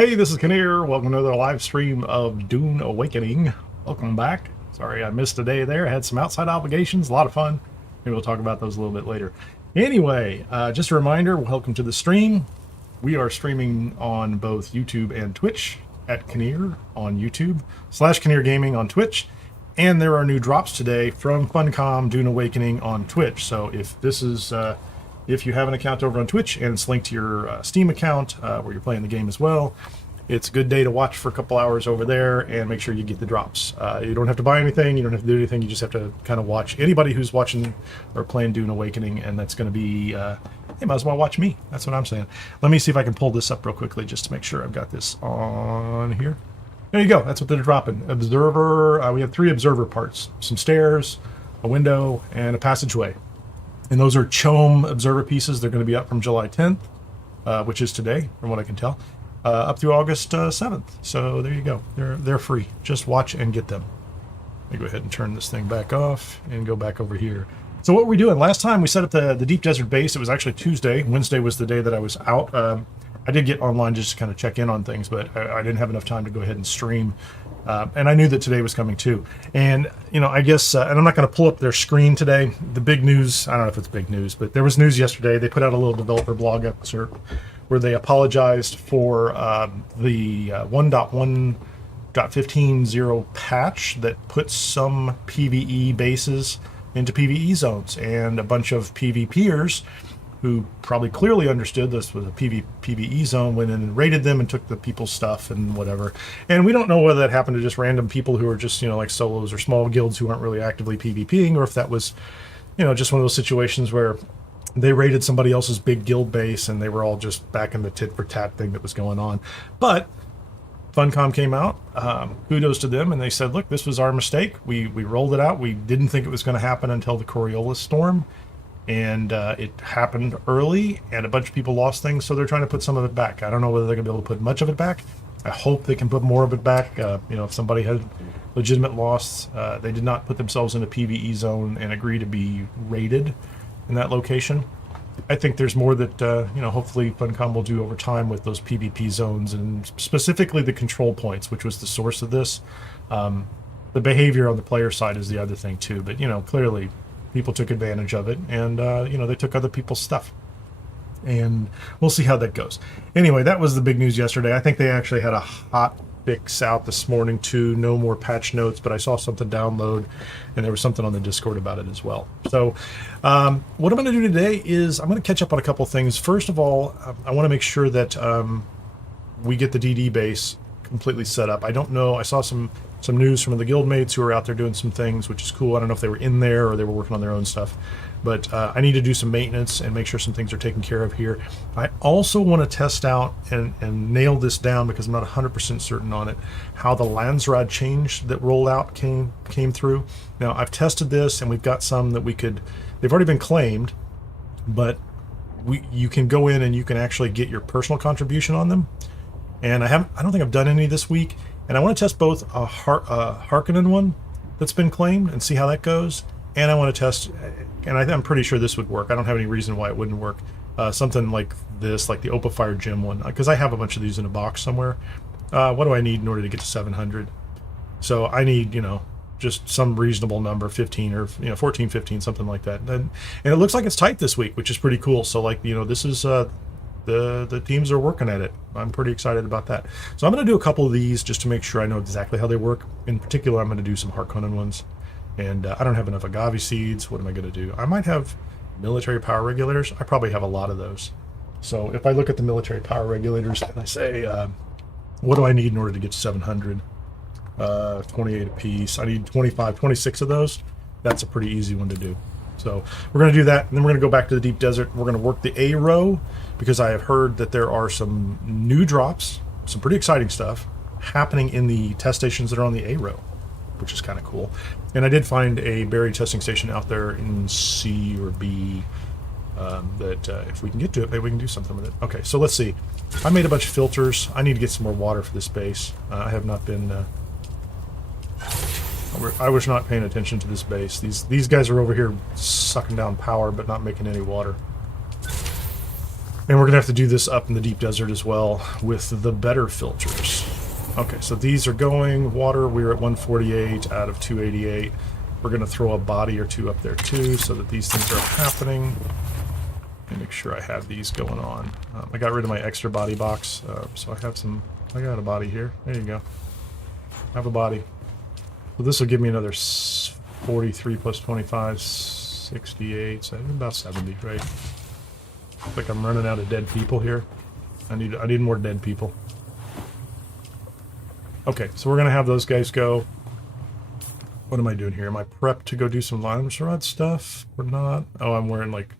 Hey, this is Kineer. Welcome to another live stream of Dune Awakening. Welcome back. Sorry I missed a day there. I had some outside obligations. A lot of fun. Maybe we'll talk about those a little bit later. Anyway, just a reminder, welcome to the stream. We are streaming on both YouTube and Twitch at Kineer on YouTube, /Kineer Gaming on Twitch. And there are new drops today from Funcom Dune Awakening on Twitch. So if this is... if you have an account over on Twitch and it's linked to your Steam account where you're playing the game as well, it's a good day to watch for a couple hours over there and make sure you get the drops. You don't have to buy anything, you don't have to do anything, you just have to kind of watch anybody who's watching or playing Dune Awakening, and that's going to be, hey, might as well watch me. That's what I'm saying. Let me see if I can pull this up real quickly just to make sure I've got this on here. There you go, that's what they're dropping. Observer, we have 3 observer parts, some stairs, a window, and a passageway. And those are CHOAM Observer pieces. They're going to be up from July 10th, which is today, from what I can tell, up through August 7th. So there you go. They're free. Just watch and get them. Let me go ahead and turn this thing back off and go back over here. So what were we doing? Last time we set up the Deep Desert base. It was actually Tuesday. Wednesday was the day that I was out. I did get online just to kind of check in on things, but I didn't have enough time to go ahead and stream. And I knew that today was coming too. And, you know, I guess, and I'm not going to pull up their screen today. The big news, I don't know if it's big news, but there was news yesterday. They put out a little developer blog excerpt where they apologized for the 1.1.15.0 patch that puts some PvE bases into PvE zones. And a bunch of PvPers who probably clearly understood this was a PvE zone, went in and raided them and took the people's stuff and whatever. And we don't know whether that happened to just random people who are just, you know, like solos or small guilds who aren't really actively PvPing, or if that was, you know, just one of those situations where they raided somebody else's big guild base and they were all just back in the tit-for-tat thing that was going on. But Funcom came out, kudos to them, and they said, look, this was our mistake. We rolled it out. We didn't think it was going to happen until the Coriolis storm. And it happened early, and a bunch of people lost things, so they're trying to put some of it back. I don't know whether they're going to be able to put much of it back. I hope they can put more of it back. You know, if somebody had legitimate loss, they did not put themselves in a PvE zone and agree to be raided in that location. I think there's more that, you know, hopefully Funcom will do over time with those PvP zones, and specifically the control points, which was the source of this. The behavior on the player side is the other thing, too. But, you know, clearly people took advantage of it, and, you know, they took other people's stuff. And we'll see how that goes. Anyway, that was the big news yesterday. I think they actually had a hot fix out this morning, too. No more patch notes, but I saw something download, and there was something on the Discord about it as well. So what I'm going to do today is I'm going to catch up on a couple things. First of all, I want to make sure that we get the DD base completely set up. I don't know. I saw some news from the guildmates who are out there doing some things, which is cool. I don't know if they were in there or they were working on their own stuff, but I need to do some maintenance and make sure some things are taken care of here. I also want to test out and nail this down, because I'm not 100% certain on it, how the Landsraad change that rolled out came through. Now, I've tested this, and we've got some that we could, they've already been claimed, but you can go in and you can actually get your personal contribution on them. And I don't think I've done any this week. And I want to test both a Harkonnen one that's been claimed and see how that goes. And I want to test, and I'm pretty sure this would work. I don't have any reason why it wouldn't work. Something like this, like the Opifire Gem one, because I have a bunch of these in a box somewhere. What do I need in order to get to 700? So I need, you know, just some reasonable number, 15 or, you know, 14, 15, something like that. And it looks like it's tight this week, which is pretty cool. So, like, you know, this is... The teams are working at it. I'm pretty excited about that. So I'm going to do a couple of these just to make sure I know exactly how they work. In particular, I'm going to do some Harkonnen ones. And I don't have enough agave seeds. What am I going to do? I might have military power regulators. I probably have a lot of those. So if I look at the military power regulators and I say, what do I need in order to get to 700? 28 apiece. I need 25, 26 of those. That's a pretty easy one to do. So we're going to do that, and then we're going to go back to the Deep Desert. We're going to work the A row, because I have heard that there are some new drops, some pretty exciting stuff happening in the test stations that are on the A row, which is kind of cool. And I did find a buried testing station out there in C or B that if we can get to it, maybe we can do something with it. Okay, so let's see. I made a bunch of filters. I need to get some more water for this base. I have not been... I was not paying attention to this base. These guys are over here sucking down power but not making any water. And we're going to have to do this up in the deep desert as well with the better filters. Okay, so these are going. Water, we're at 148 out of 288. We're going to throw a body or two up there too so that these things are happening. And make sure I have these going on. I got rid of my extra body box, so I have some... I got a body here. There you go. I have a body. So this will give me another 43 plus 25, 68, so about 70, right? Looks like I'm running out of dead people here. I need more dead people. Okay, so we're gonna have those guys go. What am I doing here? Am I prepped to go do some Landsraad stuff or not? Oh, I'm wearing like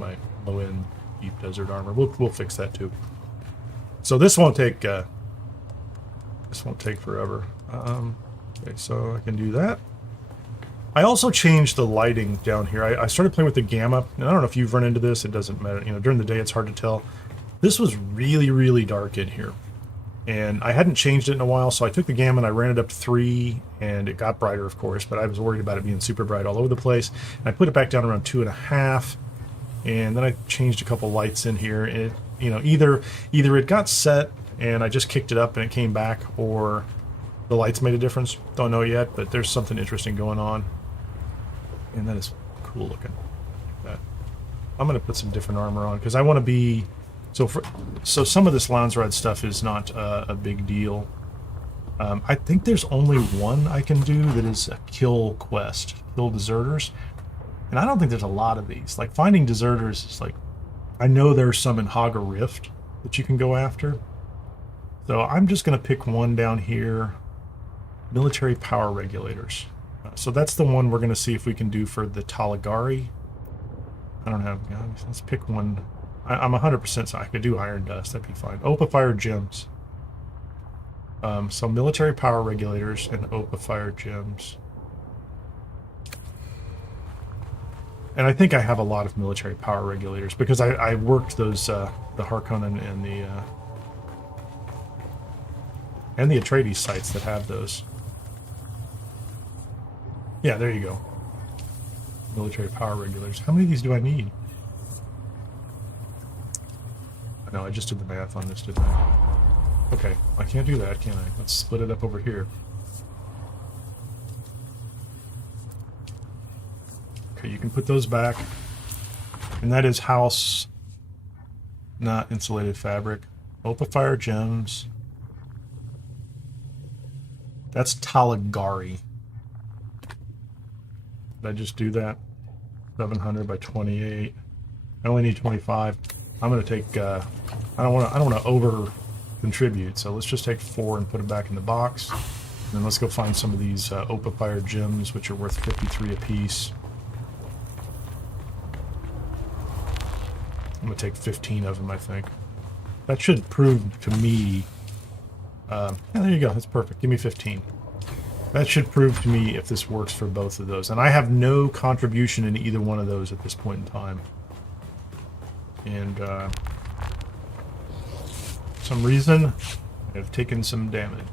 my low-end deep desert armor. We'll fix that too. So this won't take forever. Okay, so I can do that. I also changed the lighting down here. I started playing with the gamma, and I don't know if you've run into this. It doesn't matter. You know, during the day it's hard to tell. This was really, really dark in here, and I hadn't changed it in a while. So I took the gamma and I ran it up to 3, and it got brighter, of course. But I was worried about it being super bright all over the place. And I put it back down around 2.5, and then I changed a couple lights in here. And it, you know, either it got set and I just kicked it up and it came back, or the lights made a difference. Don't know yet, but there's something interesting going on. And that is cool looking. That. I'm going to put some different armor on because I want to be... So some of this Landsraad stuff is not a big deal. I think there's only one I can do that is a kill quest. Kill deserters. And I don't think there's a lot of these. Like, finding deserters is like... I know there's some in Haga Rift that you can go after. So I'm just going to pick one down here. Military power regulators. So that's the one we're going to see if we can do for the Talagari. I don't have... Let's pick one. I'm 100% so I could do iron dust. That'd be fine. Opifire gems. So military power regulators and Opifire gems. And I think I have a lot of military power regulators because I worked those the Harkonnen and the Atreides sites that have those. Yeah, there you go. Military power regulators. How many of these do I need? No, I just did the math on this, didn't I? Okay, I can't do that, can I? Let's split it up over here. Okay, you can put those back. And that is house, not insulated fabric. Opifire gems. That's Talagari. Did I just do that? 700 by 28. I only need 25. I'm going to take... I don't want to over contribute, so let's just take 4 and put it back in the box. And then let's go find some of these Opifire gems, which are worth 53 apiece. I'm going to take 15 of them, I think. That should prove to me... yeah, there you go. That's perfect. Give me 15. That should prove to me if this works for both of those. And I have no contribution in either one of those at this point in time. And for some reason, I have taken some damage.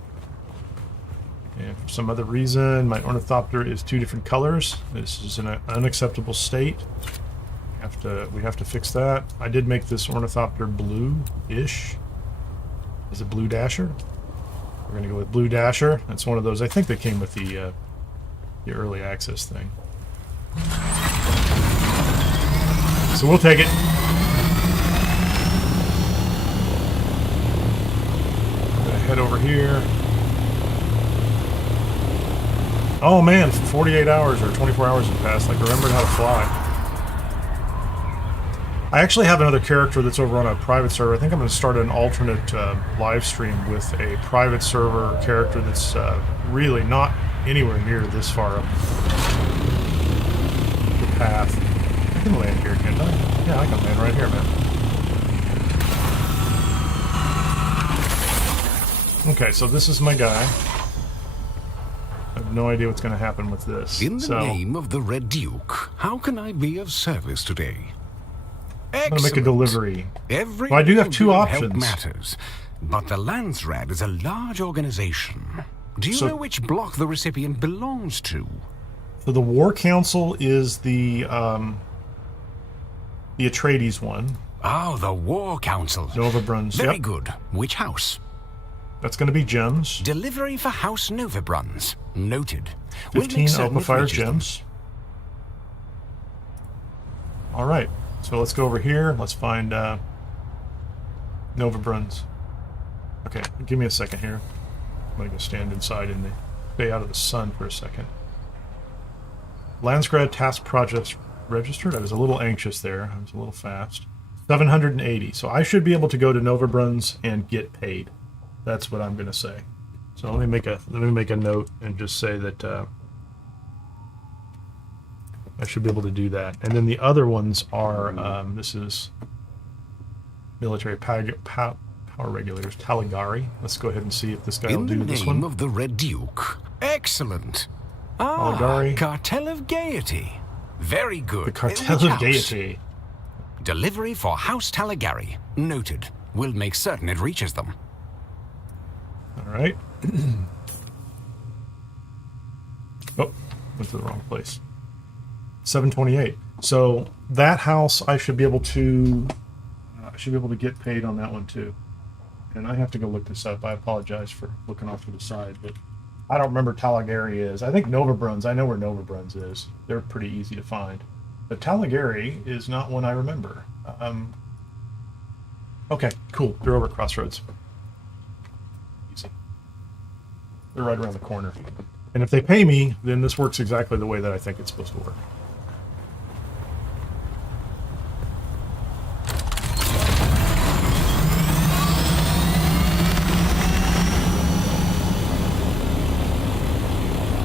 And for some other reason, my ornithopter is 2 different colors. This is an unacceptable state. We have to fix that. I did make this ornithopter blue-ish. Is it Blue Dasher? We're going to go with Blue Dasher. That's one of those. I think that came with the early access thing. So we'll take it. I'm going to head over here. Oh man, 48 hours or 24 hours have passed. Like, remembered how to fly. I actually have another character that's over on a private server. I think I'm going to start an alternate live stream with a private server character that's really not anywhere near this far up the path. I can land here, can't I? Yeah, I can land right here, man. Okay, so this is my guy. I have no idea what's going to happen with this. In the name of the Red Duke, how can I be of service today? I'm going to make a delivery. Every well, I do have 2 options. Help matters, but the Landsraad is a large organization. Do you know which block the recipient belongs to? So the War Council is the Atreides one. Oh, the War Council. Novabruns. Very Yep. good. Which house? That's going to be gems. Delivery for House Novabruns. Noted. 15 certain it Opifire reaches them. gems. All right. So let's go over here. Let's find Novabruns. Okay, give me a second here. I'm going to go stand inside and stay out of the sun for a second. Landsraad task projects registered. I was a little anxious there. I was a little fast. 780. So I should be able to go to Novabruns and get paid. That's what I'm going to say. So let me make a note and just say that I should be able to do that. And then the other ones are this is military power regulators, Talagari. Let's go ahead and see if this guy will do this one. In the name of the Red Duke. Excellent. Talagari. Cartel of Gaiety. Very good. The Cartel Which of house? Gaiety. Delivery for House Talagari. Noted. We'll make certain it reaches them. All right. Oh, went to the wrong place. 728. So that house, I should be able to get paid on that one too. And I have to go look this up. I apologize for looking off to the side, but I don't remember Talagari is. I think Novabruns. I know where Novabruns is. They're pretty easy to find. But Talagari is not one I remember. Okay, cool. They're over at Crossroads. Easy. They're right around the corner. And if they pay me, then this works exactly the way that I think it's supposed to work.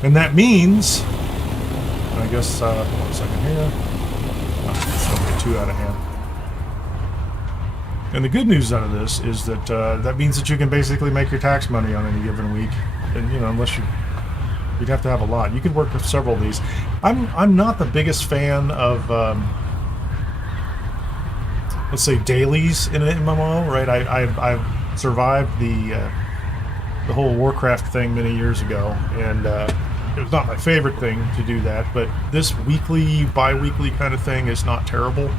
And that means, I guess, hold on a second here. Oh, it's only 2 out of hand. And the good news out of this is that that means that you can basically make your tax money on any given week. And, you know, unless you'd have to have a lot. You could work with several of these. I'm not the biggest fan of, let's say, dailies in an MMO, right? I've survived the whole Warcraft thing many years ago, and it was not my favorite thing to do that, but this weekly, bi-weekly kind of thing is not terrible.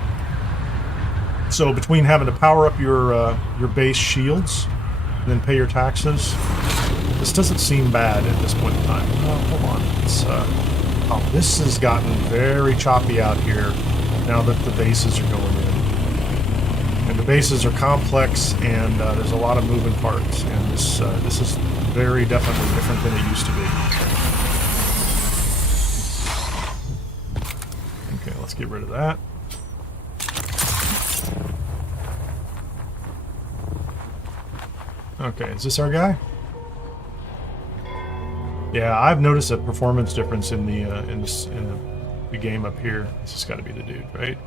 So between having to power up your base shields and then pay your taxes, this doesn't seem bad at this point in time. Oh, hold on. It's, this has gotten very choppy out here now that the bases are going in. And the bases are complex, and there's a lot of moving parts, and this is very definitely different than it used to be. Okay, let's get rid of that. Okay, is this our guy? Yeah, I've noticed a performance difference in the game up here. This has got to be the dude, right?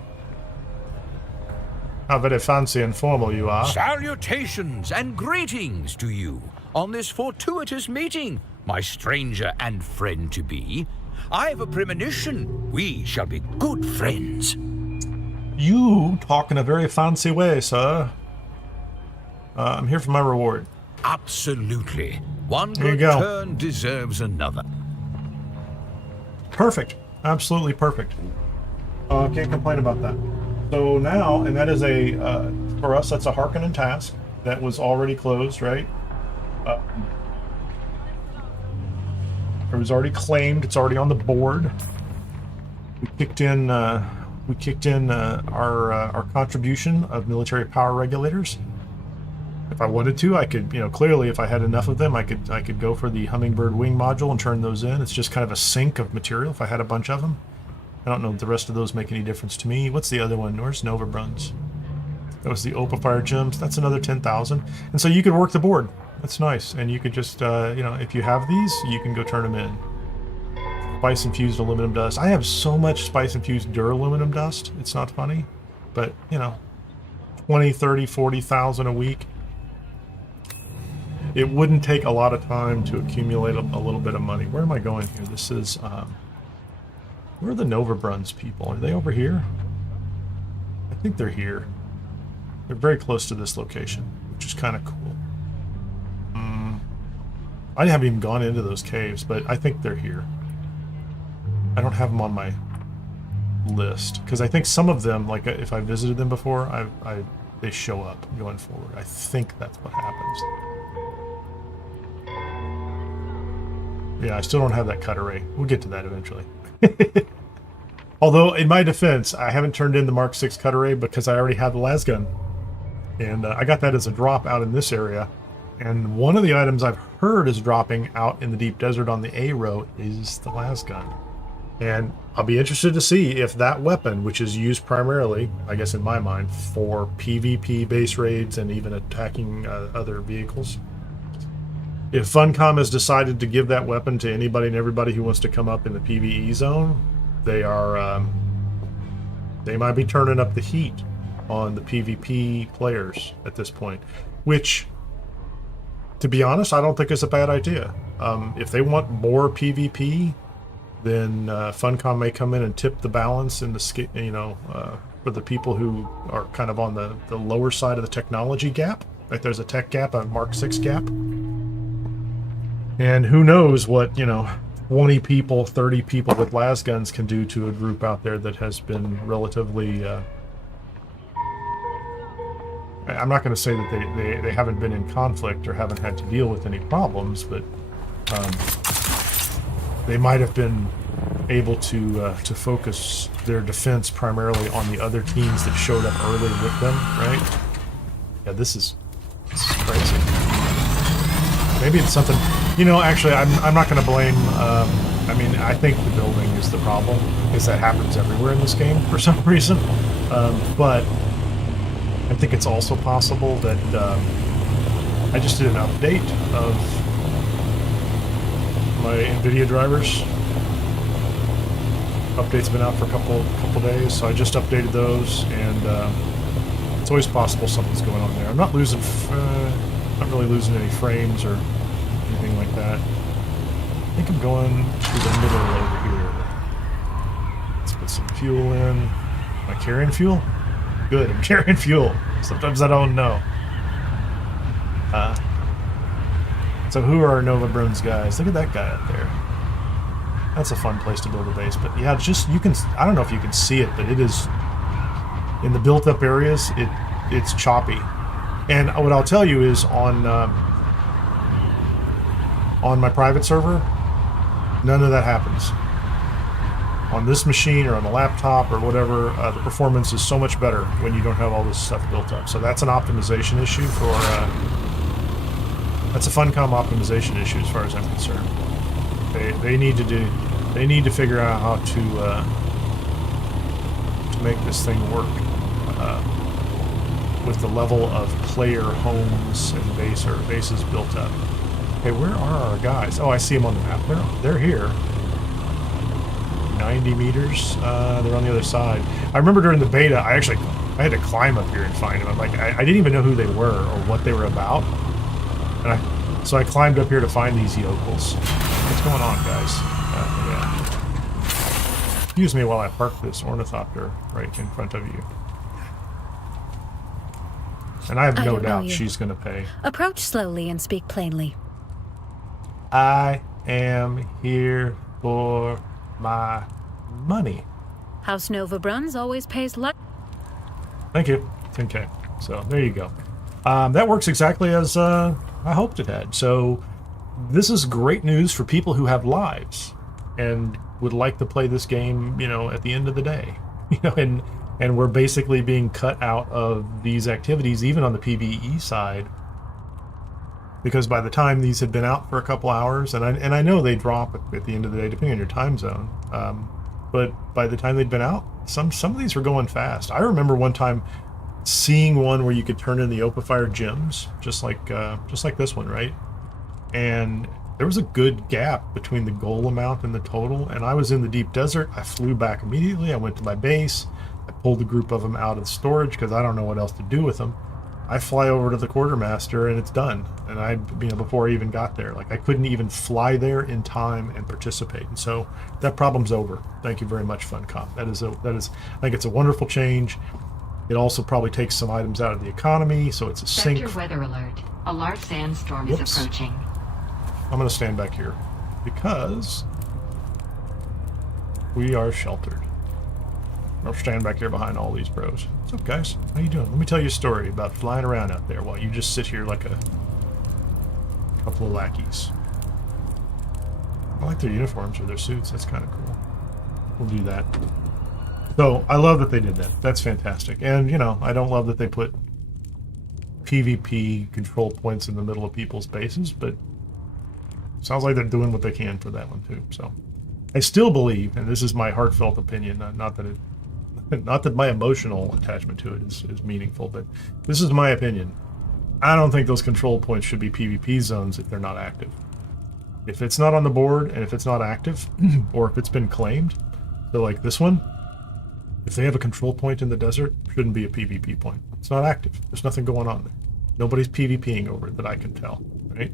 How very fancy and formal you are. Salutations and greetings to you on this fortuitous meeting, my stranger and friend-to-be. I have a premonition we shall be good friends. You talk in a very fancy way, sir. I'm here for my reward. Absolutely. One There you good go. turn deserves another. Perfect. Absolutely perfect. Can't complain about that. So now, and that is for us, that's a Harkonnen task that was already closed, right? It was already claimed. It's already on the board. We kicked in our contribution of military power regulators. If I wanted to, I could, clearly if I had enough of them, I could go for the Hummingbird wing module and turn those in. It's just kind of a sink of material if I had a bunch of them. I don't know if the rest of those make any difference to me. What's the other one? Where's Novabruns? That was the Opifire gems. That's another 10,000. And so you could work the board. That's nice. And you could just, if you have these, you can go turn them in. Spice-infused aluminum dust. I have so much spice-infused duraluminum dust. It's not funny. But, 20, 30, 40,000 a week. It wouldn't take a lot of time to accumulate a little bit of money. Where am I going here? This is, where are the Novabruns people? Are they over here? I think they're here. They're very close to this location, which is kind of cool. I haven't even gone into those caves, but I think they're here. I don't have them on my list, because I think some of them, like if I visited them before, they show up going forward. I think that's what happens. Yeah, I still don't have that cut array. We'll get to that eventually. Although, in my defense, I haven't turned in the Mark 6 cut array because I already have the lasgun. And I got that as a drop out in this area. And one of the items I've heard is dropping out in the deep desert on the A row is the lasgun. And I'll be interested to see if that weapon, which is used primarily, I guess in my mind, for PvP base raids and even attacking other vehicles, if Funcom has decided to give that weapon to anybody and everybody who wants to come up in the PvE zone, they might be turning up the heat on the PvP players at this point, which, to be honest, I don't think is a bad idea. If they want more PvP, then Funcom may come in and tip the balance in the for the people who are kind of on the lower side of the technology gap. Like there's a tech gap, a Mark 6 gap. And who knows what, 20 people, 30 people with las guns can do to a group out there that has been relatively... I'm not going to say that they haven't been in conflict or haven't had to deal with any problems, but they might have been able to focus their defense primarily on the other teams that showed up early with them, right? Yeah, this is crazy. Maybe it's something... actually, I'm not going to blame... I mean, I think the building is the problem, because that happens everywhere in this game for some reason. But I think it's also possible that I just did an update of my NVIDIA drivers. Update's been out for a couple days, so I just updated those, and it's always possible something's going on there. I'm not losing... not really losing any frames or anything like that. I think I'm going to the middle over here. Let's put some fuel in. Am I carrying fuel? Good, I'm carrying fuel. Sometimes I don't know. So who are our Nova Bruns guys? Look at that guy up there. That's a fun place to build a base. But yeah, you can... I don't know if you can see it, but it is... In the built-up areas, it's choppy. And what I'll tell you is on my private server, none of that happens. On this machine or on the laptop or whatever, the performance is so much better when you don't have all this stuff built up. So that's an optimization issue for... that's a Funcom optimization issue as far as I'm concerned. They need to figure out how to make this thing work. With the level of player homes and bases built up. Hey, where are our guys? Oh, I see them on the map. They're here. 90 meters. They're on the other side. I remember during the beta, I had to climb up here and find them. I'm like, I didn't even know who they were or what they were about. And so I climbed up here to find these yokels. What's going on, guys? Yeah. Excuse me while I park this ornithopter right in front of you. And I have no doubt she's going to pay. Approach slowly and speak plainly. I am here for my money. House Nova Bruns always pays luck. Thank you. 10K. So there you go. That works exactly as I hoped it had. So this is great news for people who have lives and would like to play this game, at the end of the day. And we're basically being cut out of these activities, even on the PvE side, because by the time these had been out for a couple hours, and I know they drop at the end of the day, depending on your time zone, but by the time they'd been out, some of these were going fast. I remember one time seeing one where you could turn in the Opifire gems, just like this one, right? And there was a good gap between the goal amount and the total, and I was in the deep desert. I flew back immediately. I went to my base. I pulled a group of them out of storage because I don't know what else to do with them. I fly over to the quartermaster and it's done. And before I even got there, I couldn't even fly there in time and participate. And so that problem's over. Thank you very much, Funcom. That is, I think it's a wonderful change. It also probably takes some items out of the economy, so it's a sink. Sector weather alert. A large sandstorm is approaching. I'm going to stand back here because we are sheltered. I'll stand back here behind all these bros. What's up, guys? How you doing? Let me tell you a story about flying around out there while you just sit here like a couple of lackeys. I like their uniforms or their suits. That's kind of cool. We'll do that. So, I love that they did that. That's fantastic. And, you know, I don't love that they put PvP control points in the middle of people's bases, but sounds like they're doing what they can for that one, too. So, I still believe, and this is my heartfelt opinion, not that my emotional attachment to it is meaningful, but this is my opinion. I don't think those control points should be PvP zones if they're not active. If it's not on the board, and if it's not active, or if it's been claimed, so like this one, if they have a control point in the desert, it shouldn't be a PvP point. It's not active. There's nothing going on there. Nobody's PvPing over it that I can tell, right?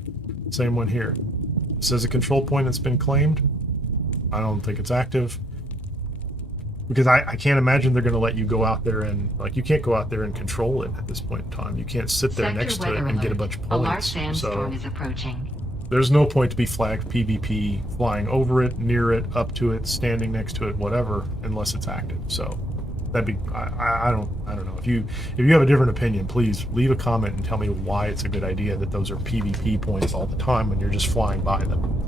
Same one here. It says a control point that's been claimed. I don't think it's active. Because I can't imagine they're going to let you go out there and, like, you can't go out there and control it at this point in time. You can't sit there Sector next to it weather and get a alert. bunch of A large points. sandstorm So is approaching. there's no point to be flagged PvP, flying over it, near it, up to it, standing next to it, whatever, unless it's active. So that'd be, I don't know. If you have a different opinion, please leave a comment and tell me why it's a good idea that those are PvP points all the time when you're just flying by them.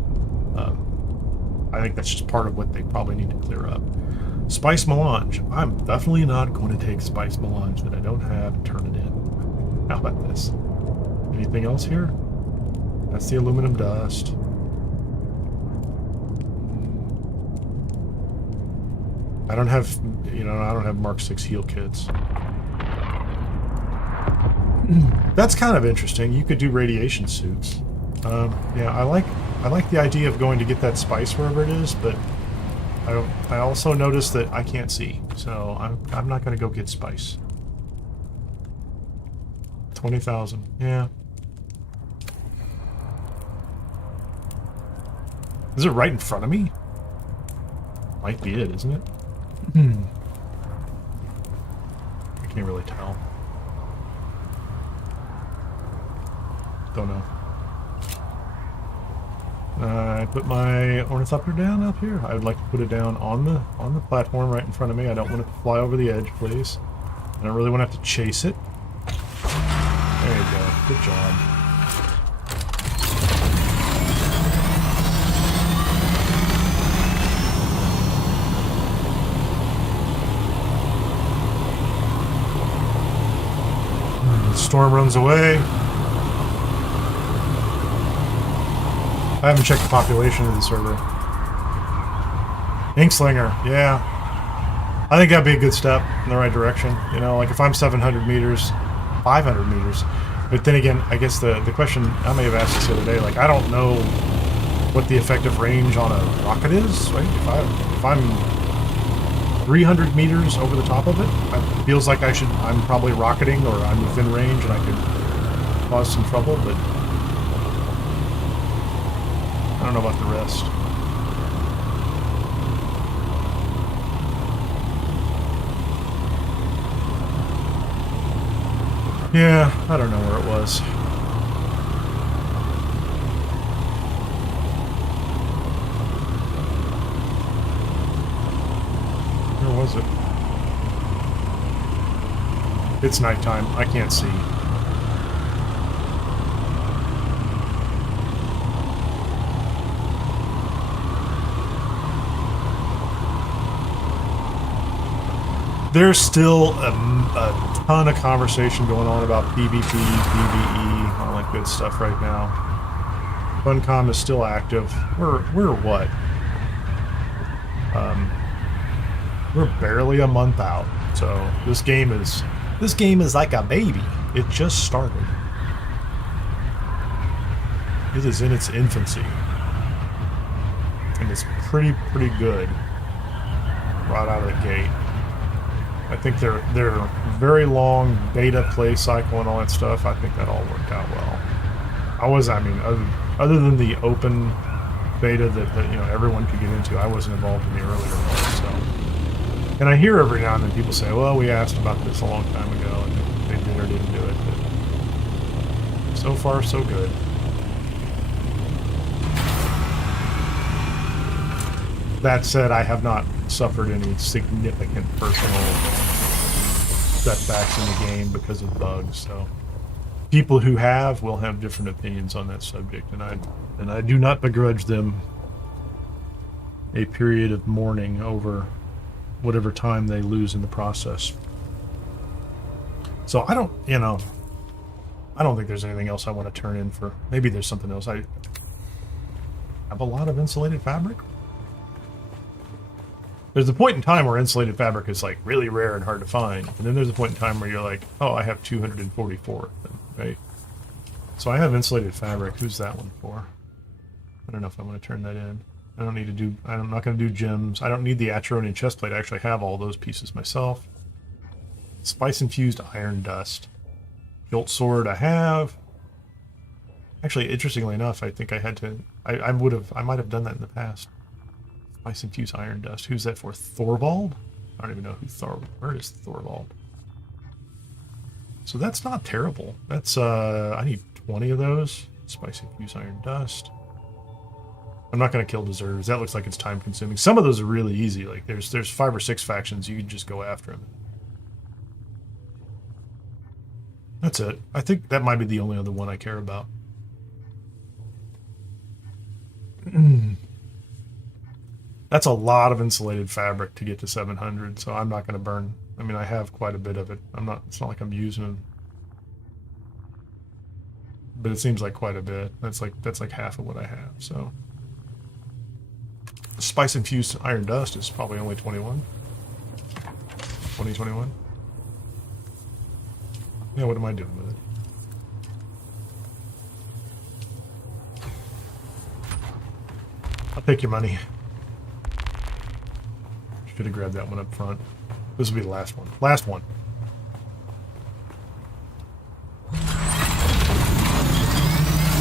I think that's just part of what they probably need to clear up. Spice melange. I'm definitely not going to take spice melange that I don't have and turn it in. How about this? Anything else here? That's the aluminum dust. I don't have, I don't have Mark 6 heal kits. That's kind of interesting. You could do radiation suits. Yeah, I like the idea of going to get that spice wherever it is, but I also noticed that I can't see, so I'm not going to go get spice. 20,000, yeah. Is it right in front of me? Might be it, isn't it? I can't really tell. Don't know. I put my ornithopter down up here. I would like to put it down on the platform right in front of me. I don't want it to fly over the edge, please. I don't really want to have to chase it. There you go. Good job. The storm runs away. I haven't checked the population of the server. Inkslinger, yeah. I think that'd be a good step in the right direction. You know, like if I'm 700 meters, 500 meters. But then again, I guess the question, I may have asked this the other day, like I don't know what the effective range on a rocket is, right? If I'm 300 meters over the top of it, it feels like I'm probably rocketing or I'm within range and I could cause some trouble, but I don't know about the rest. Yeah, I don't know where it was. Where was it? It's nighttime. I can't see. There's still a ton of conversation going on about PvP, PvE, all that good stuff right now. Funcom is still active. We're what? We're barely a month out. So this game is like a baby. It just started. It is in its infancy. And it's pretty good right out of the gate. I think their very long beta play cycle and all that stuff, I think that all worked out well. Other than the open beta that everyone could get into, I wasn't involved in the earlier one. So, and I hear every now and then people say, "Well, we asked about this a long time ago, and they did or didn't do it." But so far, so good. That said, I have not suffered any significant personal setbacks in the game because of bugs. So people who have will have different opinions on that subject, and I do not begrudge them a period of mourning over whatever time they lose in the process. So I don't think there's anything else I want to turn in for. Maybe there's something else. I have a lot of insulated fabric. There's a point in time where insulated fabric is like really rare and hard to find, and then there's a point in time where you're like, oh, I have 244, right? So I have insulated fabric. Who's that one for? I don't know if I want to turn that in. I don't need to do. I'm not going to do gems. I don't need the Atronian chestplate. I actually have all those pieces myself. Spice infused iron dust. Gilt sword I have. Actually, interestingly enough, I think I had to. I might have done that in the past. Spice infused iron dust. Who's that for? Thorvald? I don't even know where is Thorvald? So that's not terrible. That's I need 20 of those. Spice infused iron dust. I'm not going to kill deserters. That looks like it's time consuming. Some of those are really easy. Like there's 5 or 6 factions. You can just go after them. That's it. I think that might be the only other one I care about. That's a lot of insulated fabric to get to 700, so I'm not going to burn. I mean, I have quite a bit of it. It's not like I'm using it. But it seems like quite a bit. That's like half of what I have, so. The spice infused iron dust is probably only 21. 2021. Yeah, what am I doing with it? I'll take your money. Should have grabbed that one up front. This will be the last one. Last one.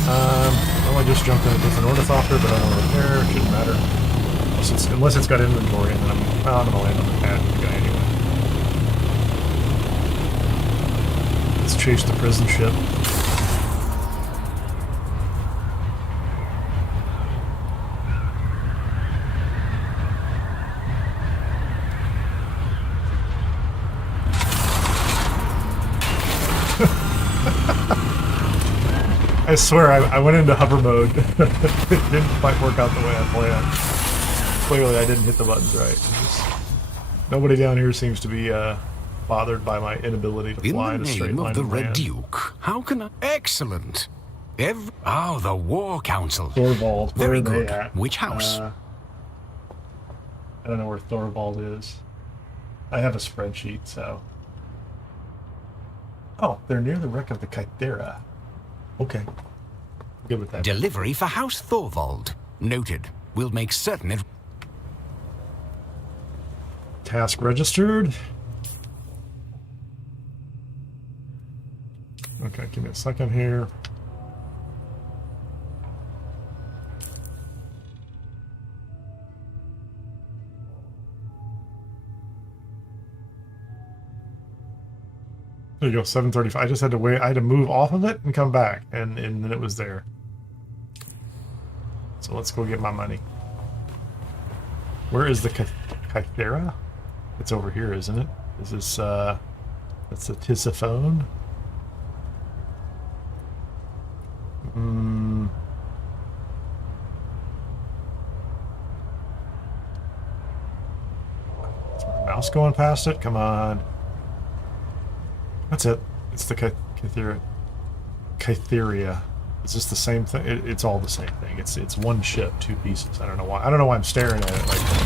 Well, I just jumped in a different ornithopter, but I don't really care. It shouldn't matter. Unless it's got inventory, and then I'm going to land on the pad with the guy anyway. Let's chase the prison ship. I swear, I went into hover mode. It didn't quite work out the way I planned. Clearly, I didn't hit the buttons right. Nobody down here seems to be bothered by my inability to fly in a straight line. In the name of the Red Duke, how can I... Excellent. The War Council. Thorvald. Very good. Which house? I don't know where Thorvald is. I have a spreadsheet, so... Oh, they're near the wreck of the Kythera. Okay. Good with that. Delivery for House Thorvald. Noted. We'll make certain it... Task registered. Okay, give me a second here. There you go, 7:35. I just had to wait. I had to move off of it and come back, and then it was there. So let's go get my money. Where is the Kythera? It's over here, isn't it? Is this that's the Tisiphone? Is my mouse going past it? Come on. That's it. It's the Kytheria. Is this the same thing? It's all the same thing. It's one ship, 2 pieces. I don't know why. I don't know why I'm staring at it like that.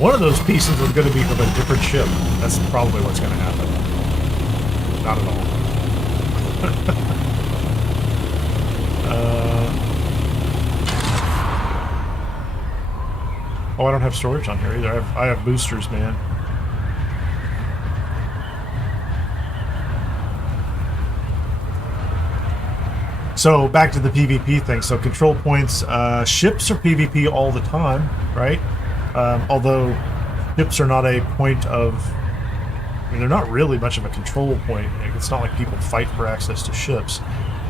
One of those pieces is going to be from a different ship. That's probably what's going to happen. Not at all. Oh, I don't have storage on here either. I have boosters, man. So back to the PvP thing. So control points, ships are PvP all the time, right? Although ships are not a point of, I mean, they're not really much of a control point. It's not like people fight for access to ships.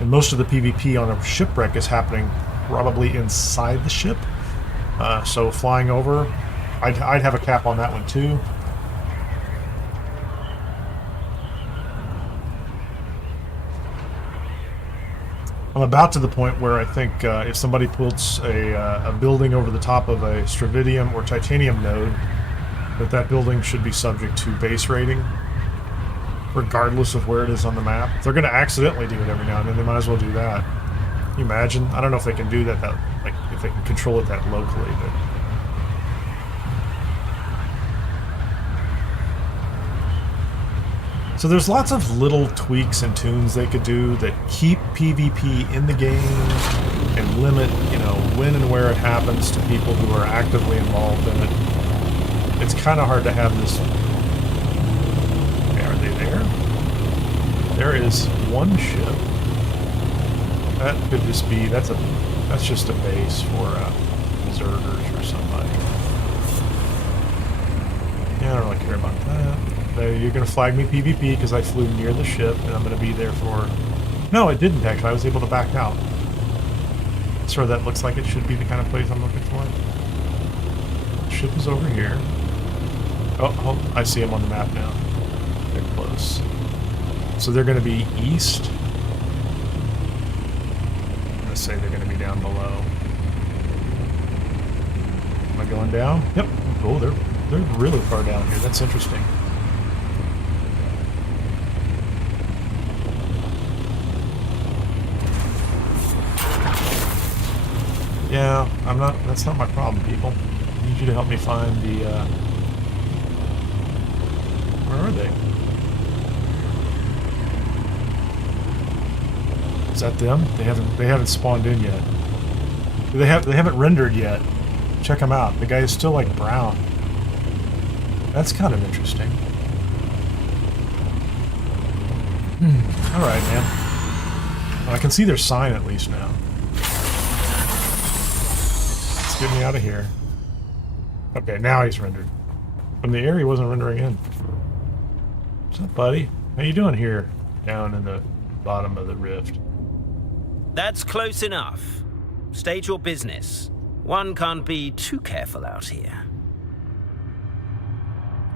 And most of the PvP on a shipwreck is happening probably inside the ship. So flying over, I'd have a cap on that one too. I'm about to the point where I think if somebody puts a building over the top of a Stravidium or Titanium node, that building should be subject to base rating, regardless of where it is on the map. If they're going to accidentally do it every now and then, they might as well do that. Can you imagine? I don't know if they can do that, like if they can control it that locally, but... So there's lots of little tweaks and tunes they could do that keep PvP in the game and limit, you know, when and where it happens to people who are actively involved in it. It's kind of hard to have this... Are they there? There is one ship. That could just be... That's just a base for deserters or somebody. Yeah, I don't really care about that. You're going to flag me PvP because I flew near the ship, and I'm going to be there for... No, it didn't, actually. I was able to back out. Sure, that looks like it should be the kind of place I'm looking for. The ship is over here. Oh, I see them on the map now. They're close. So they're going to be east. I'm going to say they're going to be down below. Am I going down? Yep. Oh, they're really far down here. That's interesting. Yeah, that's not my problem, people. I need you to help me find the, where are they? Is that them? They haven't spawned in yet. They haven't rendered yet. Check them out. The guy is still like brown. That's kind of interesting. Alright, man. Well, I can see their sign at least now. Get me out of here. Okay, now he's rendered. From the air, he wasn't rendering in. What's up, buddy? How you doing here? Down in the bottom of the rift. That's close enough. State your business. One can't be too careful out here.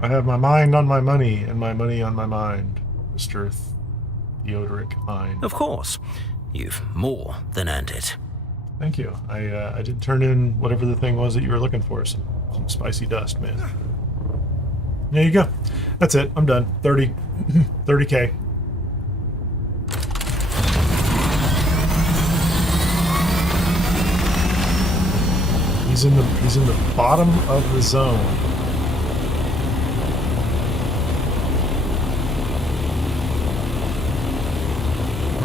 I have my mind on my money, and my money on my mind, Mr. Theodoric Hine. Of course. You've more than earned it. Thank you. I did turn in whatever the thing was that you were looking for. Some spicy dust, man. There you go. That's it. I'm done. 30K. He's in the bottom of the zone.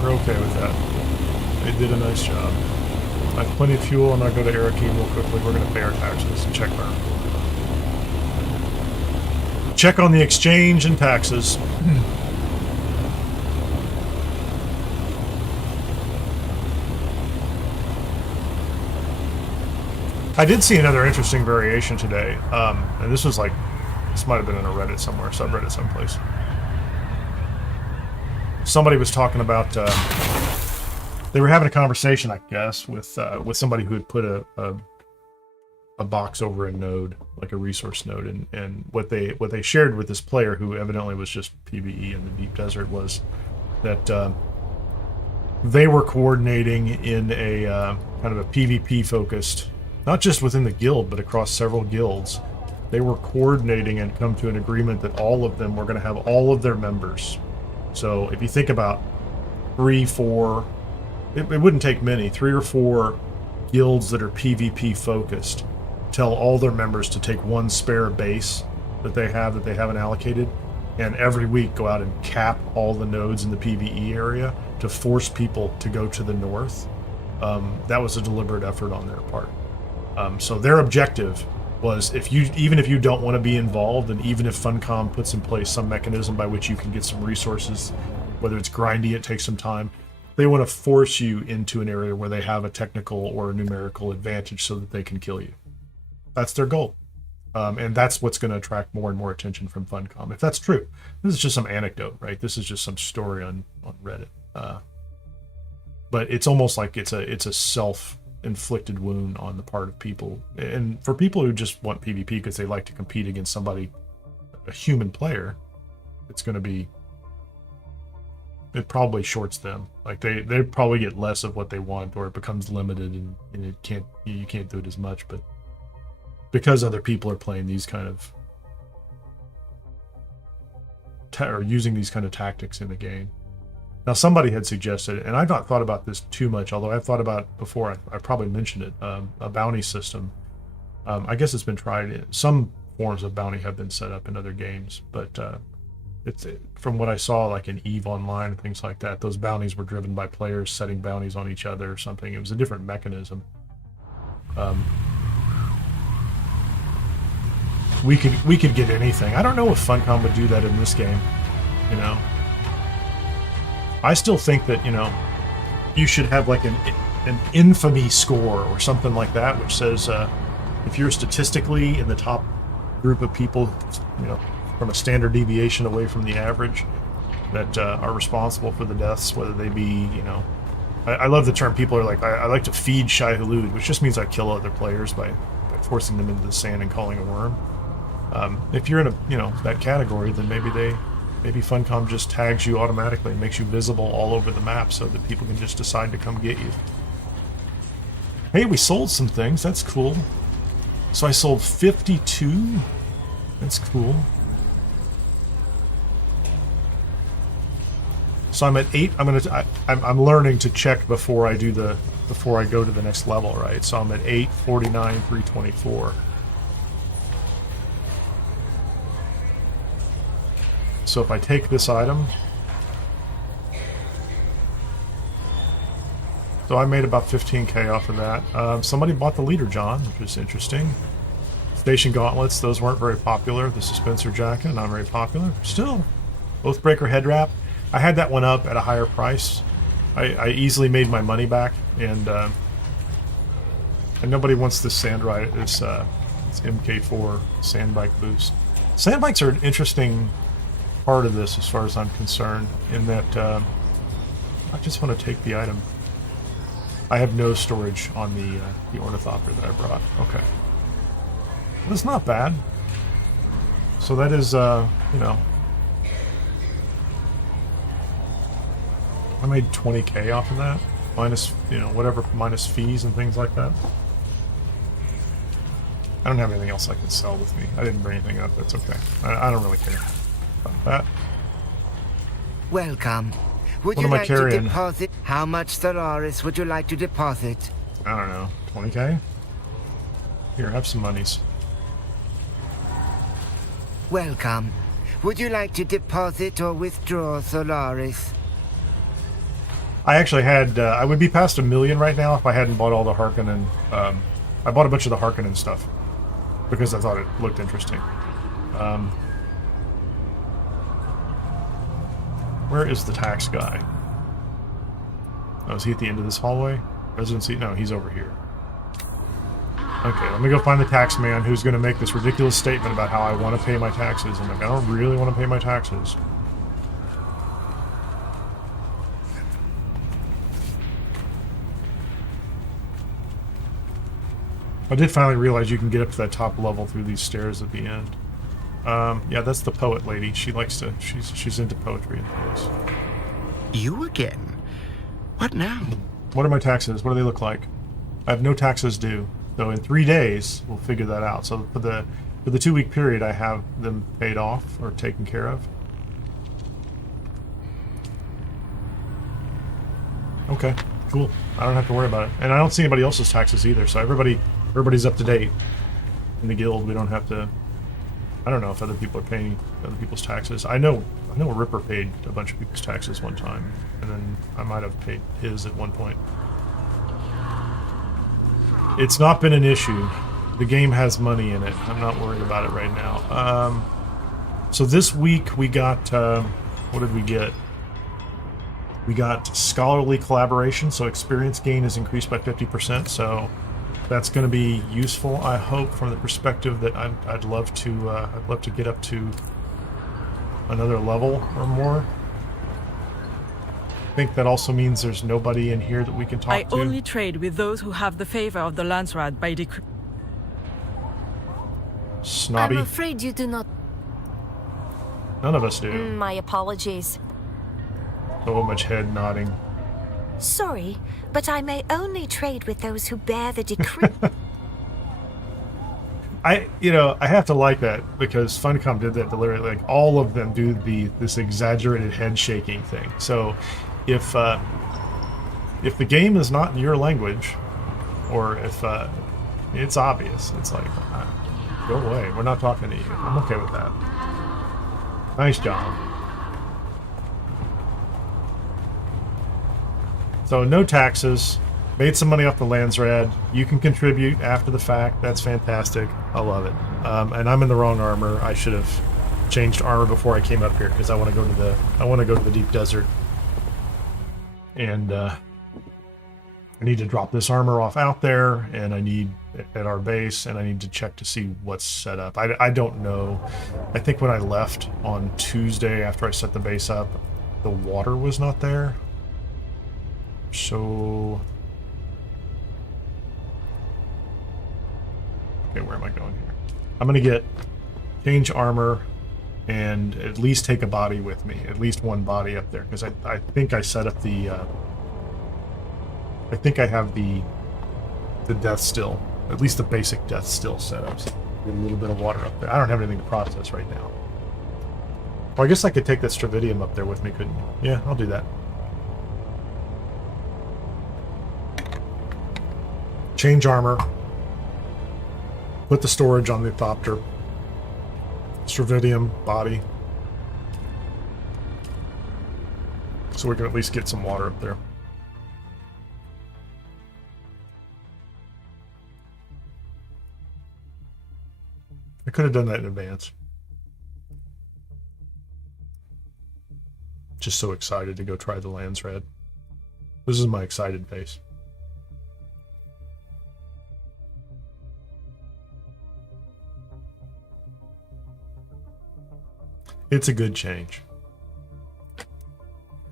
We're okay with that. They did a nice job. I have plenty of fuel, and I'll go to Arrakis real quickly. We're going to pay our taxes and check our... Check on the exchange and taxes. I did see another interesting variation today, and this was like... This might have been in a Reddit somewhere, subreddit someplace. Somebody was talking about... They were having a conversation, I guess, with somebody who had put a box over a node, like a resource node, and what they shared with this player, who evidently was just PvE in the deep desert, was that they were coordinating in a kind of a PvP focused, not just within the guild, but across several guilds. They were coordinating and come to an agreement that all of them were going to have all of their members. So if you think about 3, 4. It wouldn't take many, 3 or 4 guilds that are PvP focused tell all their members to take one spare base that they haven't allocated, and every week go out and cap all the nodes in the PvE area to force people to go to the north. That was a deliberate effort on their part. So their objective was, even if you don't want to be involved, and even if Funcom puts in place some mechanism by which you can get some resources, whether it's grindy, it takes some time, they want to force you into an area where they have a technical or a numerical advantage so that they can kill you. That's their goal. And that's what's going to attract more and more attention from Funcom. If that's true. This is just some anecdote, right? This is just some story on Reddit. But it's almost like it's a inflicted wound on the part of people. And for people who just want PvP because they like to compete against somebody, a human player, it's going to be, it probably shorts them. Like they probably get less of what they want, or it becomes limited and you can't do it as much. But because other people are playing these kind of or using these kind of tactics in the game. Now, somebody had suggested, and I've not thought about this too much, although I've thought about it before, I probably mentioned it, a bounty system. I guess it's been tried. Some forms of bounty have been set up in other games, but from what I saw, like in EVE Online and things like that, those bounties were driven by players setting bounties on each other or something. It was a different mechanism. We could get anything. I don't know if Funcom would do that in this game, you know. I still think that, you know, you should have like an infamy score or something like that, which says if you're statistically in the top group of people, you know, from a standard deviation away from the average, that are responsible for the deaths, whether they be, you know, I love the term, people are like, I like to feed Shai Hulud, which just means I kill other players by forcing them into the sand and calling a worm. If you're in a, you know, that category, then maybe Funcom just tags you automatically and makes you visible all over the map so that people can just decide to come get you. Hey, we sold some things. That's cool. So I sold 52. That's cool. So I'm at 8. I'm learning to check before I go to the next level, right? So I'm at 8, 49, 324. So if I take this item, so I made about 15k off of that. Somebody bought the leader, John, which is interesting. Station gauntlets, those weren't very popular. The suspensor jacket, not very popular. Still, Oathbreaker head wrap. I had that one up at a higher price. I easily made my money back, and nobody wants this sand ride. It's MK4 sand bike boost. Sand bikes are an interesting part of this as far as I'm concerned, in that I just want to take the item. I have no storage on the ornithopter that I brought. Okay. But it's not bad. So that is, you know, I made 20k off of that, minus, you know, whatever, minus fees and things like that. I don't have anything else I can sell with me. I didn't bring anything up. That's okay. I don't really care about that. Welcome. Would What you am I like carrying? to deposit? How much Solaris would you like to deposit? I don't know, 20k? Here, have some monies. Welcome. Would you like to deposit or withdraw Solaris? I actually had, I would be past 1 million right now if I hadn't bought all the Harkonnen. I bought a bunch of the Harkonnen stuff because I thought it looked interesting. Where is the tax guy? Oh, is he at the end of this hallway? Residency? No, he's over here. Okay, let me go find the tax man who's going to make this ridiculous statement about how I want to pay my taxes. I'm like, I don't really want to pay my taxes. I did finally realize you can get up to that top level through these stairs at the end. Yeah, that's the poet lady. She likes to, she's into poetry and things. You again? What now? What are my taxes? What do they look like? I have no taxes due. So in 3 days, we'll figure that out. So for the 2-week period, I have them paid off or taken care of. Okay, cool. I don't have to worry about it. And I don't see anybody else's taxes either, so everybody's up to date in the guild. We don't have to... I don't know if other people are paying other people's taxes. I know Ripper paid a bunch of people's taxes one time, and then I might have paid his at one point. It's not been an issue. The game has money in it. I'm not worried about it right now. So this week we got... what did we get? We got scholarly collaboration, so experience gain is increased by 50%, so that's going to be useful, I hope, from the perspective that I'd love to get up to another level or more. think that also means there's nobody in here that we can talk I to. only trade with those who have the favor of the Landsraad by decree. Snobby. I'm afraid you do not. None of us do. My apologies. So much head nodding. Sorry, but I may only trade with those who bear the decree. I have to like that because Funcom did that deliberately. Like all of them do this exaggerated head shaking thing. So if the game is not in your language, or if it's obvious, it's like go away. We're not talking to you. I'm okay with that. Nice job. So no taxes. Made some money off the Landsraad. You can contribute after the fact. That's fantastic. I love it. And I'm in the wrong armor. I should have changed armor before I came up here because I want to go to the deep desert. And I need to drop this armor off out there, and I need at our base, and I need to check to see what's set up. I don't know. I think when I left on Tuesday after I set the base up, the water was not there. So okay, where am I going here? I'm gonna change armor and at least take a body with me, at least one body up there, because I think I set up the I think I have the death still, at least the basic death still set up. So get a little bit of water up there. I don't have anything to process right now. Well, I guess I could take that Stravidium up there with me, couldn't you? Yeah, I'll do that. Change armor. Put the storage on the Thopter. Stravidium, body. So we can at least get some water up there. I could have done that in advance. Just so excited to go try the Landsraad. This is my excited face. It's a good change.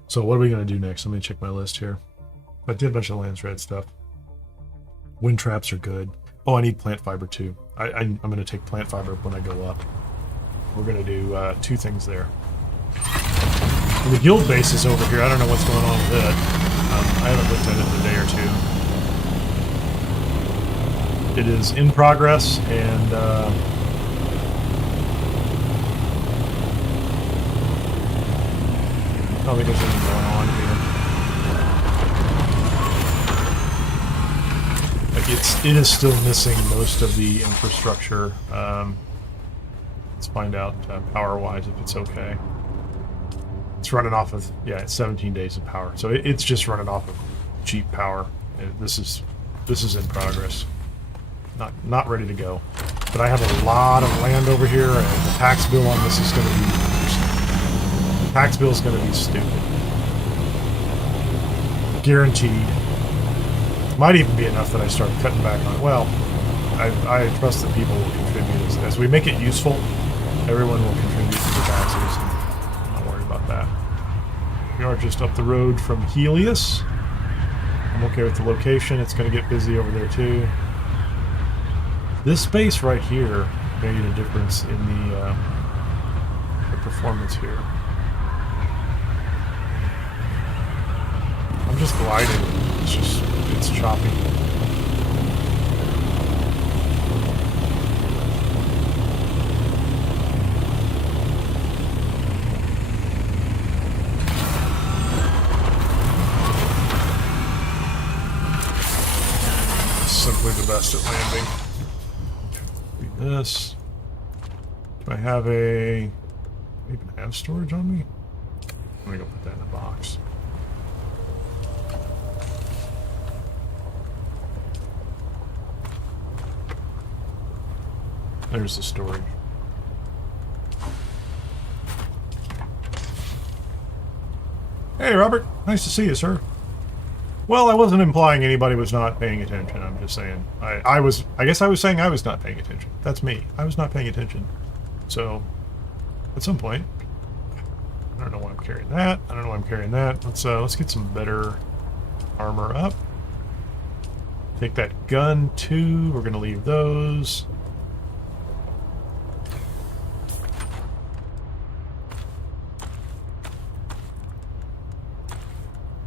So what are we going to do next? Let me check my list here. I did a bunch of Landsraad stuff. Wind traps are good. Oh, I need plant fiber too. I'm going to take plant fiber when I go up. We're going to do 2 things there. And the guild base is over here. I don't know what's going on with it. I haven't looked at it in a day or 2. It is in progress, and I don't think there's anything going on here. Like it is still missing most of the infrastructure. Let's find out power-wise if it's okay. It's running off of, yeah, it's 17 days of power, so it's just running off of cheap power. This is in progress. Not ready to go. But I have a lot of land over here, and the tax bill on this is going to be. Tax bill is going to be stupid. Guaranteed. Might even be enough that I start cutting back on. Well, I trust that people will contribute as we make it useful. Everyone will contribute to the taxes. I'm not worried about that. We are just up the road from Helios. I'm okay with the location. It's going to get busy over there too. This space right here made a difference in the performance here. I'm just gliding. It's choppy. Simply the best at landing. Do this. Do I have even have storage on me? I'm gonna go put that in a box. There's the storage. Hey, Robert. Nice to see you, sir. Well, I wasn't implying anybody was not paying attention. I'm just saying I guess I was saying I was not paying attention. That's me. I was not paying attention. So, at some point, I don't know why I'm carrying that. I don't know why I'm carrying that. Let's get some better armor up. Take that gun too. We're gonna leave those.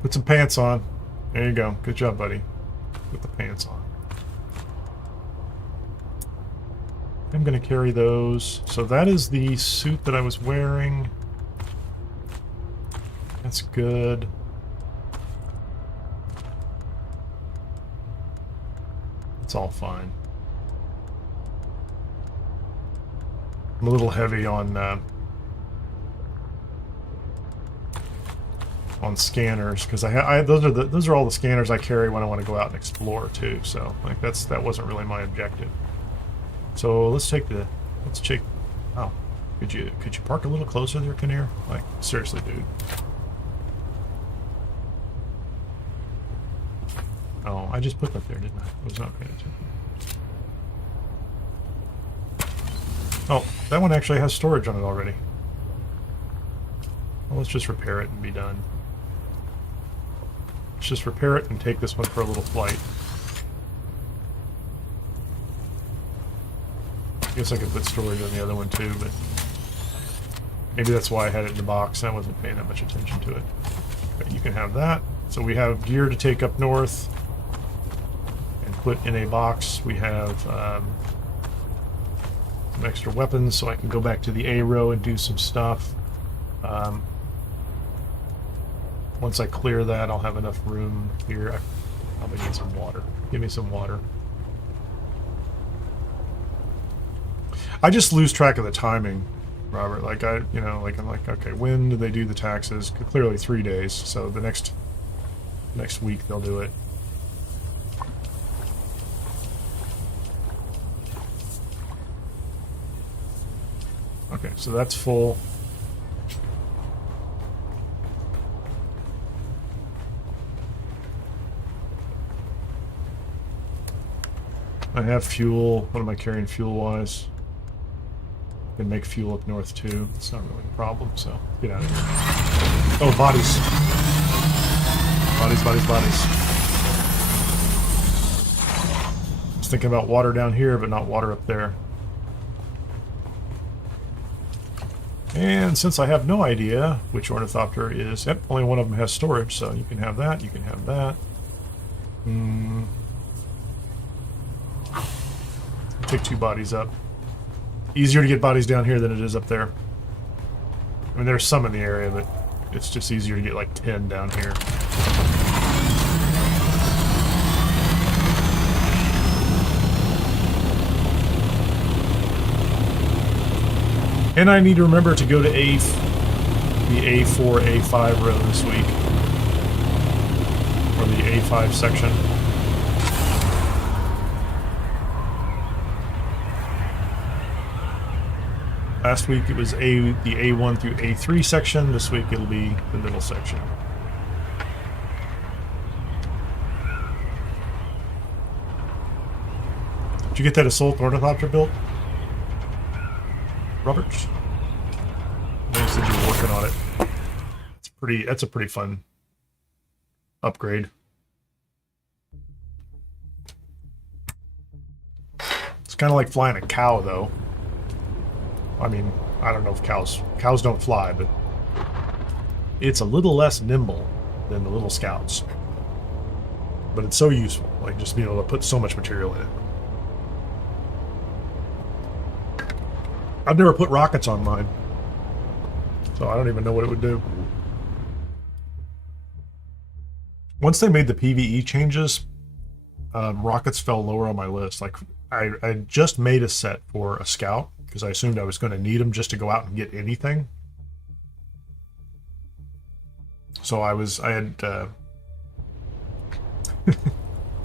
Put some pants on. There you go. Good job, buddy. Put the pants on. I'm going to carry those. So that is the suit that I was wearing. That's good. It's all fine. I'm a little heavy on scanners because those are all the scanners I carry when I want to go out and explore too. So like that wasn't really my objective. So let's check. Oh, could you park a little closer there, Kineer? Like seriously, dude. Oh, I just put that there, didn't I? I was not paying attention. Oh, that one actually has storage on it already. Well, let's just repair it and be done. Let's just repair it and take this one for a little flight. I guess I could put storage on the other one too, but maybe that's why I had it in the box. I wasn't paying that much attention to it. But you can have that. So we have gear to take up north and put in a box. We have some extra weapons so I can go back to the A row and do some stuff. Once I clear that, I'll have enough room here. I probably need some water. Give me some water. I just lose track of the timing, Robert. Like I'm like, okay, when do they do the taxes? Clearly 3 days. So the next week they'll do it. Okay, so that's full. I have fuel. What am I carrying fuel-wise? Can make fuel up north too. It's not really a problem, so get out of here. Oh, bodies. Bodies. I was thinking about water down here, but not water up there. And since I have no idea which ornithopter is... Yep, only one of them has storage, so you can have that, you can have that. Take 2 bodies up. Easier to get bodies down here than it is up there. I mean, there's some in the area, but it's just easier to get like 10 down here. And I need to remember to go to the A4, A5 row this week. Or the A5 section. Last week it was the A1 through A3 section. This week it'll be the middle section. Did you get that assault ornithopter built, Robert? I know you said you were working on it. That's a pretty fun upgrade. It's kind of like flying a cow, though. I mean, I don't know if cows don't fly, but it's a little less nimble than the little scouts. But it's so useful, like just being able to put so much material in it. I've never put rockets on mine, so I don't even know what it would do. Once they made the PvE changes, rockets fell lower on my list. Like I just made a set for a scout, because I assumed I was going to need them just to go out and get anything. So I had,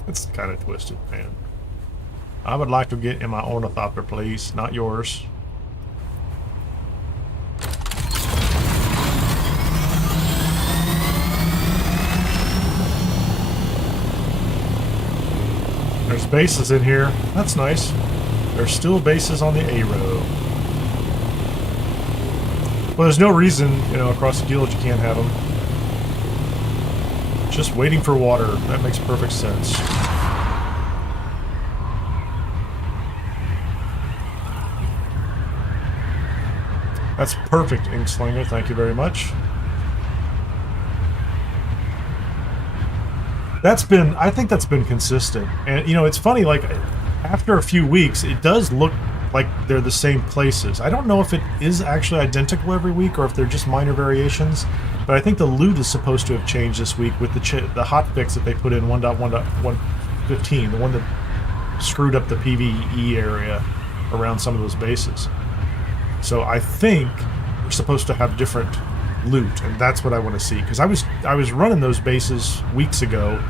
it's kind of twisted, man. I would like to get in my ornithopter, please, not yours. There's bases in here. That's nice. There's still bases on the A row. Well, there's no reason, you know, across the deal that you can't have them. Just waiting for water. That makes perfect sense. That's perfect, Inkslinger. Thank you very much. I think that's been consistent. And, you know, it's funny, like, after a few weeks, it does look like they're the same places. I don't know if it is actually identical every week or if they're just minor variations, but I think the loot is supposed to have changed this week with the hotfix that they put in 1.1.115, the one that screwed up the PvE area around some of those bases. So I think we're supposed to have different loot, and that's what I want to see, because I was running those bases weeks ago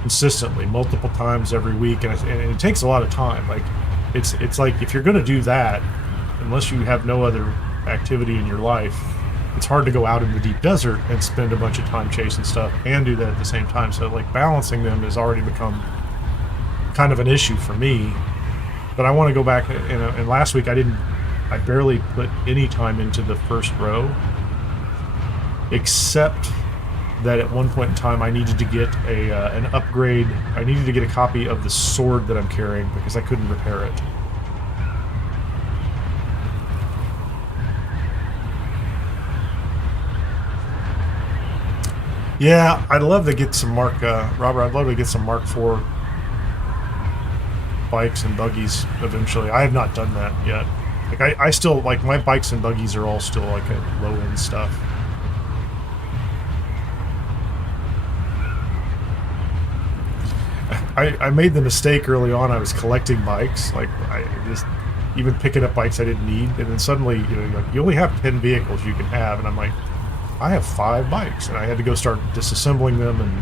consistently, multiple times every week, and it takes a lot of time. Like it's like if you're going to do that, unless you have no other activity in your life, it's hard to go out in the deep desert and spend a bunch of time chasing stuff and do that at the same time. So like balancing them has already become kind of an issue for me. But I want to go back, and last week I barely put any time into the first row, except that at one point in time I needed to get an upgrade. I needed to get a copy of the sword that I'm carrying because I couldn't repair it. Yeah, I'd love to get some Robert, I'd love to get some Mark IV bikes and buggies eventually. I have not done that yet. Like I still, like, my bikes and buggies are all still like a low-end stuff. I made the mistake early on. I was collecting bikes, like I just even picking up bikes I didn't need, and then suddenly, you know, like, you only have 10 vehicles you can have, and I'm like, I have 5 bikes, and I had to go start disassembling them, and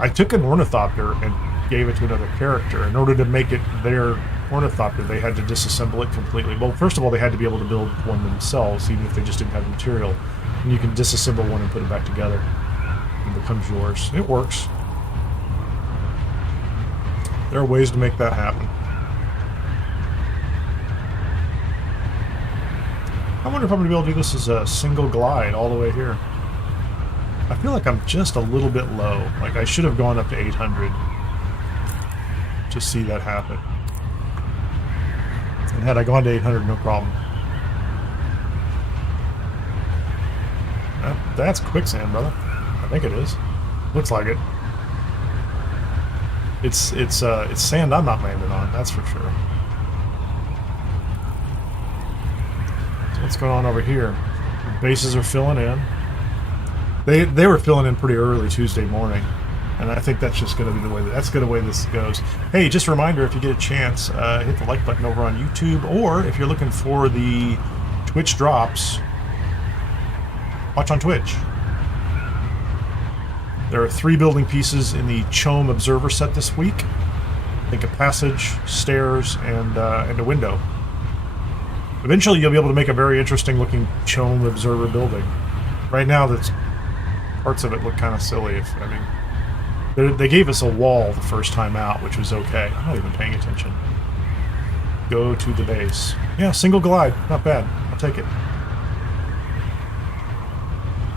I took an ornithopter and gave it to another character. In order to make it their ornithopter, they had to disassemble it completely. Well, first of all, they had to be able to build one themselves, even if they just didn't have the material. And you can disassemble one and put it back together. It becomes yours. It works. There are ways to make that happen. I wonder if I'm going to be able to do this as a single glide all the way here. I feel like I'm just a little bit low. Like I should have gone up to 800 to see that happen. And had I gone to 800, no problem. That's quicksand, brother. I think it is. Looks like it. It's sand I'm not landing on, that's for sure. So what's going on over here? The bases are filling in. They were filling in pretty early Tuesday morning, and I think that's just going to be the way the way this goes. Hey, just a reminder, if you get a chance, hit the like button over on YouTube, or if you're looking for the Twitch drops, watch on Twitch. There are 3 building pieces in the CHOAM Observer set this week. Think a passage, stairs, and a window. Eventually, you'll be able to make a very interesting looking CHOAM Observer building. Right now, that's parts of it look kind of silly. They gave us a wall the first time out, which was okay. I'm not even paying attention. Go to the base. Yeah, single glide. Not bad. I'll take it.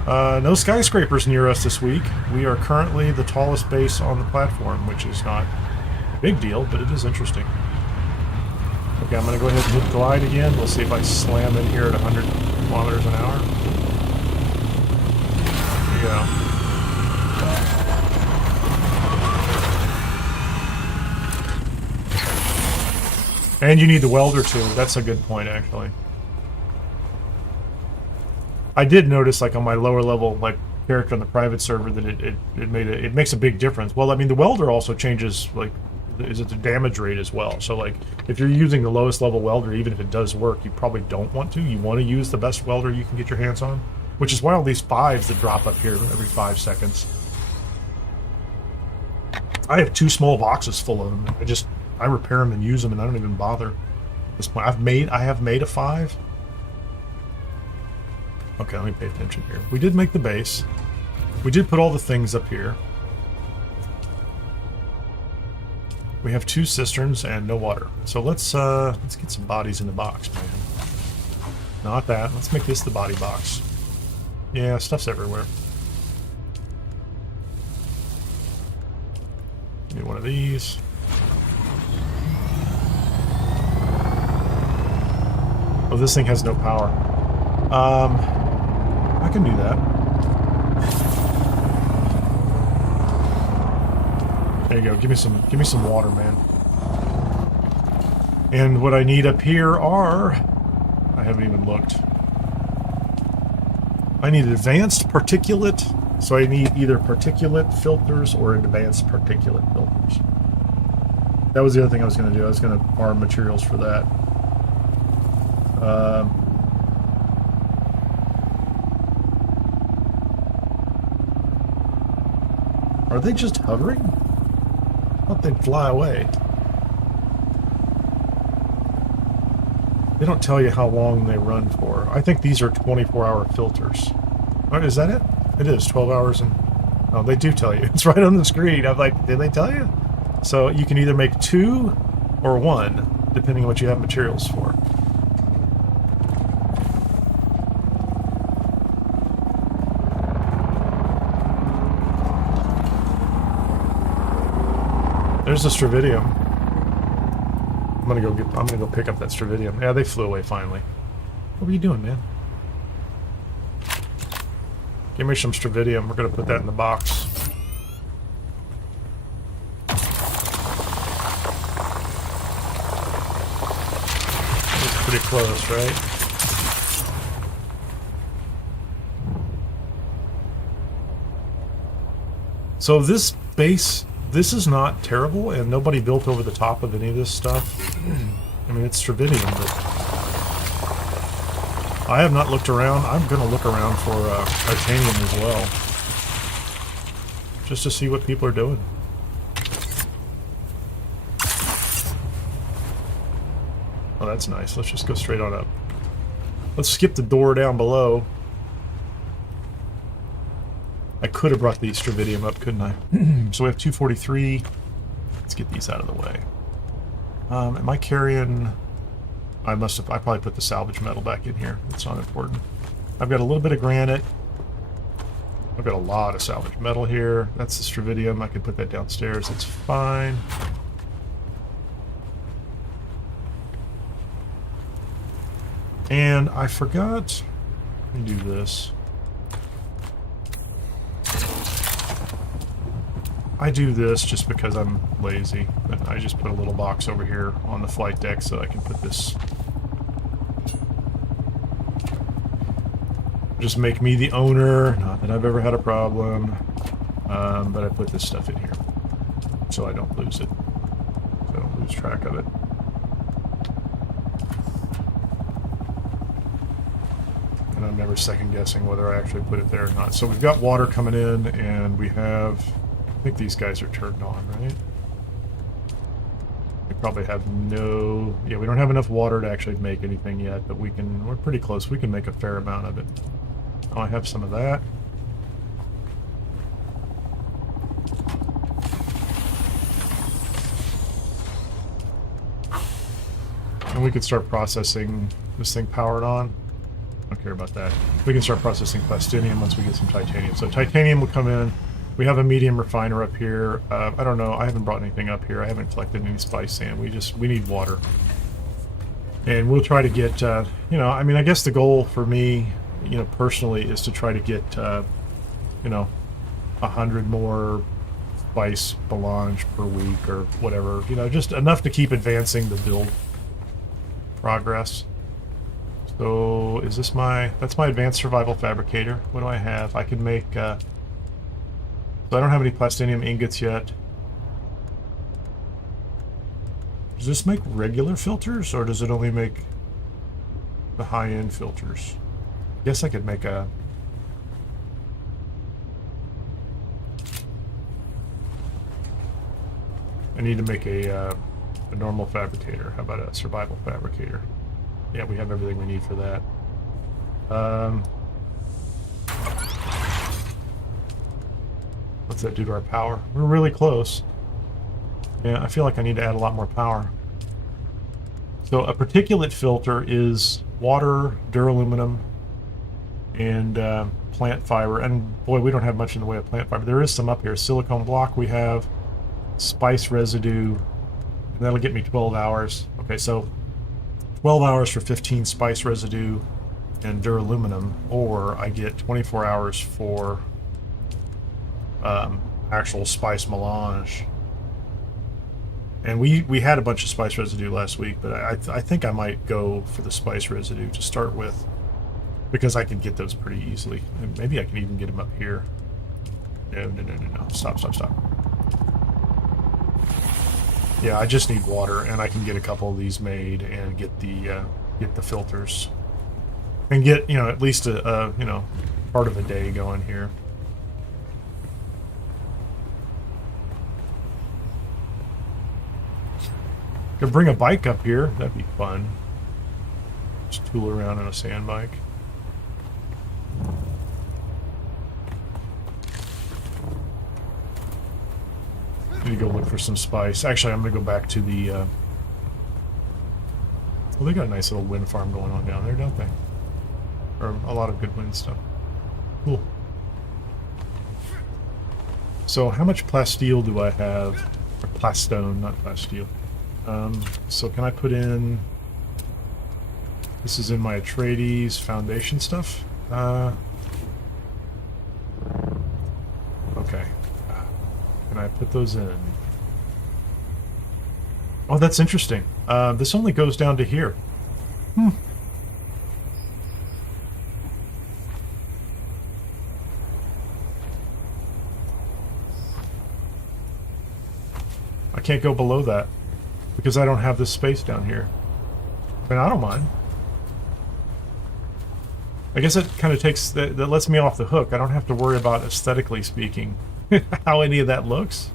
No skyscrapers near us this week. We are currently the tallest base on the platform, which is not a big deal, but it is interesting. Okay, I'm going to go ahead and hit glide again. We'll see if I slam in here at 100 kilometers an hour. There you go. And you need the welder too. That's a good point, actually. I did notice, like on my lower level, like character on the private server, that it makes a big difference. Well, I mean, the welder also changes, like, is it the damage rate as well? So, like, if you're using the lowest level welder, even if it does work, you probably don't want to. You want to use the best welder you can get your hands on, which is why all these 5s that drop up here every 5 seconds. I have 2 small boxes full of them. I repair them and use them, and I don't even bother. At this point, I have made a 5. Okay, let me pay attention here. We did make the base. We did put all the things up here. We have 2 cisterns and no water. So let's get some bodies in the box, man. Not that. Let's make this the body box. Yeah, stuff's everywhere. Need one of these. Oh, this thing has no power. I can do that. There you go. Give me some water, man. And what I need up here are... I haven't even looked. I need advanced particulate, so I need either particulate filters or advanced particulate filters. That was the other thing I was going to do. I was going to farm materials for that. Are they just hovering? I thought they'd fly away. They don't tell you how long they run for. I think these are 24-hour filters. What, is that it? It is 12 hours and... Oh, they do tell you. It's right on the screen. I'm like, did they tell you? So you can either make 2 or 1, depending on what you have materials for. There's the Stravidium. I'm gonna go pick up that Stravidium. Yeah, they flew away finally. What were you doing, man? Give me some Stravidium. We're gonna put that in the box. It's pretty close, right? So this base, this is not terrible, and nobody built over the top of any of this stuff. I mean, it's Stravidium, but I have not looked around. I'm going to look around for titanium as well, just to see what people are doing. Oh, that's nice. Let's just go straight on up. Let's skip the door down below. I could have brought the Stravidium up, couldn't I? So we have 243. Let's get these out of the way. Am I carrying... I probably put the salvage metal back in here. It's not important. I've got a little bit of granite. I've got a lot of salvage metal here. That's the Stravidium. I can put that downstairs. It's fine. And I forgot... Let me do this. I do this just because I'm lazy, but I just put a little box over here on the flight deck so I can put this... Just make me the owner, not that I've ever had a problem, but I put this stuff in here so I don't lose it, so I don't lose track of it. And I'm never second guessing whether I actually put it there or not. So we've got water coming in, and we have... I think these guys are turned on, right? We probably have no... Yeah, we don't have enough water to actually make anything yet, but we can... We're pretty close. We can make a fair amount of it. Oh, I have some of that. And we could start processing this thing powered on. I don't care about that. We can start processing plastinium once we get some titanium. So titanium will come in. We have a medium refiner up here. I don't know. I haven't brought anything up here. I haven't collected any spice sand. We need water. And we'll try to get, you know, I mean, I guess the goal for me, you know, personally, is to try to get, you know, 100 more spice melange per week or whatever. You know, just enough to keep advancing the build progress. So, is this my... That's my advanced survival fabricator. What do I have? I can make... So I don't have any plastinium ingots yet. Does this make regular filters, or does it only make the high-end filters? I guess I could make a... I need to make a normal fabricator. How about a survival fabricator? Yeah, we have everything we need for that. What's that do to our power? We're really close. Yeah, I feel like I need to add a lot more power. So a particulate filter is water, duraluminum, and plant fiber. And boy, we don't have much in the way of plant fiber. There is some up here. Silicone block we have, spice residue, and that'll get me 12 hours. Okay, so 12 hours for 15 spice residue and duraluminum, or I get 24 hours for actual spice melange. And we had a bunch of spice residue last week, but I think I might go for the spice residue to start with, because I can get those pretty easily. And maybe I can even get them up here. No. Stop. Yeah, I just need water, and I can get a couple of these made and get the filters. And get, at least a part of a day going here. Could bring a bike up here. That'd be fun. Just tool around on a sand bike. Need to go look for some spice. Actually, I'm going to go back to the... well, they got a nice little wind farm going on down there, don't they? Or a lot of good wind stuff. Cool. So how much plasteel do I have? Or plastone, not plasteel. So can I put in... This is in my Atreides foundation stuff. Okay. Can I put those in? Oh, that's interesting. This only goes down to here. I can't go below that because I don't have this space down here. I mean, I don't mind. I guess it kind of takes... That lets me off the hook. I don't have to worry about, aesthetically speaking, how any of that looks.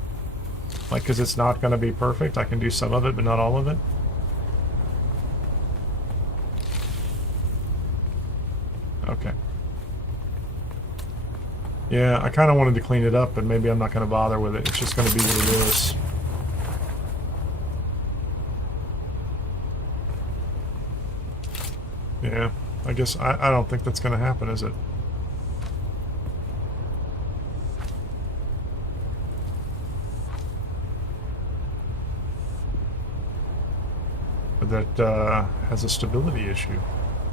Like, because it's not going to be perfect. I can do some of it, but not all of it. Okay. Yeah, I kind of wanted to clean it up, but maybe I'm not going to bother with it. It's just going to be what it is. Yeah, I guess I don't think that's going to happen, is it? But that has a stability issue.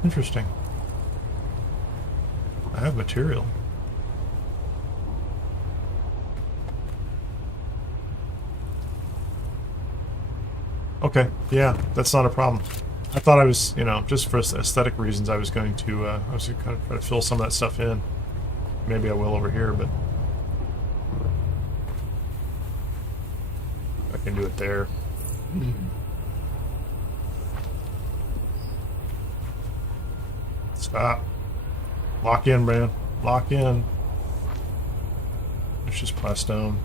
Interesting. I have material. Okay, yeah, that's not a problem. I thought I was, just for aesthetic reasons, I was going to kind of try to fill some of that stuff in. Maybe I will over here, but I can do it there. Stop. Lock in, man. Lock in. It's just plastone.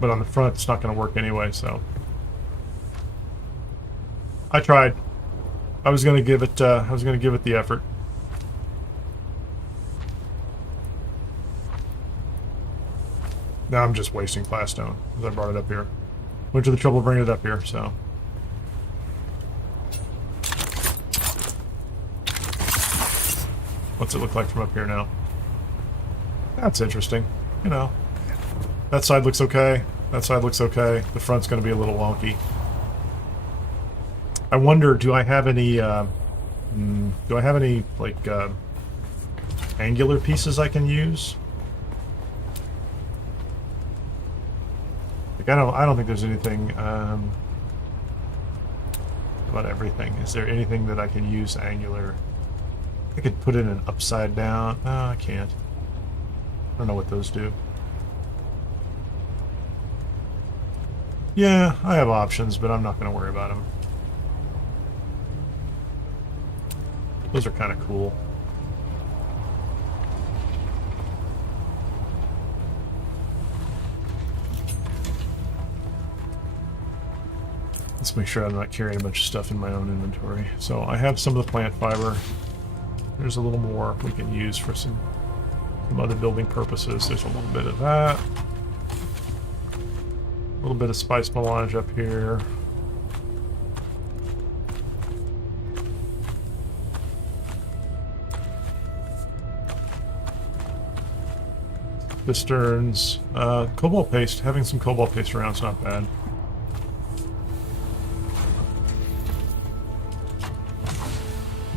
But on the front, it's not going to work anyway, so... I tried. I was going to give it the effort. Now I'm just wasting plastone, because I brought it up here. Went to the trouble of bringing it up here, so... What's it look like from up here now? That's interesting, That side looks okay. That side looks okay. The front's going to be a little wonky. I wonder, do I have any, like, angular pieces I can use? Like, I don't think there's anything, about everything. Is there anything that I can use angular? I could put in an upside down. No, I can't. I don't know what those do. Yeah, I have options, but I'm not going to worry about them. Those are kind of cool. Let's make sure I'm not carrying a bunch of stuff in my own inventory. So I have some of the plant fiber. There's a little more we can use for some other building purposes. There's a little bit of that. A little bit of spice melange up here. Cisterns. Cobalt paste. Having some cobalt paste around is not bad.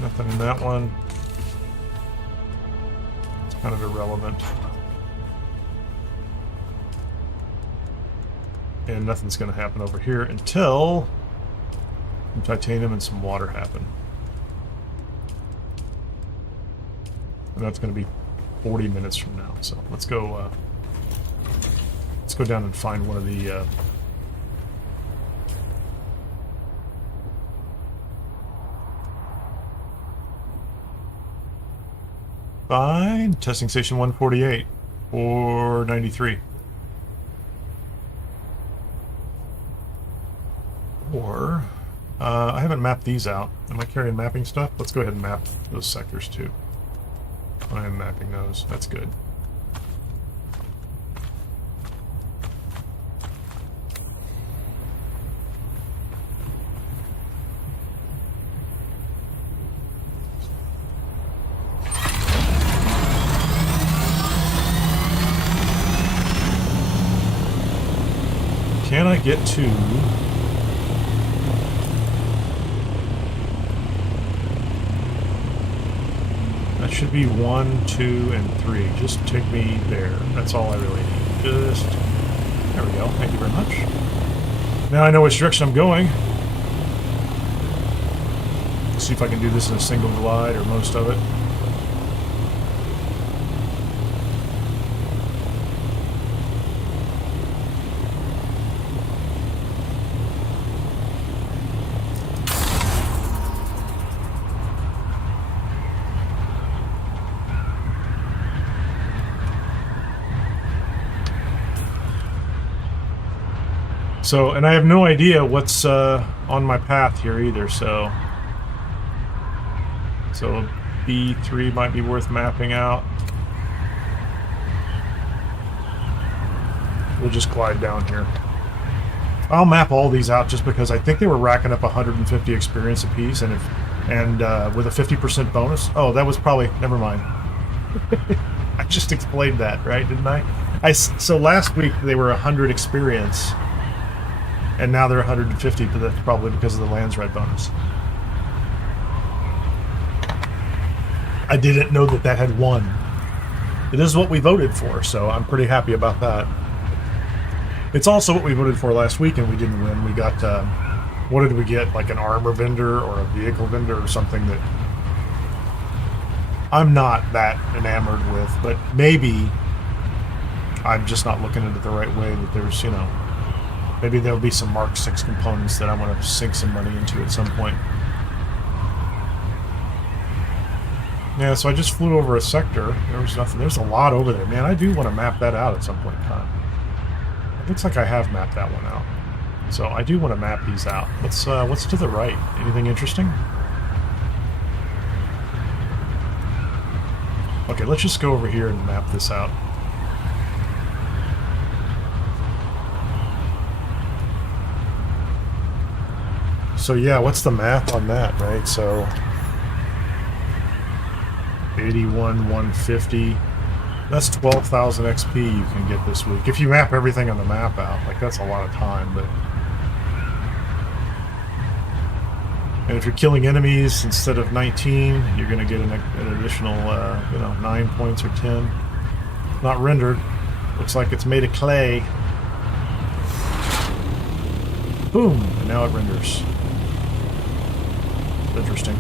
Nothing in that one. It's kind of irrelevant. And nothing's going to happen over here until some titanium and some water happen. And that's going to be 40 minutes from now. So let's go down and find one of the fine. Testing station 148 or 93. Or I haven't mapped these out. Am I carrying mapping stuff? Let's go ahead and map those sectors too. I am mapping those. That's good. Can I get to... That should be 1, 2, and 3. Just take me there. That's all I really need. Just... There we go. Thank you very much. Now I know which direction I'm going. Let's see if I can do this in a single glide or most of it. So, and I have no idea what's on my path here either, so B3 might be worth mapping out. We'll just glide down here. I'll map all these out just because I think they were racking up 150 experience apiece, and with a 50% bonus. Oh, that was probably... Never mind. I just explained that, right? Didn't I? So last week they were 100 experience. And now they're 150, but that's probably because of the Landsraad bonus. I didn't know that had won. It is what we voted for, so I'm pretty happy about that. It's also what we voted for last week, and we didn't win. We got, what did we get? Like an armor vendor or a vehicle vendor or something that I'm not that enamored with, but maybe I'm just not looking at it the right way, that there's, you know... Maybe there'll be some Mark 6 components that I want to sink some money into at some point. Yeah, so I just flew over a sector. There was nothing. There's a lot over there. Man, I do want to map that out at some point in time. It looks like I have mapped that one out. So I do want to map these out. What's to the right? Anything interesting? Okay, let's just go over here and map this out. So yeah, what's the math on that, right? So 81, 150. That's 12,000 XP you can get this week. If you map everything on the map out, like that's a lot of time, but... And if you're killing enemies instead of 19, you're going to get an additional, 9 points or 10. Not rendered. Looks like it's made of clay. Boom! And now it renders. Interesting.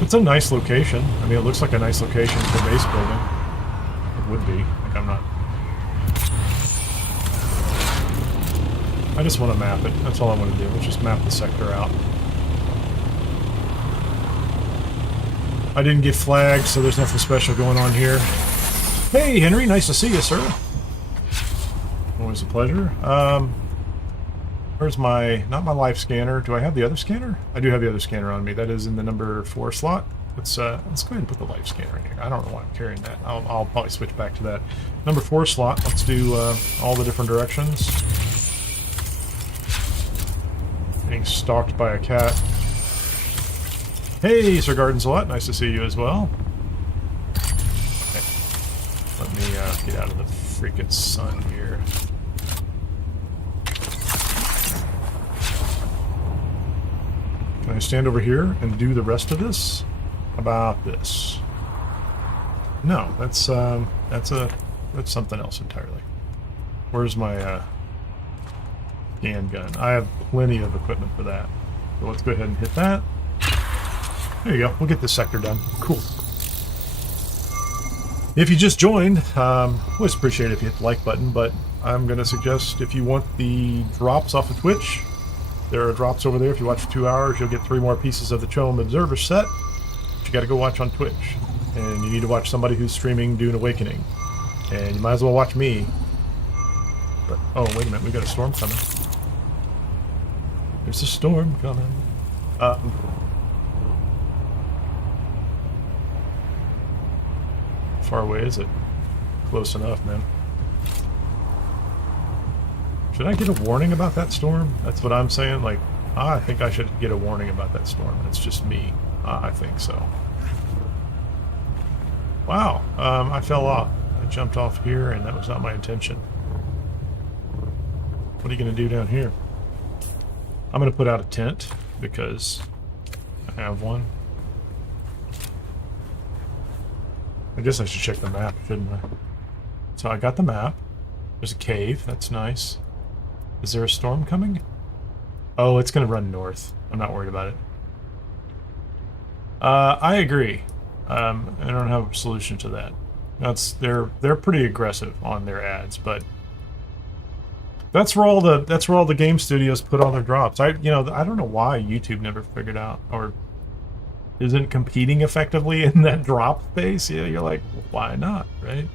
It's a nice location. I mean, it looks like a nice location for base building. It would be. Like, I'm not... I just want to map it. That's all I want to do. Let's just map the sector out. I didn't get flagged, so there's nothing special going on here. Hey, Henry, nice to see you, sir. Always a pleasure. Where's my... not my life scanner. Do I have the other scanner? I do have the other scanner on me. That is in the number 4 slot. Let's go ahead and put the life scanner in here. I don't know why I'm carrying that. I'll probably switch back to that. Number 4 slot. Let's do all the different directions. Being stalked by a cat. Hey, Sir Gardensalot. Nice to see you as well. Okay. Let me get out of the freaking sun here. Can I stand over here and do the rest of this? How about this? No, that's something else entirely. Where's my scan gun? I have plenty of equipment for that. So let's go ahead and hit that. There you go. We'll get this sector done. Cool. If you just joined, always appreciate it if you hit the like button, but I'm going to suggest if you want the drops off of Twitch, there are drops over there. If you watch for 2 hours, you'll get 3 more pieces of the CHOAM Observer set. But you got to go watch on Twitch. And you need to watch somebody who's streaming Dune Awakening. And you might as well watch me. But, oh, wait a minute. We got a storm coming. There's a storm coming. How far away is it? Close enough, man. Should I get a warning about that storm? That's what I'm saying. Like, I think I should get a warning about that storm. It's just me. I think so. Wow. I fell off. I jumped off here, and that was not my intention. What are you going to do down here? I'm going to put out a tent, because I have one. I guess I should check the map, shouldn't I? So I got the map. There's a cave. That's nice. Is there a storm coming? Oh, it's going to run north. I'm not worried about it. I agree. I don't have a solution to that. They're pretty aggressive on their ads, but that's where all the game studios put all their drops. I don't know why YouTube never figured out or isn't competing effectively in that drop space. Yeah, you're like, well, why not, right?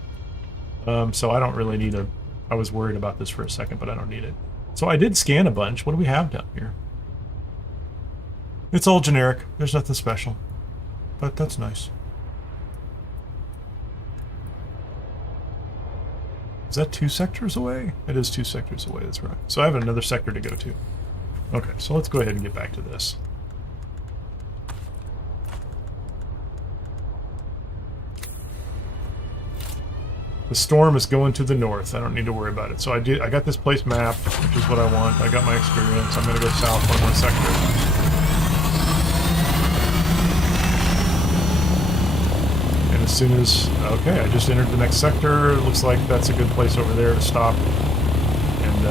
So I don't really need a... I was worried about this for a second, but I don't need it. So I did scan a bunch. What do we have down here? It's all generic. There's nothing special. But that's nice. Is that 2 sectors away? It is 2 sectors away, that's right. So I have another sector to go to. Okay, so let's go ahead and get back to this. The storm is going to the north. I don't need to worry about it. So I got this place mapped, which is what I want. I got my experience. I'm going to go south on one sector. And as soon as... Okay, I just entered the next sector. It looks like that's a good place over there to stop. And,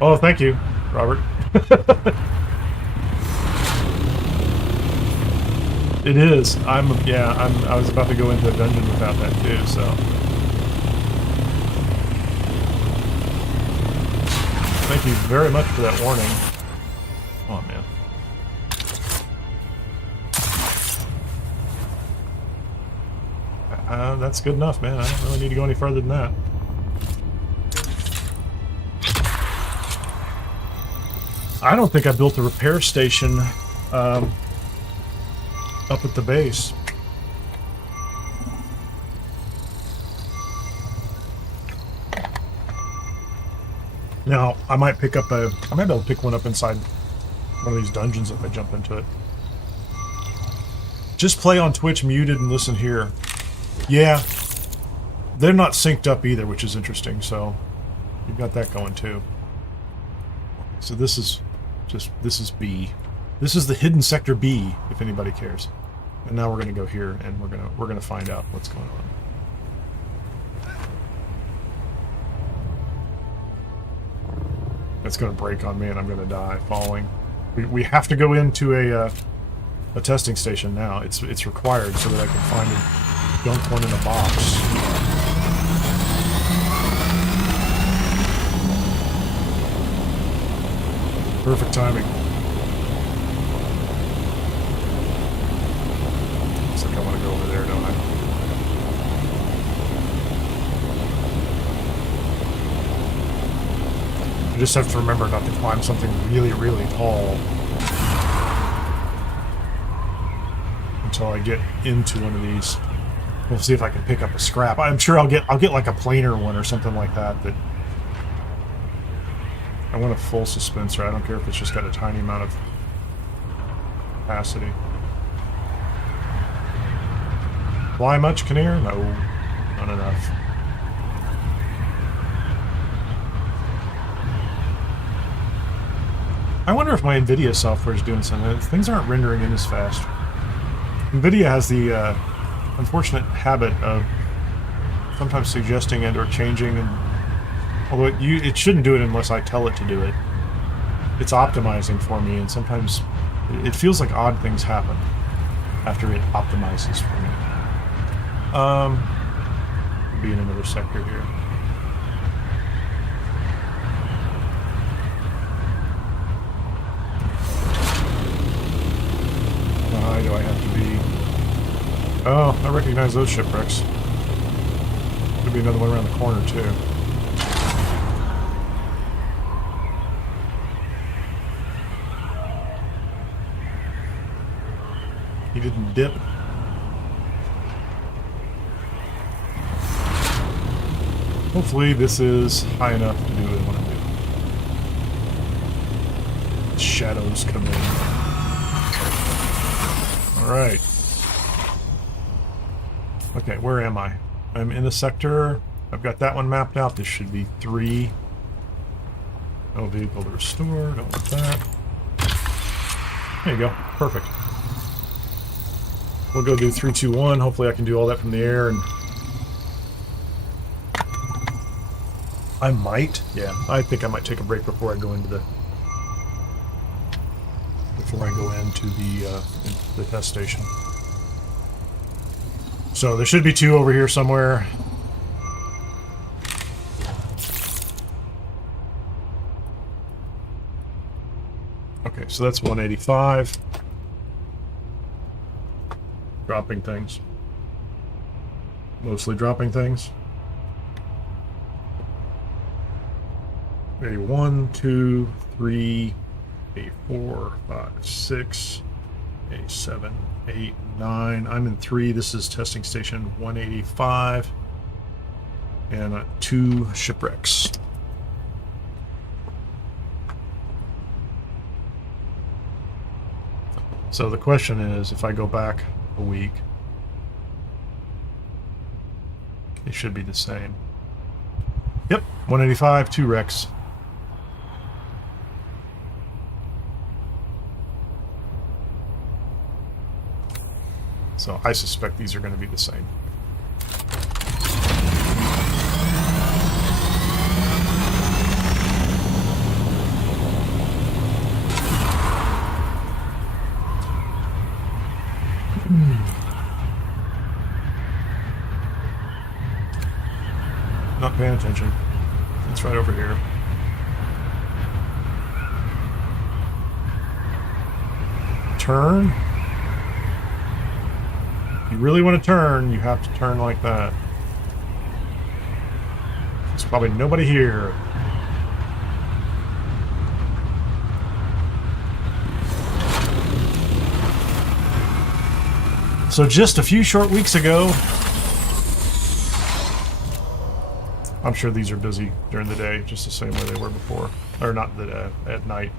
oh, thank you, Robert. It is. I was about to go into a dungeon without that too, so. Thank you very much for that warning. Oh man. That's good enough, man. I don't really need to go any further than that. I don't think I built a repair station up at the base. Now, I might be able to pick one up inside one of these dungeons if I jump into it. Just play on Twitch muted and listen here. Yeah. They're not synced up either, which is interesting, so you've got that going too. So this is B. This is the hidden sector B, if anybody cares. And now we're going to go here and we're going to find out what's going on. It's going to break on me and I'm going to die falling. We have to go into a testing station now. It's required so that I can find a dunk one in a box. Perfect timing. Looks like I want to go over there, don't I? I just have to remember not to climb something really, really tall until I get into one of these. We'll see if I can pick up a scrap. I'm sure I'll get like a planar one or something like that. That I want a full suspenser. I don't care if it's just got a tiny amount of capacity. Fly much, Kineer? No, not enough. I wonder if my NVIDIA software is doing something. Things aren't rendering in as fast. NVIDIA has the unfortunate habit of sometimes suggesting it or changing, and although it shouldn't do it unless I tell it to do it. It's optimizing for me, and sometimes it feels like odd things happen after it optimizes for me. Be in another sector here. How high do I have to be? Oh, I recognize those shipwrecks. Could be another one around the corner, too. He didn't dip. Hopefully this is high enough to do what I want to do. Shadows come in. Alright. Okay, where am I? I'm in the sector. I've got that one mapped out. This should be 3. No vehicle to restore. Don't want that. There you go. Perfect. We'll go do 3, 2, 1. Hopefully I can do all that from the air, and I might. Yeah, I think I might take a break before I go into the test station. So there should be 2 over here somewhere. Okay, so that's 185. Dropping things. Mostly dropping things. Maybe 1, 2, 3, 4, 5, 6, 7, 8, 9. I'm in 3. This is testing station 185. And 2 shipwrecks. So the question is, if I go back a week, it should be the same. Yep, 185, 2 wrecks. So I suspect these are going to be the same. Not paying attention. It's right over here. Turn. If you really want to turn, you have to turn like that. There's probably nobody here. So just a few short weeks ago, I'm sure these are busy during the day, just the same way they were before. Or not at night.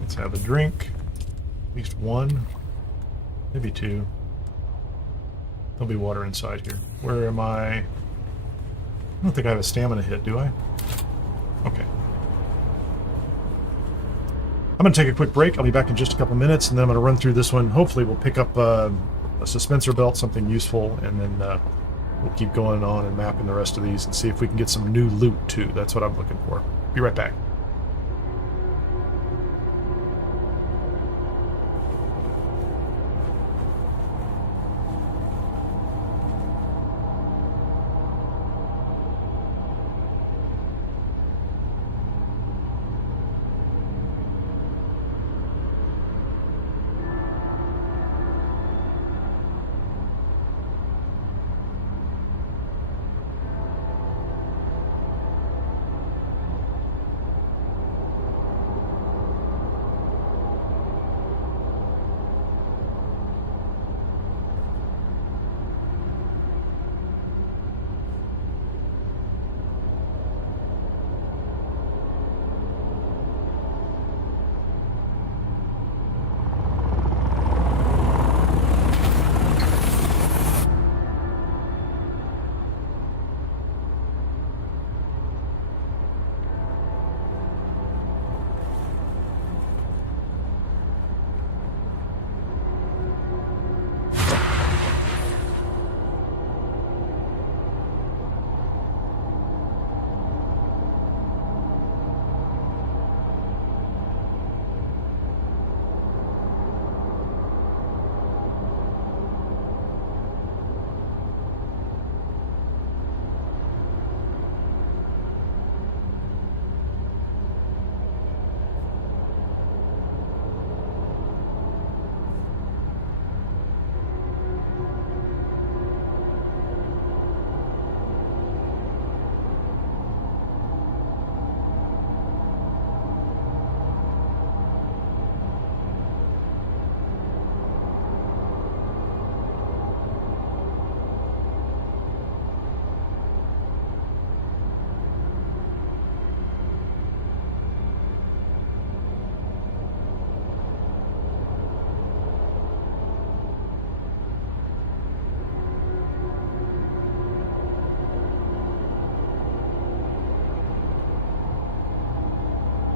Let's have a drink. At least 1. Maybe 2. There'll be water inside here. Where am I? I don't think I have a stamina hit, do I? Okay. I'm going to take a quick break. I'll be back in just a couple minutes, and then I'm going to run through this one. Hopefully we'll pick up a suspensor belt, something useful, and then we'll keep going on and mapping the rest of these and see if we can get some new loot, too. That's what I'm looking for. Be right back.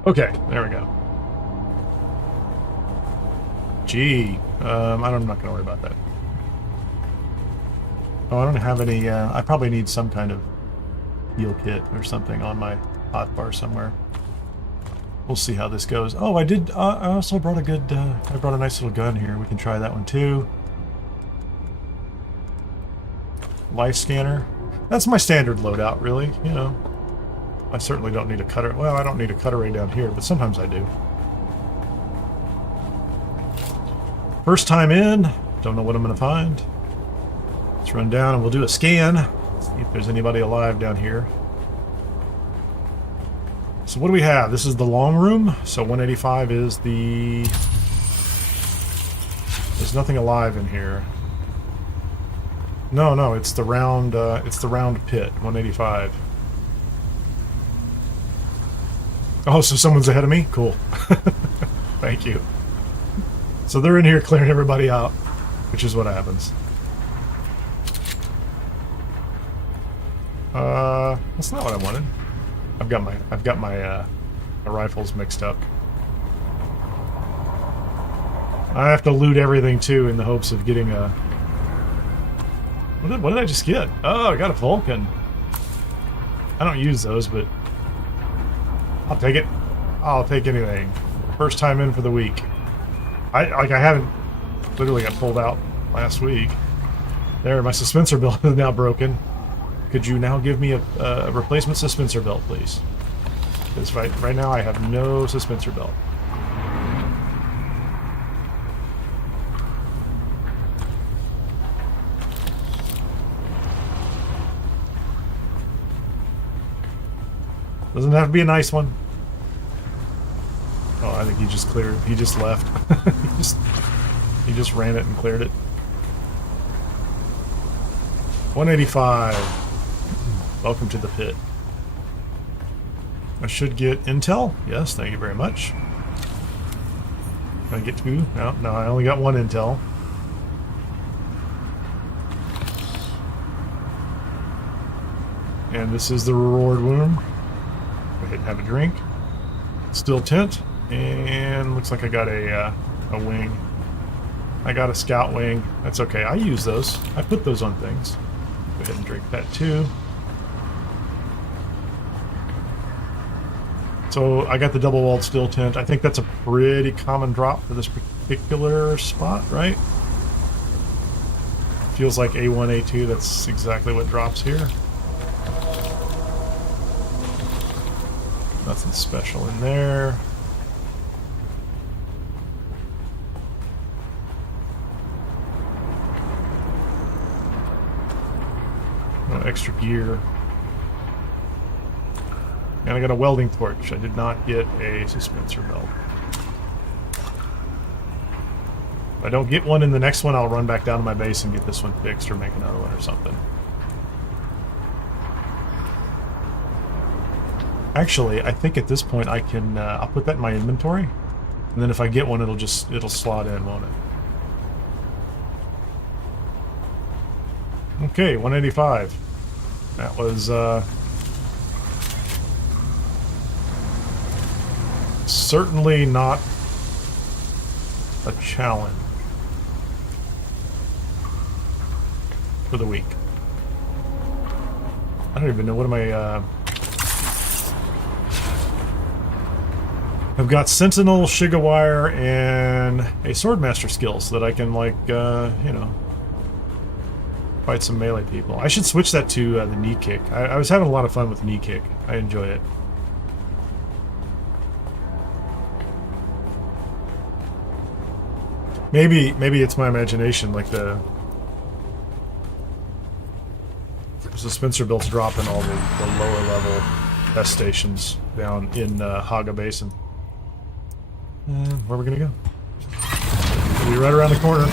Okay, there we go. Gee, I'm not going to worry about that. Oh, I don't have any, I probably need some kind of heal kit or something on my hotbar somewhere. We'll see how this goes. Oh, I did, I also brought a good, I brought a nice little gun here. We can try that one too. Life scanner. That's my standard loadout, really, you know. I certainly don't need a cutter. Well, I don't need a cutter ray down here, but sometimes I do. First time in, don't know what I'm going to find. Let's run down and we'll do a scan. See if there's anybody alive down here. So what do we have? This is the long room. So 185 is the... There's nothing alive in here. No, it's the round pit, 185. Oh, so someone's ahead of me? Cool. Thank you. So they're in here clearing everybody out, which is what happens. That's not what I wanted. I've got my rifles mixed up. I have to loot everything too in the hopes of getting a... What did I just get? Oh, I got a Vulcan. I don't use those, but I'll take it. I'll take anything. First time in for the week. I haven't literally got pulled out last week. There, my suspensor belt is now broken. Could you now give me a replacement suspensor belt, please? Because right now I have no suspensor belt. Doesn't have to be a nice one. Oh, I think he just cleared. He just left. he just ran it and cleared it. 185. Welcome to the pit. I should get intel. Yes, thank you very much. Can I get two? No, I only got one intel. And this is the reward room. Go ahead and have a drink. Still tent. And looks like I got a wing. I got a scout wing. That's okay. I use those. I put those on things. Go ahead and drink that too. So I got the double-walled steel tent. I think that's a pretty common drop for this particular spot, right? Feels like A1, A2. That's exactly what drops here. Nothing special in there. No extra gear. And I got a welding torch. I did not get a suspensor belt. If I don't get one in the next one, I'll run back down to my base and get this one fixed or make another one or something. Actually, I think at this point I can, I'll put that in my inventory. And then if I get one, it'll slot in, won't it? Okay, 185. That was, certainly not a challenge for the week. I don't even know, what am I, I've got Sentinel, Shigawire, and a Swordmaster skill so that I can, like, you know, fight some melee people. I should switch that to the knee kick. I was having a lot of fun with knee kick. I enjoy it. Maybe it's my imagination, like the suspensor belts drop in all the lower level test stations down in Haga Basin. Where are we gonna go? We'll be right around the corner.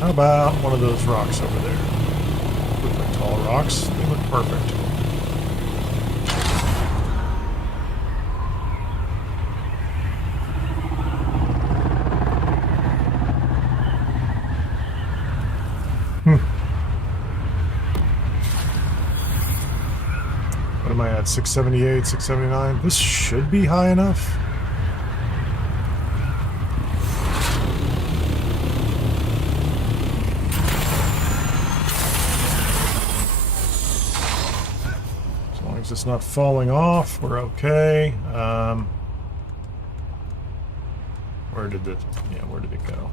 How about one of those rocks over there? Look like tall rocks. They look perfect. at? 678, 679. This should be high enough. As long as it's not falling off, we're okay. Where did it go?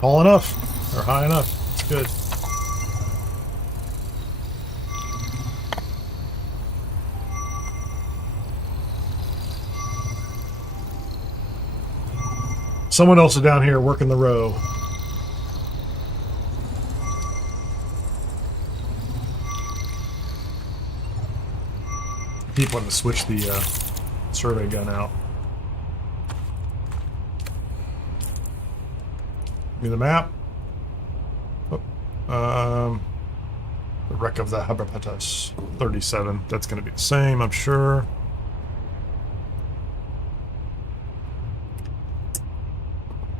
Tall enough, or high enough. It's good. Someone else is down here working the row. Keep wanting to switch the survey gun out. Give me the map. Oh, the wreck of the Haberpatas 37. That's going to be the same, I'm sure.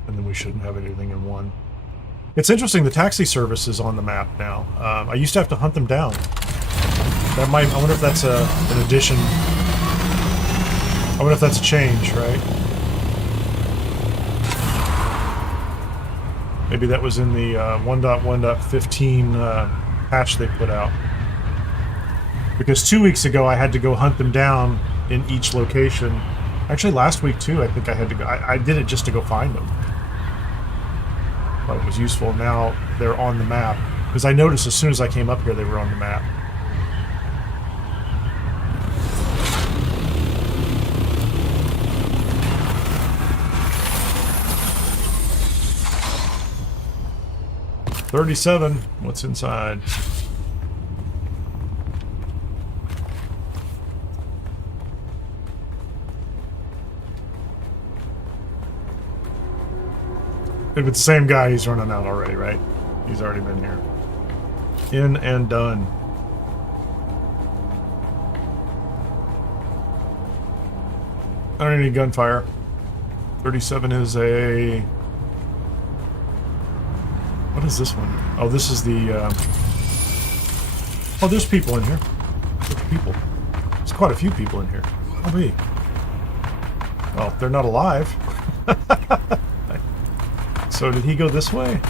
And then we shouldn't have anything in one. It's interesting, the taxi service is on the map now. I used to have to hunt them down. That might, I wonder if that's an addition. I wonder if that's a change, right? Maybe that was in the 1.1.15 patch they put out. Because 2 weeks ago I had to go hunt them down in each location. Actually last week too, I think I had to go. I did it just to go find them. Thought it was useful. Now they're on the map. Because I noticed as soon as I came up here they were on the map. $37. What's inside? If it's the same guy, he's running out already, right? He's already been here. In and done. I don't need gunfire. 37 is a... What is this one? Oh, this is the... Oh, there's people in here. There's people. There's quite a few people in here. Oh, me. Well, they're not alive. So did he go this way?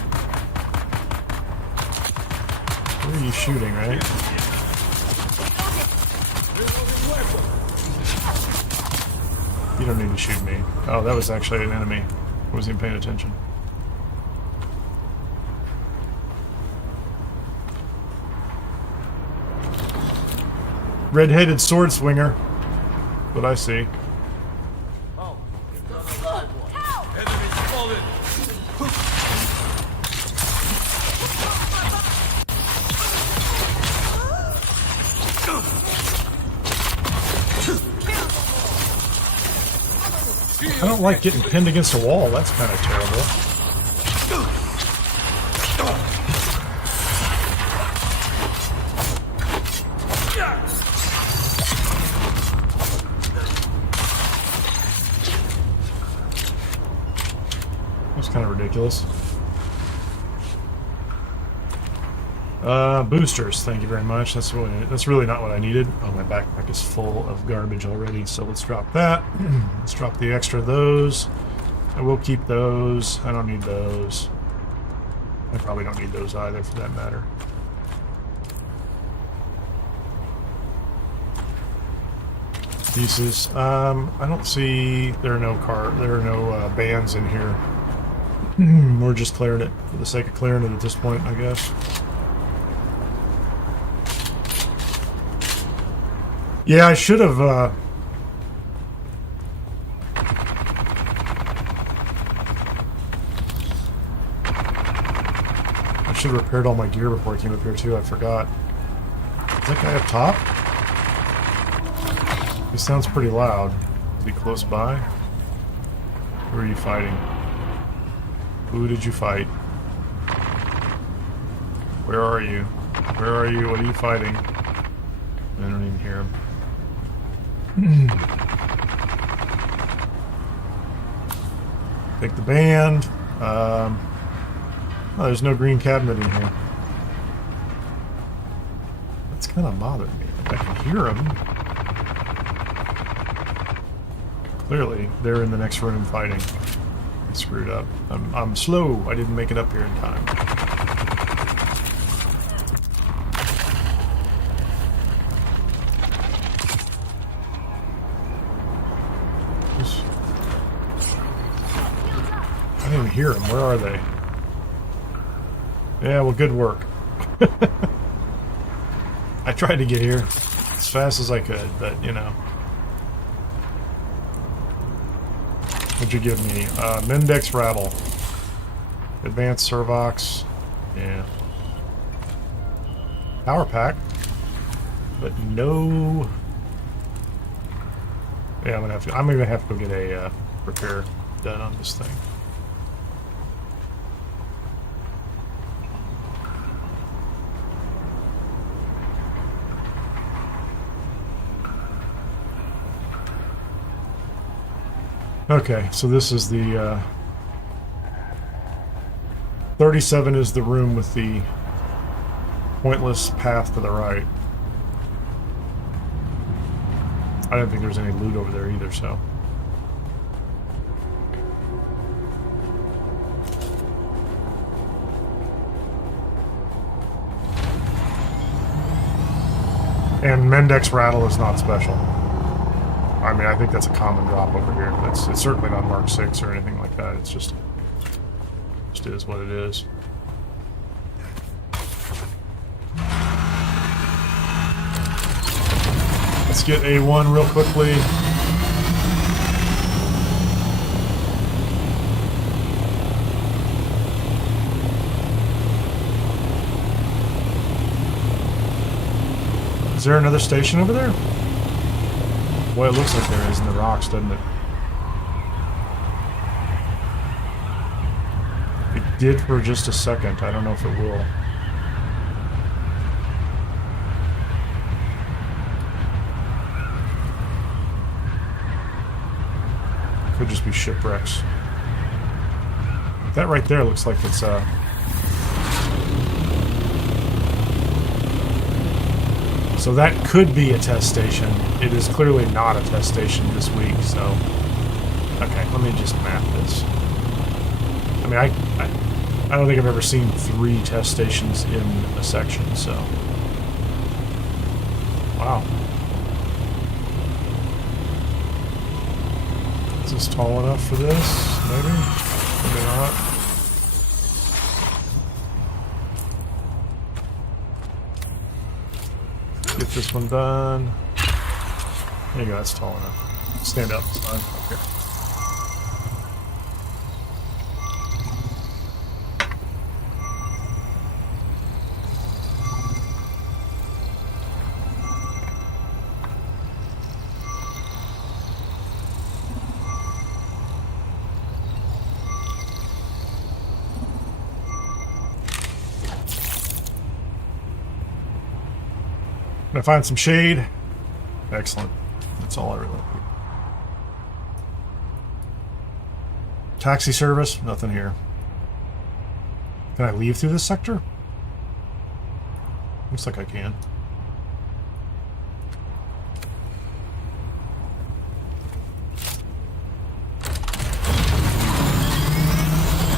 Where are you shooting, right? You don't need to shoot me. Oh, that was actually an enemy. I wasn't even paying attention. Red-headed sword swinger. What I see. I don't like getting pinned against a wall. That's kind of terrible. That's kind of ridiculous. Boosters, thank you very much. That's really not what I needed. Oh, my backpack is full of garbage already, so let's drop that. Let's drop the extra of those. I will keep those. I don't need those. I probably don't need those either, for that matter. Pieces. I don't see. There are no bands in here. We're just clearing it for the sake of clearing it at this point, I guess. Yeah, I should have, I should have repaired all my gear before I came up here, too. I forgot. Is that guy up top? He sounds pretty loud. Is he close by? Who are you fighting? Who did you fight? Where are you? Where are you? What are you fighting? I don't even hear him. Take the band. Oh, there's no green cabinet in here. kind of bothered me. I can hear them. Clearly, they're in the next room fighting. I screwed up. I'm slow. I didn't make it up here in time. I didn't even hear them. Where are they? Yeah, well, good work. I tried to get here as fast as I could, but, you know. What'd you give me? Mendex Rattle. Advanced Servox. Yeah. Power Pack. But no... Yeah, I'm gonna have to go get a repair done on this thing. Okay, so this is the 37 is the room with the pointless path to the right. I didn't think there was any loot over there either, so. And Mendex Rattle is not special. I mean, I think that's a common drop over here. It's certainly not Mark 6 or anything like that. It's just is what it is. Let's get A1 real quickly. Is there another station over there? Well, it looks like there is in the rocks, doesn't it? It did for just a second. I don't know if it will. Could just be shipwrecks. That right there looks like it's so that could be a test station. It is clearly not a test station this week, so... Okay, let me just map this. I mean, I don't think I've ever seen 3 test stations in a section, so... Wow. Is this tall enough for this? Maybe? Maybe not. Get this one done. There you go, that's tall enough. Stand up, it's fine. Okay. Can I find some shade? Excellent. That's all I really need. Taxi service? Nothing here. Can I leave through this sector? Looks like I can.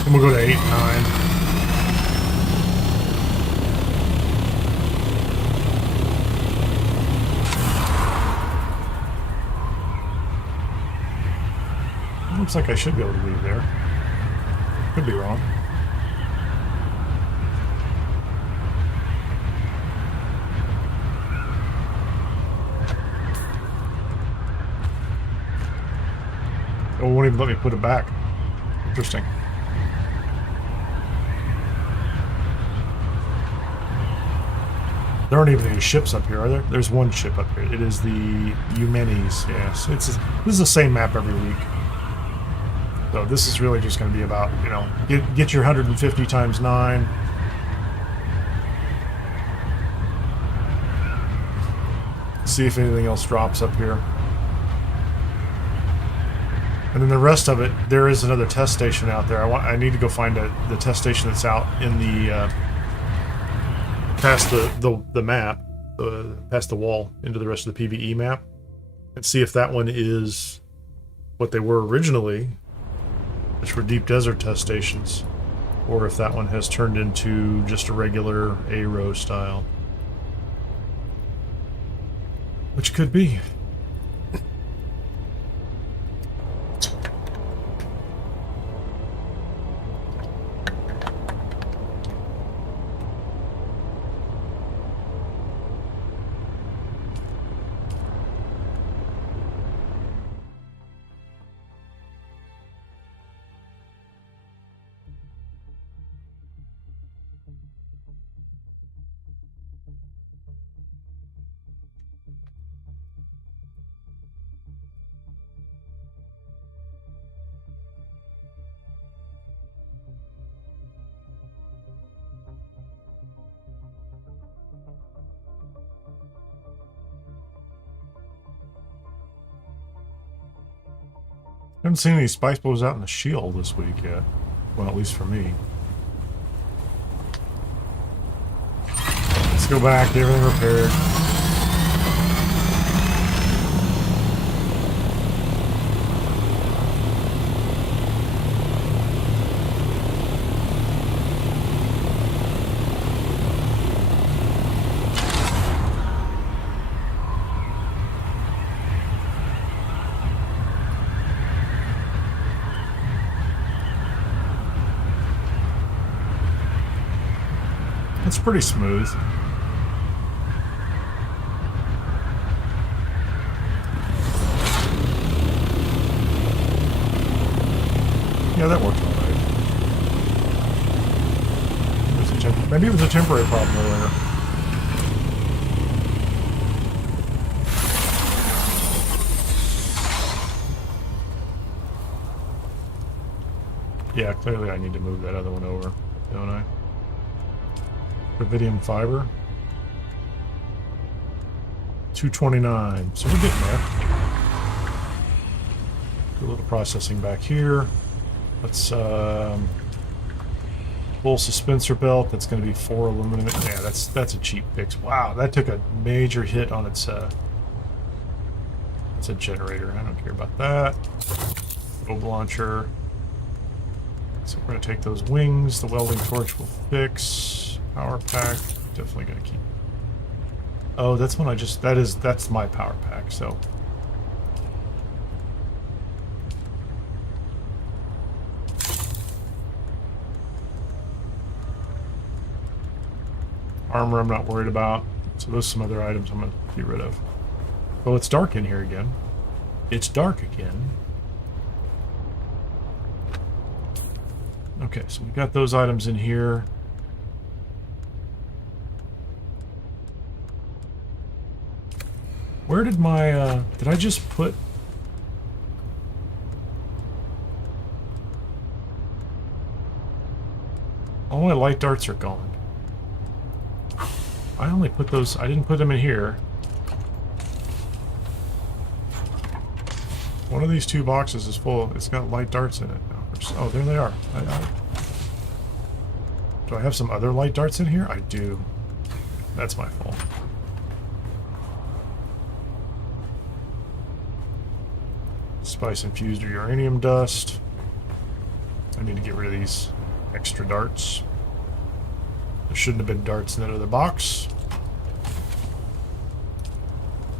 And we'll go to 8 and 9. Looks like I should be able to leave there. Could be wrong. Oh, it won't even let me put it back. Interesting. There aren't even any ships up here, are there? There's one ship up here. It is the Eumenes. Yes, this is the same map every week. So this is really just going to be about, you know, get your 150 times 9. See if anything else drops up here. And then the rest of it, there is another test station out there. I need to go find the test station that's out in the past the map. past the wall into the rest of the PvE map and see if that one is what they were originally, which were deep desert test stations, or if that one has turned into just a regular A-row style. Which could be. I haven't seen any spice bows out in the shield this week yet. Well, at least for me. Let's go back, get everything repaired. It's pretty smooth. Yeah, that worked all right. Maybe it was a temporary problem earlier. Yeah, clearly I need to move that other one over, don't I? Rubidium fiber. 229. So we're getting there. Do a little processing back here. Let's full suspensor belt. That's going to be 4 aluminum. Yeah, that's a cheap fix. Wow, that took a major hit on its it's a generator. I don't care about that. Probe launcher. So we're going to take those wings. The welding torch will fix. Power pack, definitely gonna keep. Oh, that's when I just, that's my power pack, so. Armor I'm not worried about. So those are some other items I'm gonna get rid of. Oh, it's dark in here again. It's dark again. Okay, so we got those items in here. Where did my, did I just put... All my light darts are gone. I only put those, I didn't put them in here. One of these 2 boxes is full, it's got light darts in it now. Oh, there they are. Do I have some other light darts in here? I do. That's my fault. Spice infused or uranium dust. I need to get rid of these extra darts. There shouldn't have been darts in that other box.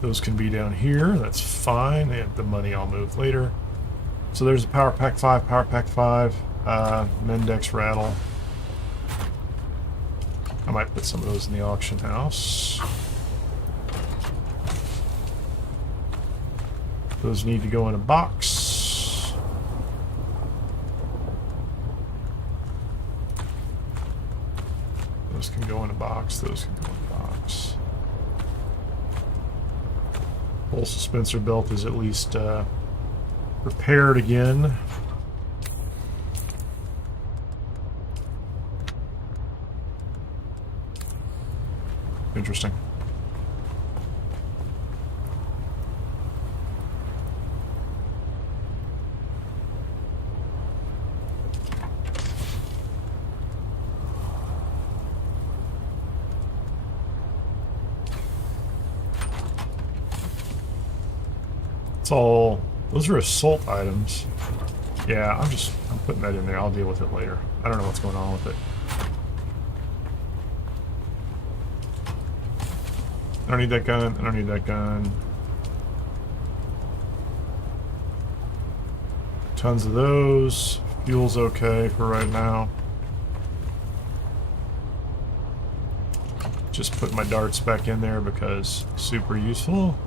Those can be down here. That's fine. They have the money I'll move later. So there's a Power Pack 5, Mendex rattle. I might put some of those in the auction house. Those need to go in a box. Those can go in a box. Those can go in a box. Full suspensor belt is at least repaired again. Interesting. It's all... Those are assault items. Yeah, I'm putting that in there. I'll deal with it later. I don't know what's going on with it. I don't need that gun. I don't need that gun. Tons of those. Fuel's okay for right now. Just put my darts back in there because super useful.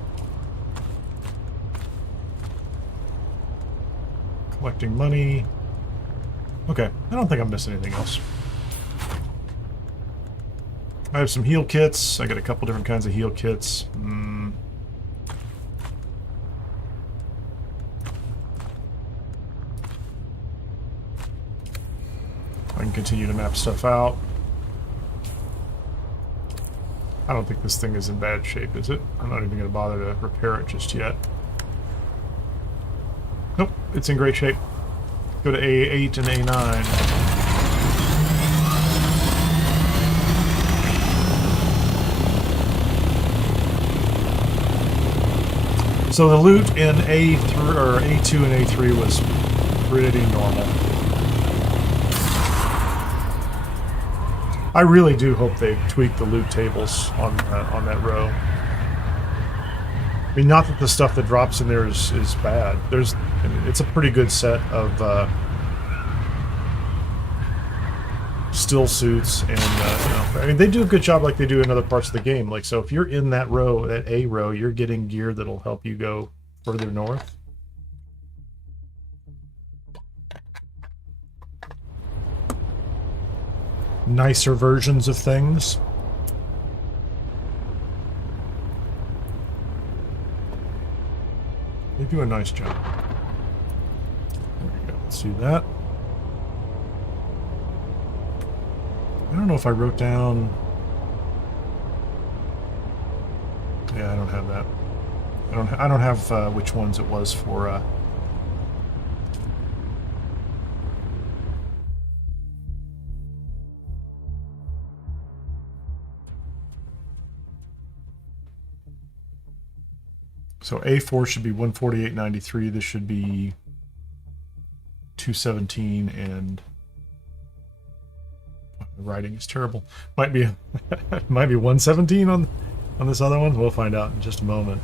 Collecting money. Okay, I don't think I'm missing anything else. I have some heal kits. I got a couple different kinds of heal kits. I can continue to map stuff out. I don't think this thing is in bad shape, is it? I'm not even going to bother to repair it just yet. Nope, it's in great shape. Go to A8 and A9. So the loot in A3 or A2 and A3 was pretty normal. I really do hope they tweak the loot tables on that row. I mean, not that the stuff that drops in there is bad. It's a pretty good set of still suits, and I mean, they do a good job like they do in other parts of the game. Like, so if you're in that row, that A row, you're getting gear that'll help you go further north. Nicer versions of things. They do a nice job. There we go. Let's do that. I don't know if I wrote down... Yeah, I don't have that. I don't have which ones it was for... So A4 should be 148.93. This should be 217, and the writing is terrible. Might be might be 117 on this other one. We'll find out in just a moment.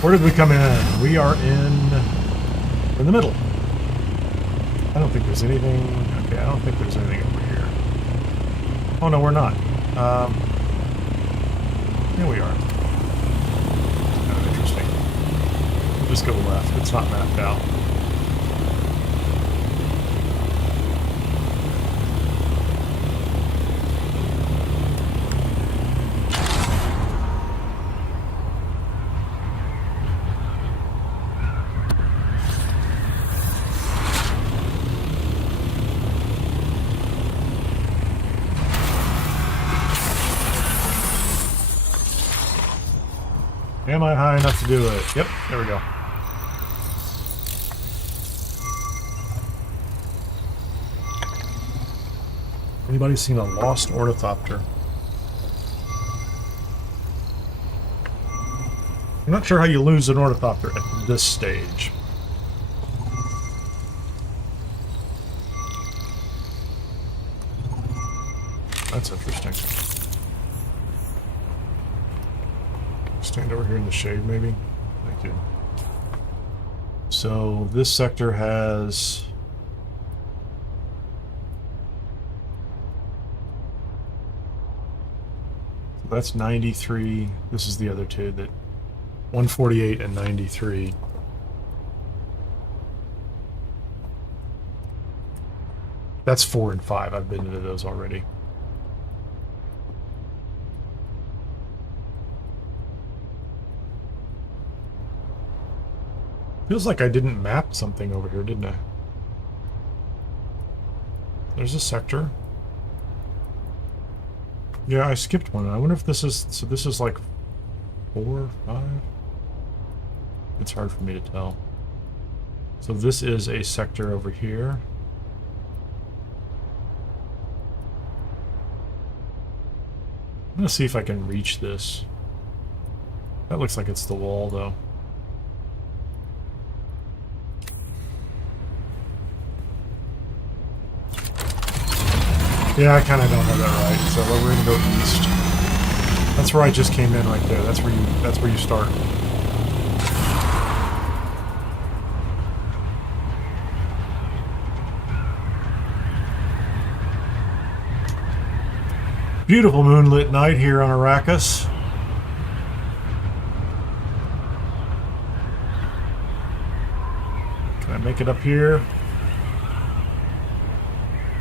Where did we come in? We are in the middle. I don't think there's anything... Okay, I don't think there's anything over here. Oh, no, we're not. Here we are. Kind of interesting. We'll just go left. It's not mapped out. Am I high enough to do it? Yep, there we go. Anybody seen a lost ornithopter? I'm not sure how you lose an ornithopter at this stage. That's interesting. Stand over here in the shade, maybe? Thank you. So, this sector has... That's 93. This is the other two, that 148 and 93. That's 4 and 5. I've been to those already. Feels like I didn't map something over here, didn't I? There's a sector. Yeah, I skipped one. I wonder if this is... So this is like 4 or 5? It's hard for me to tell. So this is a sector over here. I'm gonna see if I can reach this. That looks like it's the wall, though. Yeah, I kind of don't have that right. So we're gonna go east. That's where I just came in, right there. That's where you start. Beautiful moonlit night here on Arrakis. Can I make it up here?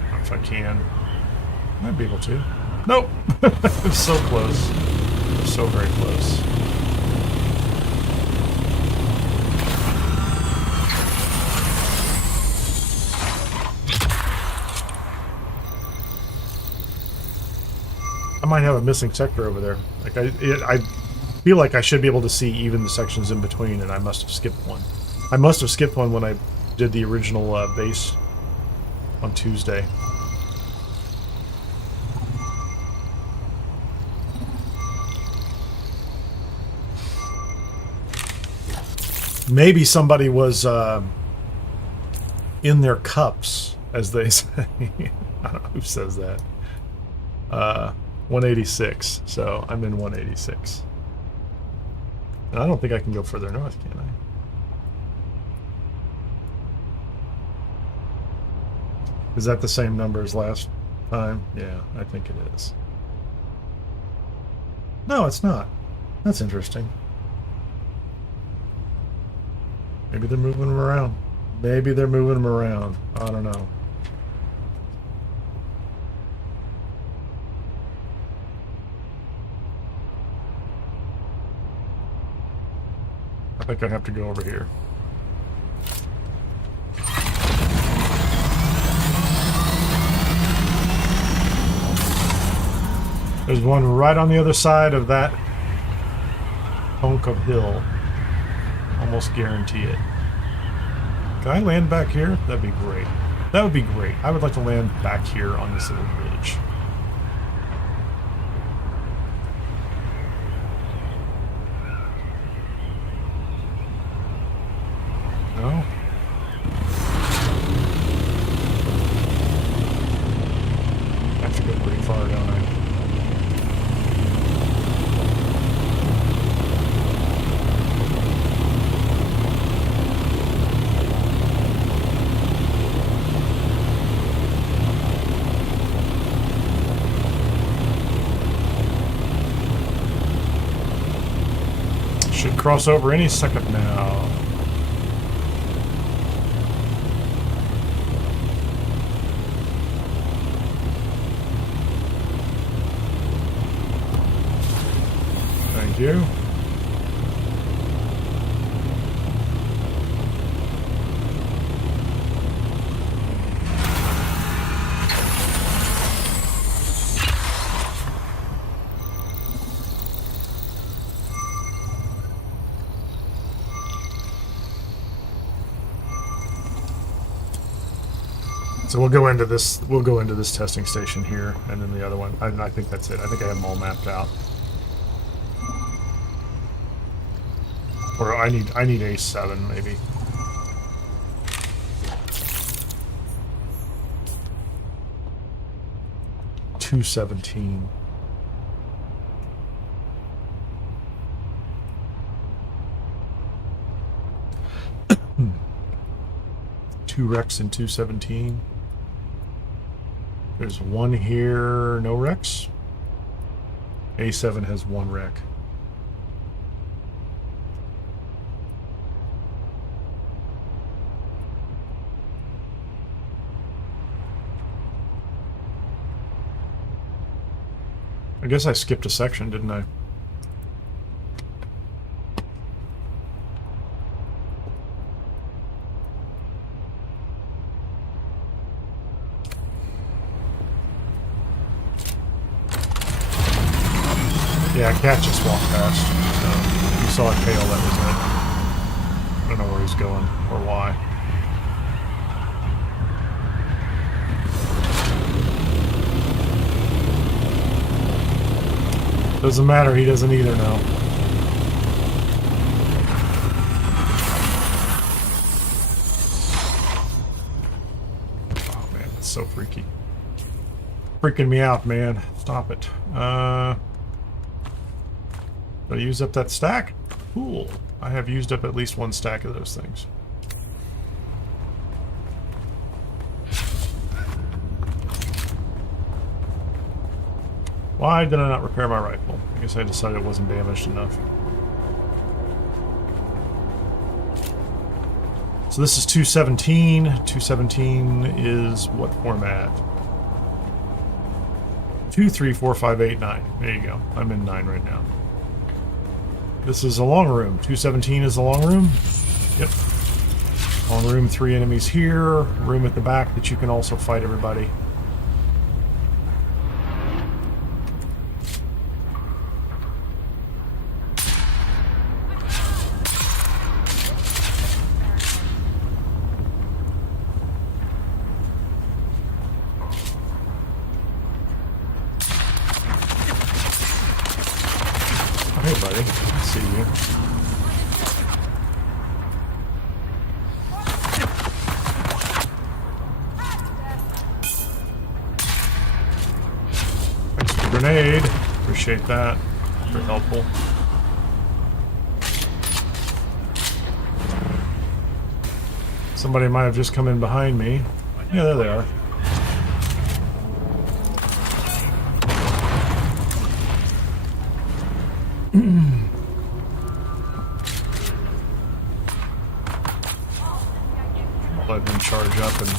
I don't know if I can. Might be able to. Nope. It's so close. So very close. I might have a missing sector over there. Like I feel like I should be able to see even the sections in between, and I must have skipped one. I must have skipped one when I did the original base on Tuesday. Maybe somebody was in their cups, as they say. I don't know who says that. 186, so I'm in 186. And I don't think I can go further north, can I? Is that the same number as last time? Yeah, I think it is. No, it's not. That's interesting. Maybe they're moving them around. Maybe they're moving them around. I don't know. I think I have to go over here. There's one right on the other side of that hunk of hill. Almost guarantee it. Can I land back here? That'd be great. That would be great. I would like to land back here on this little ridge. No? I have to go pretty far, don't I? Should cross over any second now. Thank you. So we'll go into this. We'll go into this testing station here, and then the other one. I think that's it. I think I have them all mapped out. Or I need A7 maybe. $217. Two Rex and 217. There's one here, no Rex. A7 has one Rec. I guess I skipped a section, didn't I? Yeah, Cat just walked past. So you saw a tail, that was it. I don't know where he's going or why. Doesn't matter, he doesn't either now. Oh man, it's so freaky. Freaking me out, man. Stop it. Did I use up that stack? Cool. I have used up at least one stack of those things. Why did I not repair my rifle? I guess I decided it wasn't damaged enough. So this is 217. 217 is what format? 2, 3, 4, 5, 8, 9. There you go. I'm in 9 right now. This is a long room. 217 is the long room. Yep. Long room, 3 enemies here. Room at the back that you can also fight everybody. Hey, buddy. I see you. Thanks for the grenade. Appreciate that. Very helpful. Somebody might have just come in behind me. Yeah, there they are. I'll let him charge up and...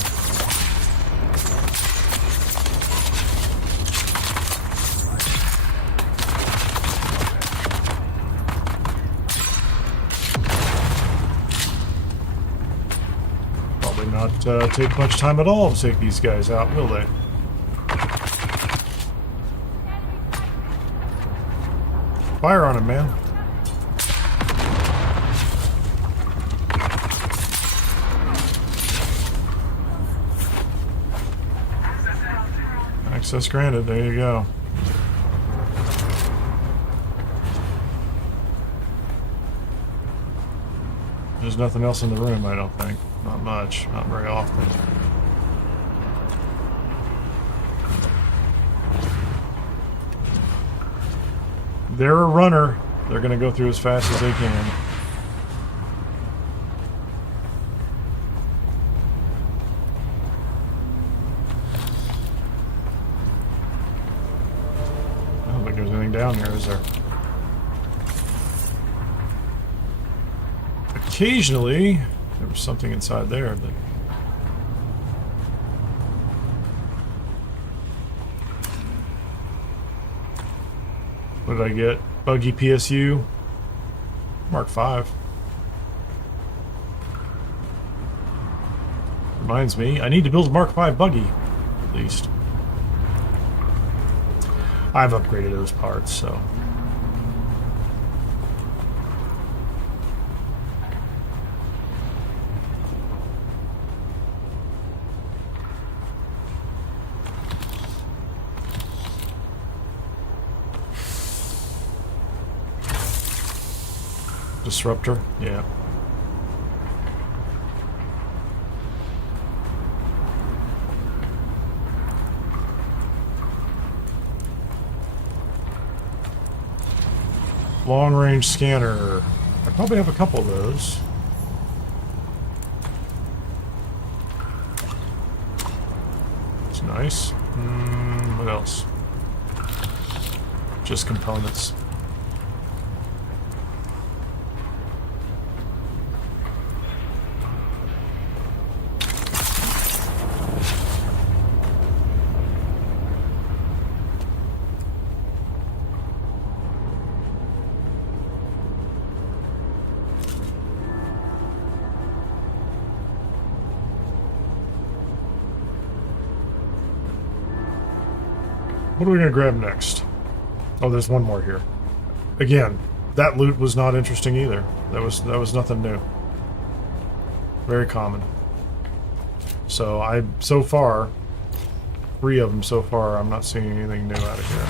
Probably not take much time at all to take these guys out, will they? Fire on him, man. Access granted, there you go. There's nothing else in the room, I don't think. Not much, not very often. They're a runner. They're going to go through as fast as they can. I don't think there's anything down here, is there? Occasionally, there was something inside there, but... What did I get? Buggy PSU. Mark 5. Reminds me, I need to build a Mark 5 buggy, at least. I've upgraded those parts, so... Disruptor? Yeah. Long range scanner. I probably have a couple of those. It's nice. What else? Just components. What are we gonna grab next? Oh, there's one more here. Again, that loot was not interesting either. That was nothing new. Very common. So so far, 3 of them so far, I'm not seeing anything new out of here.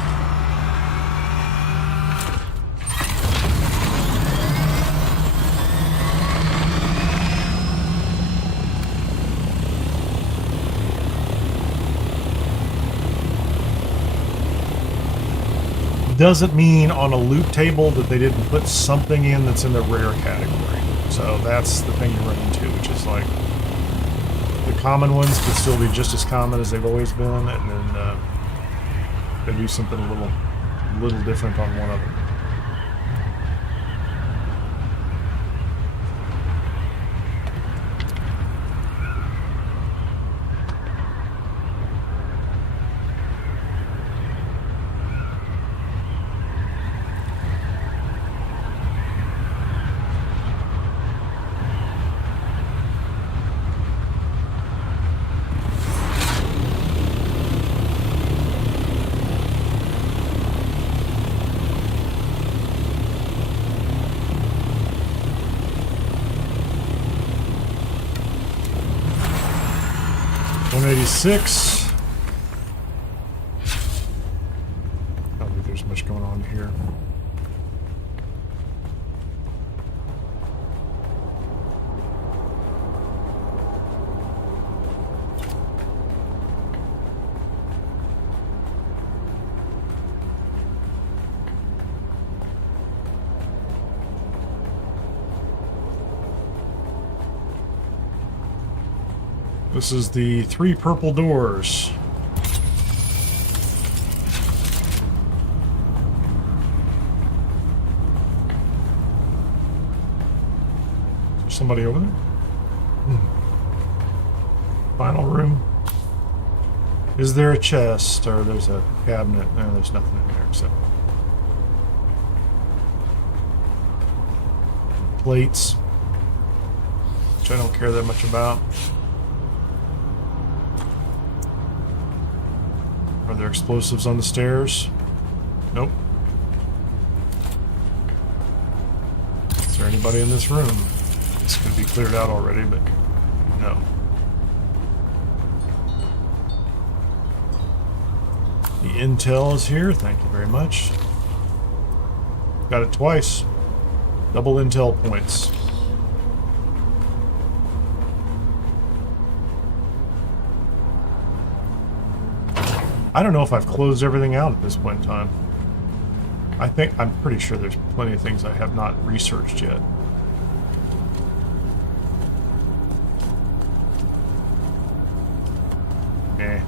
doesn't mean on a loot table that they didn't put something in that's in the rare category. So that's the thing you run into, which is like the common ones could still be just as common as they've always been, and then they do something a little different on one of them. Six. I don't think there's much going on here. This is the 3 purple doors. Is there somebody over there? Final room. Is there a chest or there's a cabinet? No, there's nothing in there except plates, which I don't care that much about. Are there explosives on the stairs? Nope. Is there anybody in this room? This could be cleared out already, but no. The intel is here. Thank you very much. Got it twice. Double intel points. I don't know if I've closed everything out at this point in time. I'm pretty sure there's plenty of things I have not researched yet. Nah.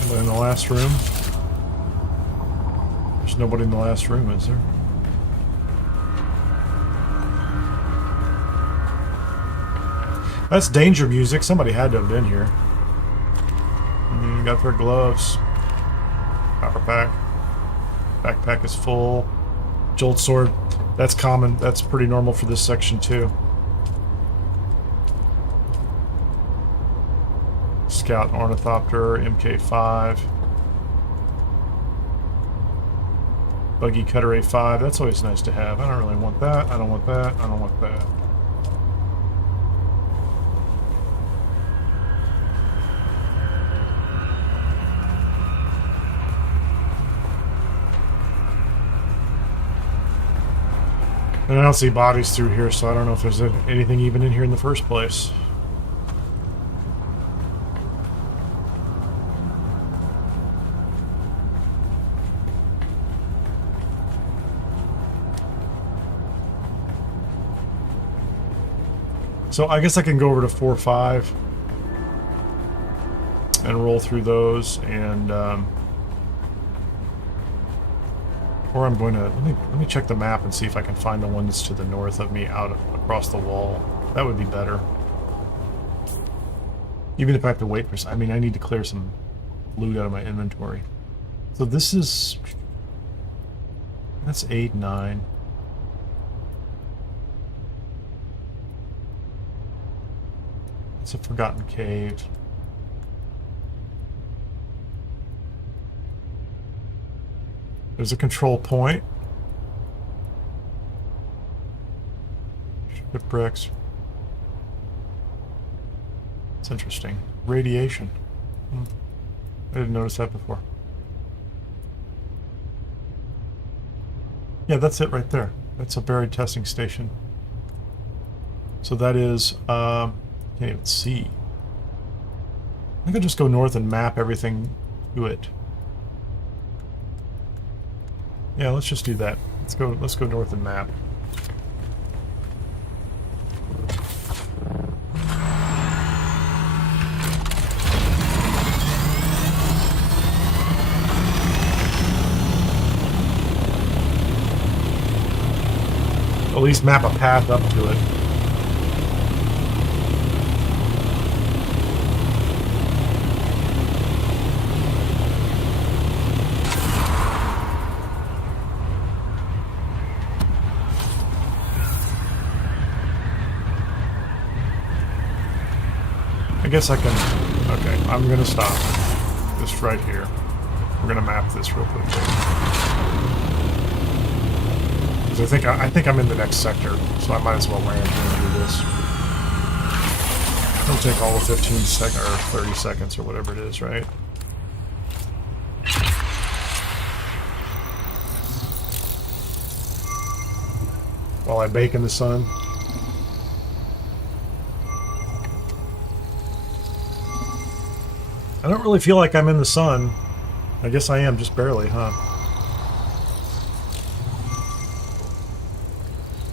Anybody in the last room? There's nobody in the last room, is there? That's danger music. Somebody had to have been here. Got their gloves. Power pack. Backpack is full. Jolt sword. That's common. That's pretty normal for this section too. Scout ornithopter. MK5. Buggy cutter A5. That's always nice to have. I don't really want that. I don't want that. I don't want that. And I don't see bodies through here, so I don't know if there's anything even in here in the first place. So I guess I can go over to 4-5 and roll through those, and or I'm going to let me check the map and see if I can find the one that's to the north of me across the wall. That would be better. Even if I have to wait for, I mean, I need to clear some loot out of my inventory. So this is, that's 8, 9. It's a forgotten cave. There's a control point. Shipwrecks. It's interesting. Radiation. I didn't notice that before. Yeah, that's it right there. That's a buried testing station. So that is, can't even see. I could just go north and map everything to it. Yeah, let's just do that. Let's go north and map. At least map a path up to it. I guess I can... Okay, I'm gonna stop. Just right here. We're gonna map this real quickly. I think I'm in the next sector, so I might as well land here and do this. It'll take all of 15 seconds or 30 seconds or whatever it is, right? While I bake in the sun. I don't really feel like I'm in the sun. I guess I am, just barely, huh?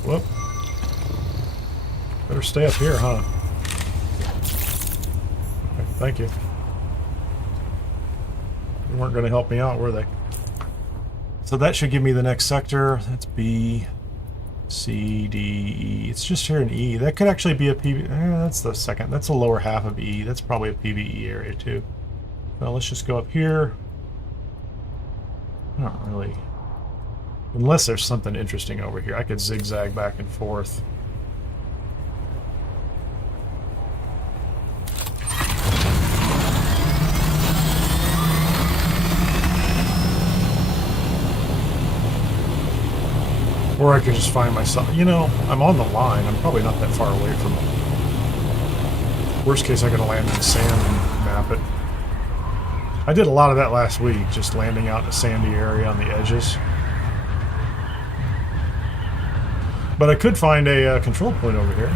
Whoop. Better stay up here, huh? Okay, thank you. They weren't going to help me out, were they? So that should give me the next sector. That's B, C, D, E. It's just here in E. That could actually be a PvE. That's the second. That's the lower half of E. That's probably a PvE area, too. Well, let's just go up here. I don't really... Unless there's something interesting over here. I could zigzag back and forth. Or I could just find myself... You know, I'm on the line. I'm probably not that far away from it. Worst case, I could land in sand and map it. I did a lot of that last week, just landing out in a sandy area on the edges. But I could find a control point over here.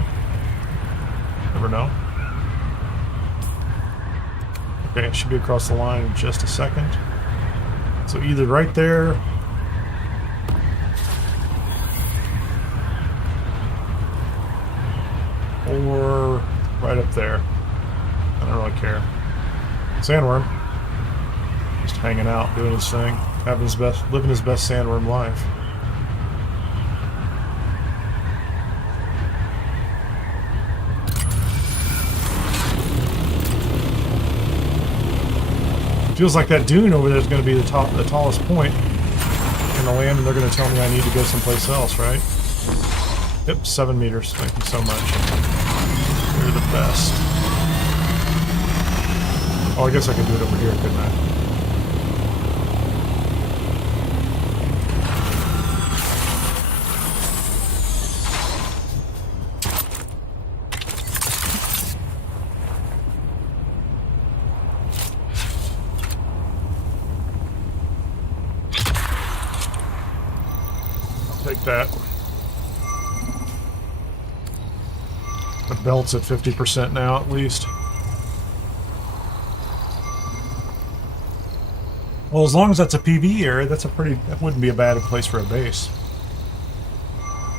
Never know. Okay, it should be across the line in just a second. So either right there... or right up there. I don't really care. Sandworm. Just hanging out, doing his thing. Having his best, living his best sandworm life. Feels like that dune over there is going to be the tallest point in the land, and they're going to tell me I need to go someplace else, right? Yep, 7 meters. Thank you so much. You're the best. Oh, I guess I could do it over here, couldn't I? Take that. The belt's at 50% now, at least. Well, as long as that's a PvE area, that wouldn't be a bad place for a base.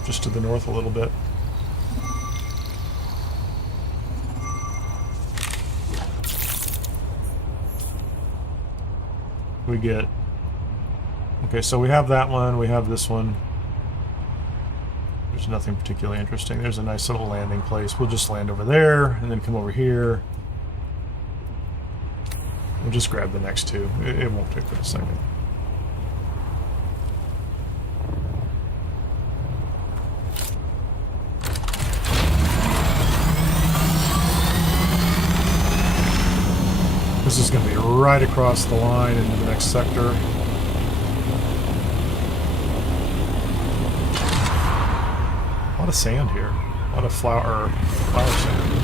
Just to the north a little bit. We get... Okay, so we have that one, we have this one. There's nothing particularly interesting. There's a nice little landing place. We'll just land over there, and then come over here. We'll just grab the next two. It won't take but a second. This is going to be right across the line into the next sector. A lot of sand here. A lot of flower sand.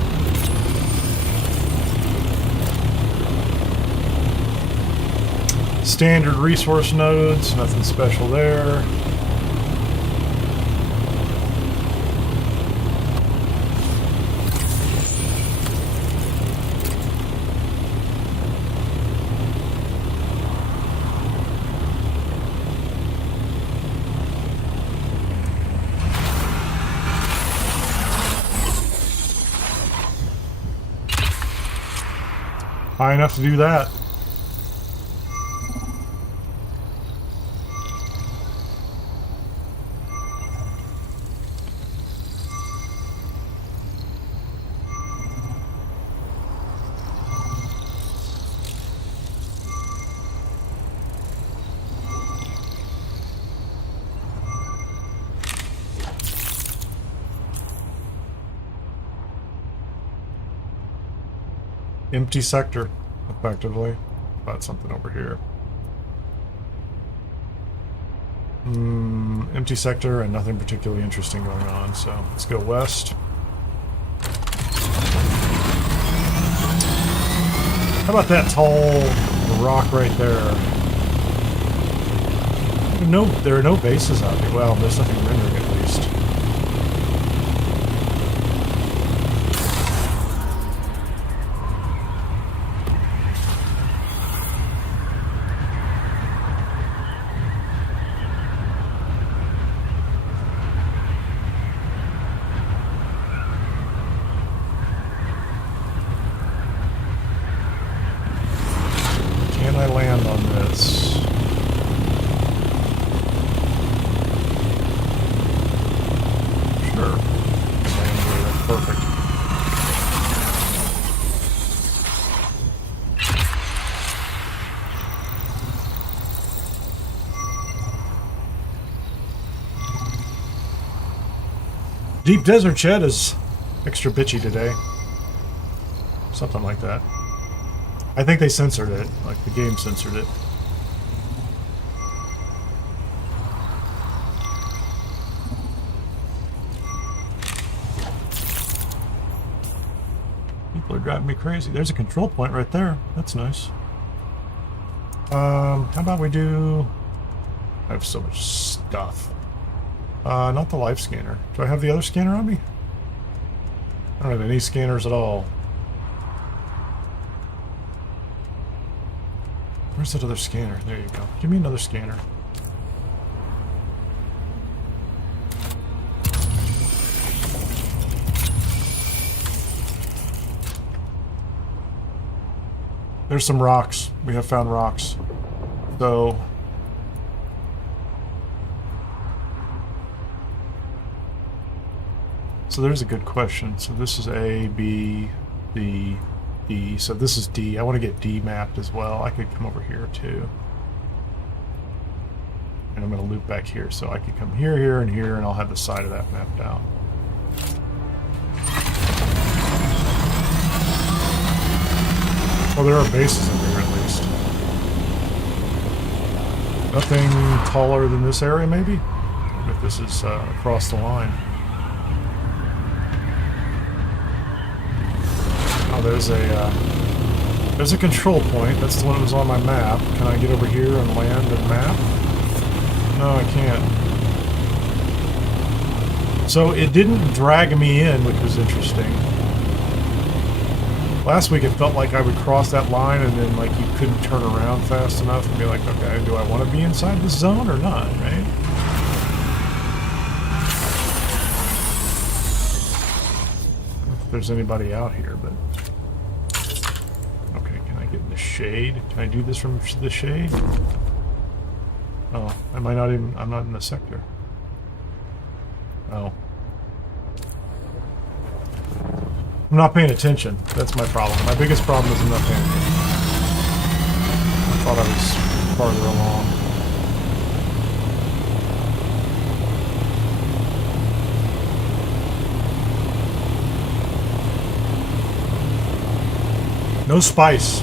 Standard resource nodes, nothing special there. High enough to do that. Empty sector, effectively. About something over here. Empty sector and nothing particularly interesting going on, so let's go west. How about that tall rock right there? No, there are no bases out here. Well, there's nothing rendering at least. Can I land on this? Sure. Land there. Perfect. Deep Desert Shed is extra bitchy today. Something like that. I think they censored it, like the game censored it. People are driving me crazy. There's a control point right there. That's nice. How about we do... I have so much stuff. Not the life scanner. Do I have the other scanner on me? I don't have any scanners at all. Where's that other scanner? There you go. Give me another scanner. There's some rocks. We have found rocks. So... So there's a good question. So this is A, B, D, E. So this is D. I want to get D mapped as well. I could come over here too. And I'm going to loop back here. So I could come here, here, and here, and I'll have the side of that mapped out. Well, there are bases in there at least. Nothing taller than this area, maybe? If this is across the line. Oh, there's a control point. That's the one that was on my map. Can I get over here and land and map? No, I can't. So it didn't drag me in, which was interesting. Last week it felt like I would cross that line and then like you couldn't turn around fast enough and be like, okay, do I want to be inside this zone or not, right? If there's anybody out here, but... Okay, can I get in the shade? Can I do this from the shade? Oh, I might not even... I'm not in the sector. Oh. I'm not paying attention. That's my problem. My biggest problem is I'm not paying attention. I thought I was farther along. No spice.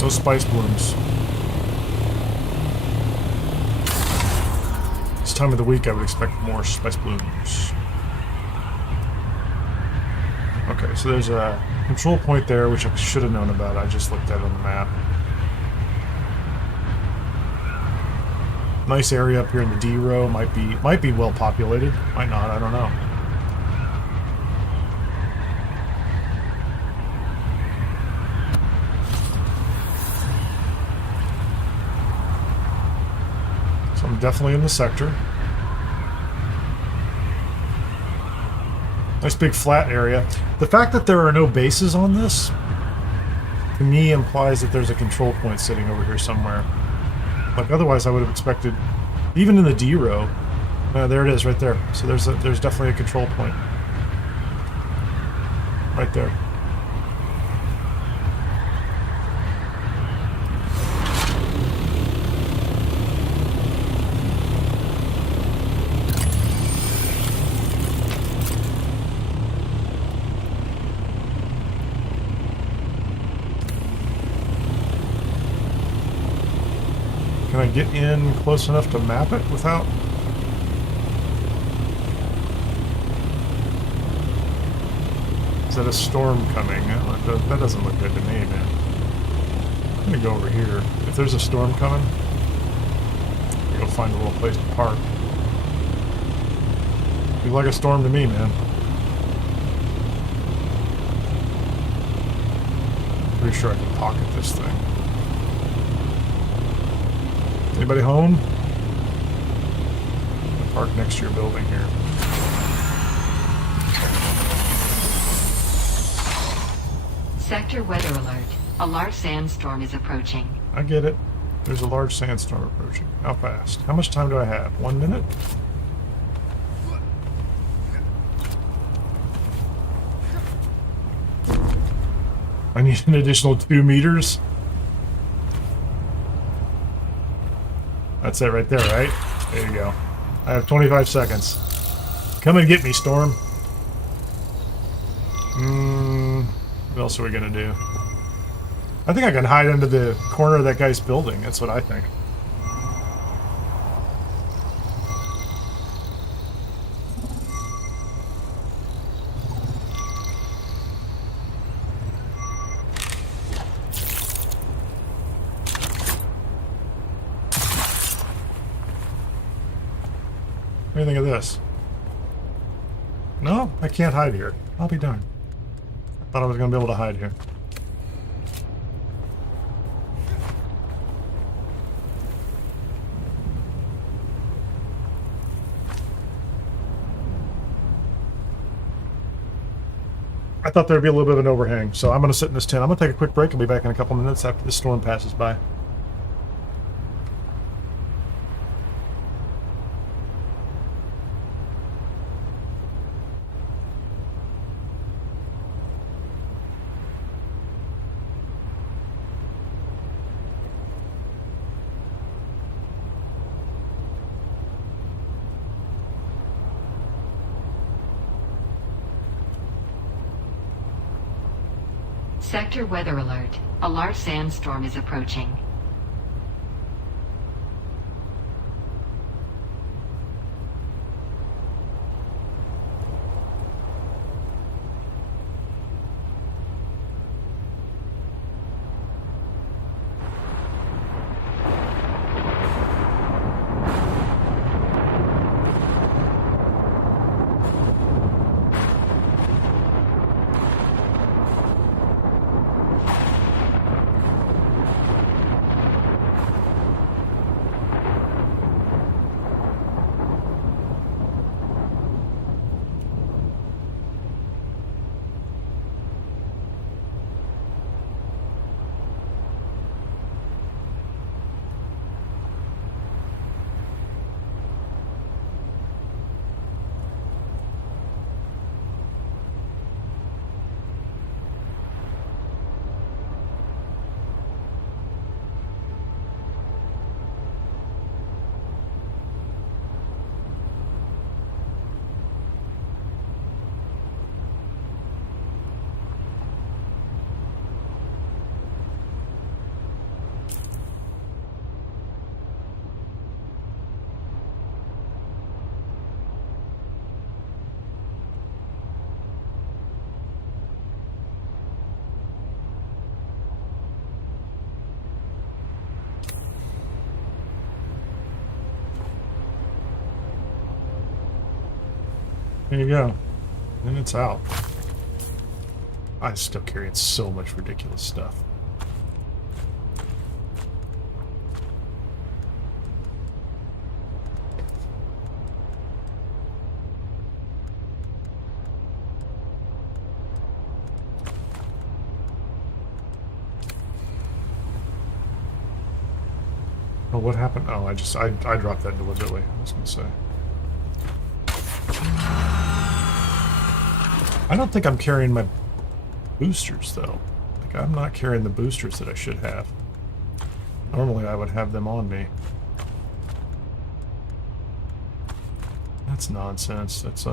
No spice blooms. This time of the week I would expect more spice blooms. Okay, so there's a control point there, which I should have known about. I just looked at it on the map. Nice area up here in the D row. Might be well populated. Might not. I don't know. So I'm definitely in the sector. Nice big flat area. The fact that there are no bases on this, to me, implies that there's a control point sitting over here somewhere. Like, otherwise I would have expected, even in the D row, there it is, right there. So there's definitely a control point. Right there. Can I get in close enough to map it without... Is that a storm coming? That doesn't look good to me, man. I'm gonna go over here. If there's a storm coming, I'll go find a little place to park. Feels like a storm to me, man. Pretty sure I can pocket this thing. Anybody home? I'll park next to your building here. Sector weather alert. A large sandstorm is approaching. I get it. There's a large sandstorm approaching. How fast? How much time do I have? 1 minute? I need an additional 2 meters. That's it right there, right? There you go. I have 25 seconds. Come and get me, Storm. What else are we gonna do? I think I can hide under the corner of that guy's building. That's what I think. What do you think of this? No, I can't hide here. I'll be darned. I thought I was going to be able to hide here. I thought there'd be a little bit of an overhang, so I'm going to sit in this tent. I'm going to take a quick break. I'll be back in a couple minutes after this storm passes by. Sector weather alert. A large sandstorm is approaching. There you go. And it's out. I'm still carrying so much ridiculous stuff. what happened? Oh, I dropped that deliberately. I was going to say. I don't think I'm carrying my boosters, though. Like, I'm not carrying the boosters that I should have. Normally, I would have them on me. That's nonsense. That's,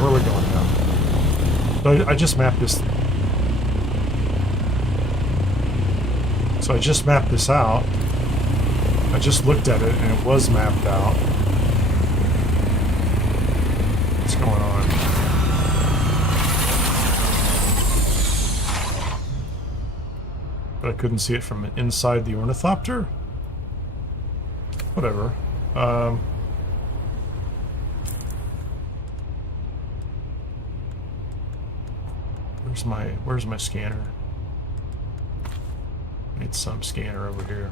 where are we going now? So I just mapped this. So I just mapped this out. I just looked at it and it was mapped out. What's going on? But I couldn't see it from inside the ornithopter? Whatever. Where's my scanner? I need some scanner over here.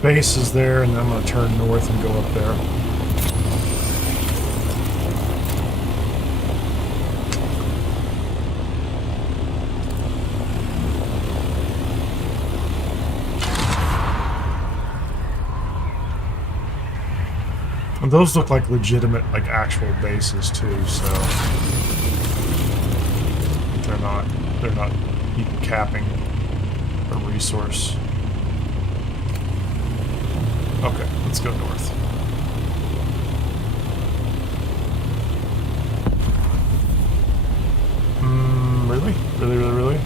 Base is there, and then I'm going to turn north and go up there. And those look like legitimate, like actual bases too, so they're not even capping a resource. Okay, let's go north. Really? Really?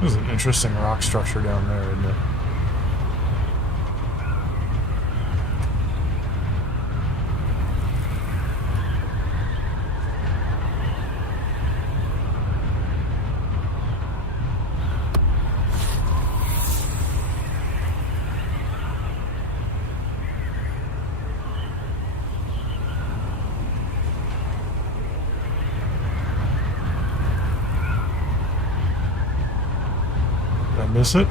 There's an interesting rock structure down there, isn't it? Miss it?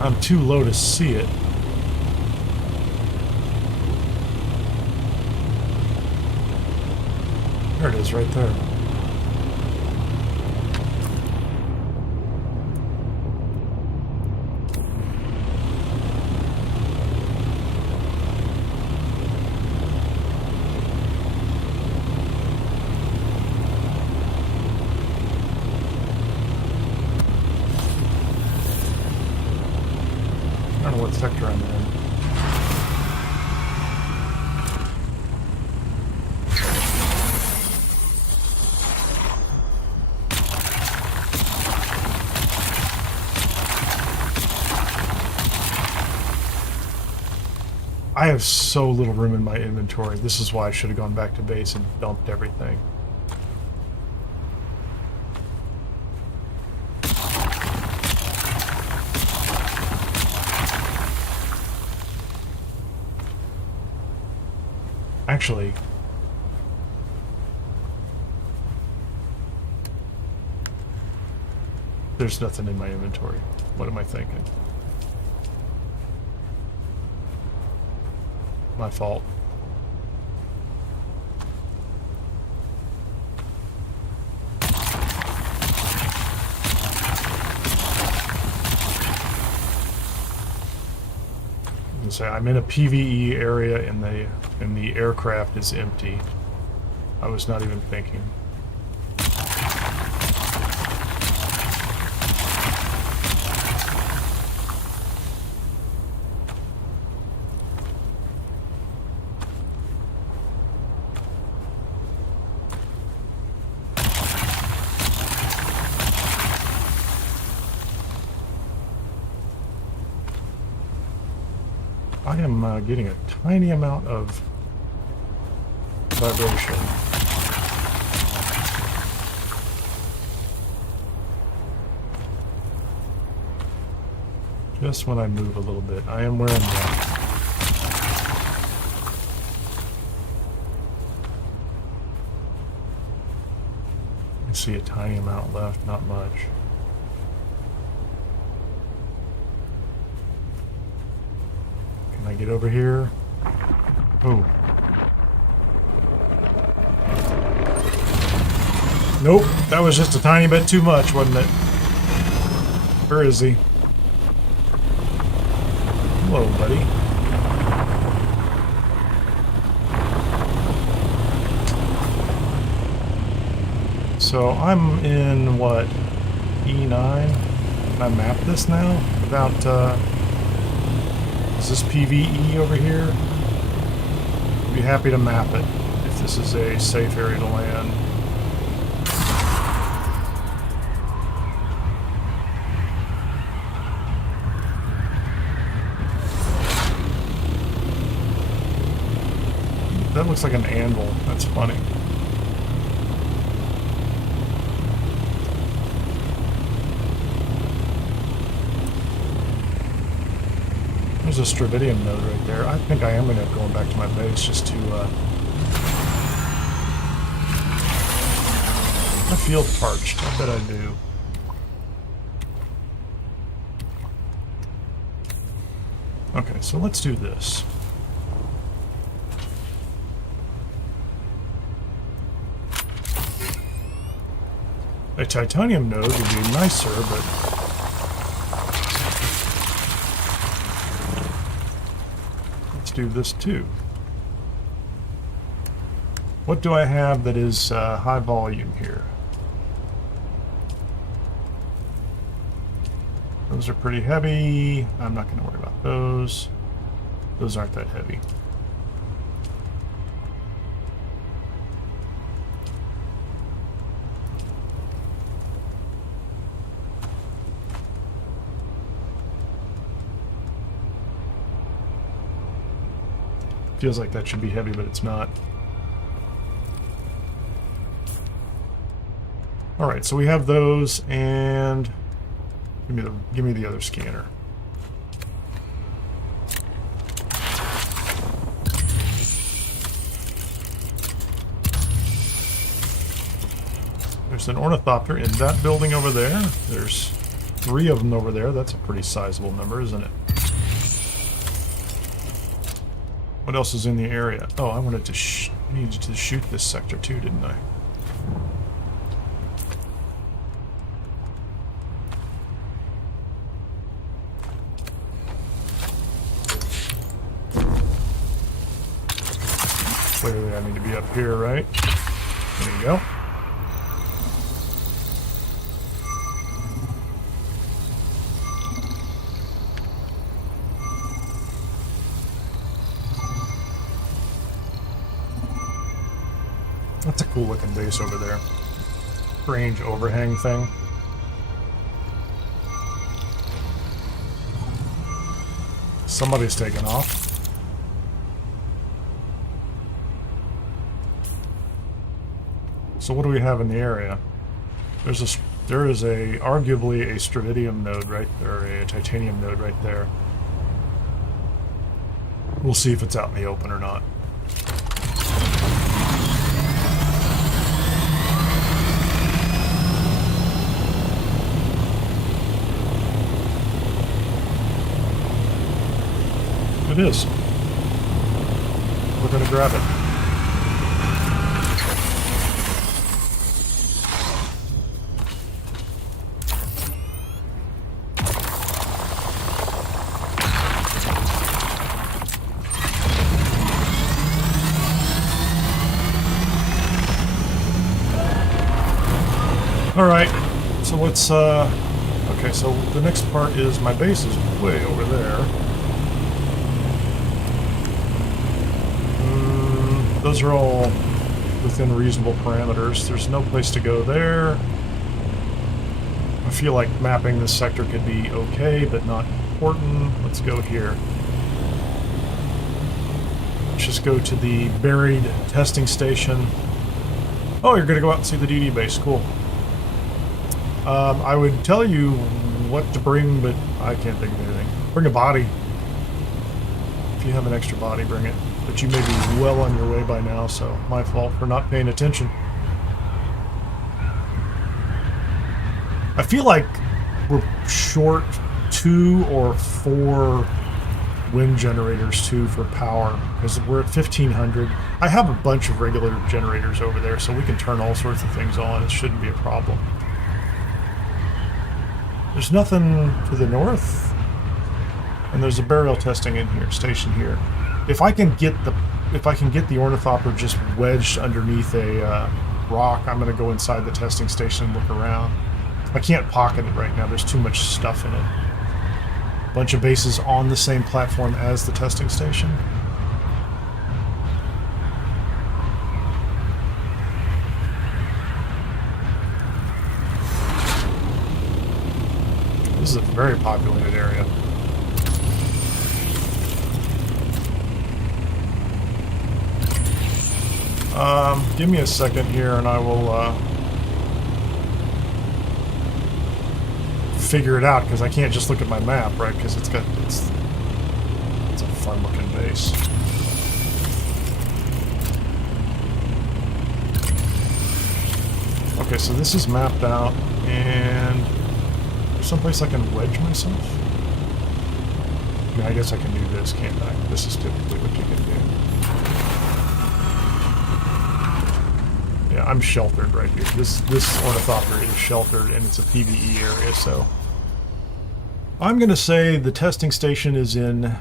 I'm too low to see it. There it is, right there. Sector I'm in. I have so little room in my inventory. This is why I should have gone back to base and dumped everything. Actually, there's nothing in my inventory. What am I thinking? My fault. And say I'm in a PvE area and the aircraft is empty. I was not even thinking. I am getting a tiny amount of vibration. Just when I move a little bit. I am wearing that. I see a tiny amount left, not much. Can I get over here? Oh. Nope, that was just a tiny bit too much, wasn't it? Where is he? Hello, buddy. So I'm in what? E9? Can I map this now? Without is this PvE over here? I'd be happy to map it if this is a safe area to land. That looks like an anvil. That's funny. There's a Stravidium node right there. I think I am going to end up going back to my base just to... I feel parched. I bet I do. Okay, so let's do this. A titanium node would be nicer, but... let's do this too. What do I have that is high volume here? Those are pretty heavy. I'm not going to worry about those. Those aren't that heavy. Feels like that should be heavy, but it's not. All right, so we have those, and give me the other scanner. There's an ornithopter in that building over there. There's 3 of them over there. That's a pretty sizable number, isn't it? What else is in the area? Oh, I wanted to needed to shoot this sector too, didn't I? Clearly I need to be up here, right? There you go. That's a cool looking base over there. Strange overhang thing. Somebody's taken off. So what do we have in the area? There is arguably a Stravidium node right there, or a titanium node right there. We'll see if it's out in the open or not. It is. We're going to grab it. Alright, so what's, okay, so the next part is my base is way over there. Those are all within reasonable parameters. There's no place to go there. I feel like mapping this sector could be okay, but not important. Let's go here. Let's just go to the buried testing station. Oh, you're going to go out and see the DD base. Cool. I would tell you what to bring, but I can't think of anything. Bring a body. If you have an extra body, bring it. But you may be well on your way by now, so my fault for not paying attention. I feel like we're short 2 or 4 wind generators too for power, because we're at 1500. I have a bunch of regular generators over there, so we can turn all sorts of things on. It shouldn't be a problem. There's nothing to the north, and there's a burial testing in here, station here. If I can get the ornithopter just wedged underneath a rock, I'm going to go inside the testing station and look around. I can't pocket it right now. There's too much stuff in it. A bunch of bases on the same platform as the testing station. This is a very populated area. Give me a second here and I will figure it out, because I can't just look at my map, right? Because it's a fun looking base. Okay, so this is mapped out, and there's someplace I can wedge myself. I mean, I guess I can do this, can't I? This is typically what you can do. Yeah, I'm sheltered right here. This ornithopter is sheltered, and it's a PvE area, so I'm going to say the testing station is in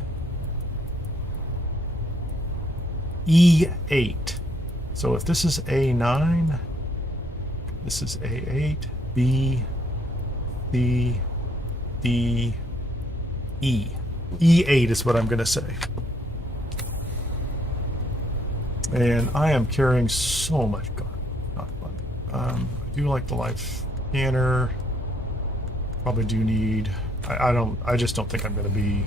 E8. So if this is A9, this is A8, B, C, D, E. E8 is what I'm going to say. And I am carrying so much garbage. Not fun. I do like the life scanner. Probably do need... I just don't think I'm going to be...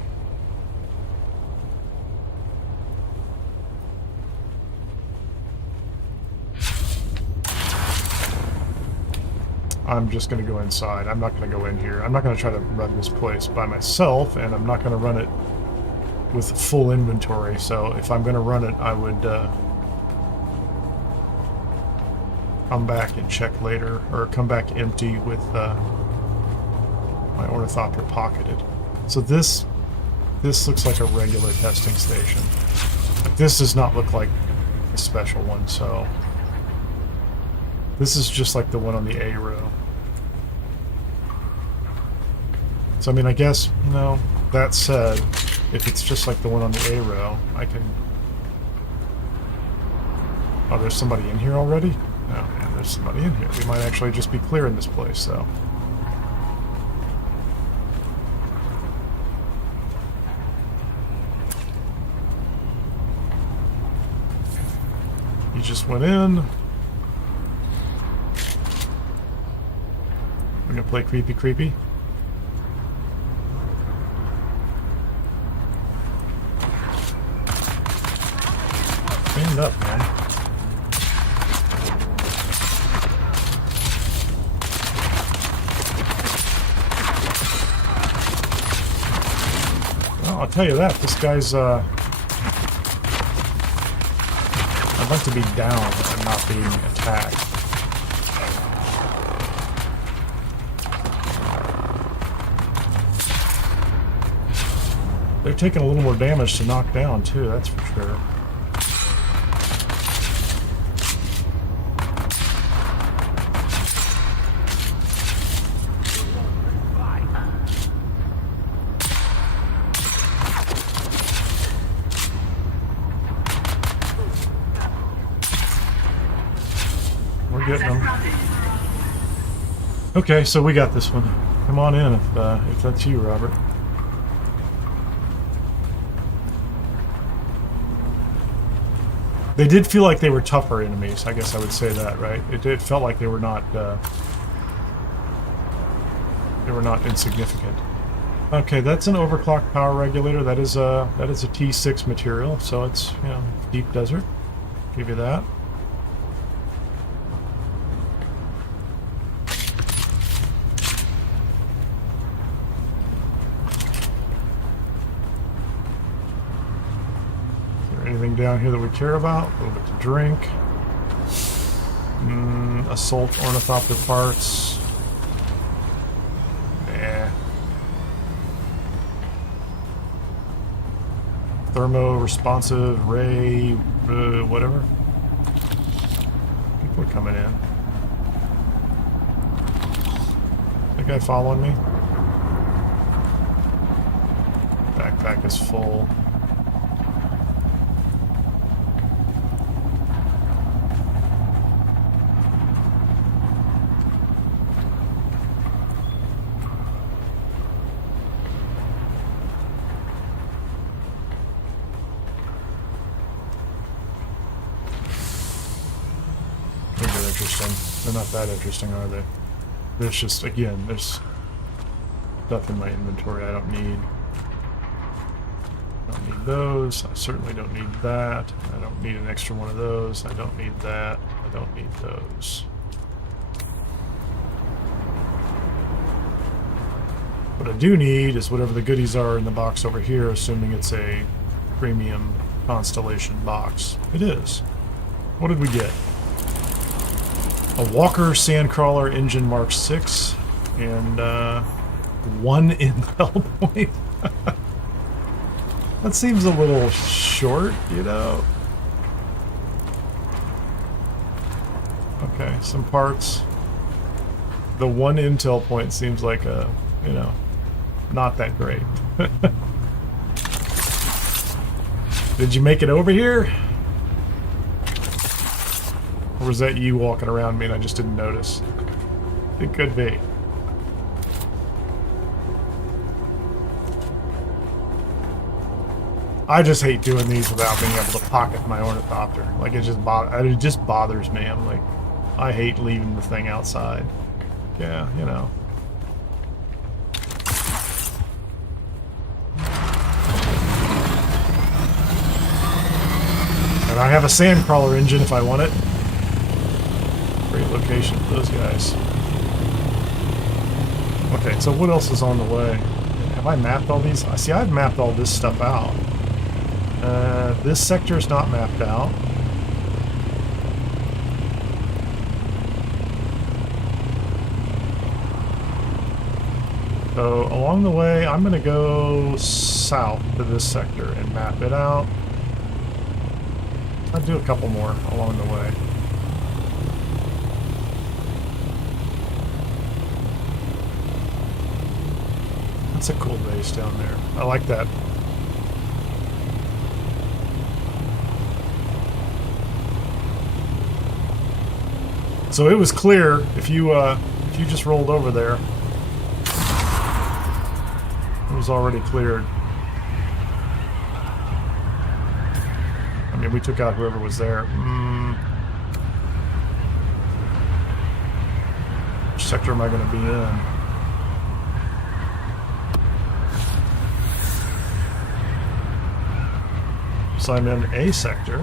I'm just going to go inside. I'm not going to go in here. I'm not going to try to run this place by myself, and I'm not going to run it with full inventory. So if I'm going to run it, I would come back and check later, or come back empty with my ornithopter pocketed. So this looks like a regular testing station. This does not look like a special one, so this is just like the one on the A row. So I mean, I guess, no, that said, if it's just like the one on the A row, I can... Oh, there's somebody in here already? Oh man, there's somebody in here. We might actually just be clearing this place, though. He just went in. We're gonna play creepy creepy. Stand up, man. Well, I'll tell you that, this guy's, I'd like to be down and not being attacked. They're taking a little more damage to knock down, too, that's for sure. We're getting them. Okay, so we got this one. Come on in if that's you, Robert. They did feel like they were tougher enemies. I guess I would say that, right? It felt like they were not insignificant. Okay, that's an overclock power regulator. That is a T6 material, so it's, you know, deep desert. Give you that. Anything down here that we care about? A little bit to drink. Assault ornithopter parts. Nah. Thermo-responsive ray, whatever. People are coming in. That guy following me? Backpack is full. They're not that interesting, are they? There's just, again, there's stuff in my inventory I don't need. I don't need those. I certainly don't need that. I don't need an extra one of those. I don't need that. I don't need those. What I do need is whatever the goodies are in the box over here, assuming it's a premium Constellation box. It is. What did we get? A Walker Sandcrawler Engine Mark 6 and 1 intel point. That seems a little short, you know. Okay, some parts. The 1 intel point seems like a, you know, not that great. Did you make it over here? Or was that you walking around me and I just didn't notice? It could be. I just hate doing these without being able to pocket my ornithopter. Like, it just bothers me. I'm like, I hate leaving the thing outside. Yeah, you know. And I have a sandcrawler engine if I want it. Great location for those guys. Okay, so what else is on the way? Have I mapped all these? See, I've mapped all this stuff out. This sector is not mapped out. So along the way, I'm going to go south to this sector and map it out. I'll do a couple more along the way. That's a cool base down there. I like that. So it was clear if you just rolled over there. It was already cleared. I mean, we took out whoever was there. Which sector am I going to be in? So I'm in A sector.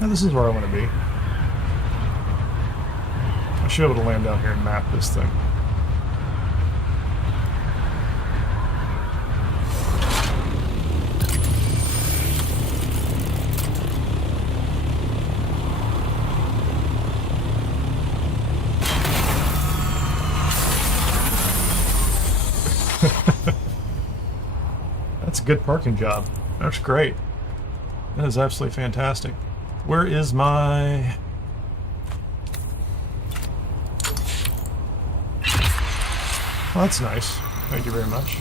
Now this is where I want to be. I should be able to land down here and map this thing. That's a good parking job. That's great. That is absolutely fantastic. Where is my... Oh, that's nice. Thank you very much.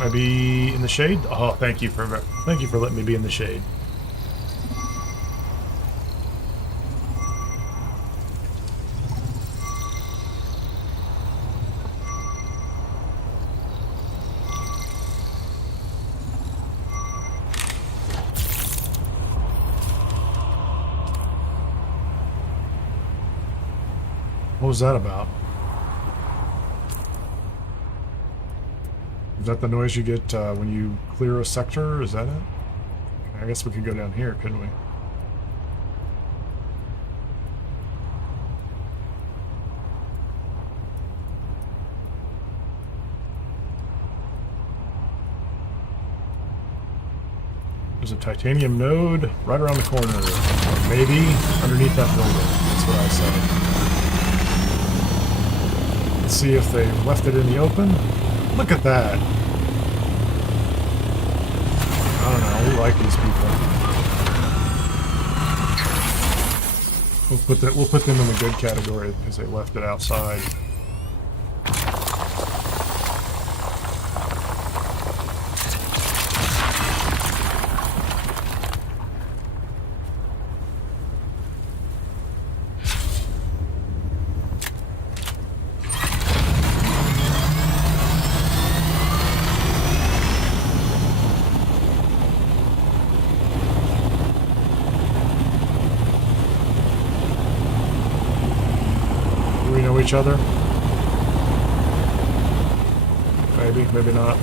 Maybe in the shade? Oh, thank you for letting me be in the shade. was that about? Is that the noise you get when you clear a sector? Is that it? I guess we could go down here, couldn't we? There's a titanium node right around the corner. Or maybe underneath that building. That's what I said. Let's see if they left it in the open. Look at that. I don't know. We like these people. We'll put them in the good category because they left it outside. Each other? Maybe, maybe not.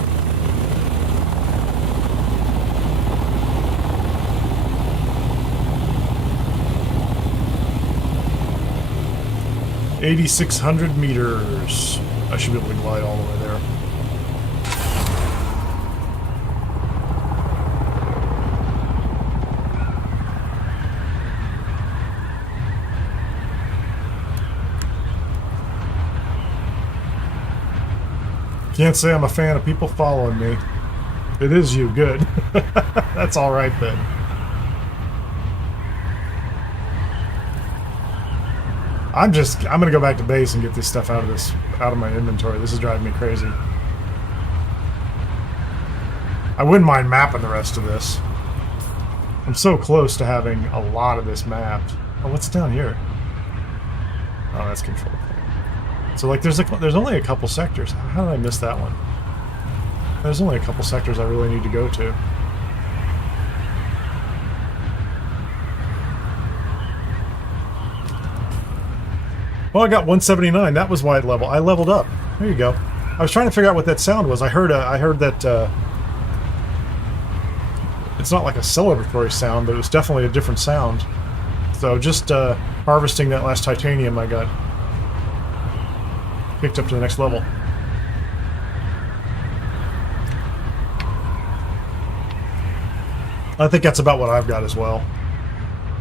$8,600 meters. I should be able to glide all the way there. Can't say I'm a fan of people following me. It is you, good. That's alright then. I'm gonna go back to base and get this stuff out of my inventory. This is driving me crazy. I wouldn't mind mapping the rest of this. I'm so close to having a lot of this mapped. Oh, what's down here? Oh, that's control. So, like, there's only a couple sectors. How did I miss that one? There's only a couple sectors I really need to go to. Well, I got 179. That was why I leveled up. There you go. I was trying to figure out what that sound was. I heard that it's not like a celebratory sound, but it was definitely a different sound. So just harvesting that last titanium, I got picked up to the next level. I think that's about what I've got as well.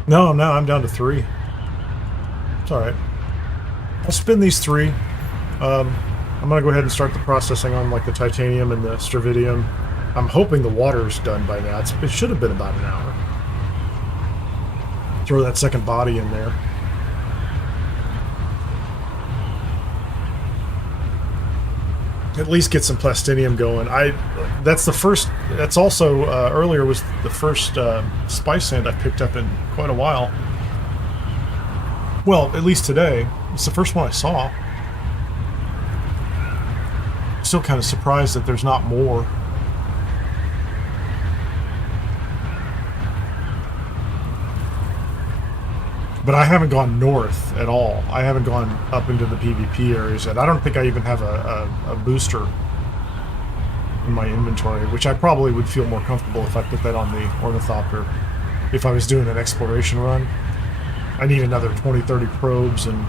No, I'm down to 3. It's alright. I'll spin these 3. I'm gonna go ahead and start the processing on like the titanium and the stravidium. I'm hoping the water's done by now. It should have been about an hour. Throw that second body in there. At least get some plastinium going. That's also earlier was the first spice sand I picked up in quite a while. Well, at least today. It's the first one I saw. Still kind of surprised that there's not more. But I haven't gone north at all. I haven't gone up into the PvP areas yet. I don't think I even have a booster in my inventory, which I probably would feel more comfortable if I put that on the Ornithopter. If I was doing an exploration run. I need another 20-30 probes and...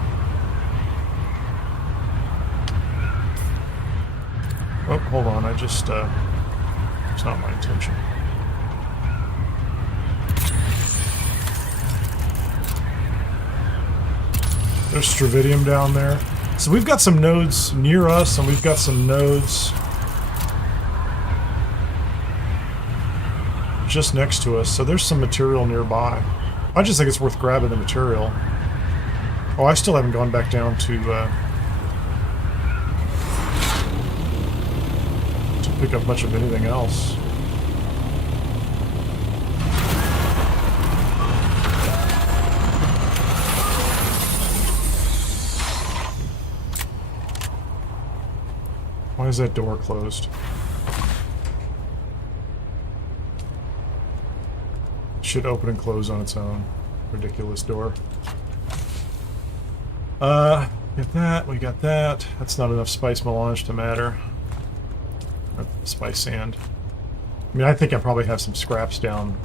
Oh, hold on, it's not my intention. There's stravidium down there. So we've got some nodes near us, and we've got some nodes just next to us. So there's some material nearby. I just think it's worth grabbing the material. Oh, I still haven't gone back down to pick up much of anything else. Why is that door closed? It should open and close on its own. Ridiculous door. Get that, we got that. That's not enough spice melange to matter. Spice sand. I mean, I think I probably have some scraps down.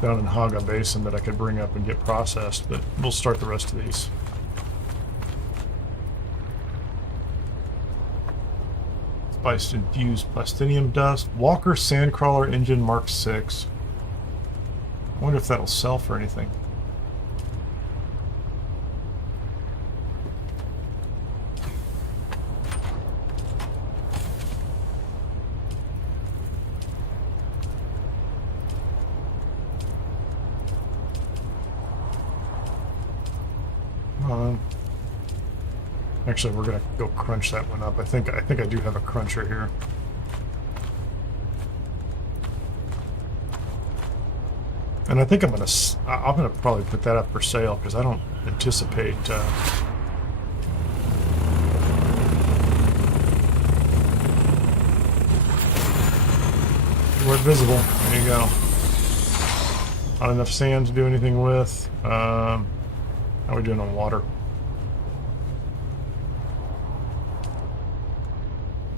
Down in Haga Basin that I could bring up and get processed, but we'll start the rest of these. Spiced infused plastinium dust. Walker Sandcrawler Engine Mark 6. I wonder if that'll sell for anything. Actually, we're gonna go crunch that one up. I think I do have a cruncher here. And I think I'm gonna probably put that up for sale because I don't anticipate. We're visible. There you go. Not enough sand to do anything with. How are we doing on water?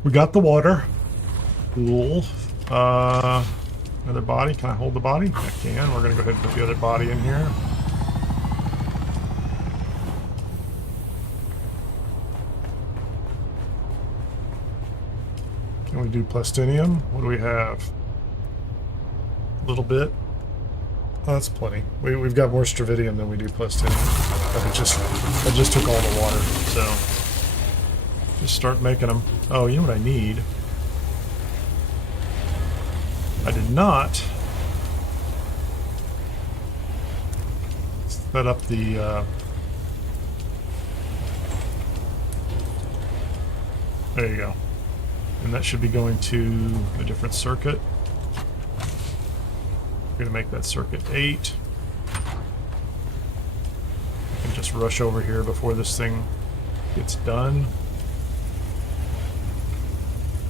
We got the water. Cool. Another body. Can I hold the body? I can. We're going to go ahead and put the other body in here. Can we do plastinium? What do we have? A little bit. Oh, that's plenty. We've got more stravidium than we do plastinium. I just took all the water, so just start making them. Oh, you know what I need? I did not set up the there you go. And that should be going to a different circuit. We're going to make that circuit 8. I can just rush over here before this thing gets done.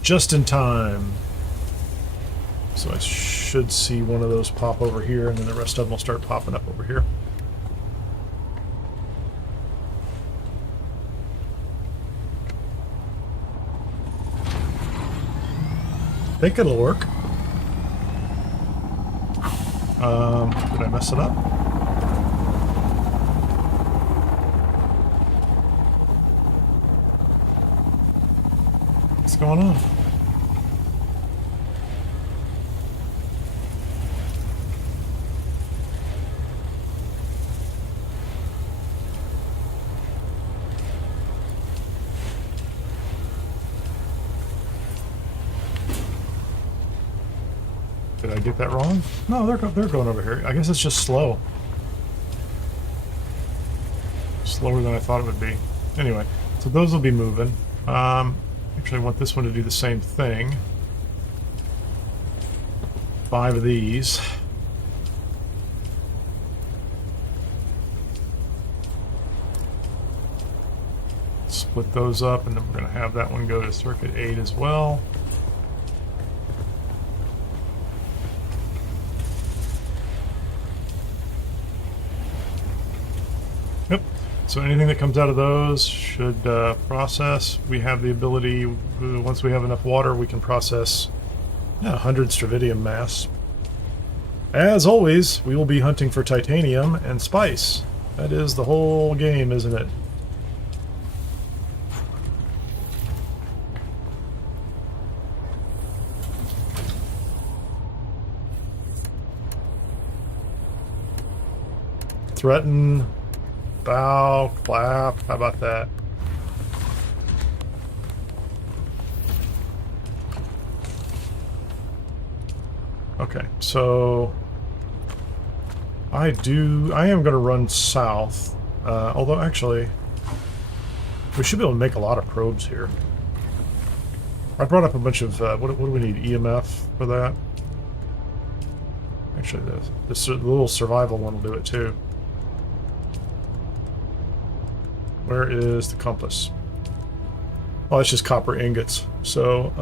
Just in time. So I should see one of those pop over here, and then the rest of them will start popping up over here. I think it'll work. Did I mess it up? What's going on? Did I get that wrong? No, they're going over here. I guess it's just slow. Slower than I thought it would be. Anyway, so those will be moving. Actually, I want this one to do the same thing. 5 of these. Split those up, and then we're going to have that one go to circuit 8 as well. Yep. So anything that comes out of those should process. We have the ability, once we have enough water, we can process 100 stravidium mass. As always, we will be hunting for titanium and spice. That is the whole game, isn't it? Threaten, bow, clap. How about that? Okay, so I am going to run south. Although actually, we should be able to make a lot of probes here. I brought up a bunch of what do we need? EMF for that? Actually, the little survival one will do it too. Where is the compass? Oh, it's just copper ingots. So,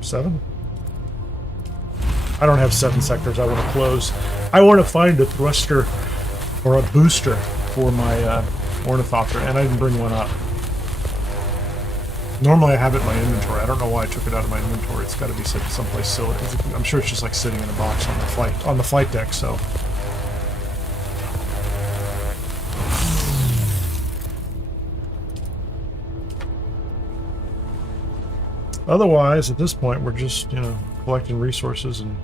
7? I don't have 7 sectors I want to close. I want to find a thruster or a booster for my ornithopter, and I didn't bring one up. Normally I have it in my inventory. I don't know why I took it out of my inventory. It's got to be someplace silly. I'm sure it's just like sitting in a box on the flight deck. So. Otherwise, at this point, we're just, you know, collecting resources and...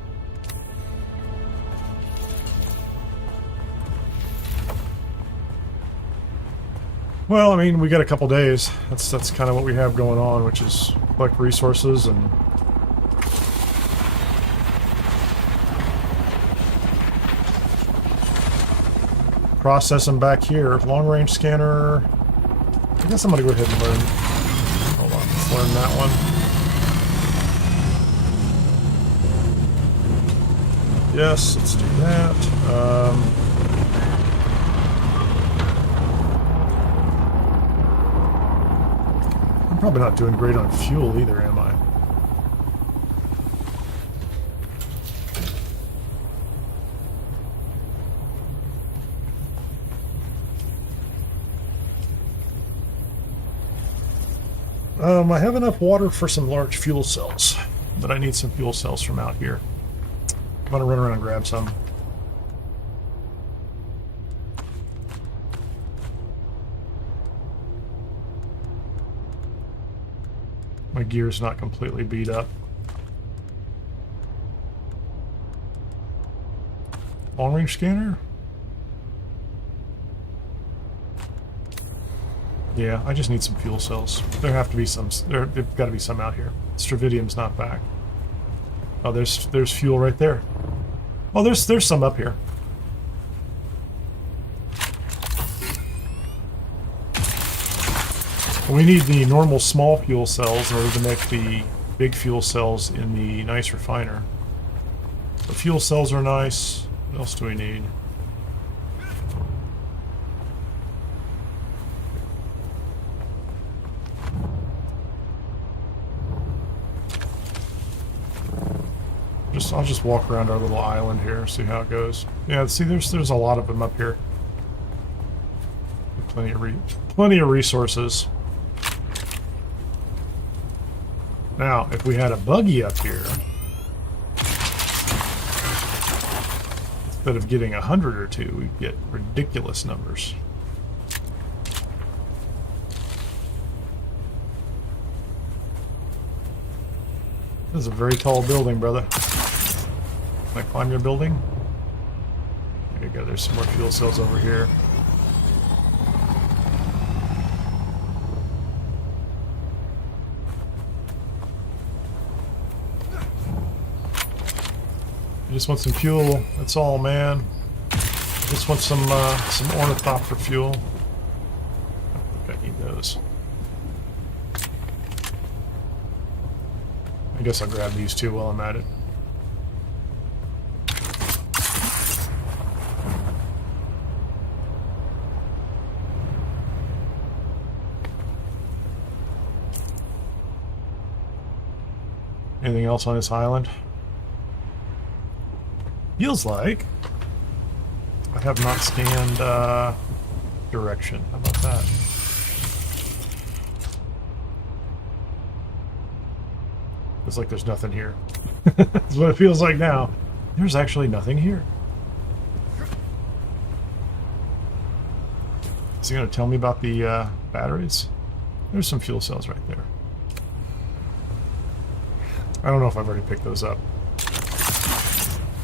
Well, I mean, we got a couple days. That's kind of what we have going on, which is collect resources and... process them back here. Long-range scanner... I guess I'm going to go ahead and learn... Hold on, let's learn that one. Yes, let's do that. I'm probably not doing great on fuel either, am I? I have enough water for some large fuel cells, but I need some fuel cells from out here. I'm gonna run around and grab some. My gear's not completely beat up. Long-range scanner? Yeah, I just need some fuel cells. There have to be some. There've got to be some out here. Stravidium's not back. Oh, there's fuel right there. Oh, there's some up here. We need the normal small fuel cells in order to make the big fuel cells in the nice refiner. The fuel cells are nice. What else do we need? I'll just walk around our little island here, see how it goes. Yeah, see, there's a lot of them up here. Plenty of resources. Now, if we had a buggy up here, instead of getting 100 or 2, we'd get ridiculous numbers. This is a very tall building, brother. Can I climb your building? There you go, there's some more fuel cells over here. I just want some fuel, that's all, man. I just want some ornithopter fuel. I think I need those. I guess I'll grab these two while I'm at it. Anything else on this island? Feels like I have not scanned direction. How about that? Feels like there's nothing here. That's what it feels like now. There's actually nothing here. Is he going to tell me about the batteries? There's some fuel cells right there. I don't know if I've already picked those up.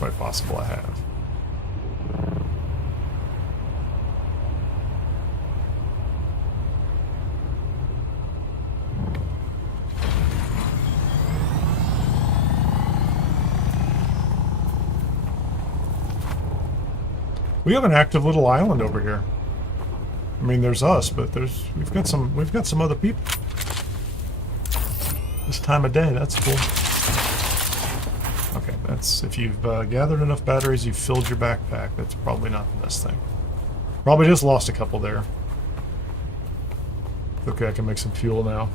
Quite possible I have. We have an active little island over here. I mean, there's us, but we've got some other people. This time of day, that's cool. Okay, that's if you've gathered enough batteries, you've filled your backpack. That's probably not the best thing. Probably just lost a couple there. Okay, I can make some fuel now.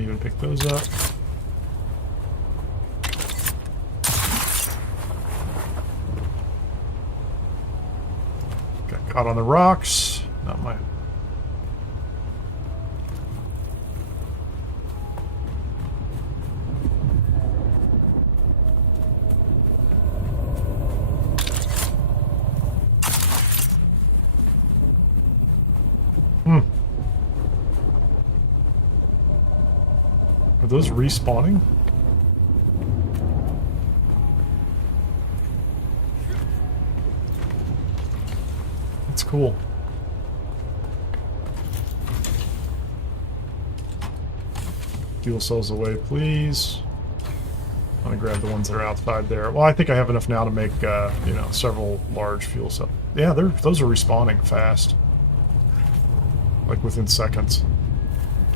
Can't even pick those up. Got caught on the rocks. Not my... Are those respawning? That's cool. Fuel cells away, please. I'm gonna grab the ones that are outside there. Well, I think I have enough now to make, you know, several large fuel cells. Yeah, those are respawning fast. Like within seconds.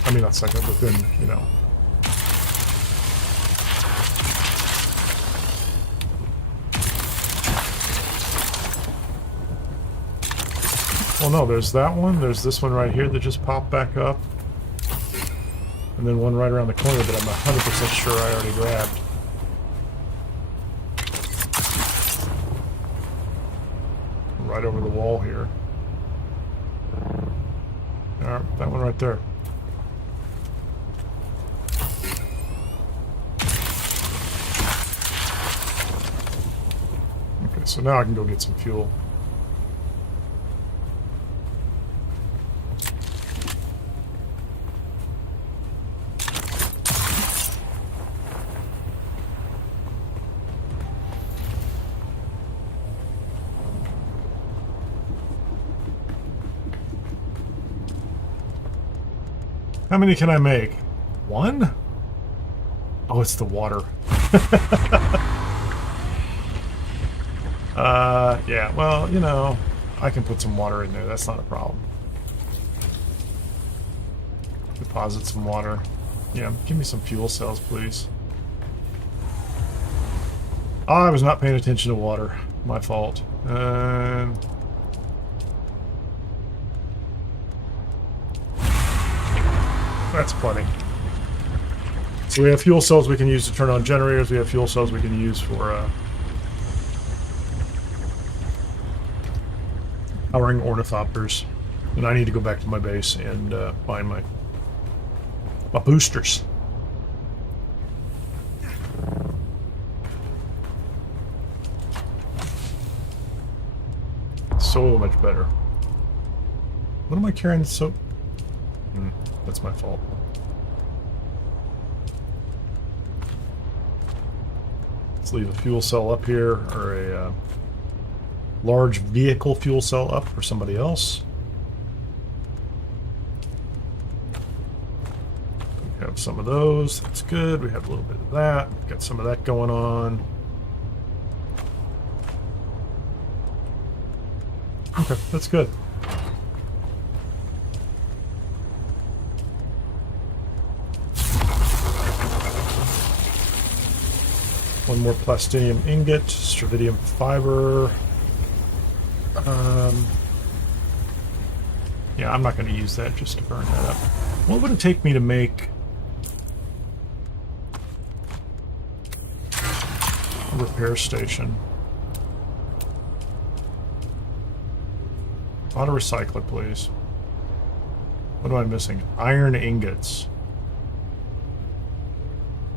I mean, not seconds, within, you know. Well, no, there's that one. There's this one right here that just popped back up. And then one right around the corner that I'm 100% sure I already grabbed. Right over the wall here. Alright, that one right there. Okay, so now I can go get some fuel. How many can I make? One? Oh, it's the water. Yeah, well, you know, I can put some water in there. That's not a problem. Deposit some water. Yeah, give me some fuel cells, please. Oh, I was not paying attention to water. My fault. That's plenty. So we have fuel cells we can use to turn on generators. We have fuel cells we can use for powering ornithopters. And I need to go back to my base and find my boosters. So much better. What am I carrying so... That's my fault. Let's leave a fuel cell up here, or a large vehicle fuel cell up for somebody else. We have some of those. That's good. We have a little bit of that. Got some of that going on. Okay, that's good. One more plastinium ingot, stravidium fiber. Yeah, I'm not going to use that just to burn that up. What would it take me to make a repair station? Auto recycler, please. What am I missing? Iron ingots.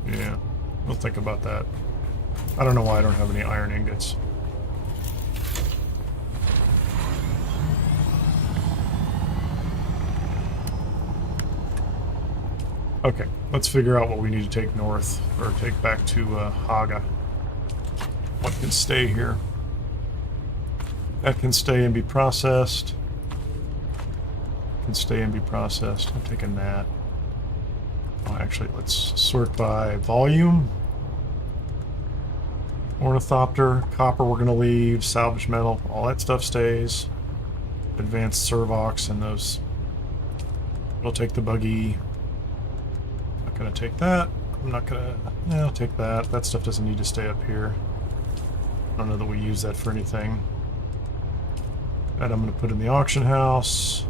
Yeah, we'll think about that. I don't know why I don't have any iron ingots. Okay, let's figure out what we need to take north, or take back to Haga. What can stay here? That can stay and be processed. Can stay and be processed. I'm taking that. Oh, actually, let's sort by volume. Ornithopter, copper we're going to leave, salvage metal, all that stuff stays. Advanced servox and those. We'll take the buggy. Not going to take that. I'm not going to... Yeah, I'll take that. That stuff doesn't need to stay up here. I don't know that we use that for anything. That I'm going to put in the auction house.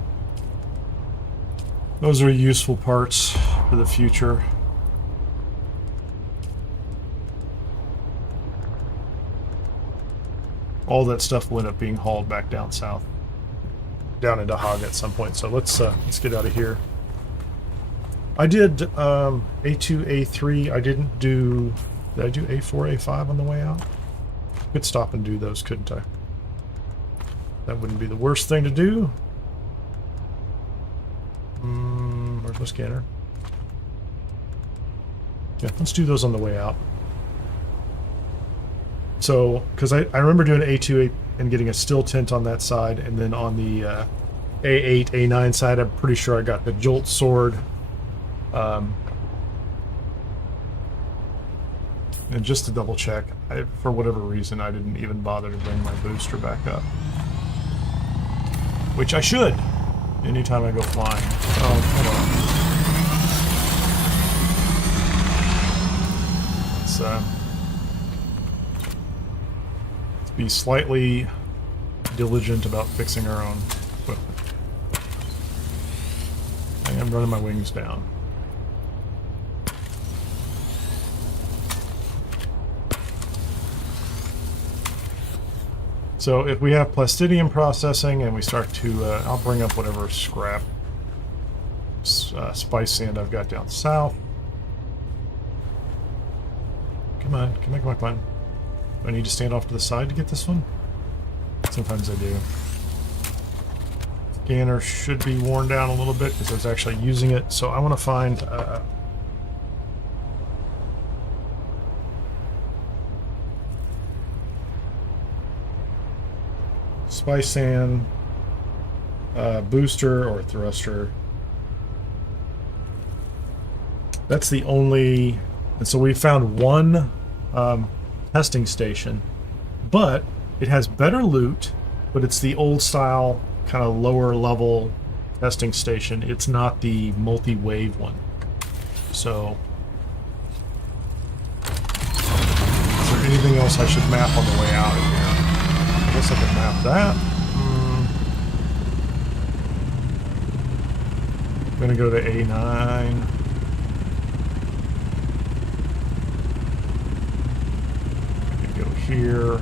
Those are useful parts. for the future. All that stuff will end up being hauled back down south, down into Hog at some point. So let's get out of here. I did A2, A3. I didn't do. Did I do A4, A5 on the way out? Could stop and do those, couldn't I? That wouldn't be the worst thing to do. Where's my scanner? Yeah, let's do those on the way out. So, because I remember doing A2 and getting a still tint on that side, and then on the A8, A9 side, I'm pretty sure I got the Jolt Sword. And just to double check, for whatever reason, I didn't even bother to bring my booster back up. Which I should, anytime I go flying. Oh, hold on. Let's be slightly diligent about fixing our own equipment. I am running my wings down. So if we have plastidium processing and we start to, I'll bring up whatever scrap spice sand I've got down south. Come on, come on, come on, come on. Do I need to stand off to the side to get this one? Sometimes I do. Scanner should be worn down a little bit because I was actually using it. So I want to find... spice sand, booster or thruster. That's the only... And so we found one testing station, but it has better loot, but it's the old style kind of lower level testing station. It's not the multi-wave one. So is there anything else I should map on the way out of here? I guess I could map that. I'm gonna go to A9. Here.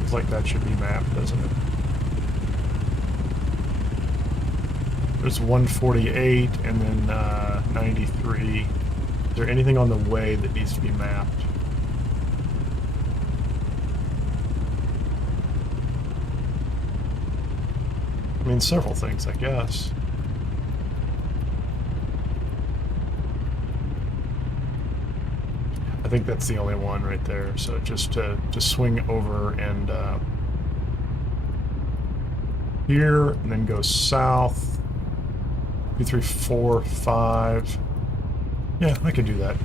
Looks like that should be mapped, doesn't it? There's 148 and then 93. Is there anything on the way that needs to be mapped? I mean, several things, I guess. I think that's the only one right there. So just to swing over and here, and then go south. 2, 3, 4, 5. Yeah, I can do that.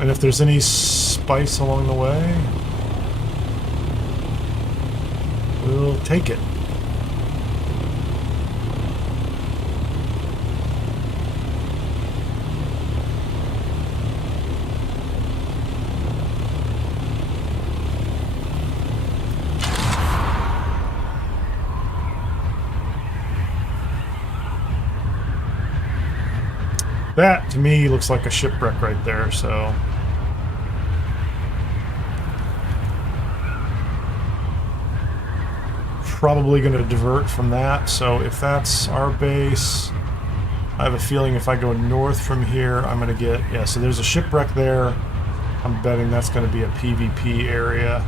And if there's any spice along the way, we'll take it. That, to me, looks like a shipwreck right there, so... Probably going to divert from that, so if that's our base, I have a feeling if I go north from here, I'm going to get... Yeah, so there's a shipwreck there. I'm betting that's going to be a PvP area.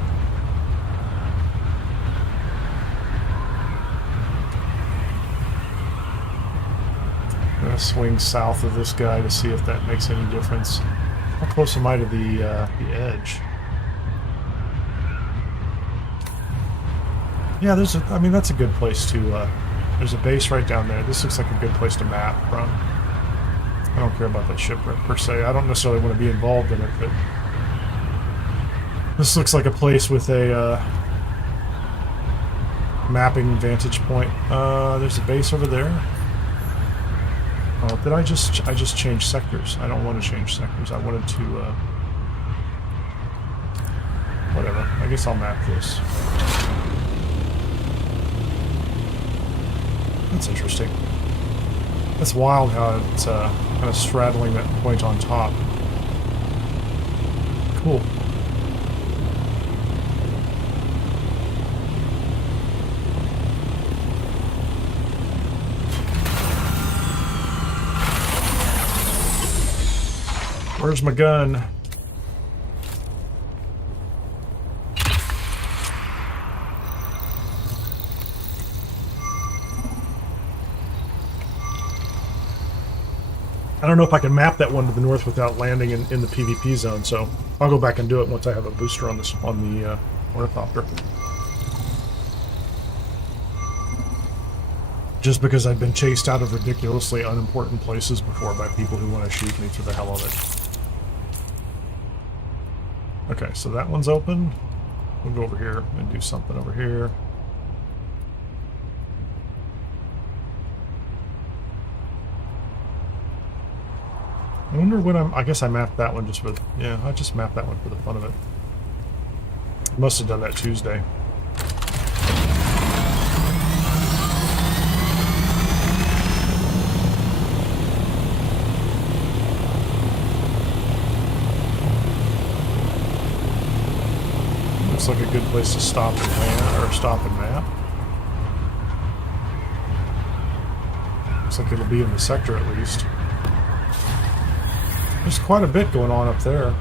Swing south of this guy to see if that makes any difference. How close am I to the edge? Yeah, I mean, that's a good place to, there's a base right down there. This looks like a good place to map from. I don't care about that shipwreck per se. I don't necessarily want to be involved in it, but this looks like a place with a mapping vantage point. There's a base over there. Oh, I just changed sectors. I don't want to change sectors. I wanted to, whatever. I guess I'll map this. That's interesting. That's wild how it's kind of straddling that point on top. Cool. Where's my gun? I don't know if I can map that one to the north without landing in the PvP zone, so I'll go back and do it once I have a booster on the ornithopter. Just because I've been chased out of ridiculously unimportant places before by people who want to shoot me for the hell of it. Okay, so that one's open. We'll go over here and do something over here. I wonder when I guess I mapped that one just with, yeah, I just mapped that one for the fun of it. Must have done that Tuesday. Looks like a good place to stop and land, or stop and map. Looks like it'll be in the sector at least. There's quite a bit going on up there.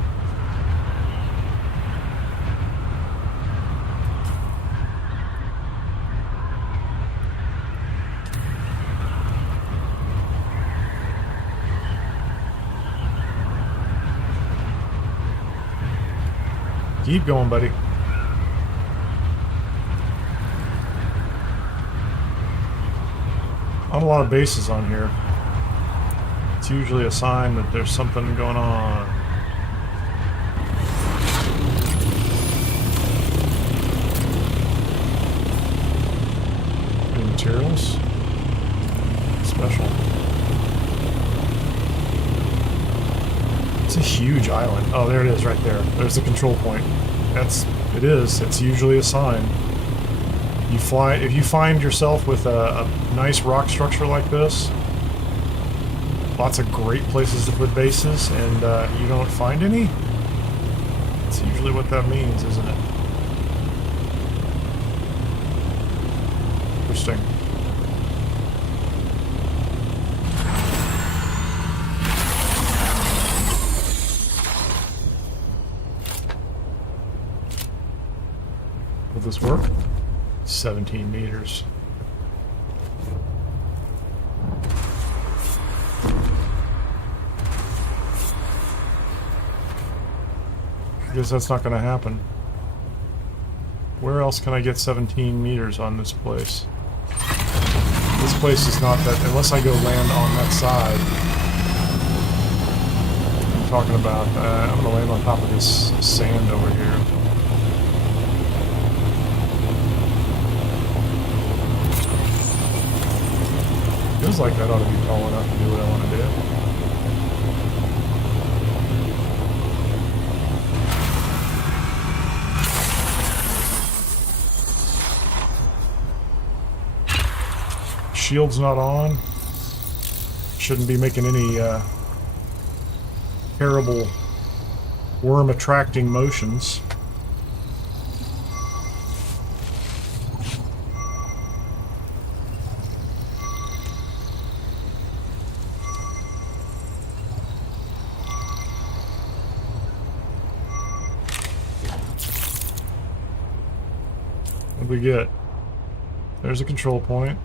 Keep going, buddy. Not a lot of bases on here. It's usually a sign that there's something going on. Any materials? Special. It's a huge island. Oh, there it is right there. There's the control point. It is. It's usually a sign. If you find yourself with a nice rock structure like this, lots of great places to put bases, and you don't find any, that's usually what that means, isn't it? Interesting. Will this work? 17 meters. I guess that's not going to happen. Where else can I get 17 meters on this place? This place is not that, unless I go land on that side. I'm talking about, I'm going to land on top of this sand over here. Feels like that ought to be tall enough to do what I want to do. Shield's not on. Shouldn't be making any terrible worm attracting motions. What do we get? There's a control point.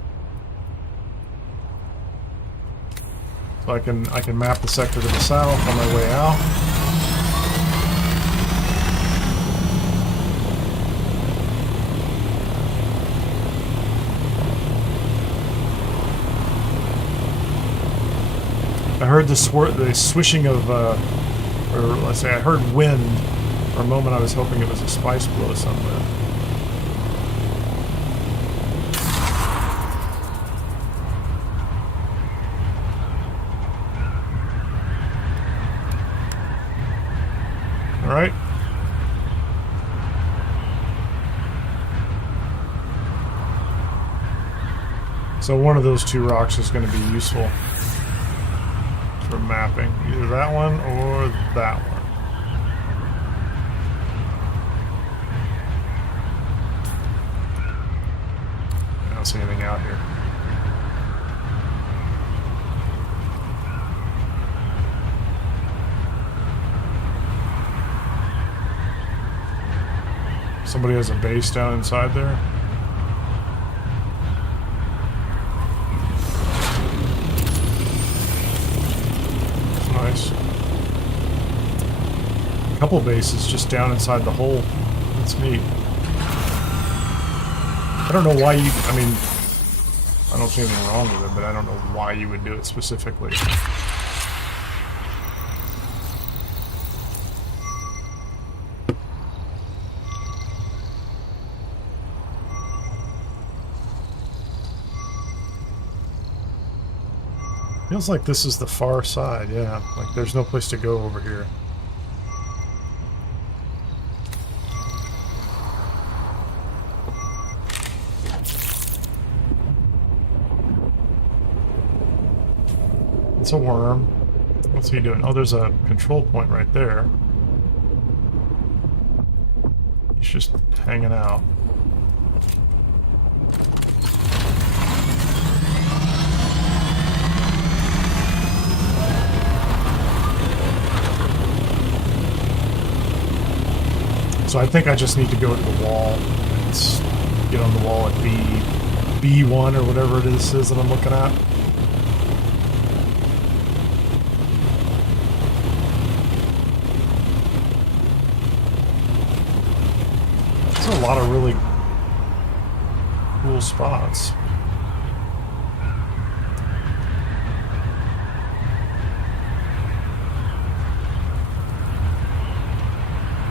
So I can map the sector to the south on my way out. I heard the swishing of, or let's say I heard wind. For a moment I was hoping it was a spice blow somewhere. All right. So one of those two rocks is going to be useful for mapping. Either that one or that one. I don't see anything out here. Somebody has a base down inside there. Nice. A couple bases just down inside the hole. That's neat. I don't know why you... I mean, I don't see anything wrong with it, but I don't know why you would do it specifically. Feels like this is the far side, yeah. Like there's no place to go over here. It's a worm. What's he doing? Oh, there's a control point right there. He's just hanging out. So I think I just need to go to the wall and get on the wall at B1 or whatever it is that I'm looking at. There's a lot of really cool spots.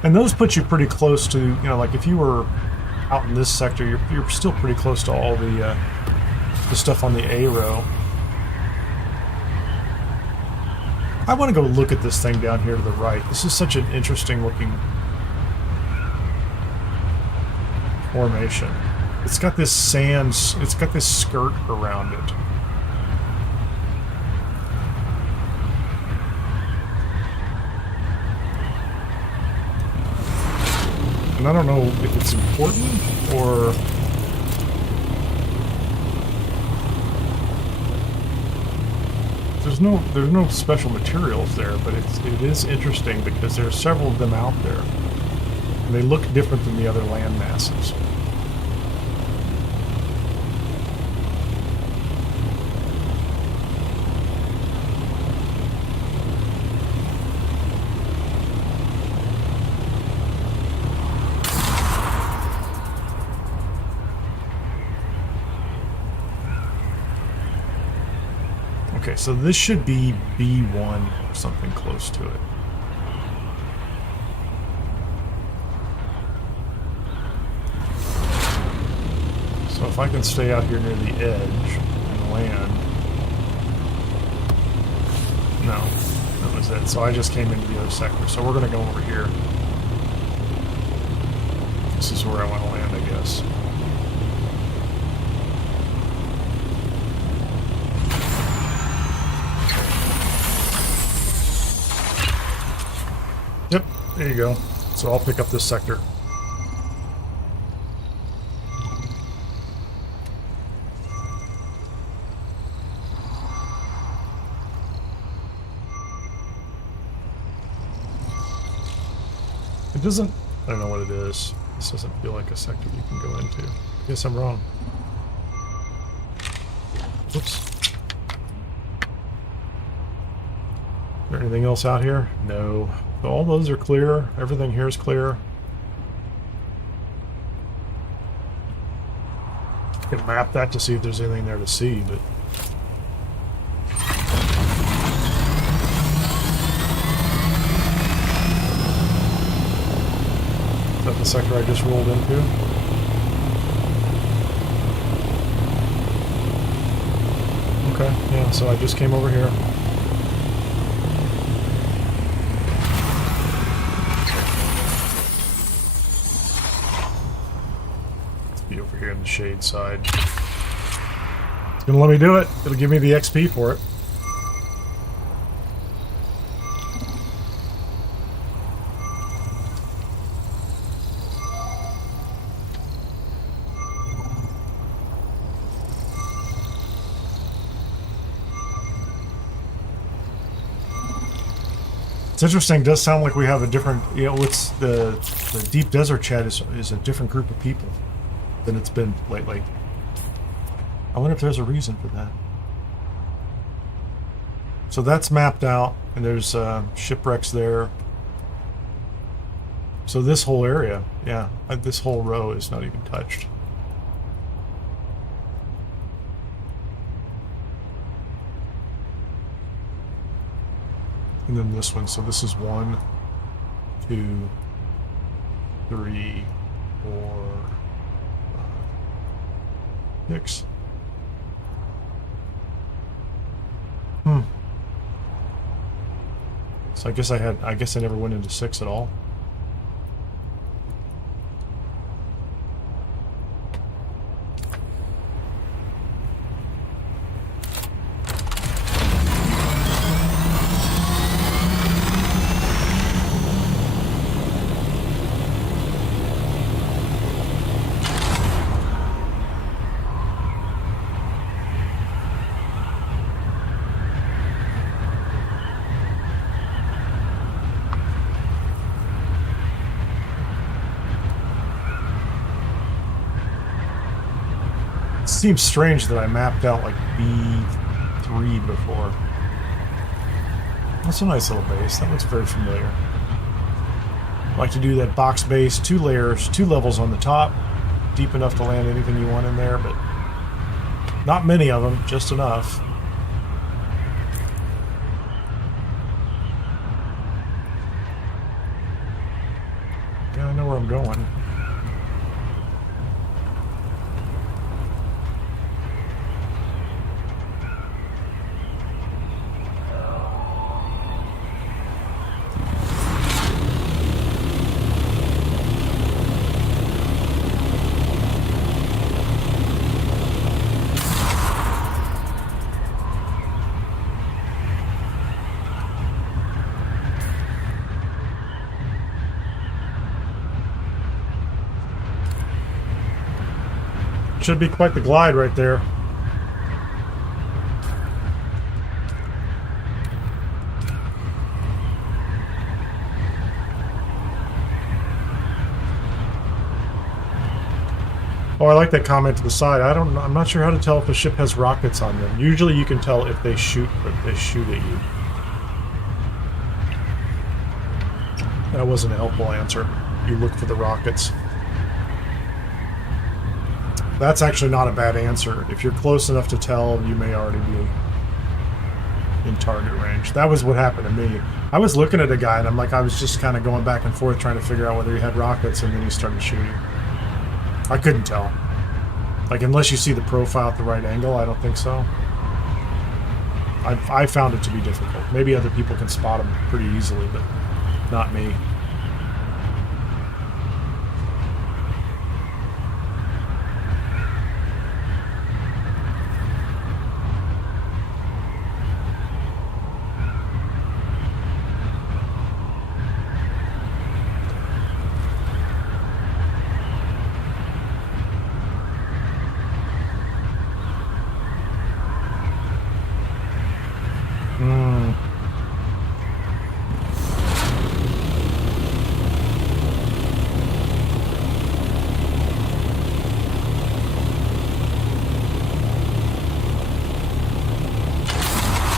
And those put you pretty close to, you know, like if you were out in this sector, you're still pretty close to all the stuff on the A row. I want to go look at this thing down here to the right. This is such an interesting looking formation. It's got this it's got this skirt around it. And I don't know if it's important or there's no special materials there, but it is interesting because there are several of them out there. And they look different than the other land masses. Okay, so this should be B1 or something close to it. So if I can stay out here near the edge and land... No, that was it. So I just came into the other sector. So we're going to go over here. This is where I want to land, I guess. Yep, there you go. So I'll pick up this sector. It doesn't... I don't know what it is. This doesn't feel like a sector you can go into. Guess I'm wrong. Oops. Is there anything else out here? No. All those are clear. Everything here is clear. I can map that to see if there's anything there to see, but... Is that the sector I just rolled into? Okay, yeah, so I just came over here. Let's be over here on the shade side. Gonna let me do it. It'll give me the XP for it. It's interesting. It does sound like we have a different, you know, what's the deep desert chat is a different group of people than it's been lately. I wonder if there's a reason for that. So that's mapped out, and there's shipwrecks there. So this whole area, yeah, this whole row is not even touched. And then this one, so this is 1, 2, 3, 4, 5, 6. So I guess I never went into 6 at all. Seems strange that I mapped out like B3 before. That's a nice little base. That looks very familiar. I like to do that box base, 2 layers, 2 levels on the top, deep enough to land anything you want in there, but not many of them, just enough. Yeah, I know where I'm going. Should be quite the glide right there. Oh, I like that comment to the side. I'm not sure how to tell if a ship has rockets on them. Usually you can tell if they shoot at you. That wasn't a helpful answer. You look for the rockets. That's actually not a bad answer. If you're close enough to tell, you may already be in target range. That was what happened to me. I was looking at a guy, and I was just kind of going back and forth trying to figure out whether he had rockets, and then he started shooting. I couldn't tell. Like, unless you see the profile at the right angle, I don't think so. I found it to be difficult. Maybe other people can spot them pretty easily, but not me.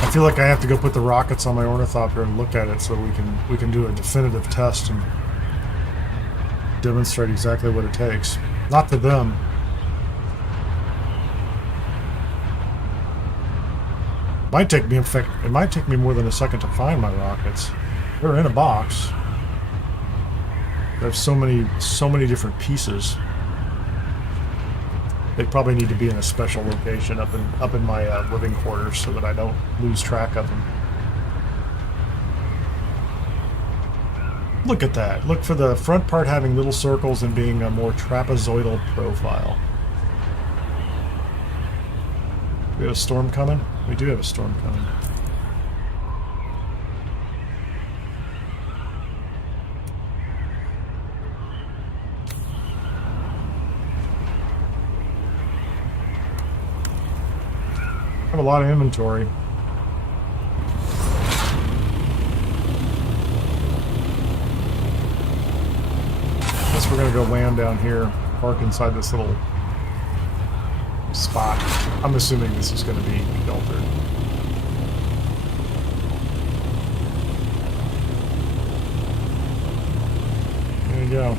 I feel like I have to go put the rockets on my ornithopter and look at it so we can do a definitive test and demonstrate exactly what it takes. Not to them. Might take me, in fact, it might take me more than a second to find my rockets. They're in a box. They have so many different pieces. They probably need to be in a special location up in my living quarters so that I don't lose track of them. Look at that. Look for the front part having little circles and being a more trapezoidal profile. We have a storm coming? We do have a storm coming. I have a lot of inventory. Guess we're gonna go land down here, park inside this little spot. I'm assuming this is gonna be sheltered. There you go.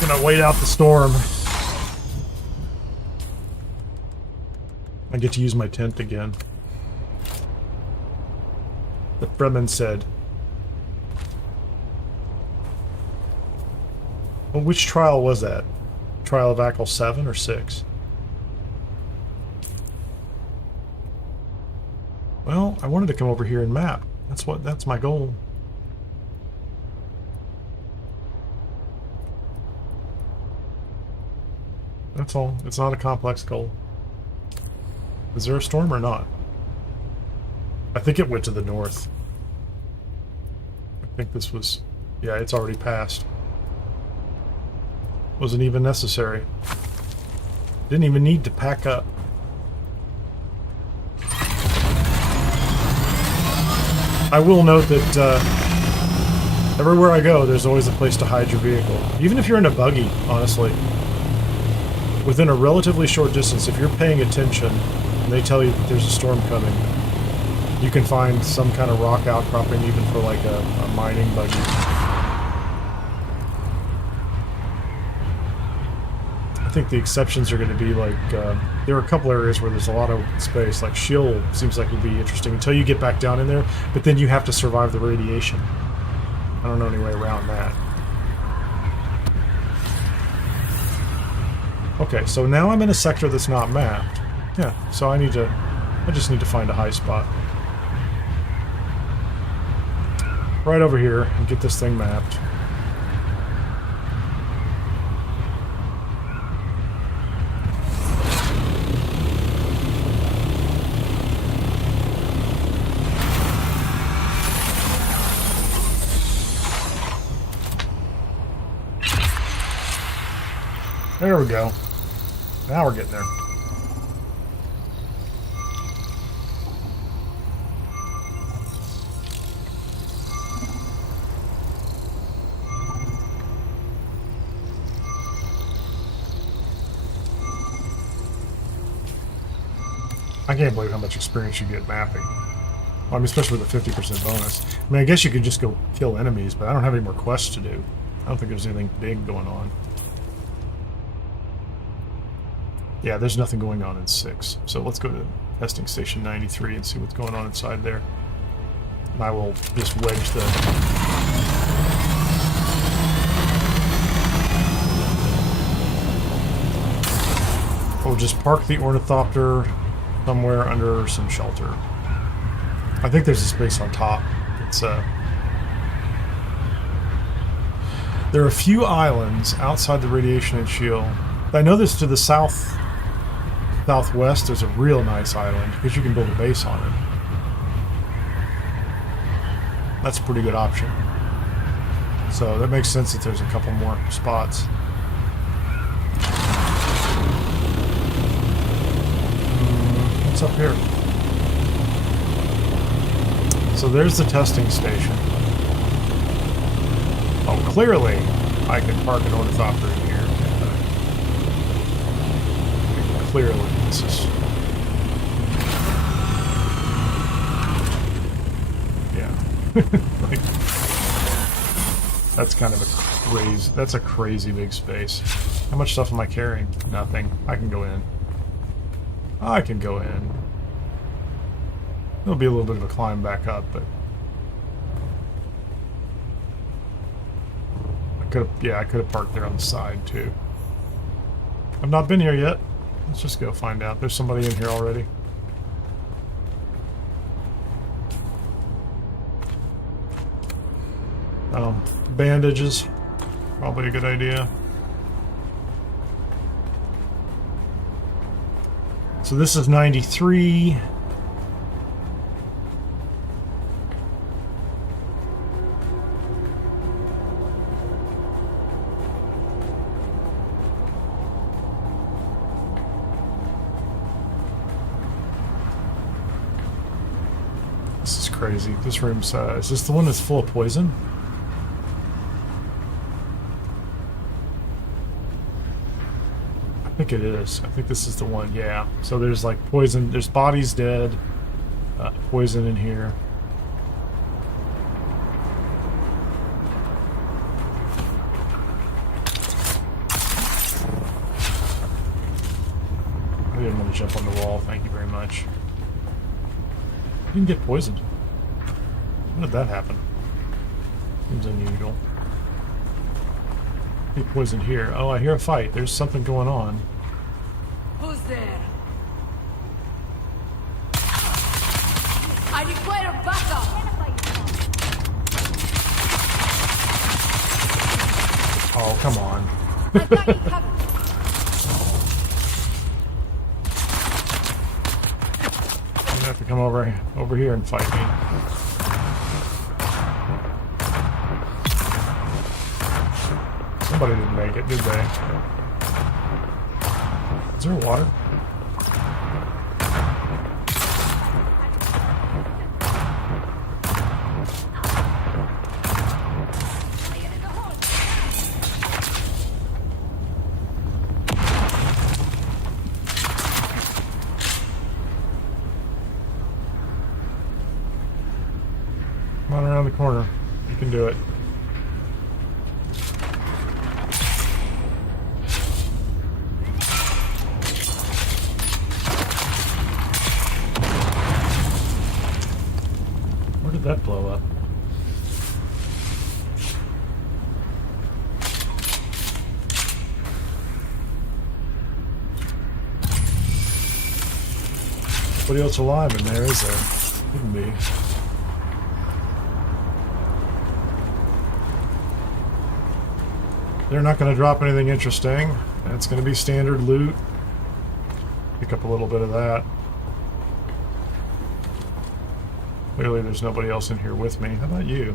Gonna wait out the storm. I get to use my tent again. The Fremen said. Well, which trial was that? Trial of Ackle 7 or 6? Well, I wanted to come over here and map. That's my goal. That's all. It's not a complex goal. Is there a storm or not? I think it went to the north. I think this was... Yeah, it's already passed. Wasn't even necessary. Didn't even need to pack up. I will note that everywhere I go, there's always a place to hide your vehicle. Even if you're in a buggy, honestly. Within a relatively short distance, if you're paying attention, and they tell you that there's a storm coming, you can find some kind of rock outcropping even for like a mining buggy. I think the exceptions are going to be like, there are a couple areas where there's a lot of space, like Shield seems like it would be interesting until you get back down in there, but then you have to survive the radiation. I don't know any way around that. Okay, so now I'm in a sector that's not mapped. Yeah, so I just need to find a high spot. Right over here and get this thing mapped. There we go. Now we're getting there. I can't believe how much experience you get mapping. Well, I mean, especially with a 50% bonus. I mean, I guess you could just go kill enemies, but I don't have any more quests to do. I don't think there's anything big going on. Yeah, there's nothing going on in 6. So let's go to testing station 93 and see what's going on inside there. And I will just wedge the... We'll just park the ornithopter somewhere under some shelter. I think there's a space on top. It's there are a few islands outside the radiation and shield. I know there's to the southwest. There's a real nice island because you can build a base on it. That's a pretty good option. So that makes sense that there's a couple more spots. What's up here? So there's the testing station. Oh, clearly I can park an ornithopter in here. Clearly, this is... Yeah. Like, that's kind of a crazy... That's a crazy big space. How much stuff am I carrying? Nothing. I can go in. I can go in. It'll be a little bit of a climb back up, but... I could have parked there on the side, too. I've not been here yet. Let's just go find out. There's somebody in here already. Bandages. Probably a good idea. So this is 93. This is crazy. This room's, is this the one that's full of poison? I think it is. I think this is the one, yeah. So there's like poison, there's bodies dead, poison in here. I didn't want to jump on the wall, thank you very much. You didn't get poisoned. When did that happen? Seems unusual. Be poisoned here. Oh, I hear a fight. There's something going on. Who's there? I require backup! Oh, come on. I've got you covered. You have to come over here and fight me. Somebody didn't make it, did they? Is there water? Come on around the corner. You can do it. Where did that blow up? Nobody else alive in there, is there? Couldn't be. They're not going to drop anything interesting. It's going to be standard loot. Pick up a little bit of that. Clearly there's nobody else in here with me. How about you?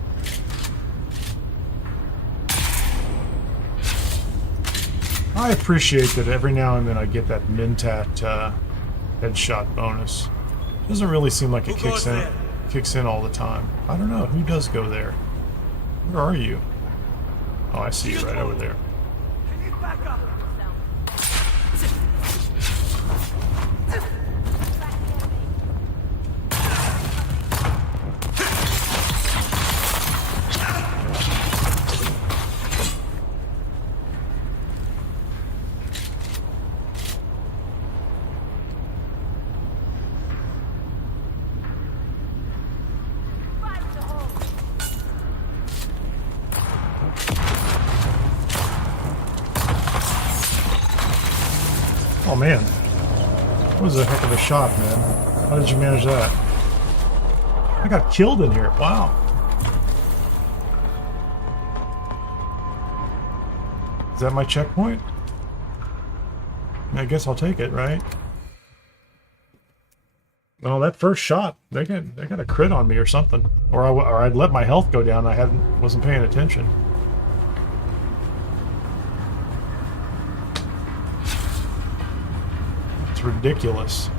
I appreciate that every now and then I get that Mintat headshot bonus. Doesn't really seem like it kicks in all the time. I don't know. Who does go there? Where are you? Oh, I see you right over there. Oh man, that was a heck of a shot, man. How did you manage that? I got killed in here. Wow. Is that my checkpoint? I guess I'll take it, right? Well, that first shot, they got a crit on me or something, or I'd let my health go down. I wasn't paying attention. It's ridiculous.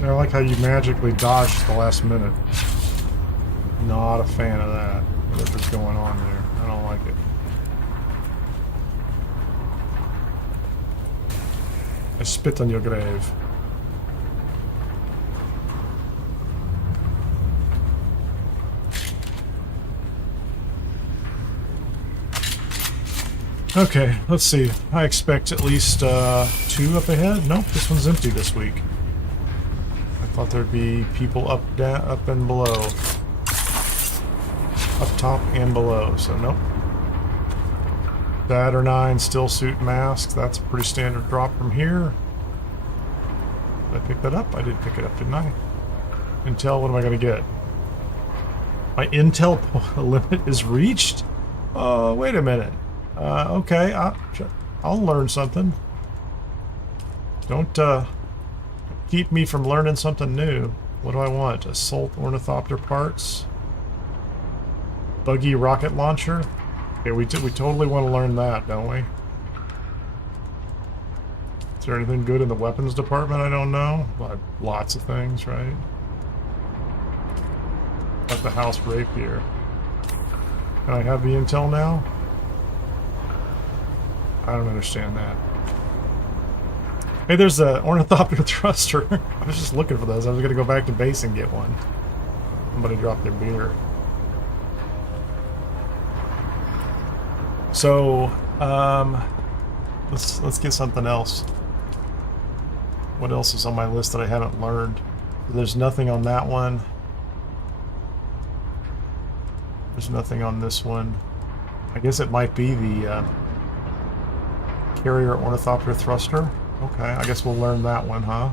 I like how you magically dodged the last minute. Not a fan of that. Whatever's going on there. I don't like it. I spit on your grave. Okay, let's see. I expect at least 2 up ahead. Nope, this one's empty this week. I thought there'd be people up, down, up and below. Up top and below, so nope. Saturnine still suit masks. That's a pretty standard drop from here. Did I pick that up? I did pick it up, didn't I? Intel, what am I going to get? My intel limit is reached? Oh, wait a minute. Okay, I'll learn something. Don't keep me from learning something new. What do I want? Assault ornithopter parts? Buggy rocket launcher? Okay, we totally want to learn that, don't we? Is there anything good in the weapons department I don't know? Well, lots of things, right? At the house rapier. Can I have the intel now? I don't understand that. Hey, there's the ornithopter thruster. I was just looking for those. I was going to go back to base and get one. Somebody dropped their beer. So, let's get something else. What else is on my list that I haven't learned? There's nothing on that one. There's nothing on this one. I guess it might be the carrier ornithopter thruster. Okay, I guess we'll learn that one, huh?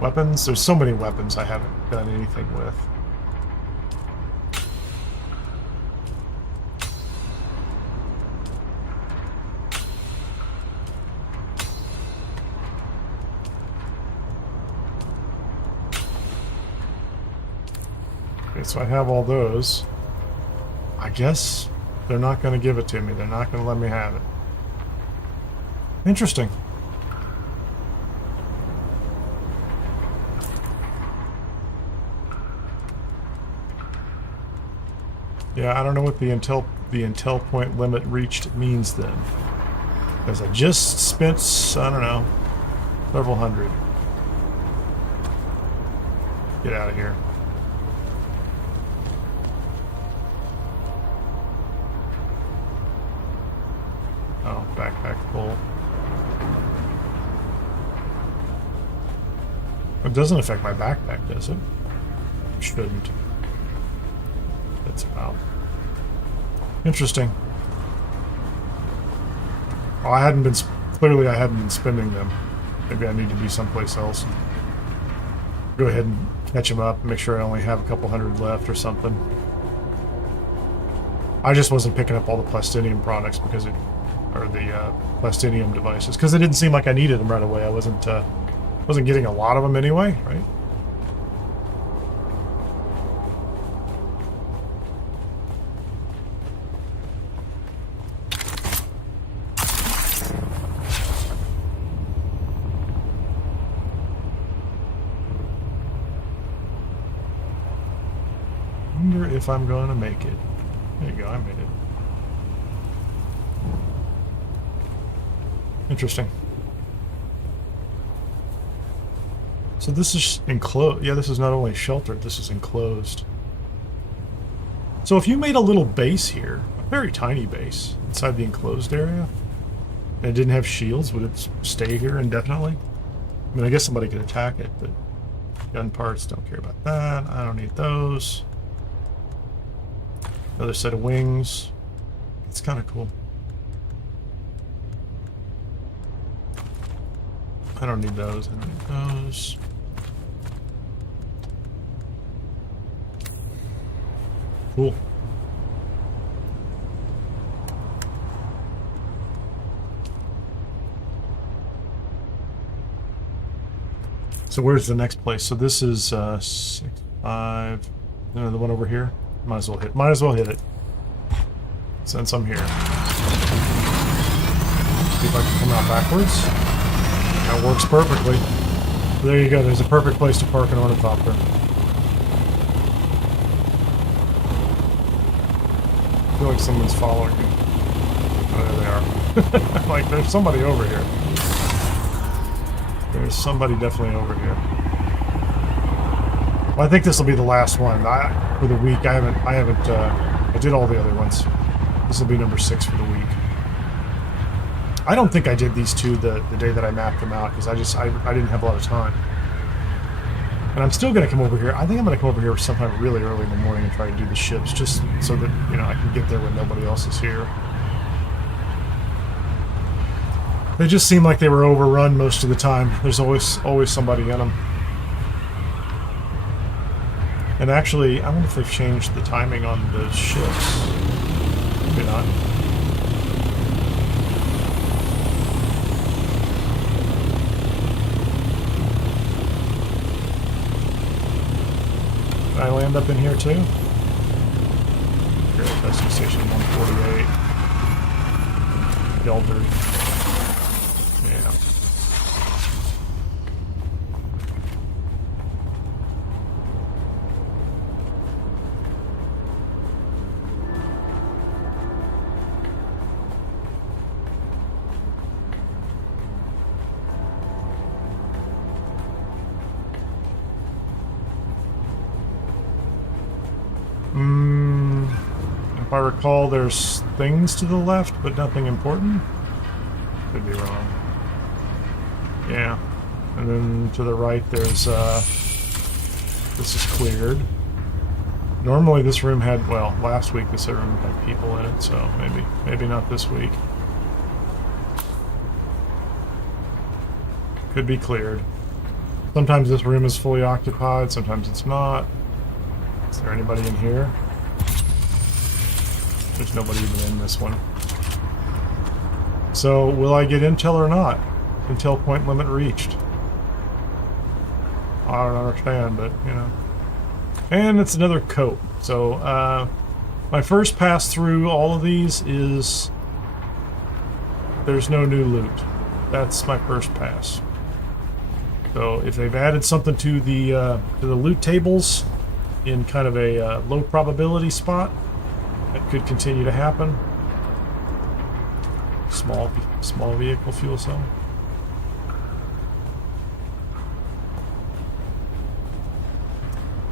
Weapons? There's so many weapons I haven't done anything with. Okay, so I have all those. I guess they're not going to give it to me. They're not going to let me have it. Interesting. Yeah, I don't know what the intel point limit reached means then. Because I just spent, I don't know, several hundred. Get out of here. Oh, backpack full. It doesn't affect my backpack, does it? It shouldn't. That's about interesting. Oh, I hadn't been spending them. Maybe I need to be someplace else. Go ahead and catch them up. Make sure I only have a couple hundred left or something. I just wasn't picking up all the plastinium products because it, or the plastinium devices, because it didn't seem like I needed them right away. I wasn't getting a lot of them anyway, right? Wonder if I'm going to make it. There you go, I made it. Interesting. So this is enclosed. Yeah, this is not only sheltered, this is enclosed. So if you made a little base here, a very tiny base, inside the enclosed area, and it didn't have shields, would it stay here indefinitely? I mean, I guess somebody could attack it, but gun parts, don't care about that. I don't need those. Another set of wings. It's kind of cool. I don't need those. I don't need those. Cool. So where's the next place? So this is 6, 5. You know, the one over here. Might as well hit it. Since I'm here. See if I can come out backwards. That works perfectly. There you go. There's a perfect place to park an ornithopter. I feel like someone's following me. Oh, there they are. Like, there's somebody over here. There's somebody definitely over here. Well, I think this will be the last one for the week. I did all the other ones. This will be number 6 for the week. I don't think I did these two the day that I mapped them out, because I didn't have a lot of time. And I'm still going to come over here. I think I'm going to come over here sometime really early in the morning and try to do the ships, just so that, you know, I can get there when nobody else is here. They just seem like they were overrun most of the time. There's always somebody in them. And actually, I wonder if they've changed the timing on the ships. Maybe not. Did I land up in here too? Here at testing station 148. Delta. Yeah. If I recall, there's things to the left, but nothing important. Could be wrong. Yeah. And then to the right, there's, this is cleared. Normally this room had, well, last week this room had people in it, so maybe not this week. Could be cleared. Sometimes this room is fully occupied, sometimes it's not. Is there anybody in here? There's nobody even in this one. So, will I get intel or not? Intel point limit reached. I don't understand, but, you know. And it's another coat. So, my first pass through all of these is... there's no new loot. That's my first pass. So, if they've added something to the loot tables in kind of a low probability spot, that could continue to happen. Small vehicle fuel cell.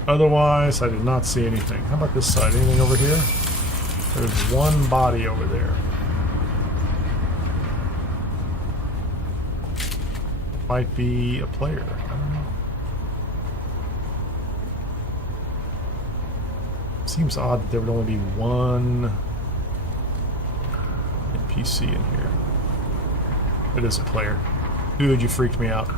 Otherwise, I did not see anything. How about this side? Anything over here? There's one body over there. Might be a player. I don't know. Seems odd that there would only be one NPC in here. It is a player. Dude, you freaked me out.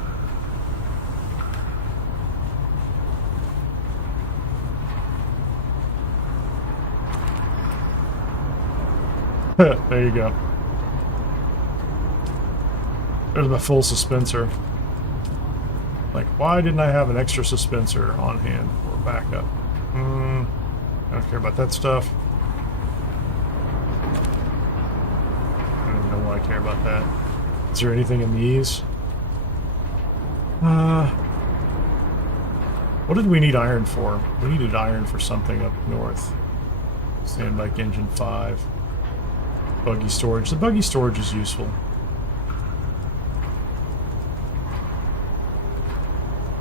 There you go. There's my full suspensor. Like, why didn't I have an extra suspensor on hand for backup? I don't care about that stuff. I don't even know why I care about that. Is there anything in these? What did we need iron for? We needed iron for something up north. Sandbike engine 5. Buggy storage. The buggy storage is useful.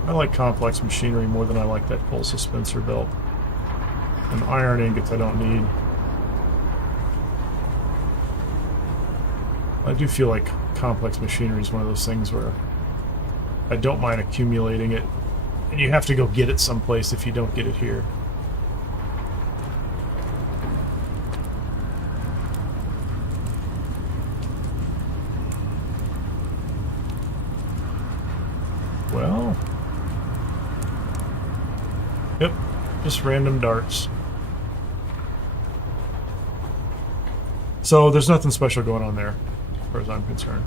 I like complex machinery more than I like that full suspensor belt. And iron ingots I don't need. I do feel like complex machinery is one of those things where I don't mind accumulating it. And you have to go get it someplace if you don't get it here. Well... yep, just random darts. So there's nothing special going on there, as far as I'm concerned.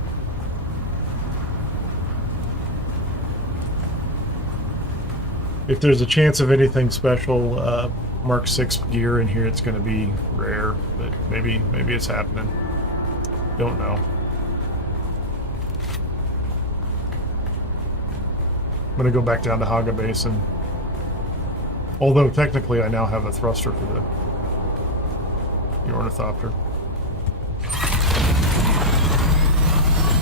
If there's a chance of anything special, Mark 6 gear in here, it's going to be rare, but maybe it's happening. Don't know. I'm going to go back down to Haga Basin. Although technically I now have a thruster for the ornithopter.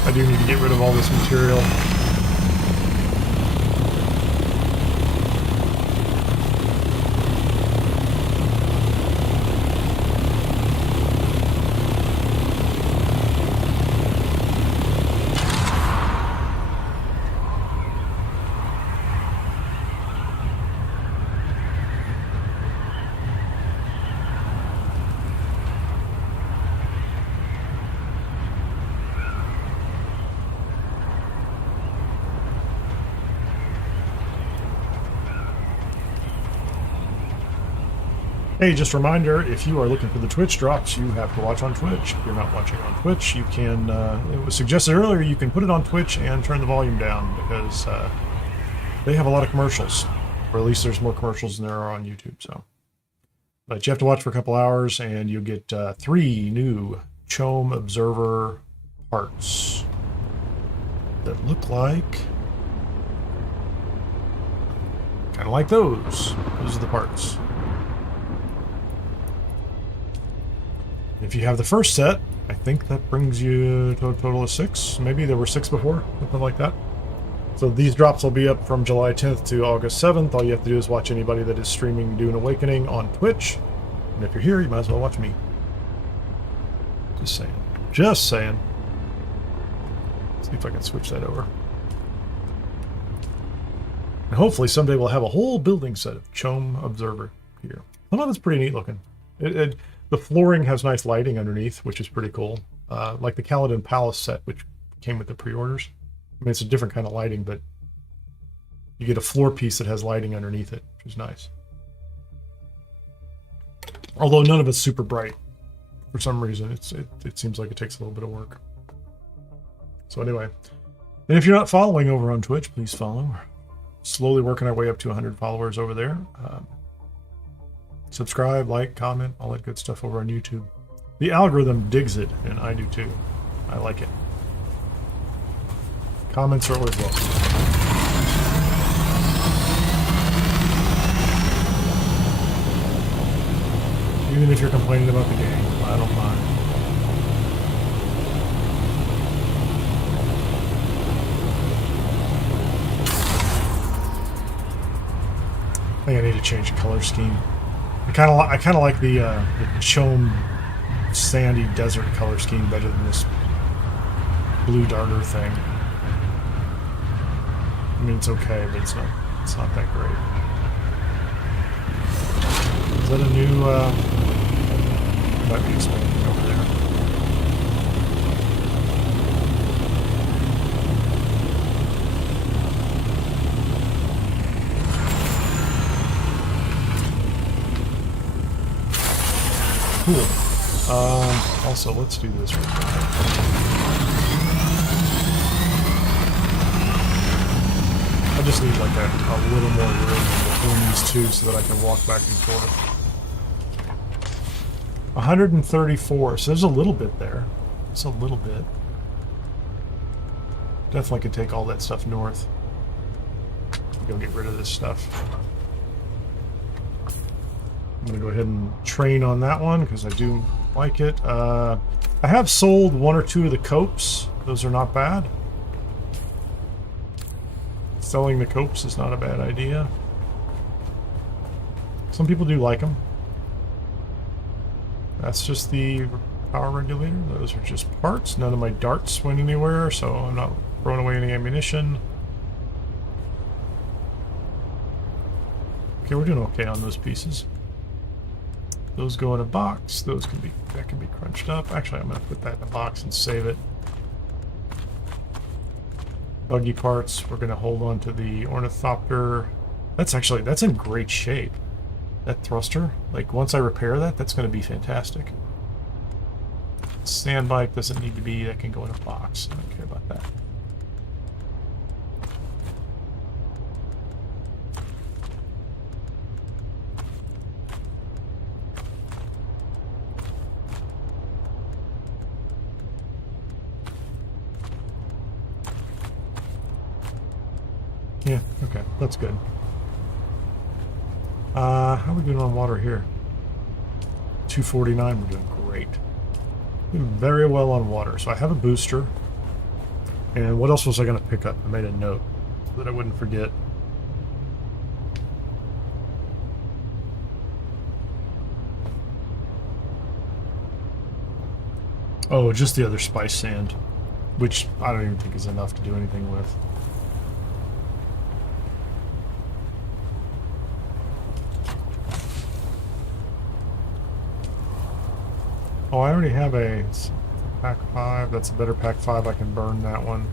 I do need to get rid of all this material. Hey, just a reminder, if you are looking for the Twitch drops, you have to watch on Twitch. If you're not watching on Twitch, you can, it was suggested earlier, you can put it on Twitch and turn the volume down because they have a lot of commercials. Or at least there's more commercials than there are on YouTube, so. But you have to watch for a couple hours and you'll get 3 new CHOAM Observer parts that look like, kind of like those. Those are the parts. If you have the first set, I think that brings you to a total of 6. Maybe there were 6 before, something like that. So these drops will be up from July 10th to August 7th. All you have to do is watch anybody that is streaming Dune Awakening on Twitch. And if you're here, you might as well watch me. Just saying. Just saying. Let's see if I can switch that over. And hopefully someday we'll have a whole building set of CHOAM Observer here. Some of it's pretty neat looking. The flooring has nice lighting underneath, which is pretty cool. Like the Kaladin Palace set, which came with the pre-orders. I mean, it's a different kind of lighting, but you get a floor piece that has lighting underneath it, which is nice. Although none of it's super bright. For some reason, it seems like it takes a little bit of work. So anyway, and if you're not following over on Twitch, please follow. We're slowly working our way up to 100 followers over there. Subscribe, like, comment, all that good stuff over on YouTube. The algorithm digs it, and I do too. I like it. Comments are always welcome. Even if you're complaining about the game, I don't mind. I think I need to change the color scheme. I kind of like the CHOAM sandy desert color scheme better than this blue darter thing. I mean, it's okay, but it's not that great. Is that a new might be expanding over there. Cool. Also, let's do this real quick. I just need like a little more room between these two so that I can walk back and forth. 134, so there's a little bit there. It's a little bit. Definitely could take all that stuff north. Go get rid of this stuff. I'm going to go ahead and train on that one because I do like it. I have sold 1 or 2 of the copes. Those are not bad. Selling the copes is not a bad idea. Some people do like them. That's just the power regulator. Those are just parts. None of my darts went anywhere, so I'm not throwing away any ammunition. Okay, we're doing okay on those pieces. Those go in a box. That can be crunched up. Actually, I'm going to put that in a box and save it. Buggy parts. We're going to hold on to the ornithopter. That's in great shape. That thruster, like once I repair that, that's going to be fantastic. Sand bike doesn't need to be. That can go in a box. I don't care about that. Yeah, okay, that's good. How are we doing on water here? 249, we're doing great. Doing very well on water. So I have a booster. And what else was I going to pick up? I made a note so that I wouldn't forget. Oh, just the other spice sand, which I don't even think is enough to do anything with. Oh, I already have a pack 5. That's a better pack 5. I can burn that one.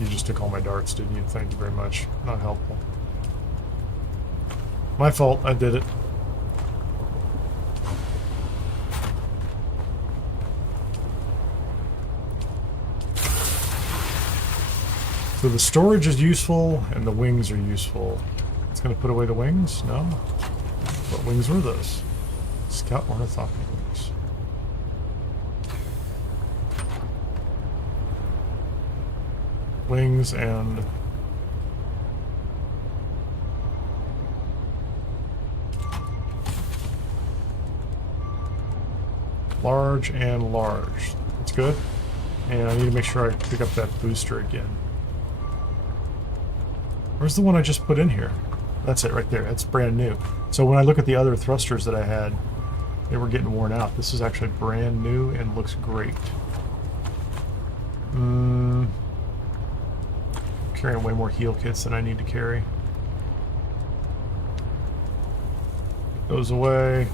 You just took all my darts, didn't you? Thank you very much. Not helpful. My fault. I did it. So the storage is useful, and the wings are useful. It's going to put away the wings? No? What wings were those? Scout ornithopter wings. Wings and... large and large. That's good. And I need to make sure I pick up that booster again. Where's the one I just put in here? That's it right there. That's brand new. So when I look at the other thrusters that I had, they were getting worn out. This is actually brand new and looks great. Carrying way more heal kits than I need to carry. Goes away.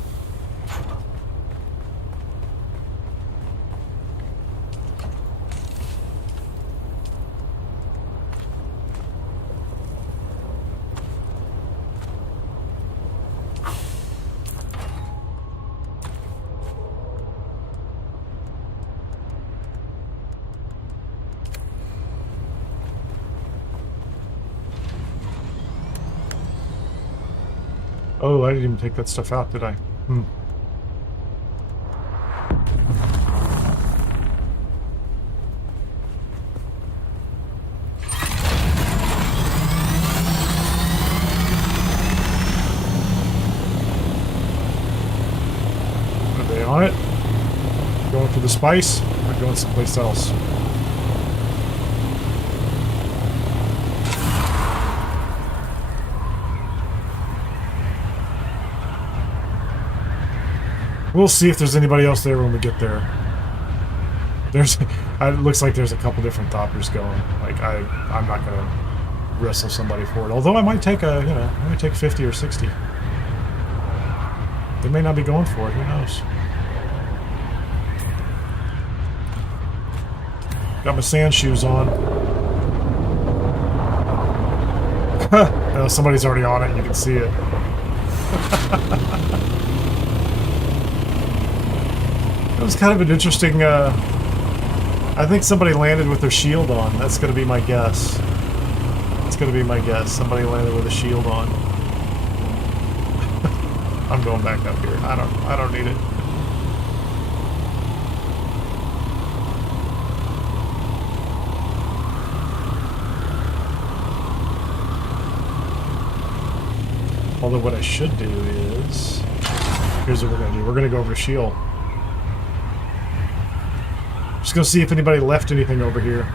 Oh, I didn't even take that stuff out, did I? Are they on it? Going for the spice or going someplace else? We'll see if there's anybody else there when we get there. There's, it looks like there's a couple different Doppers going. Like I'm not gonna wrestle somebody for it. Although I might take a, I might take 50 or 60. They may not be going for it. Who knows? Got my sand shoes on. Somebody's already on it. You can see it. It was kind of an interesting, I think somebody landed with their shield on. That's going to be my guess. That's going to be my guess. Somebody landed with a shield on. I'm going back up here. I don't need it. Although what I should do is... Here's what we're going to do. We're going to go over to shield. Just gonna see if anybody left anything over here,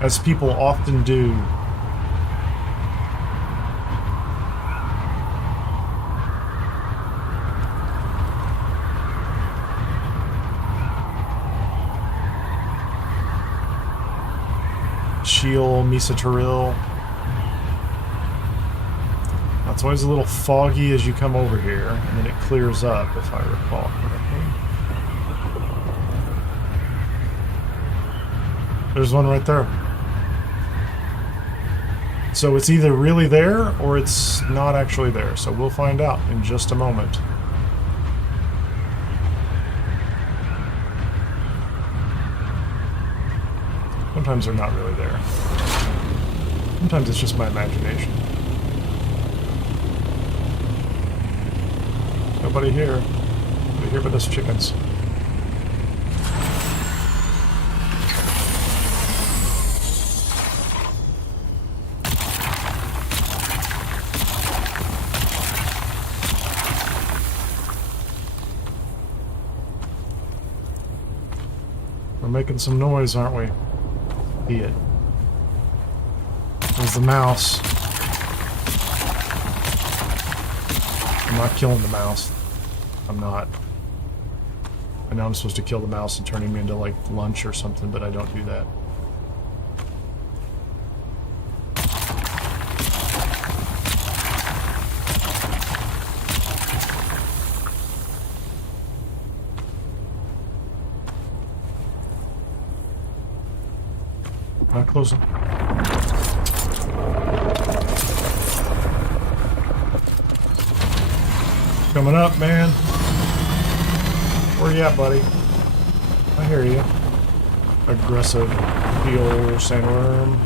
as people often do. Shield, Misa Taril. It's always a little foggy as you come over here, and then it clears up, if I recall correctly. There's one right there. So it's either really there or it's not actually there. So we'll find out in just a moment. Sometimes they're not really there. Sometimes it's just my imagination. Nobody here. Nobody here but us chickens. Making some noise, aren't we? See it. There's the mouse. I'm not killing the mouse. I'm not. I know I'm supposed to kill the mouse and turn him into like lunch or something, but I don't do that. Not closing. Coming up, man. Where you at, buddy? I hear you. Aggressive heal sandworm.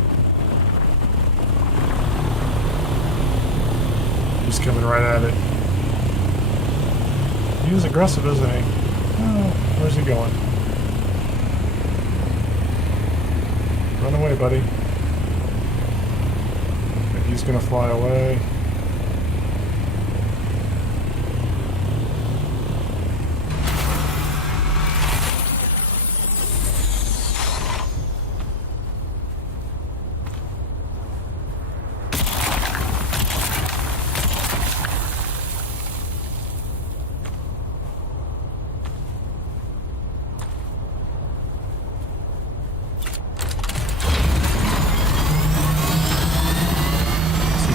He's coming right at it. He was aggressive, isn't he? Oh, where's he going? Run away, buddy. And he's gonna fly away.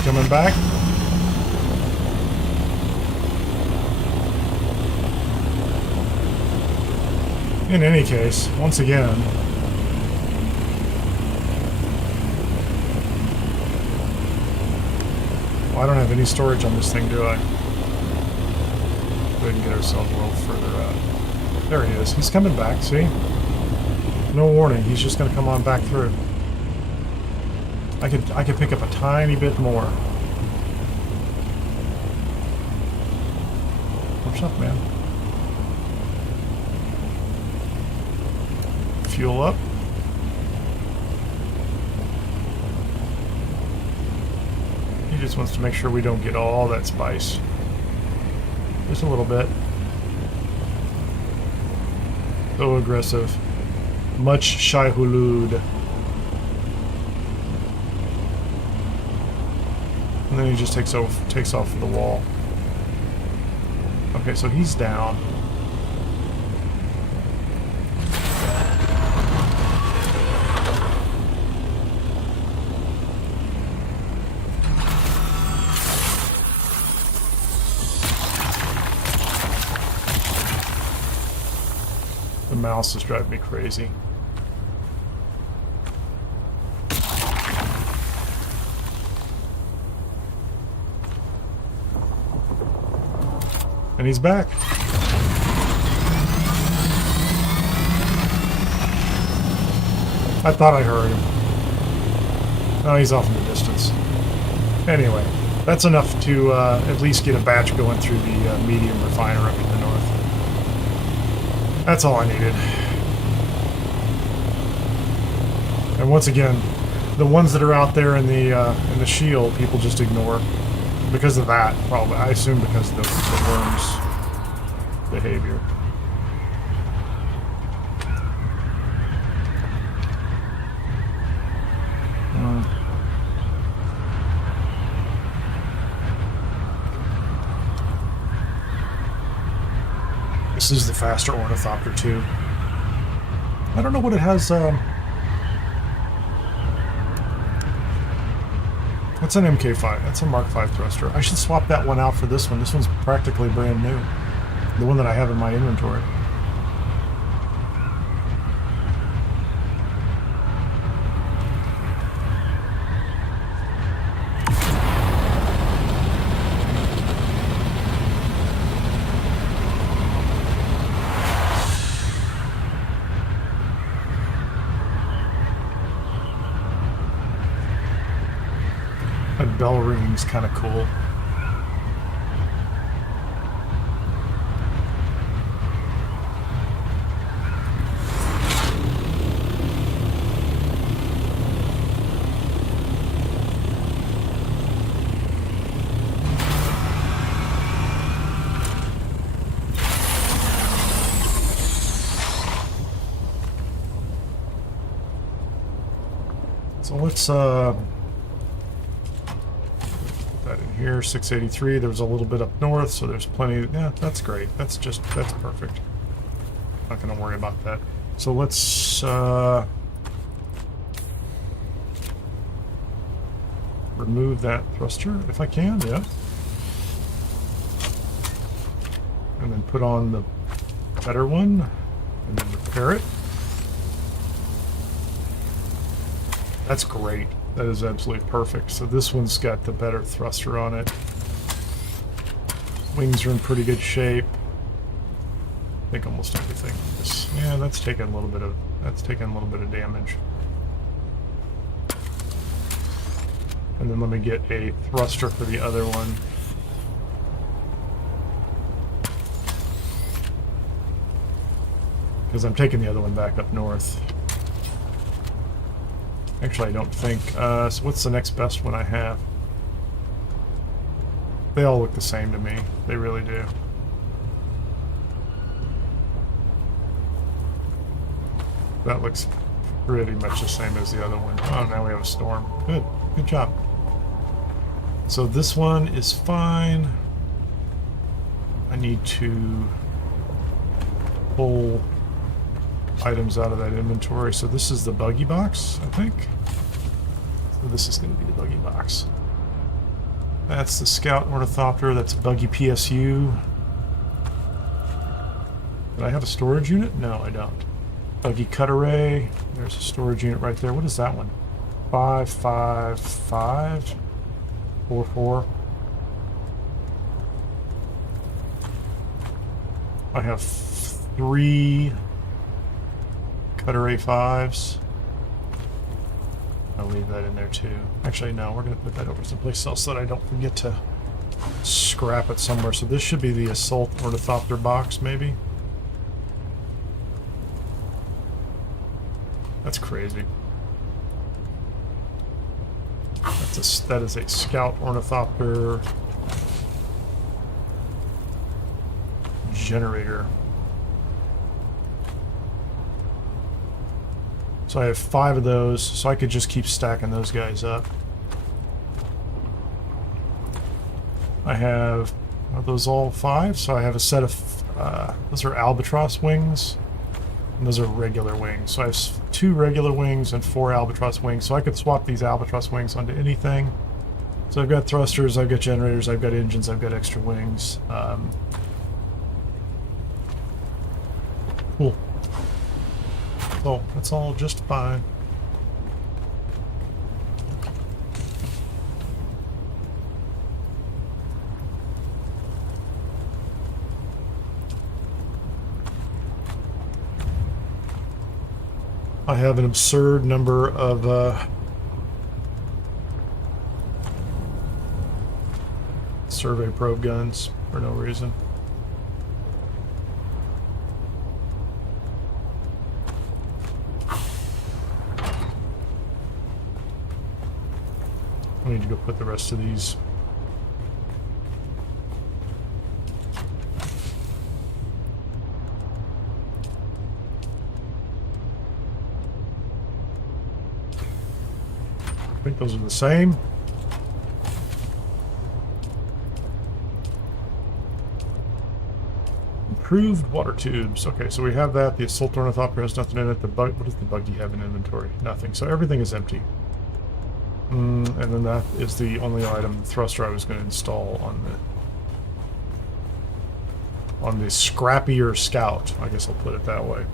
Coming back. In any case, once again, well, I don't have any storage on this thing, do I? Go ahead and get ourselves a little further out. There he is. He's coming back, see? No warning, he's just gonna come on back through. I could pick up a tiny bit more. What's up, man? Fuel up. He just wants to make sure we don't get all that spice. Just a little bit. So aggressive. Much shy hulud. And then he just takes off the wall. Okay, so he's down. The mouse is driving me crazy. And he's back. I thought I heard him. Oh, he's off in the distance. Anyway, that's enough to at least get a batch going through the medium refiner up in the north. That's all I needed. And once again, the ones that are out there in the shield, people just ignore. Because of that, probably. I assume because of the worms' behavior. This is the faster ornithopter too. I don't know what it has. What's an MK5? That's a Mark V thruster. I should swap that one out for this one. This one's practically brand new. The one that I have in my inventory. That bell ringing's kind of cool. So let's here, 683. There was a little bit up north, so there's plenty. Yeah, that's great. That's perfect. Not going to worry about that. So let's remove that thruster if I can. Yeah, and then put on the better one, and then repair it. That's great. That is absolutely perfect. So this one's got the better thruster on it. Wings are in pretty good shape. I think almost everything. Yeah, that's taking a little bit of damage. And then let me get a thruster for the other one. Because I'm taking the other one back up north. Actually, I don't think. So what's the next best one I have? They all look the same to me. They really do. That looks pretty much the same as the other one. Oh, now we have a storm. Good. Good job. So this one is fine. I need to pull items out of that inventory. So this is the buggy box, I think. So this is going to be the buggy box. That's the Scout Ornithopter. That's a buggy PSU. Do I have a storage unit? No, I don't. Buggy cut array. There's a storage unit right there. What is that one? 55544. I have 3 cut array 5s. I'll leave that in there too. Actually, no, we're going to put that over someplace else so that I don't forget to scrap it somewhere. So this should be the Assault Ornithopter box, maybe. That's crazy. That is a Scout Ornithopter generator. So I have 5 of those, so I could just keep stacking those guys up. I have, are those all 5? So I have a set of, those are albatross wings, and those are regular wings. So I have 2 regular wings and 4 albatross wings, so I could swap these albatross wings onto anything. So I've got thrusters, I've got generators, I've got engines, I've got extra wings. Cool. So that's all just fine. I have an absurd number of survey probe guns for no reason. I need to go put the rest of these. I think those are the same. Improved water tubes. Okay, so we have that. The Assault Ornithopter has nothing in it. What does the buggy have in inventory? Nothing. So everything is empty. And then that is the only item, the thruster, I was going to install on the scrappier Scout. I guess I'll put it that way.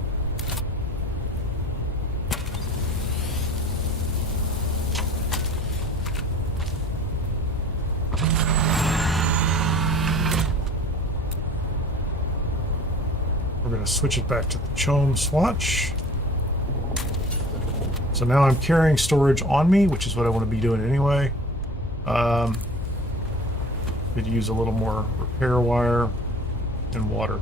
We're going to switch it back to the CHOAM swatch. So now I'm carrying storage on me, which is what I want to be doing anyway. Could use a little more repair wire and water.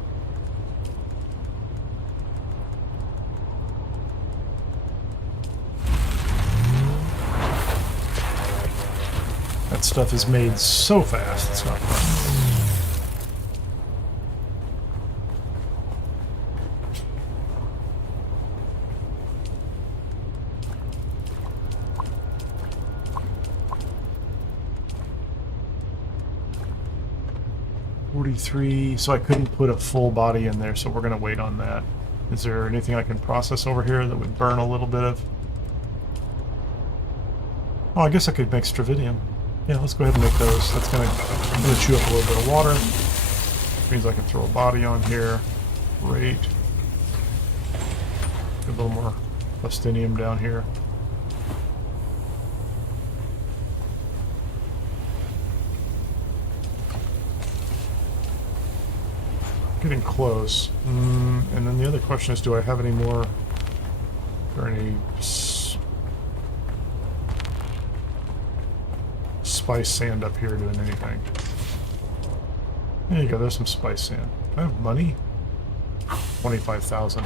That stuff is made so fast, it's not fun. So I couldn't put a full body in there, so we're going to wait on that. Is there anything I can process over here that would burn a little bit of? Oh, I guess I could make stravidium. Yeah, let's go ahead and make those. That's going to chew up a little bit of water. Means I can throw a body on here. Great. Get a little more plastinium down here. getting close. And then the other question is, do I have any more, or any spice sand up here doing anything? There you go, there's some spice sand. Do I have money? 25,000.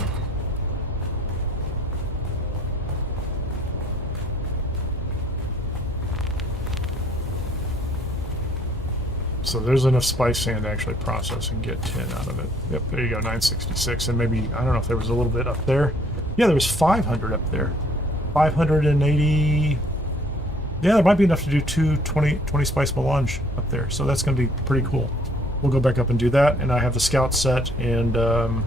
So there's enough spice sand to actually process and get 10 out of it. Yep, there you go, 966. And maybe, I don't know if there was a little bit up there. Yeah, there was 500 up there. 580. Yeah, there might be enough to do 20 spice melange up there. So that's going to be pretty cool. We'll go back up and do that. And I have the scout set and some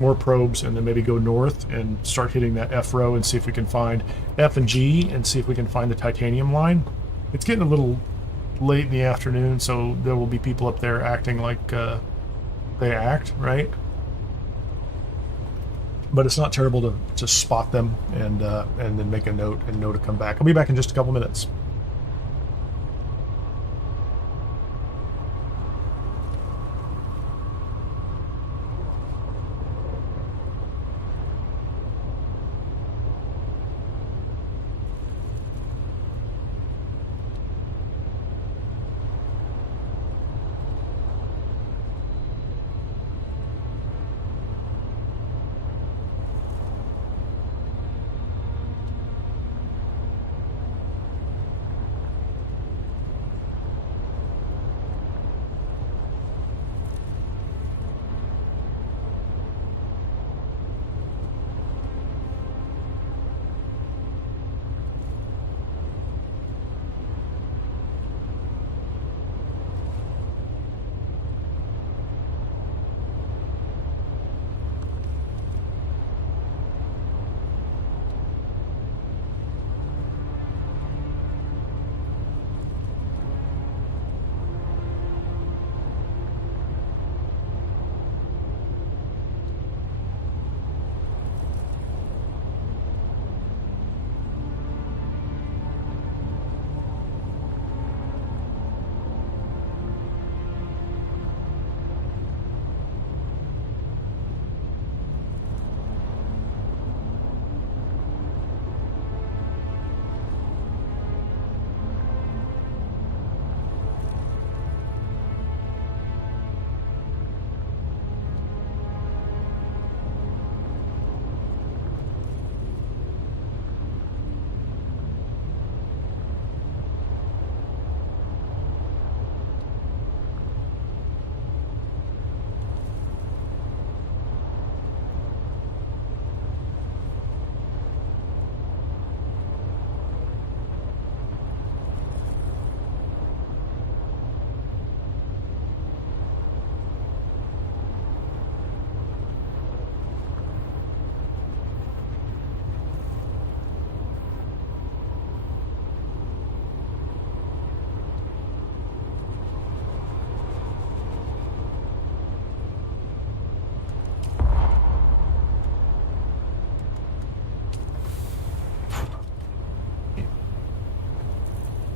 more probes, and then maybe go north and start hitting that F row and see if we can find F and G and see if we can find the titanium line. It's getting a little late in the afternoon, so there will be people up there acting like they act, right? But it's not terrible to just spot them and then make a note and know to come back. I'll be back in just a couple minutes.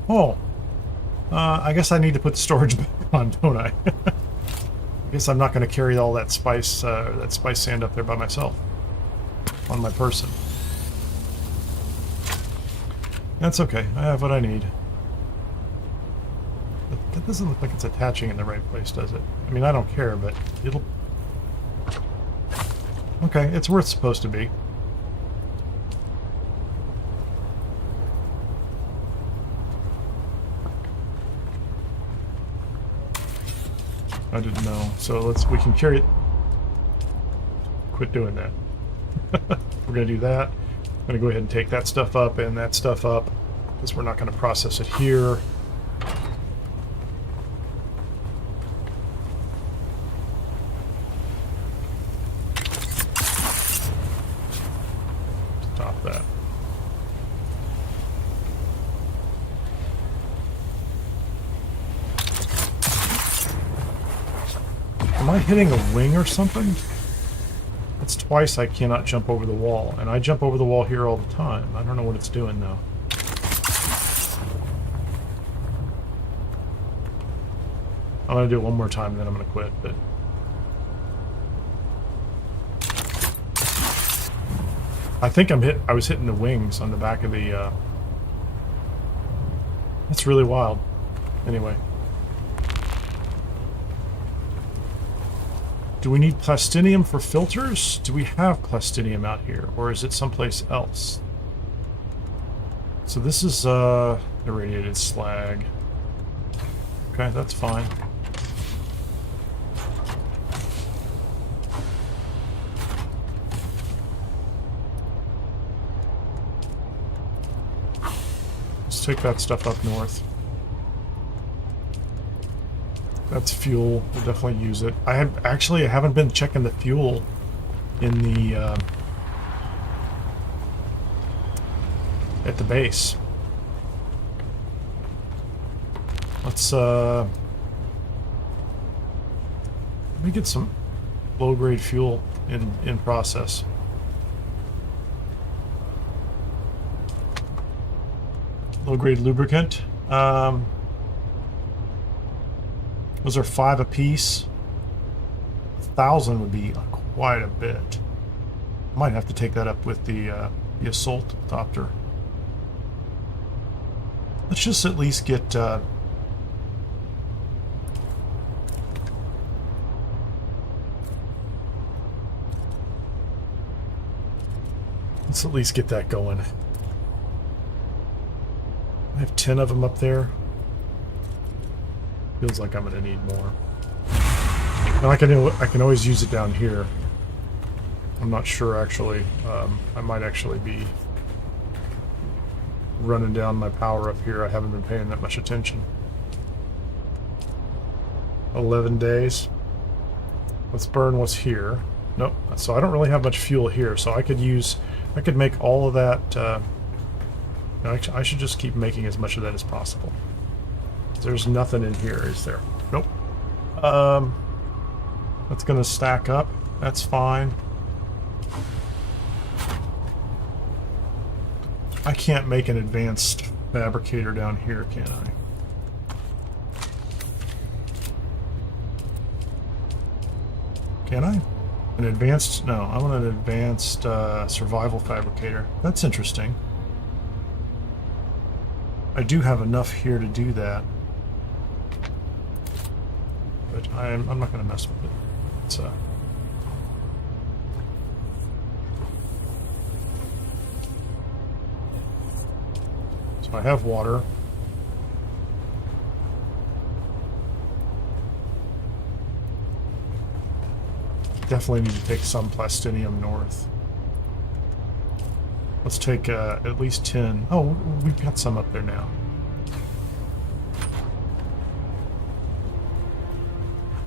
Oh, I guess I need to put the storage back on, don't I? I guess I'm not going to carry all that spice sand up there by myself on my person. That's okay. I have what I need. But that doesn't look like it's attaching in the right place, does it? I mean, I don't care, but it'll... Okay, it's where it's supposed to be. I didn't know. So we can carry it. Quit doing that. We're going to do that. I'm going to go ahead and take that stuff up and that stuff up, because we're not going to process it here. Stop that. Am I hitting a wing or something? That's twice I cannot jump over the wall, and I jump over the wall here all the time. I don't know what it's doing though. I'm gonna do it one more time and then I'm gonna quit, but I think I was hitting the wings on the back of the, that's really wild. Anyway. Do we need plastinium for filters? Do we have plastinium out here? Or is it someplace else? So this is, irradiated slag. Okay, that's fine. Let's take that stuff up north. That's fuel. We'll definitely use it. I haven't been checking the fuel in the at the base. Let's let me get some low grade fuel in process. Low grade lubricant. Those are 5 apiece. 1,000 would be quite a bit. Might have to take that up with the assault copter. Let's just at least get let's at least get that going. I have 10 of them up there. Feels like I'm gonna need more. And I can always use it down here. I'm not sure actually. I might actually be running down my power up here. I haven't been paying that much attention. 11 days. Let's burn what's here. Nope. So I don't really have much fuel here. So I could make all of that. I should just keep making as much of that as possible. There's nothing in here, is there? Nope. That's gonna stack up. That's fine. I can't make an advanced fabricator down here, can I? Can I? An advanced... No, I want an advanced survival fabricator. That's interesting. I do have enough here to do that. But I'm not going to mess with it. It's so I have water. Definitely need to take some plastinium north. Let's take at least 10. Oh, we've got some up there now.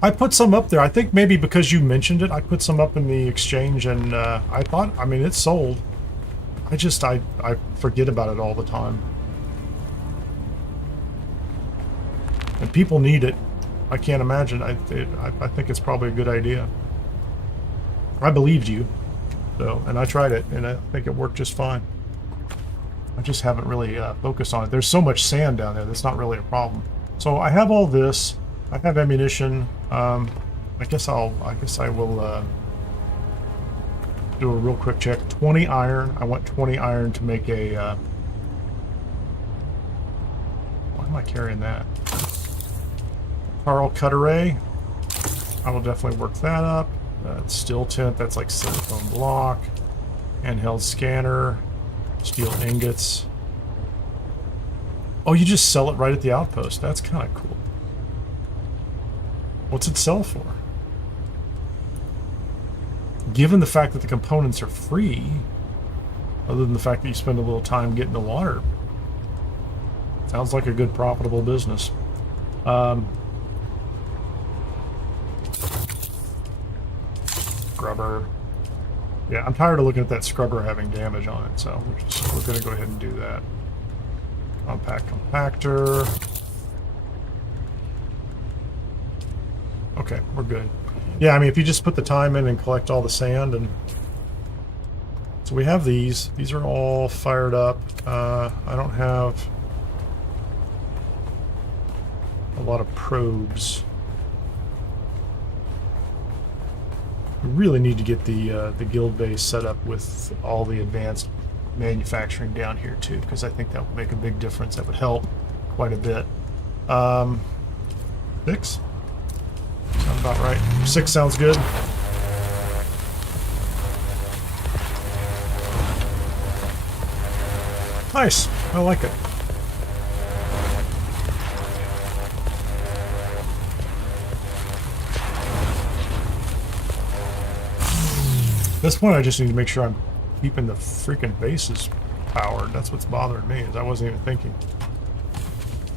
I put some up there. I think maybe because you mentioned it, I put some up in the exchange, and I thought, I mean, it's sold. I forget about it all the time. And people need it. I can't imagine. I think it's probably a good idea. I believed you, though, and I tried it, and I think it worked just fine. I just haven't really focused on it. There's so much sand down there that's not really a problem. So I have all this. I have ammunition. I guess I will do a real quick check. 20 iron. I want 20 iron to make a. Why am I carrying that? Carl cut array. I will definitely work that up. Steel tint. That's like silicone block. Handheld scanner. Steel ingots. Oh, you just sell it right at the outpost. That's kind of cool. What's it sell for? Given the fact that the components are free, other than the fact that you spend a little time getting the water, sounds like a good profitable business. Scrubber. Yeah, I'm tired of looking at that scrubber having damage on it, so we're going to go ahead and do that. Compact compactor. Okay, we're good. Yeah, I mean, if you just put the time in and collect all the sand, and so we have these. These are all fired up. I don't have a lot of probes. We really need to get the guild base set up with all the advanced manufacturing down here too, because I think that would make a big difference. That would help quite a bit. 6? Sounds about right. 6 sounds good. Nice. I like it. At this point, I just need to make sure I'm keeping the freaking bases powered. That's what's bothering me, is I wasn't even thinking.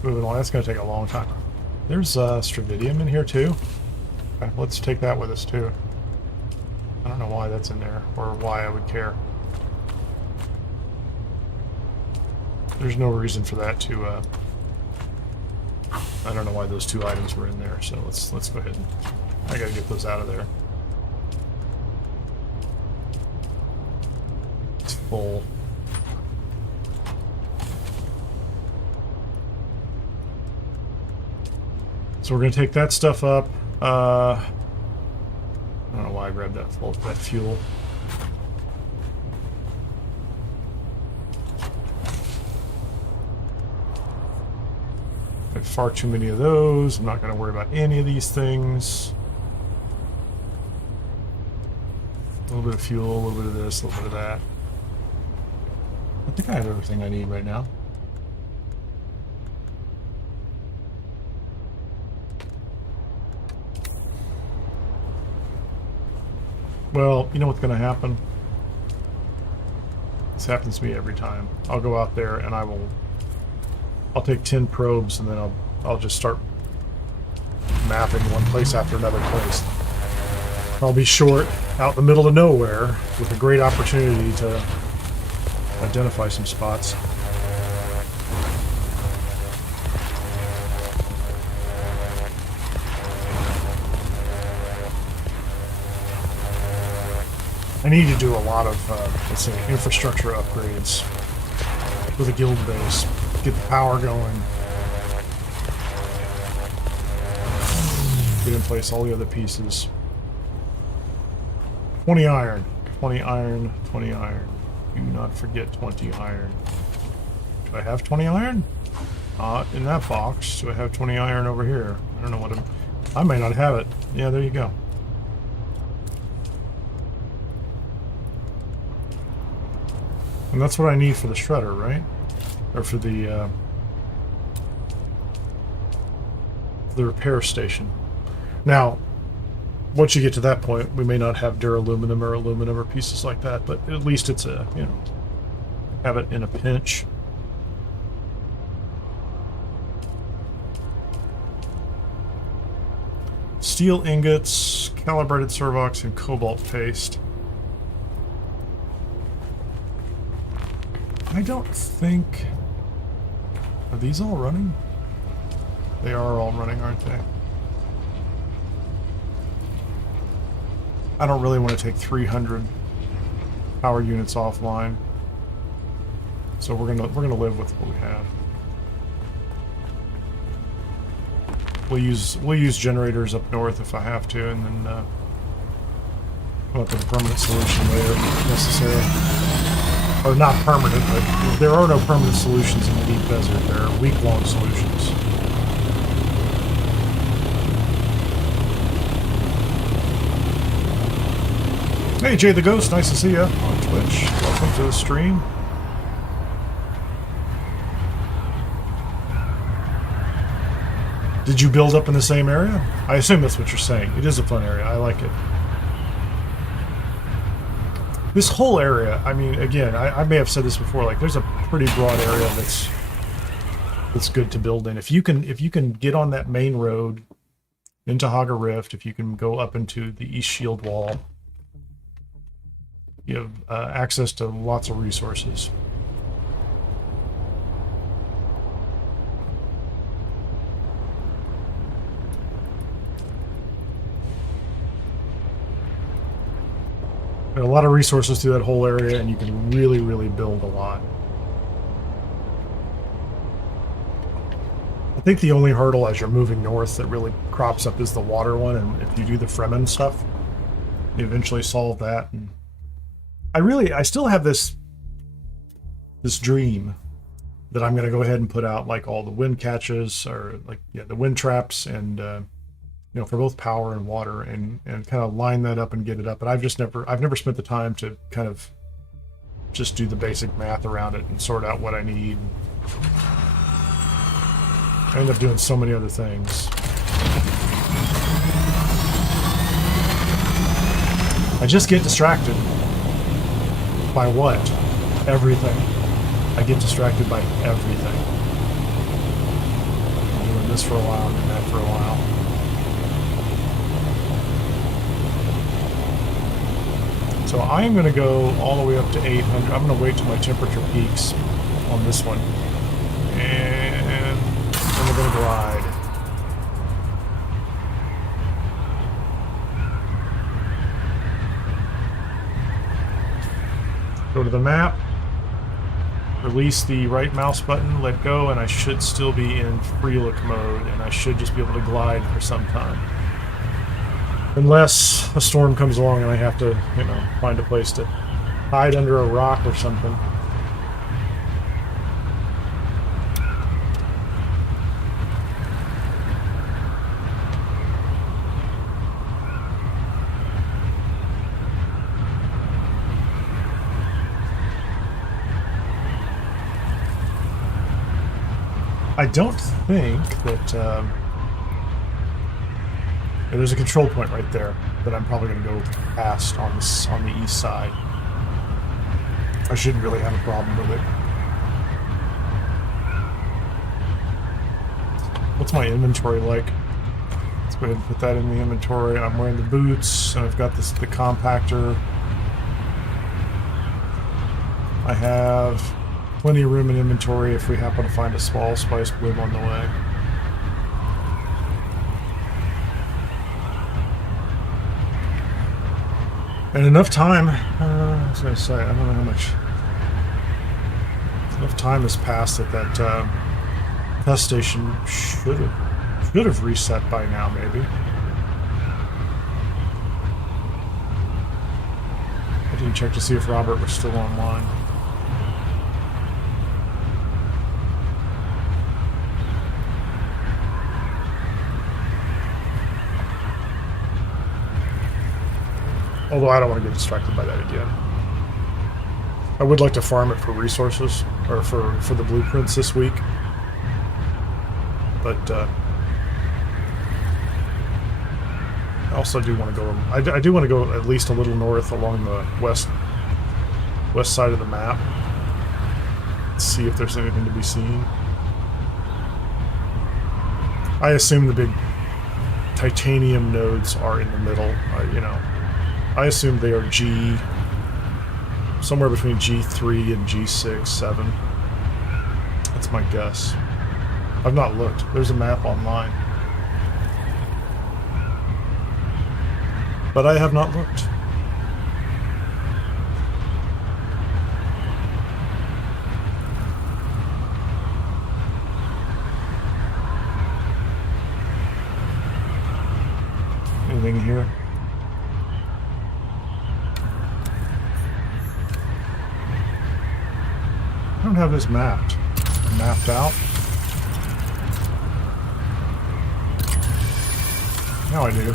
Moving on, that's going to take a long time. There's Stravidium in here too. Okay, let's take that with us too. I don't know why that's in there, or why I would care. There's no reason for that to, I don't know why those 2 items were in there, so let's go ahead and, I gotta get those out of there. It's full. So we're gonna take that stuff up. I don't know why I grabbed that fuel. Far too many of those. I'm not going to worry about any of these things. A little bit of fuel, a little bit of this, a little bit of that. I think I have everything I need right now. Well, you know what's going to happen? This happens to me every time. I'll go out there and I'll take 10 probes and then I'll just start mapping one place after another place. I'll be short out in the middle of nowhere with a great opportunity to identify some spots. I need to do a lot of, let's say, infrastructure upgrades with a guild base. Get the power going. Get in place all the other pieces. 20 iron. 20 iron. 20 iron. Do not forget 20 iron. Do I have 20 iron? Not in that box. Do I have 20 iron over here? I don't know what I might not have it. Yeah, there you go. And that's what I need for the shredder, right? Or for the repair station. Now, once you get to that point, we may not have duraluminum or aluminum or pieces like that, but at least it's a, you know, have it in a pinch. Steel ingots, calibrated servox, and cobalt paste. I don't think... Are these all running? They are all running, aren't they? I don't really want to take 300 power units offline, so we're gonna live with what we have. We'll use generators up north if I have to, and then come up with a permanent solution later if necessary. Or not permanent, but there are no permanent solutions in the deep desert. There are week-long solutions. Hey, Jay the Ghost, nice to see you on Twitch. Welcome to the stream. Did you build up in the same area? I assume that's what you're saying. It is a fun area. I like it. This whole area, I mean, again, I may have said this before, like, there's a pretty broad area that's good to build in. If you can get on that main road into Haga Rift, if you can go up into the East Shield Wall, you have access to lots of resources. There are a lot of resources through that whole area, and you can really, really build a lot. I think the only hurdle as you're moving north that really crops up is the water one, and if you do the Fremen stuff, eventually solve that. And I still have this dream that I'm going to go ahead and put out like all the wind catches, or like, yeah, the wind traps, and you know, for both power and water, and kind of line that up and get it up. But I've never spent the time to kind of just do the basic math around it and sort out what I need. I end up doing so many other things. I just get distracted by what? Everything. I get distracted by everything. I'm doing this for a while and then that for a while. So I am going to go all the way up to 800. I'm going to wait till my temperature peaks on this one. And then we're going to glide. Go to the map. Release the right mouse button, let go, and I should still be in free look mode, and I should just be able to glide for some time. Unless a storm comes along and I have to, you know, find a place to hide under a rock or something. I don't think that there's a control point right there that I'm probably going to go past on the east side. I shouldn't really have a problem with it. What's my inventory like? Let's go ahead and put that in the inventory. I'm wearing the boots, and I've got the compactor. I have plenty of room in inventory if we happen to find a small spice bloom on the way. And enough time, I was going to say, I don't know how much, enough time has passed that test station should have reset by now, maybe. I didn't check to see if Robert was still online. Although I don't want to get distracted by that again. I would like to farm it for resources, or for the blueprints this week. But I also do want to go. I do want to go at least a little north along the west side of the map. See if there's anything to be seen. I assume the big titanium nodes are in the middle. You know. I assume they are somewhere between G3 and G6, 7. That's my guess. I've not looked. There's a map online. But I have not looked. Anything here? I don't have this mapped out. Now I do.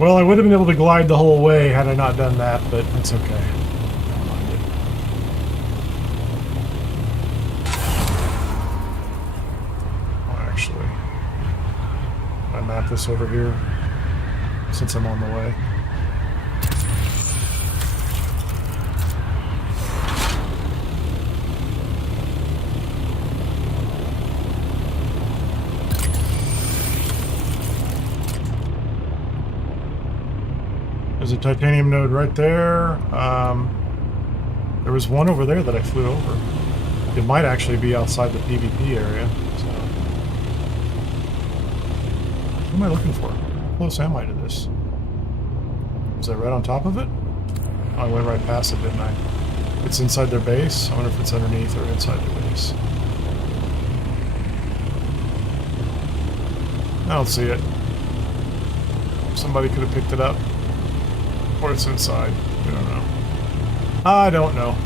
Well, I would have been able to glide the whole way had I not done that, but that's okay. Don't mind it. Oh, actually, I map this over here since I'm on the way. There's a titanium node right there. There was one over there that I flew over. It might actually be outside the PvP area. So, what am I looking for? How close am I to this? Was I right on top of it? Oh, I went right past it, didn't I? It's inside their base. I wonder if it's underneath or inside their base. I don't see it. Somebody could have picked it up. Or it's inside. I don't know. I don't know.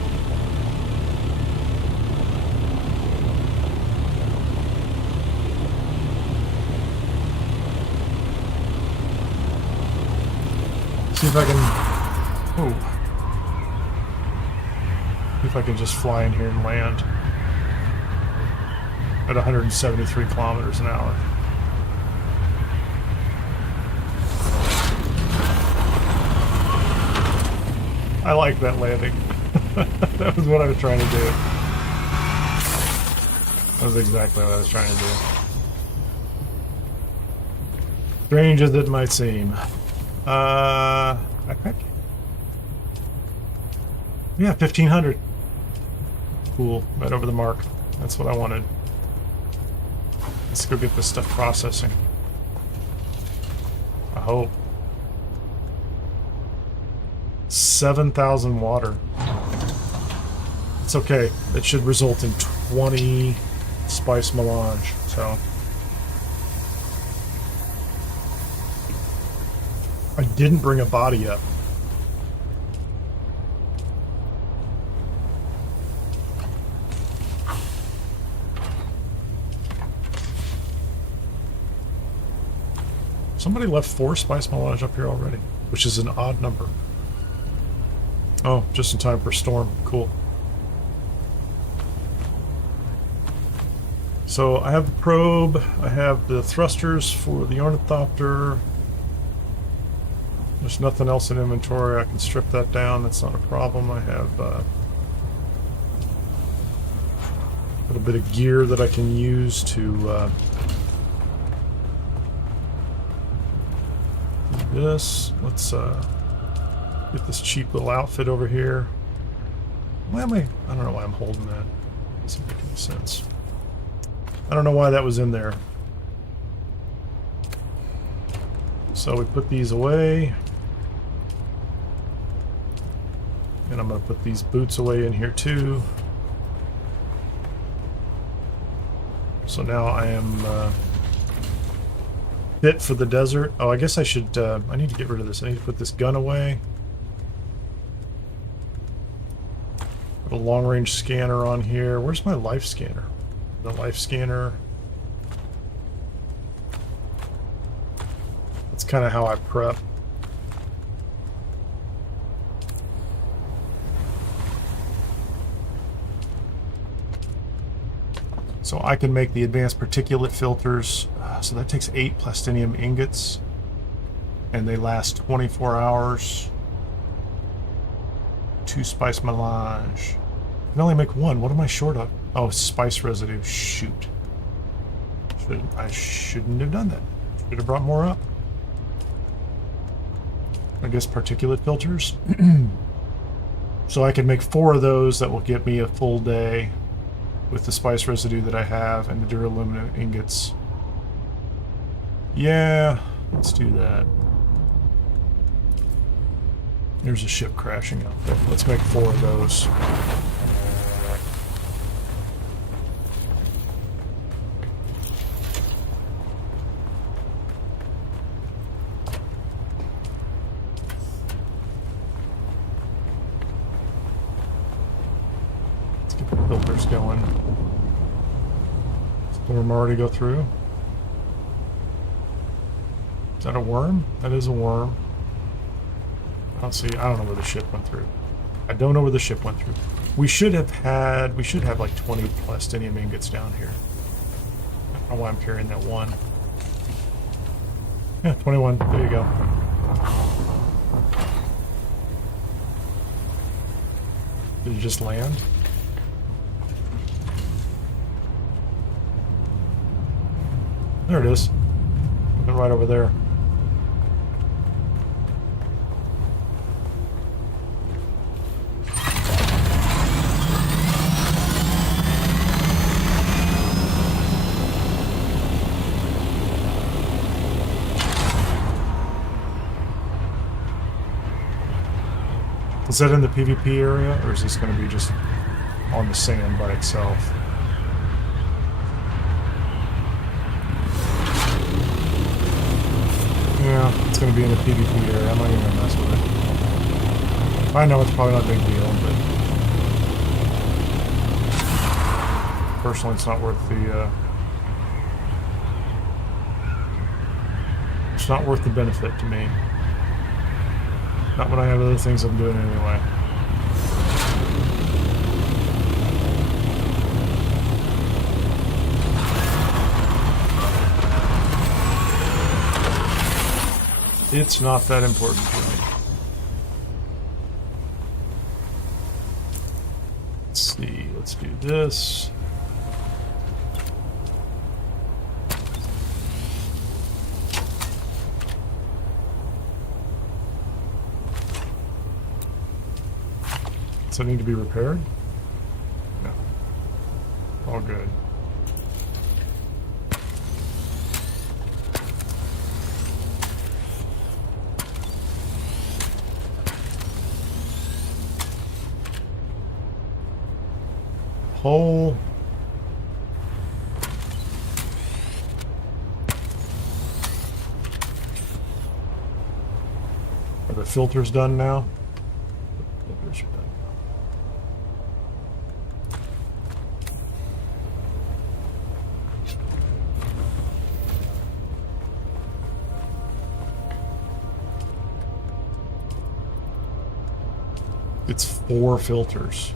See if I can... Oh. See if I can just fly in here and land. At 173 kilometers an hour. I like that landing. That was what I was trying to do. That was exactly what I was trying to do. Strange as it might seem. Backpack? Yeah, 1500. Cool, right over the mark. That's what I wanted. Let's go get this stuff processing. I hope. 7,000 water. It's okay. That should result in 20 spice melange, so. I didn't bring a body up. Somebody left 4 spice melange up here already, which is an odd number. Oh, just in time for storm. Cool. So I have the probe, I have the thrusters for the ornithopter. There's nothing else in inventory. I can strip that down. That's not a problem. I have a little bit of gear that I can use to do this. Let's get this cheap little outfit over here. Why am I don't know why I'm holding that. Doesn't make any sense. I don't know why that was in there. So we put these away. And I'm going to put these boots away in here too. So now I am fit for the desert. Oh, I guess I should, I need to get rid of this. I need to put this gun away. Put a long-range scanner on here. Where's my life scanner? The life scanner. That's kind of how I prep. So I can make the advanced particulate filters. So that takes 8 plastinium ingots. And they last 24 hours. 2 spice melange. I can only make 1. What am I short of? Oh, spice residue. Shoot. I shouldn't have done that. Should have brought more up. I guess particulate filters. So I can make 4 of those that will get me a full day with the spice residue that I have and the duralumin ingots. Yeah, let's do that. There's a ship crashing out there. Let's make 4 of those. Let's get the filters going. Storm already go through. Is that a worm? That is a worm. I don't know where the ship went through. I don't know where the ship went through. We should have like 20 plastinium ingots down here. I don't know why I'm carrying that 1. Yeah, 21. There you go. Did you just land? There it is. Right over there. Is that in the PvP area, or is this going to be just on the sand by itself? Yeah, it's going to be in the PvP area. I'm not even going to mess with it. I know it's probably not a big deal, but personally it's not worth the it's not worth the benefit to me. Not when I have other things I'm doing anyway. It's not that important to me. Let's see, let's do this. Does it need to be repaired? No. All good. Hole. Are the filters done now? Filters are done. It's 4 filters.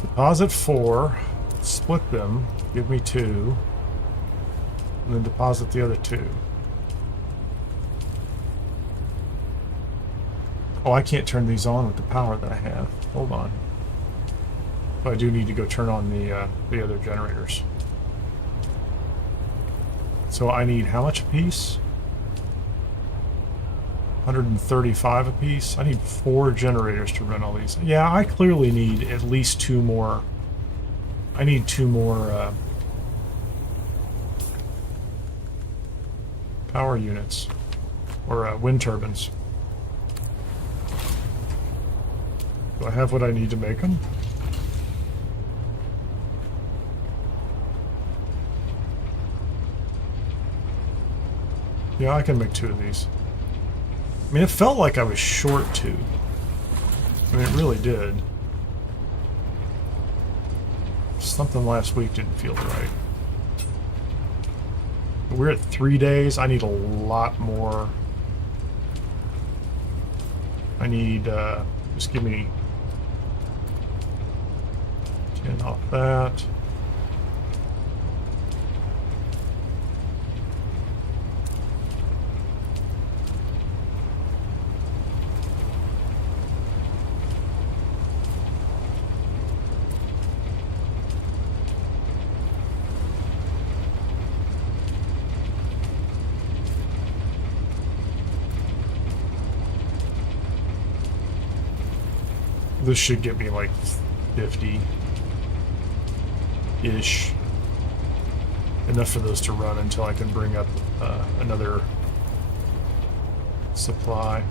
Deposit 4, split them, give me 2, and then deposit the other 2. Oh, I can't turn these on with the power that I have. Hold on. But I do need to go turn on the other generators. So I need how much a piece? 135 a piece. I need 4 generators to run all these. Yeah, I clearly need at least 2 more. I need 2 more power units or wind turbines. Do I have what I need to make them? Yeah, I can make 2 of these. I mean, it felt like I was short 2. I mean, it really did. Something last week didn't feel right. We're at 3 days. I need a lot more. I need, just give me 10 off that. This should get me like 50-ish. Enough for those to run until I can bring up another supply.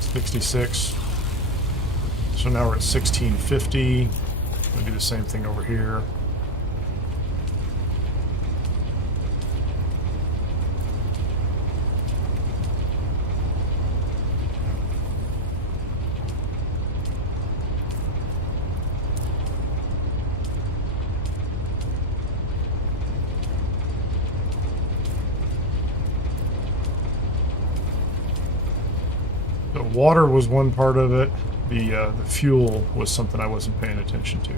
66. So now we're at 1650. We'll do the same thing over here. Water was one part of it. The fuel was something I wasn't paying attention to.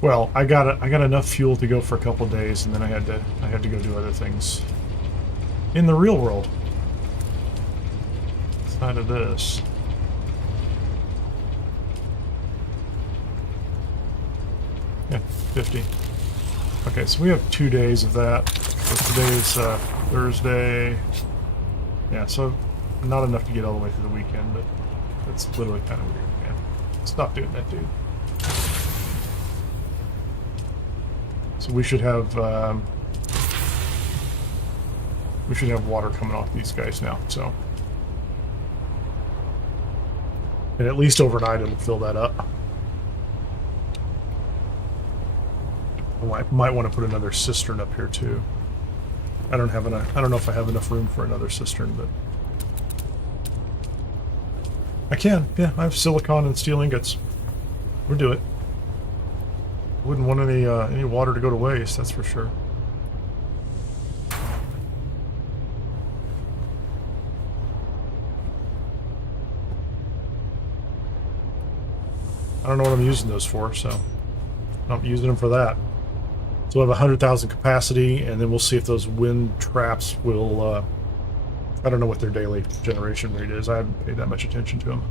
Well, I got enough fuel to go for a couple days, and then I had to go do other things in the real world. Outside of this. Yeah, 50. Okay, so we have 2 days of that. So today's Thursday. Yeah, so not enough to get all the way through the weekend, but That's literally kind of weird, man. Stop doing that, dude. So we should have water coming off these guys now. So, and at least overnight it'll fill that up. I might want to put another cistern up here too. I don't know if I have enough room for another cistern, but I can. Yeah, I have silicon and steel ingots. We'll do it. Wouldn't want any water to go to waste, that's for sure. I don't know what I'm using those for, so I'm using them for that. So I have 100,000 capacity, and then we'll see if those wind traps will. I don't know what their daily generation rate is. I haven't paid that much attention to them.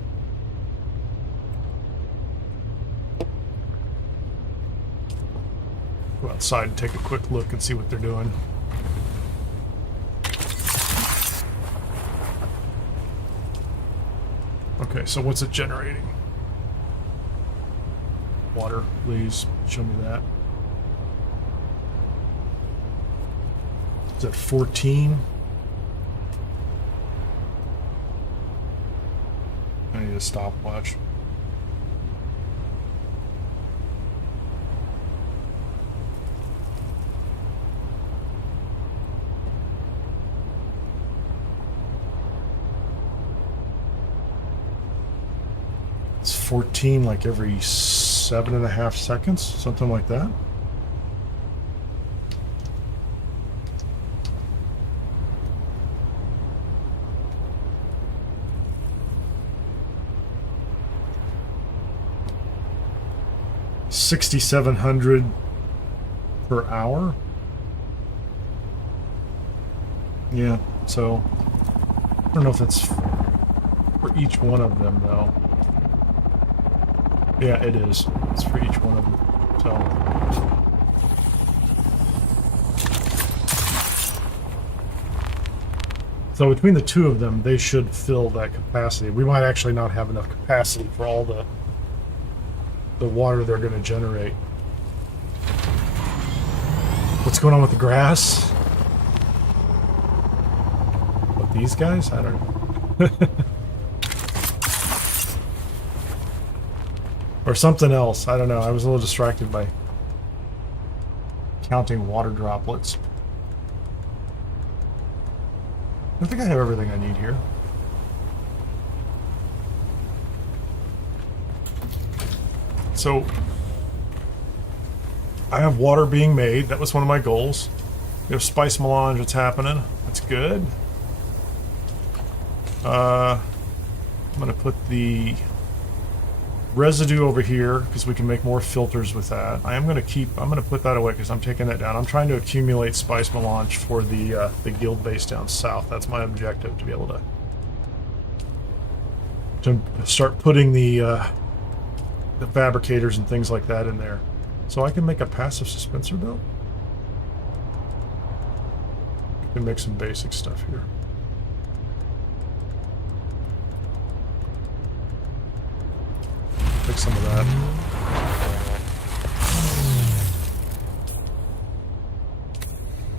Go outside and take a quick look and see what they're doing. Okay, so what's it generating? Water, please show me that. Is that 14? I need a stopwatch. It's 14 like every 7.5 seconds, something like that. $6,700 per hour. Yeah, so I don't know if that's for each one of them though. Yeah, it is. It's for each one of them. So between the two of them, they should fill that capacity. We might actually not have enough capacity for all the water they're going to generate. What's going on with the grass? What, these guys? I don't know. Or something else. I don't know. I was a little distracted by counting water droplets. I think I have everything I need here. So, I have water being made. That was one of my goals. We have spice melange that's happening. That's good. I'm going to put the residue over here because we can make more filters with that. I'm going to put that away because I'm taking that down. I'm trying to accumulate spice melange for the guild base down south. That's my objective, to be able to start putting the fabricators and things like that in there. So I can make a passive suspensor belt. I can make some basic stuff here. Take some of that.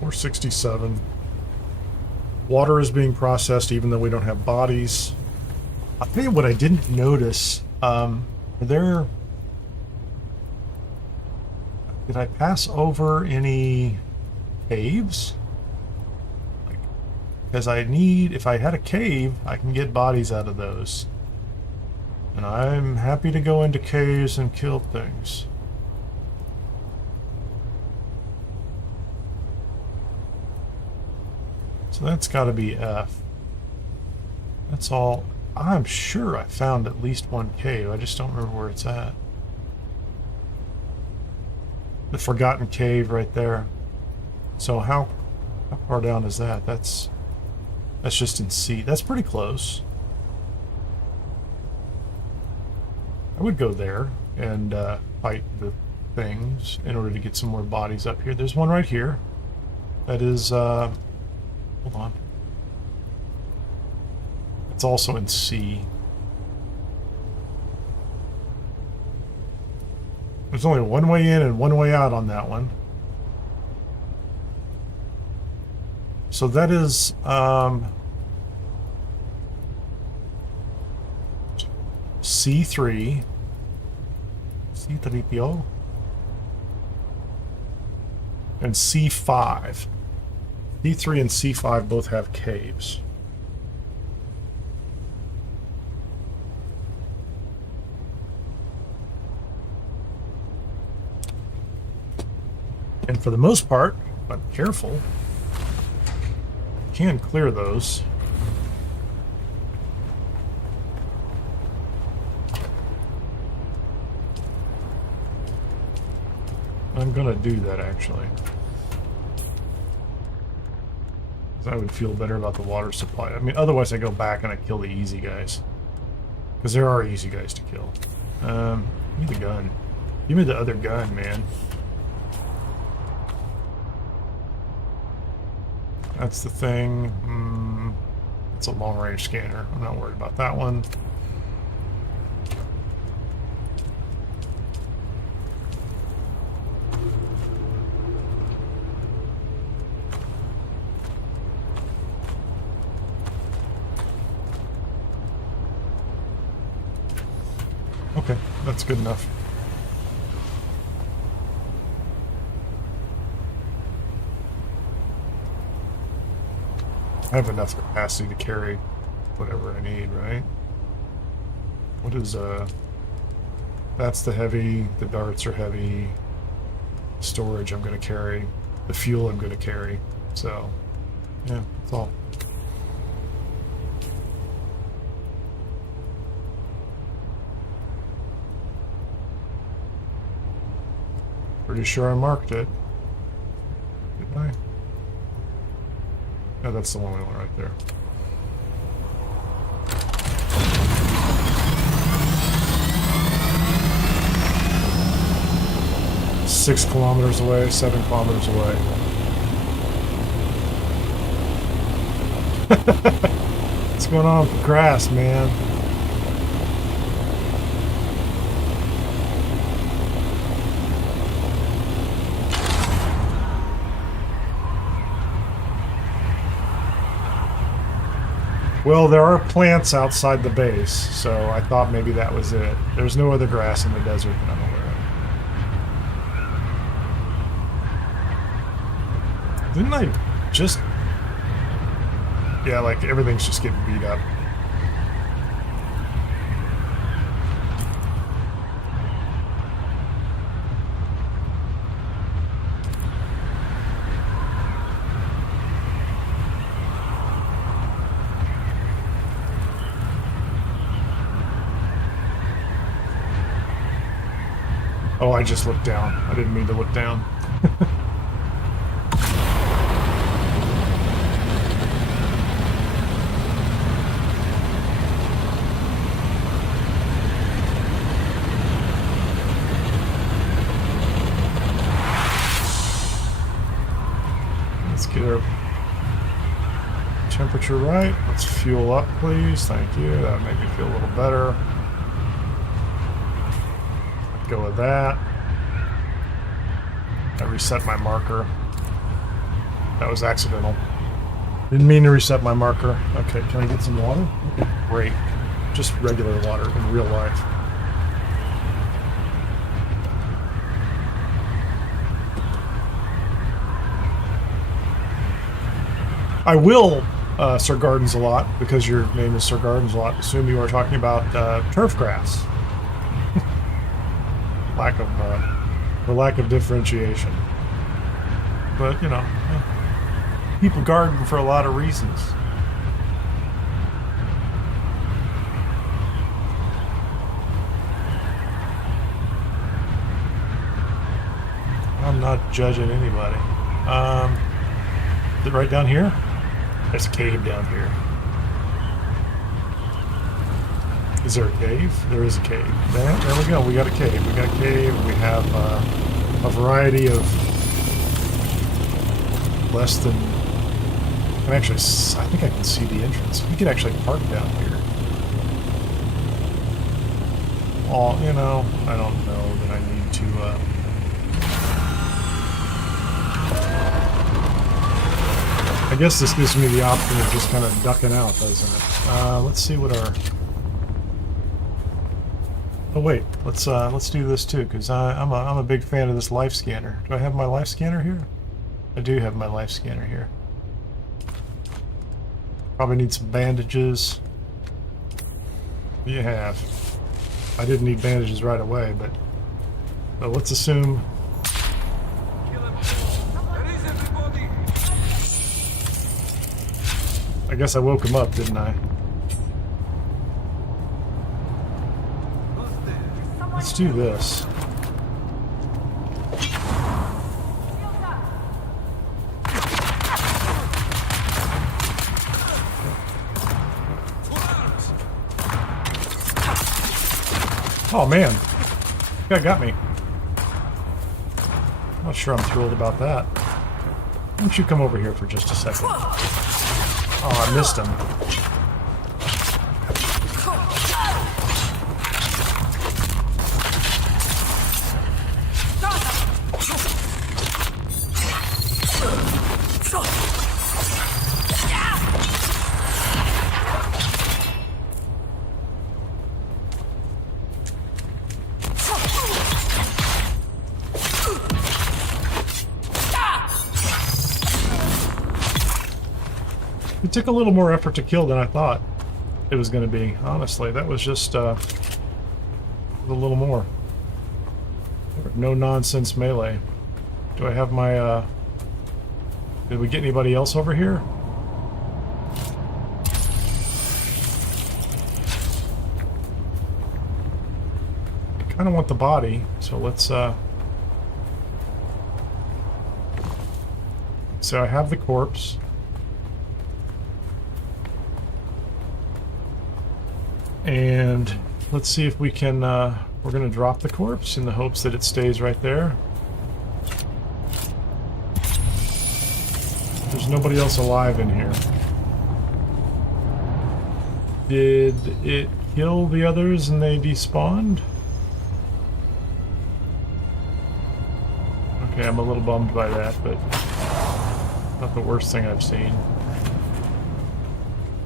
We're 67. Water is being processed even though we don't have bodies. I'll tell you what I didn't notice. Did I pass over any caves? Because if I had a cave, I can get bodies out of those. And I'm happy to go into caves and kill things. So that's got to be F. That's all. I'm sure I found at least one cave. I just don't remember where it's at. The Forgotten Cave right there. So how far down is that? That's just in C. That's pretty close. I would go there and fight the things in order to get some more bodies up here. There's one right here. That is, hold on. It's also in C. There's only one way in and one way out on that one. So that is C3. C3PO. And C5. C3 and C5 both have caves. And for the most part, if I'm careful, can clear those. I'm gonna do that actually. Because I would feel better about the water supply. I mean, otherwise I go back and I kill the easy guys. Because there are easy guys to kill. Give me the gun. Give me the other gun, man. That's the thing. It's a long-range scanner. I'm not worried about that one. Okay, that's good enough. I have enough capacity to carry whatever I need, right? What is, that's the heavy, the darts are heavy, storage I'm going to carry, the fuel I'm going to carry, so, yeah, that's all. Pretty sure I marked it. Didn't I? Yeah, that's the one we want right there. Six kilometers away, 7 kilometers away. What's going on with grass, man? Well, there are plants outside the base, so I thought maybe that was it. There's no other grass in the desert that I'm aware of. Didn't I just... Yeah, like, everything's just getting beat up. Oh, I just looked down. I didn't mean to look down. Let's get our temperature right. Let's fuel up, please. Thank you. That would make me feel a little better. Go with that. I reset my marker. That was accidental. Didn't mean to reset my marker. Okay, can I get some water? Okay, great. Just regular water in real life. I will, Sir Gardens a lot, because your name is Sir Gardens a lot. Assume you are talking about turf grass. Lack of differentiation. But, you know, people garden for a lot of reasons. I'm not judging anybody. Is it right down here? There's a cave down here. Is there a cave? There is a cave. There we go. We got a cave. We got a cave. We have a variety of less than... I think I can see the entrance. We could actually park down here. all, you know, I don't know that I need to, I guess this gives me the option of just kind of ducking out, doesn't it? Let's see what our... Oh wait, let's do this too, because I'm a big fan of this life scanner. Do I have my life scanner here? I do have my life scanner here. Probably need some bandages. You have. I didn't need bandages right away, but let's assume. I guess I woke him up, didn't I? Let's do this. Oh man, that guy got me. Not sure I'm thrilled about that. Why don't you come over here for just a second? Oh, I missed him. It took a little more effort to kill than I thought it was going to be. Honestly, that was just a little more. No nonsense melee. Do I have my? Did we get anybody else over here? I kind of want the body, so let's. So I have the corpse. And let's see if we can, we're going to drop the corpse in the hopes that it stays right there. There's nobody else alive in here. Did it kill the others and they despawned? Okay, I'm a little bummed by that, but not the worst thing I've seen.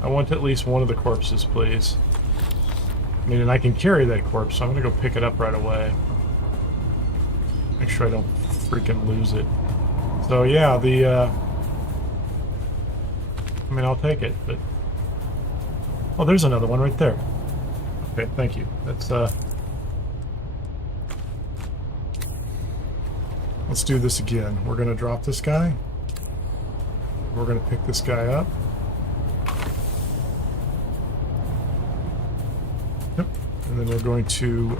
I want at least one of the corpses, please. I mean, and I can carry that corpse, so I'm gonna go pick it up right away. Make sure I don't freaking lose it. So yeah, I mean, I'll take it, but... Oh, there's another one right there. Okay, thank you. That's, let's do this again. We're gonna drop this guy. We're gonna pick this guy up. And then we're going to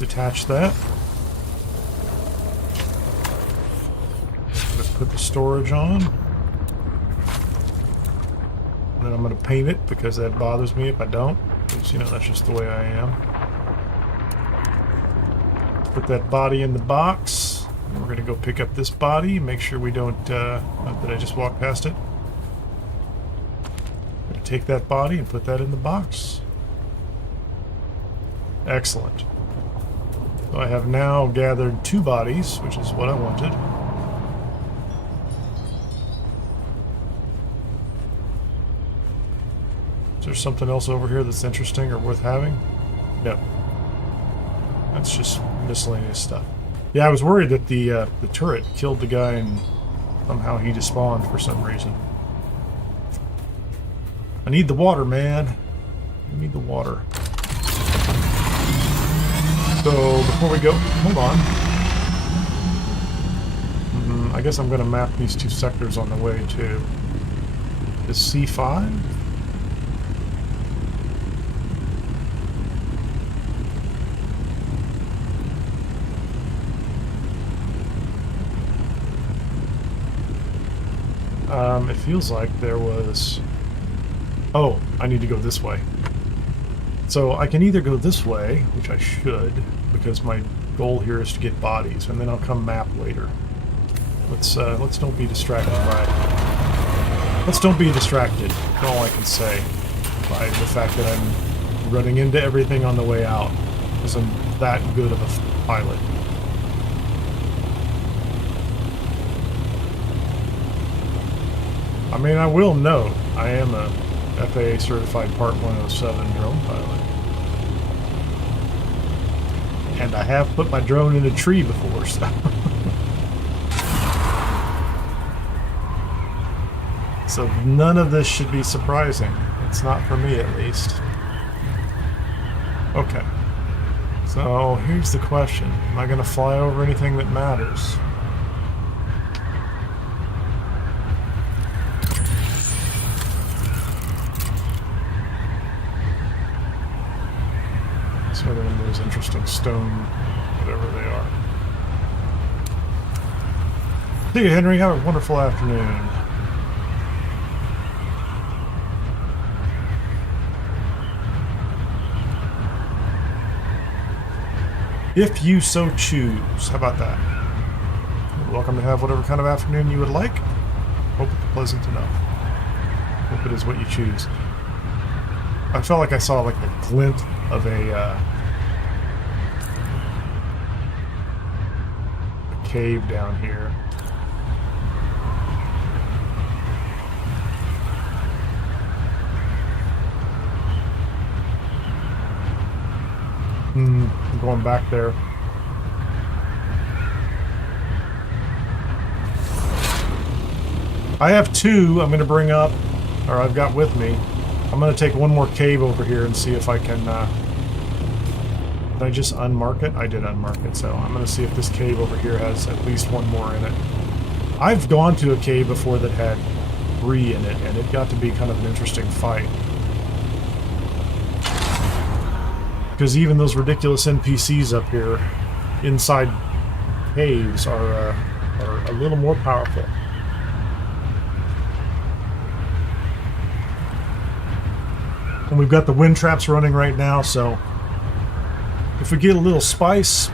detach that. I'm going to put the storage on. And then I'm going to paint it because that bothers me if I don't. Because, you know, that's just the way I am. Put that body in the box. And we're going to go pick up this body. Make sure we don't... not that I just walked past it. I'm going to take that body and put that in the box. Excellent. So I have now gathered 2 bodies, which is what I wanted. Is there something else over here that's interesting or worth having? No. That's just miscellaneous stuff. Yeah, I was worried that the turret killed the guy and somehow he despawned for some reason. I need the water, man. I need the water. So, before we go... Hold on. I guess I'm going to map these 2 sectors on the way, too. Is C5? It feels like there was... Oh, I need to go this way. So I can either go this way, which I should, because my goal here is to get bodies, and then I'll come map later. Let's don't be distracted by... Let's don't be distracted, all I can say, by the fact that I'm running into everything on the way out, because I'm that good of a pilot. I mean, I will note, I am a FAA certified Part 107 drone pilot. And I have put my drone in a tree before, so... So none of this should be surprising. It's not for me, at least. Okay. So, here's the question. Am I going to fly over anything that matters? So they're in those interesting stone, whatever they are. See you, Henry. Have a wonderful afternoon. If you so choose. How about that? You're welcome to have whatever kind of afternoon you would like. Hope it's pleasant enough. Hope it is what you choose. I felt like I saw like a glint of a cave down here. I'm going back there. I have two I'm going to bring up, or I've got with me. I'm going to take one more cave over here and see if I can... did I just unmark it? I did unmark it, so I'm going to see if this cave over here has at least one more in it. I've gone to a cave before that had 3 in it, and it got to be kind of an interesting fight. Because even those ridiculous NPCs up here inside caves are a little more powerful. And we've got the wind traps running right now, so if we get a little spice,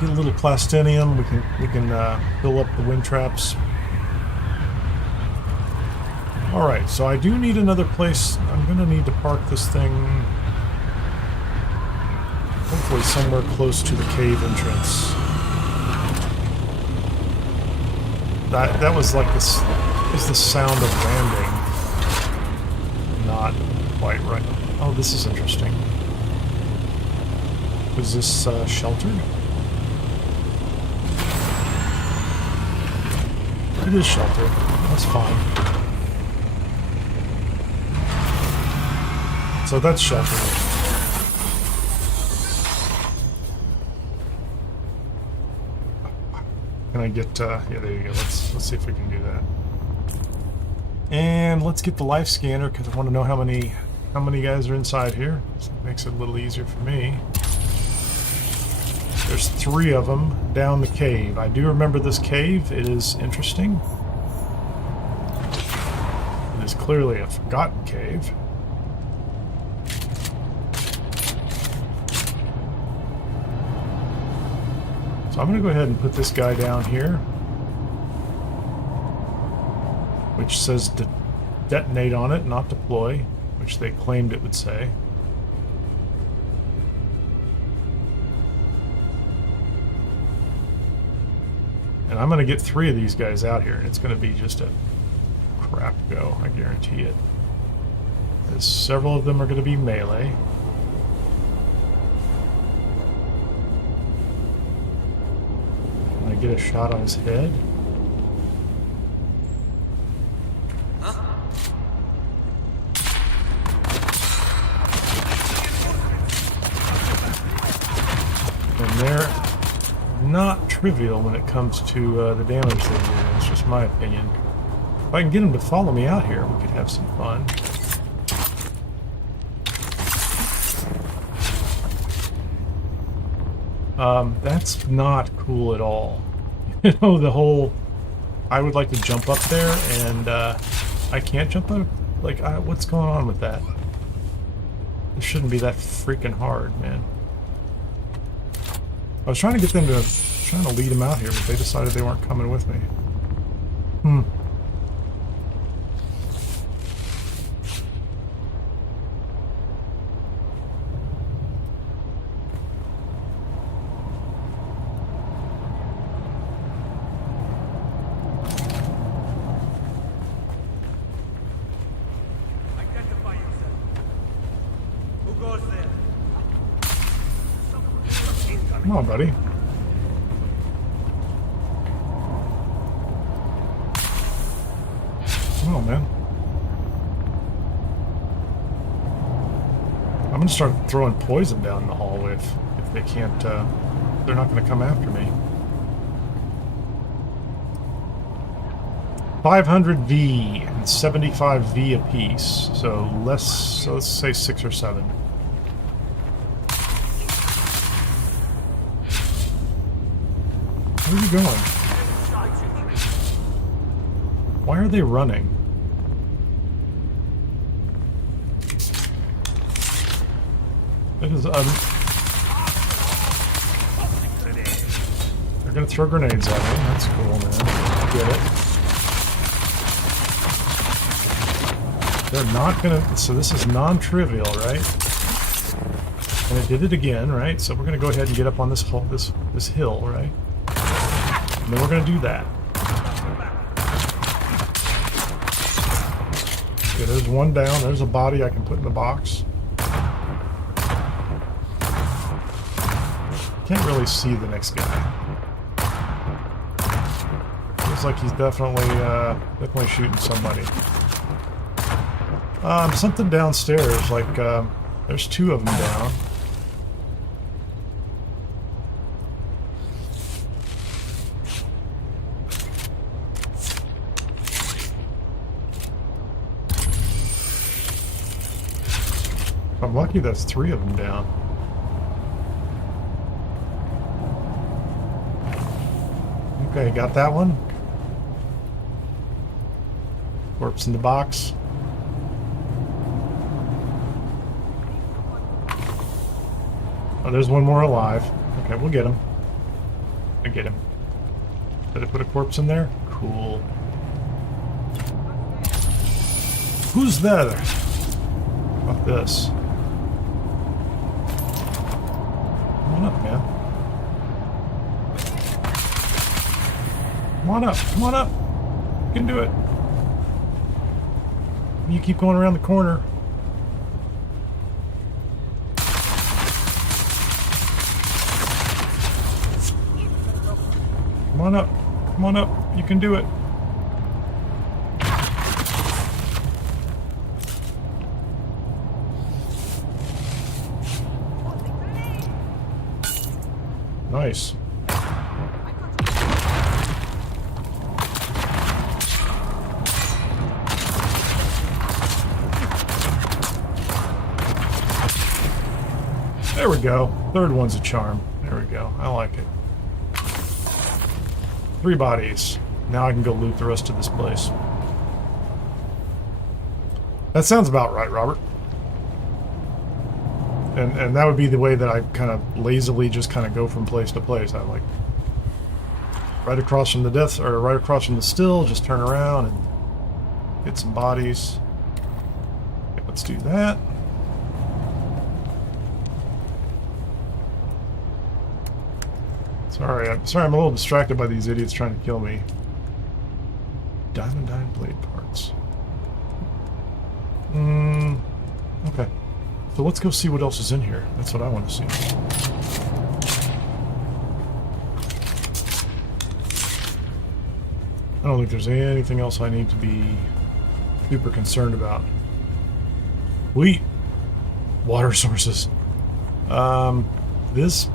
get a little plastinium, we can fill up the wind traps. All right, so I do need another place. I'm going to need to park this thing. Hopefully somewhere close to the cave entrance. That was like this is the sound of landing. Not quite right. Oh, this is interesting. Was this sheltered? It is sheltered. That's fine. So that's sheltered. Can I get, yeah, there you go. Let's see if we can do that. And let's get the life scanner, because I want to know how many guys are inside here. So it makes it a little easier for me. There's 3 of them down the cave. I do remember this cave. It is interesting. It is clearly a forgotten cave. So I'm going to go ahead and put this guy down here, which says detonate on it, not deploy, which they claimed it would say. And I'm going to get 3 of these guys out here, and it's going to be just a crap go, I guarantee it. As several of them are going to be melee. Can I get a shot on his head? And they're not trivial when it comes to the damage they do. It's just my opinion. If I can get them to follow me out here, we could have some fun. That's not cool at all. You know, the whole... I would like to jump up there, and I can't jump up. Like, what's going on with that? It shouldn't be that freaking hard, man. I was trying to get them to... trying to lead them out here, but they decided they weren't coming with me. Come on, buddy. Come on, man. I'm gonna start throwing poison down the hallway if they can't, they're not gonna come after me. 500 V and 75 V apiece, so so let's say 6 or 7. Where are you going? Why are they running? That is they're gonna throw grenades at me. That's cool, man. Get it. They're not gonna. So this is non-trivial, right? And it did it again, right? So we're gonna go ahead and get up on this hill, right? And then we're gonna do that. Okay, there's one down. There's a body I can put in the box. Can't really see the next guy. Looks like he's definitely shooting somebody. Something downstairs, like, there's 2 of them down. If I'm lucky, that's 3 of them down. Okay, got that one. Corpse in the box. Oh, there's one more alive. Okay, we'll get him. I get him. Did I put a corpse in there? Cool. Who's there? How about this? Come on up, man. Come on up. Come on up. You can do it. You keep going around the corner. Come on up. Come on up. You can do it. Nice. There we go. 3rd one's a charm. There we go. I like it. 3 bodies. Now I can go loot the rest of this place. That sounds about right, Robert. And that would be the way that I kind of lazily just kind of go from place to place. I like right across from the right across from the still, just turn around and get some bodies. Okay, let's do that. Sorry, I'm a little distracted by these idiots trying to kill me. Diamond blade parts. Okay. So let's go see what else is in here. That's what I want to see. I don't think there's anything else I need to be super concerned about. Wheat. Water sources. This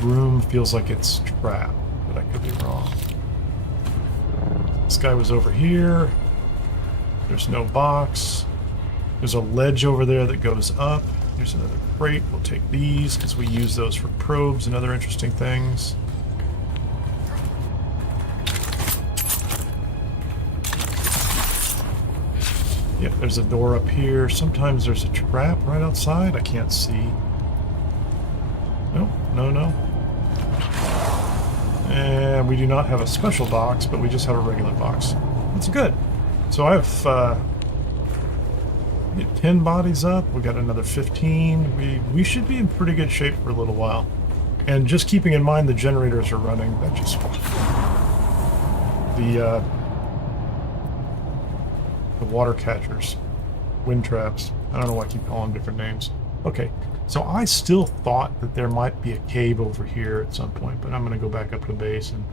room feels like it's trapped, but I could be wrong. This guy was over here. There's no box. There's a ledge over there that goes up. Here's another crate. We'll take these because we use those for probes and other interesting things. Yep, there's a door up here. Sometimes there's a trap right outside. I can't see. No. And we do not have a special box, but we just have a regular box. That's good. So I have 10 bodies up. We got another 15. We should be in pretty good shape for a little while. And just keeping in mind the generators are running. That just the water catchers, wind traps. I don't know why I keep calling them different names. Okay, So I still thought that there might be a cave over here at some point, but I'm going to go back up to the base and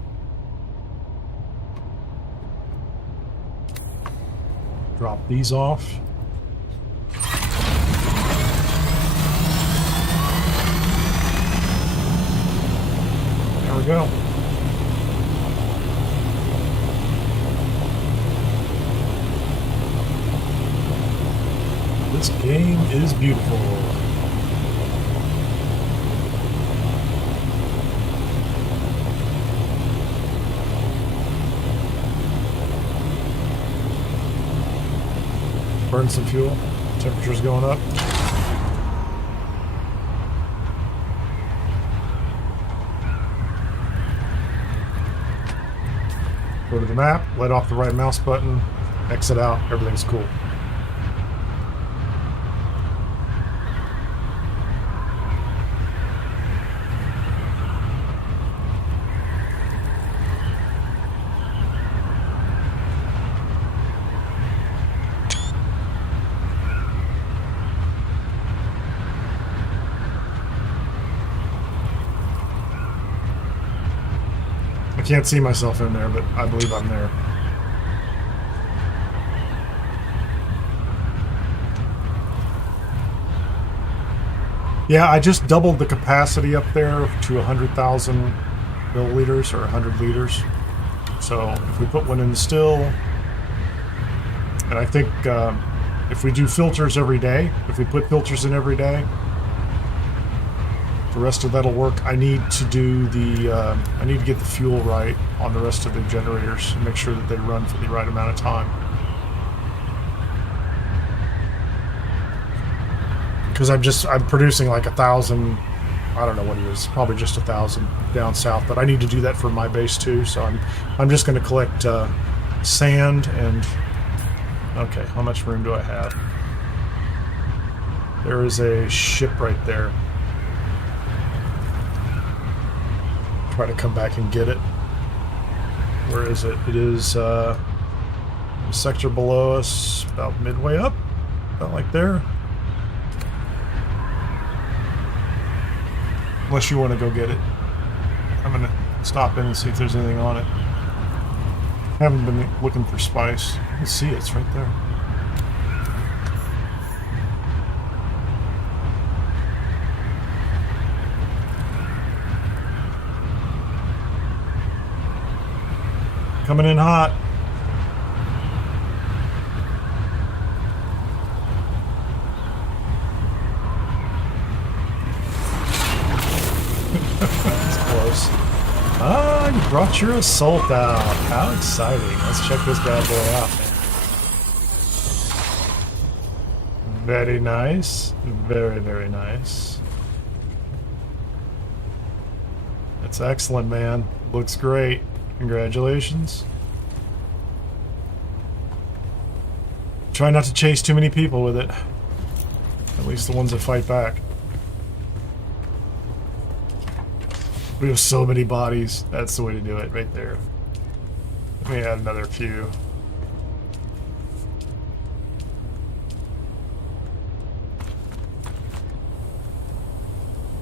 drop these off. There we go. This game is beautiful. Burn some fuel. Temperature's going up. Go to the map, let off the right mouse button, exit out, everything's cool. I can't see myself in there, but I believe I'm there. Yeah, I just doubled the capacity up there to 100,000 milliliters or 100 liters. So if we put one in the still, and I think if we do filters every day, if we put filters in every day, the rest of that'll work. I need to do the I need to get the fuel right on the rest of the generators and make sure that they run for the right amount of time. Because I'm producing like 1,000, I don't know what it is, probably just 1,000 down south, but I need to do that for my base too. So I'm just going to collect sand and okay, how much room do I have? There is a ship right there. Try to come back and get it. Where is it? It is the sector below us, about midway up, about like there. Unless you want to go get it. I'm gonna stop in and see if there's anything on it. I haven't been looking for spice. You can see it's right there. Coming in hot. It's close. Ah, you brought your assault out. How exciting. Let's check this bad boy out. Very nice. Very, very nice. That's excellent, man. Looks great. Congratulations. Try not to chase too many people with it. At least the ones that fight back. We have so many bodies. That's the way to do it right there. Let me add another few.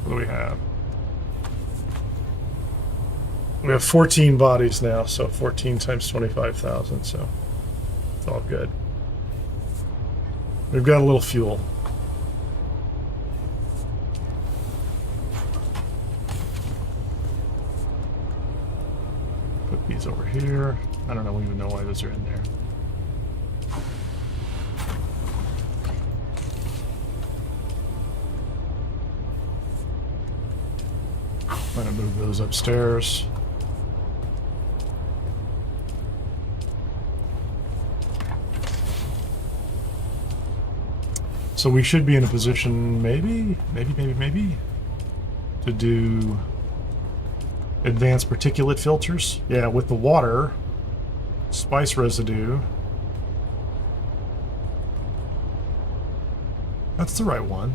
What do we have? We have 14 bodies now, so 14 times 25,000, so it's all good. We've got a little fuel. Put these over here. I don't even know why those are in there. I'm gonna move those upstairs. So we should be in a position, maybe, to do advanced particulate filters. Yeah, with the water, spice residue. That's the right one.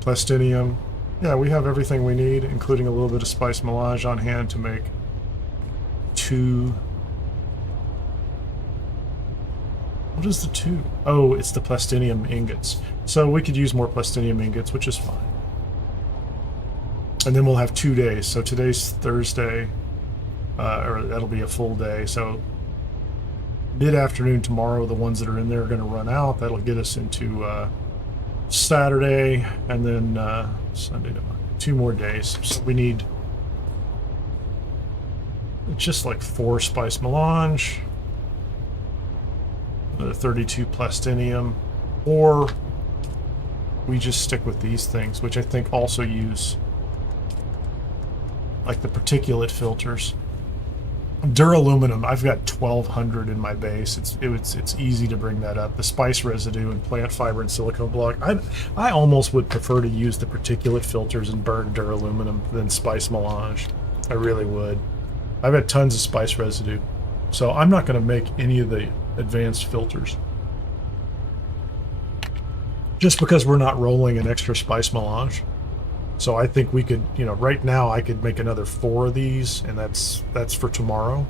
Plastinium. Yeah, we have everything we need, including a little bit of spice melange on hand to make 2. What is the 2? Oh, it's the plastinium ingots. So we could use more plastinium ingots, which is fine. And then we'll have 2 days. So today's Thursday, or that'll be a full day. So mid-afternoon tomorrow, the ones that are in there are going to run out. That'll get us into Saturday, and then Sunday to Monday. 2 more days. So we need just like 4 spice melange, another 32 plastinium, or we just stick with these things, which I think also use like the particulate filters. Duraluminum, I've got 1200 in my base. It's easy to bring that up. The spice residue and plant fiber and silicone block. I almost would prefer to use the particulate filters and burn duraluminum than spice melange. I really would. I've got tons of spice residue, so I'm not going to make any of the advanced filters. Just because we're not rolling an extra spice melange. So I think we could, right now I could make another 4 of these, and that's for tomorrow.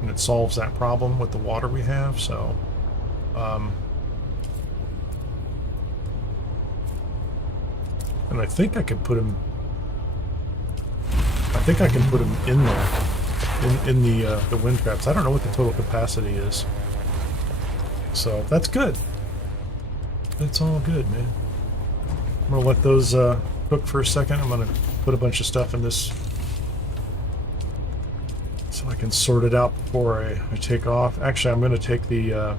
And it solves that problem with the water we have, so... and I think I could put them... I think I can put them in there, in the wind traps. I don't know what the total capacity is. So that's good. That's all good, man. I'm gonna let those cook for a second. I'm gonna put a bunch of stuff in this so I can sort it out before I take off. Actually, I'm gonna take the we're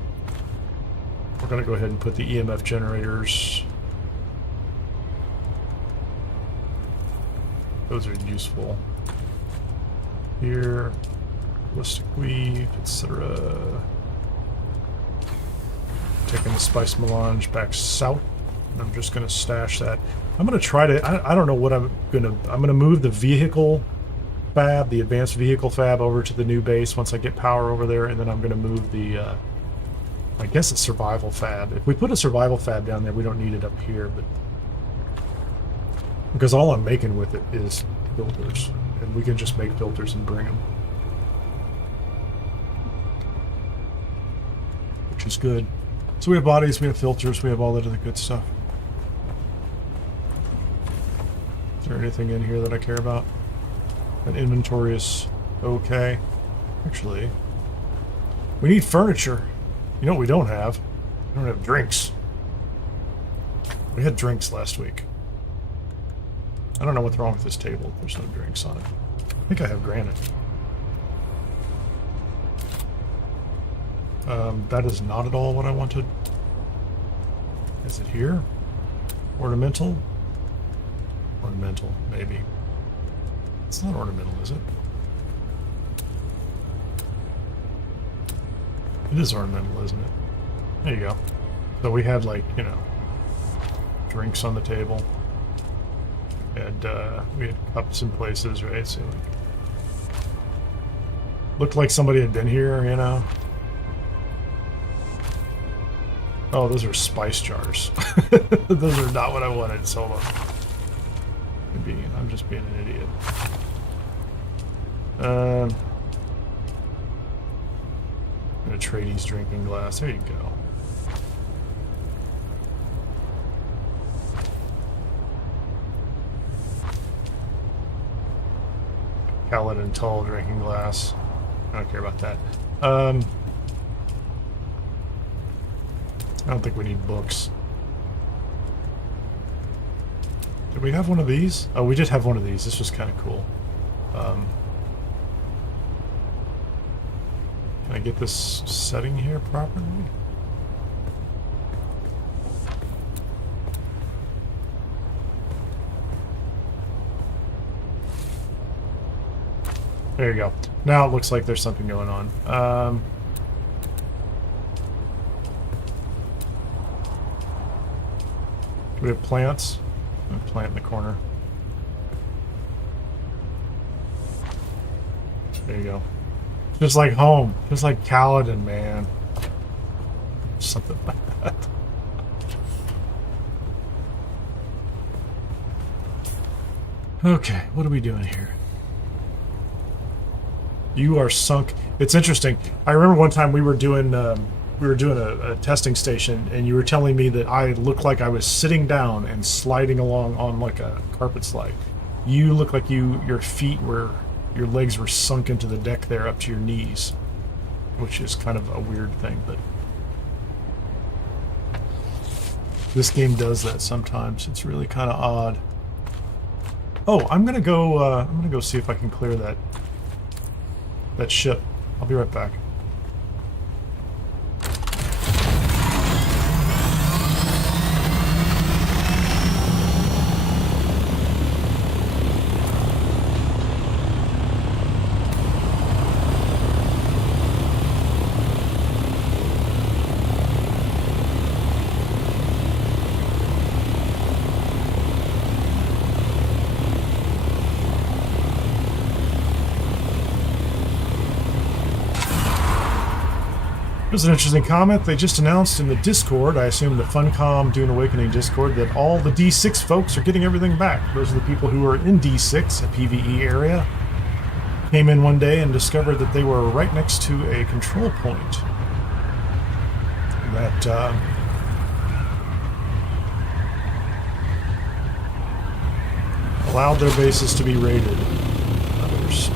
gonna go ahead and put the EMF generators. Those are useful. Here, ballistic weave, etc. Taking the spice melange back south. I'm just going to stash that. I'm going to try to... I don't know what I'm going to move the vehicle fab, the advanced vehicle fab, over to the new base once I get power over there, and then I'm going to move the... I guess it's survival fab. If we put a survival fab down there, we don't need it up here, but... Because all I'm making with it is filters, and we can just make filters and bring them. Which is good. So we have bodies, we have filters, we have all that other good stuff. Is there anything in here that I care about? An inventory is okay. Actually, we need furniture. You know what we don't have? We don't have drinks. We had drinks last week. I don't know what's wrong with this table. There's no drinks on it. I think I have granite. That is not at all what I wanted. Is it here? Ornamental? Ornamental, maybe. It's not ornamental, is it? It is ornamental, isn't it? There you go. So we had, like, drinks on the table. And we had cups in places, right? So looked like somebody had been here, Oh, those are spice jars. Those are not what I wanted, so hold on. I'm just being an idiot. An Atreides drinking glass. There you go. Kaladin Tull drinking glass. I don't care about that. I don't think we need books. Did we have one of these? Oh, we did have one of these. This was kind of cool. Can I get this setting here properly? There you go. Now it looks like there's something going on. Do we have plants? A plant in the corner. There you go. Just like home. Just like Kaladin, man. Something like that. Okay, what are we doing here? You are sunk. It's interesting. I remember one time we were doing a testing station, and you were telling me that I looked like I was sitting down and sliding along on like a carpet slide. You look like your feet were, your legs were sunk into the deck there up to your knees, which is kind of a weird thing, but this game does that sometimes. It's really kind of odd. Oh, I'm gonna go see if I can clear that ship. I'll be right back. Here's an interesting comment. They just announced in the Discord, I assume the Funcom Dune Awakening Discord, that all the D6 folks are getting everything back. Those are the people who are in D6, a PvE area. Came in one day and discovered that they were right next to a control point that allowed their bases to be raided. Others.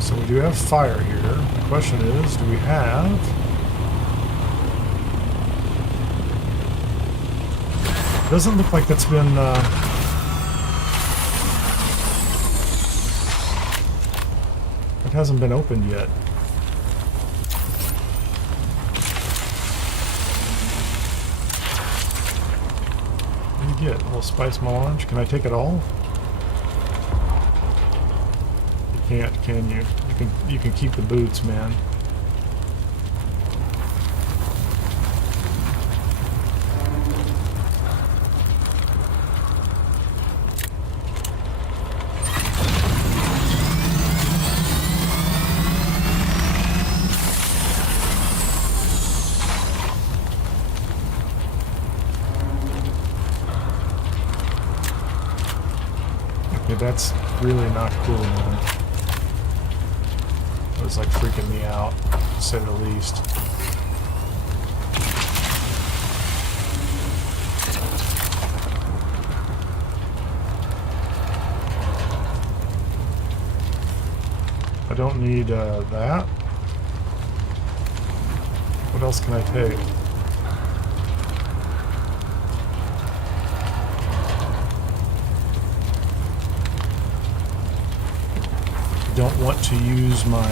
So we do have fire here. The question is, do we have... Doesn't look like that's been... It hasn't been opened yet. What do you get? A little spice melange? Can I take it all? Can't, can you? You can keep the boots, man. Okay, that's really not cool, man. It was like freaking me out, to say the least. I don't need that. What else can I take? Don't want to use my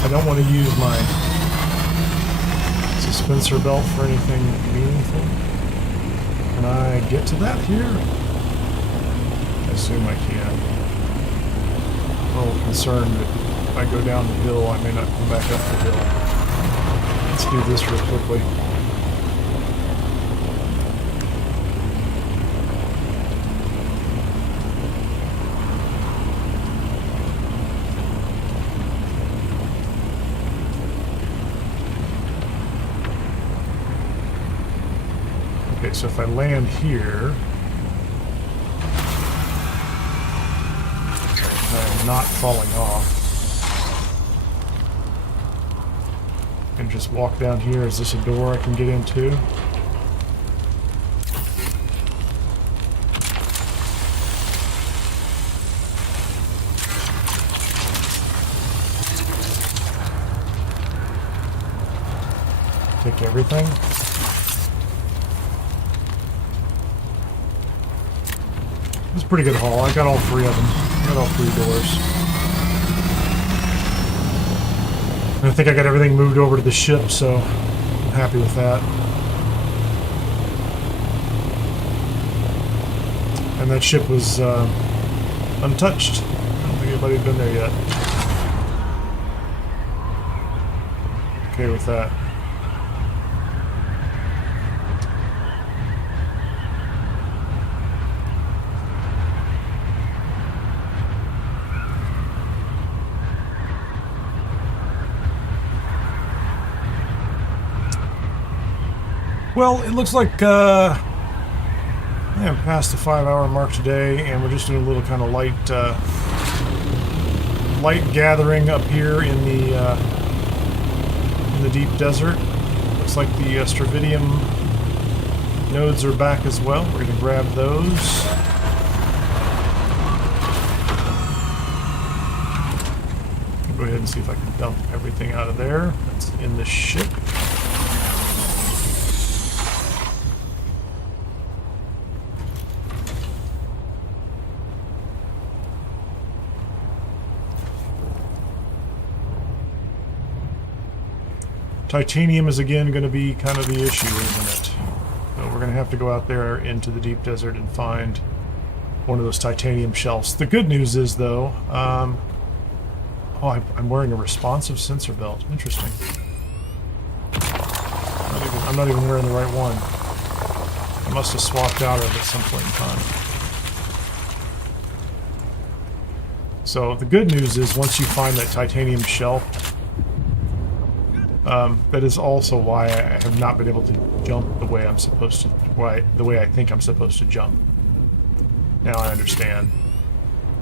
I don't want to use my suspensor belt for anything meaningful. Can I get to that here? I assume I can. I'm a little concerned that if I go down the hill, I may not come back up the hill. Let's do this real quickly. Okay, so if I land here, I'm not falling off. And just walk down here. Is this a door I can get into? Take everything. It's a pretty good haul. I got all three of them. I got all three doors. I think I got everything moved over to the ship, so I'm happy with that. And that ship was untouched. I don't think anybody's been there yet. Okay with that. Well, it looks like I am past the 5-hour mark today, and we're just doing a little kind of light light gathering up here in the deep desert. Looks like the Stravidium nodes are back as well. We're going to grab those. Go ahead and see if I can dump everything out of there that's in the ship. Titanium is again going to be kind of the issue, isn't it? So we're going to have to go out there into the deep desert and find one of those titanium shelves. The good news is, though, oh, I'm wearing a responsive sensor belt. Interesting. I'm not even wearing the right one. I must have swapped out of it at some point in time. So the good news is once you find that titanium shelf, that is also why I have not been able to jump the way I'm supposed to, the way I think I'm supposed to jump. Now I understand.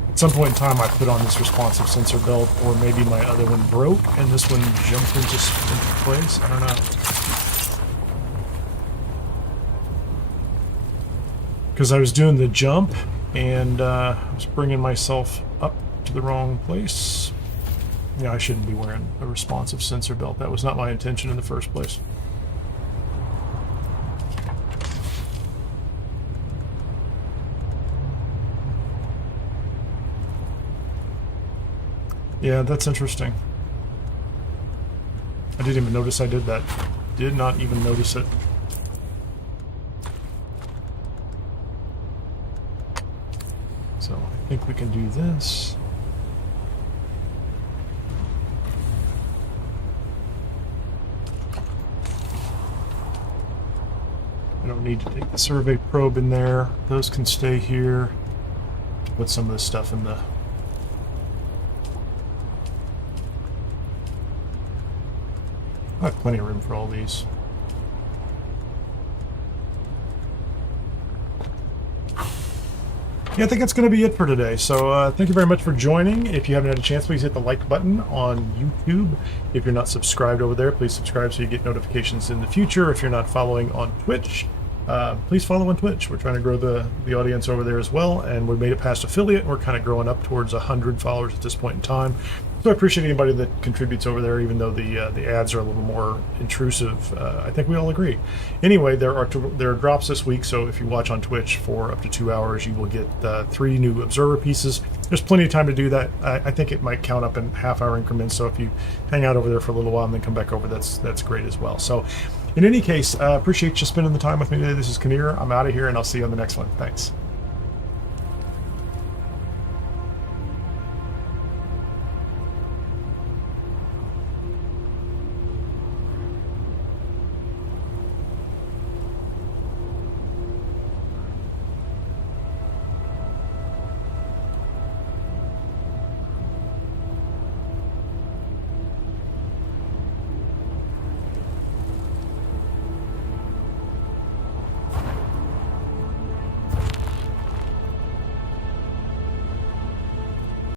At some point in time I put on this responsive sensor belt, or maybe my other one broke and this one jumped into place. I don't know. Because I was doing the jump and I was bringing myself up to the wrong place. Yeah, I shouldn't be wearing a responsive sensor belt. That was not my intention in the first place. Yeah, that's interesting. I didn't even notice I did that. Did not even notice it. So I think we can do this. I don't need to take the survey probe in there. Those can stay here. Put some of this stuff in the... I have plenty of room for all these. Yeah, I think that's going to be it for today. So thank you very much for joining. If you haven't had a chance, please hit the like button on YouTube. If you're not subscribed over there, please subscribe so you get notifications in the future. If you're not following on Twitch, please follow on Twitch. We're trying to grow the audience over there as well, and we made it past affiliate. We're kind of growing up towards 100 followers at this point in time. So I appreciate anybody that contributes over there, even though the ads are a little more intrusive. I think we all agree. Anyway, there are drops this week, so if you watch on Twitch for up to 2 hours, you will get 3 new Observer pieces. There's plenty of time to do that. I think it might count up in half-hour increments, so if you hang out over there for a little while and then come back over, that's great as well. So in any case, appreciate you spending the time with me today. This is Kineer. I'm out of here, and I'll see you on the next one. Thanks.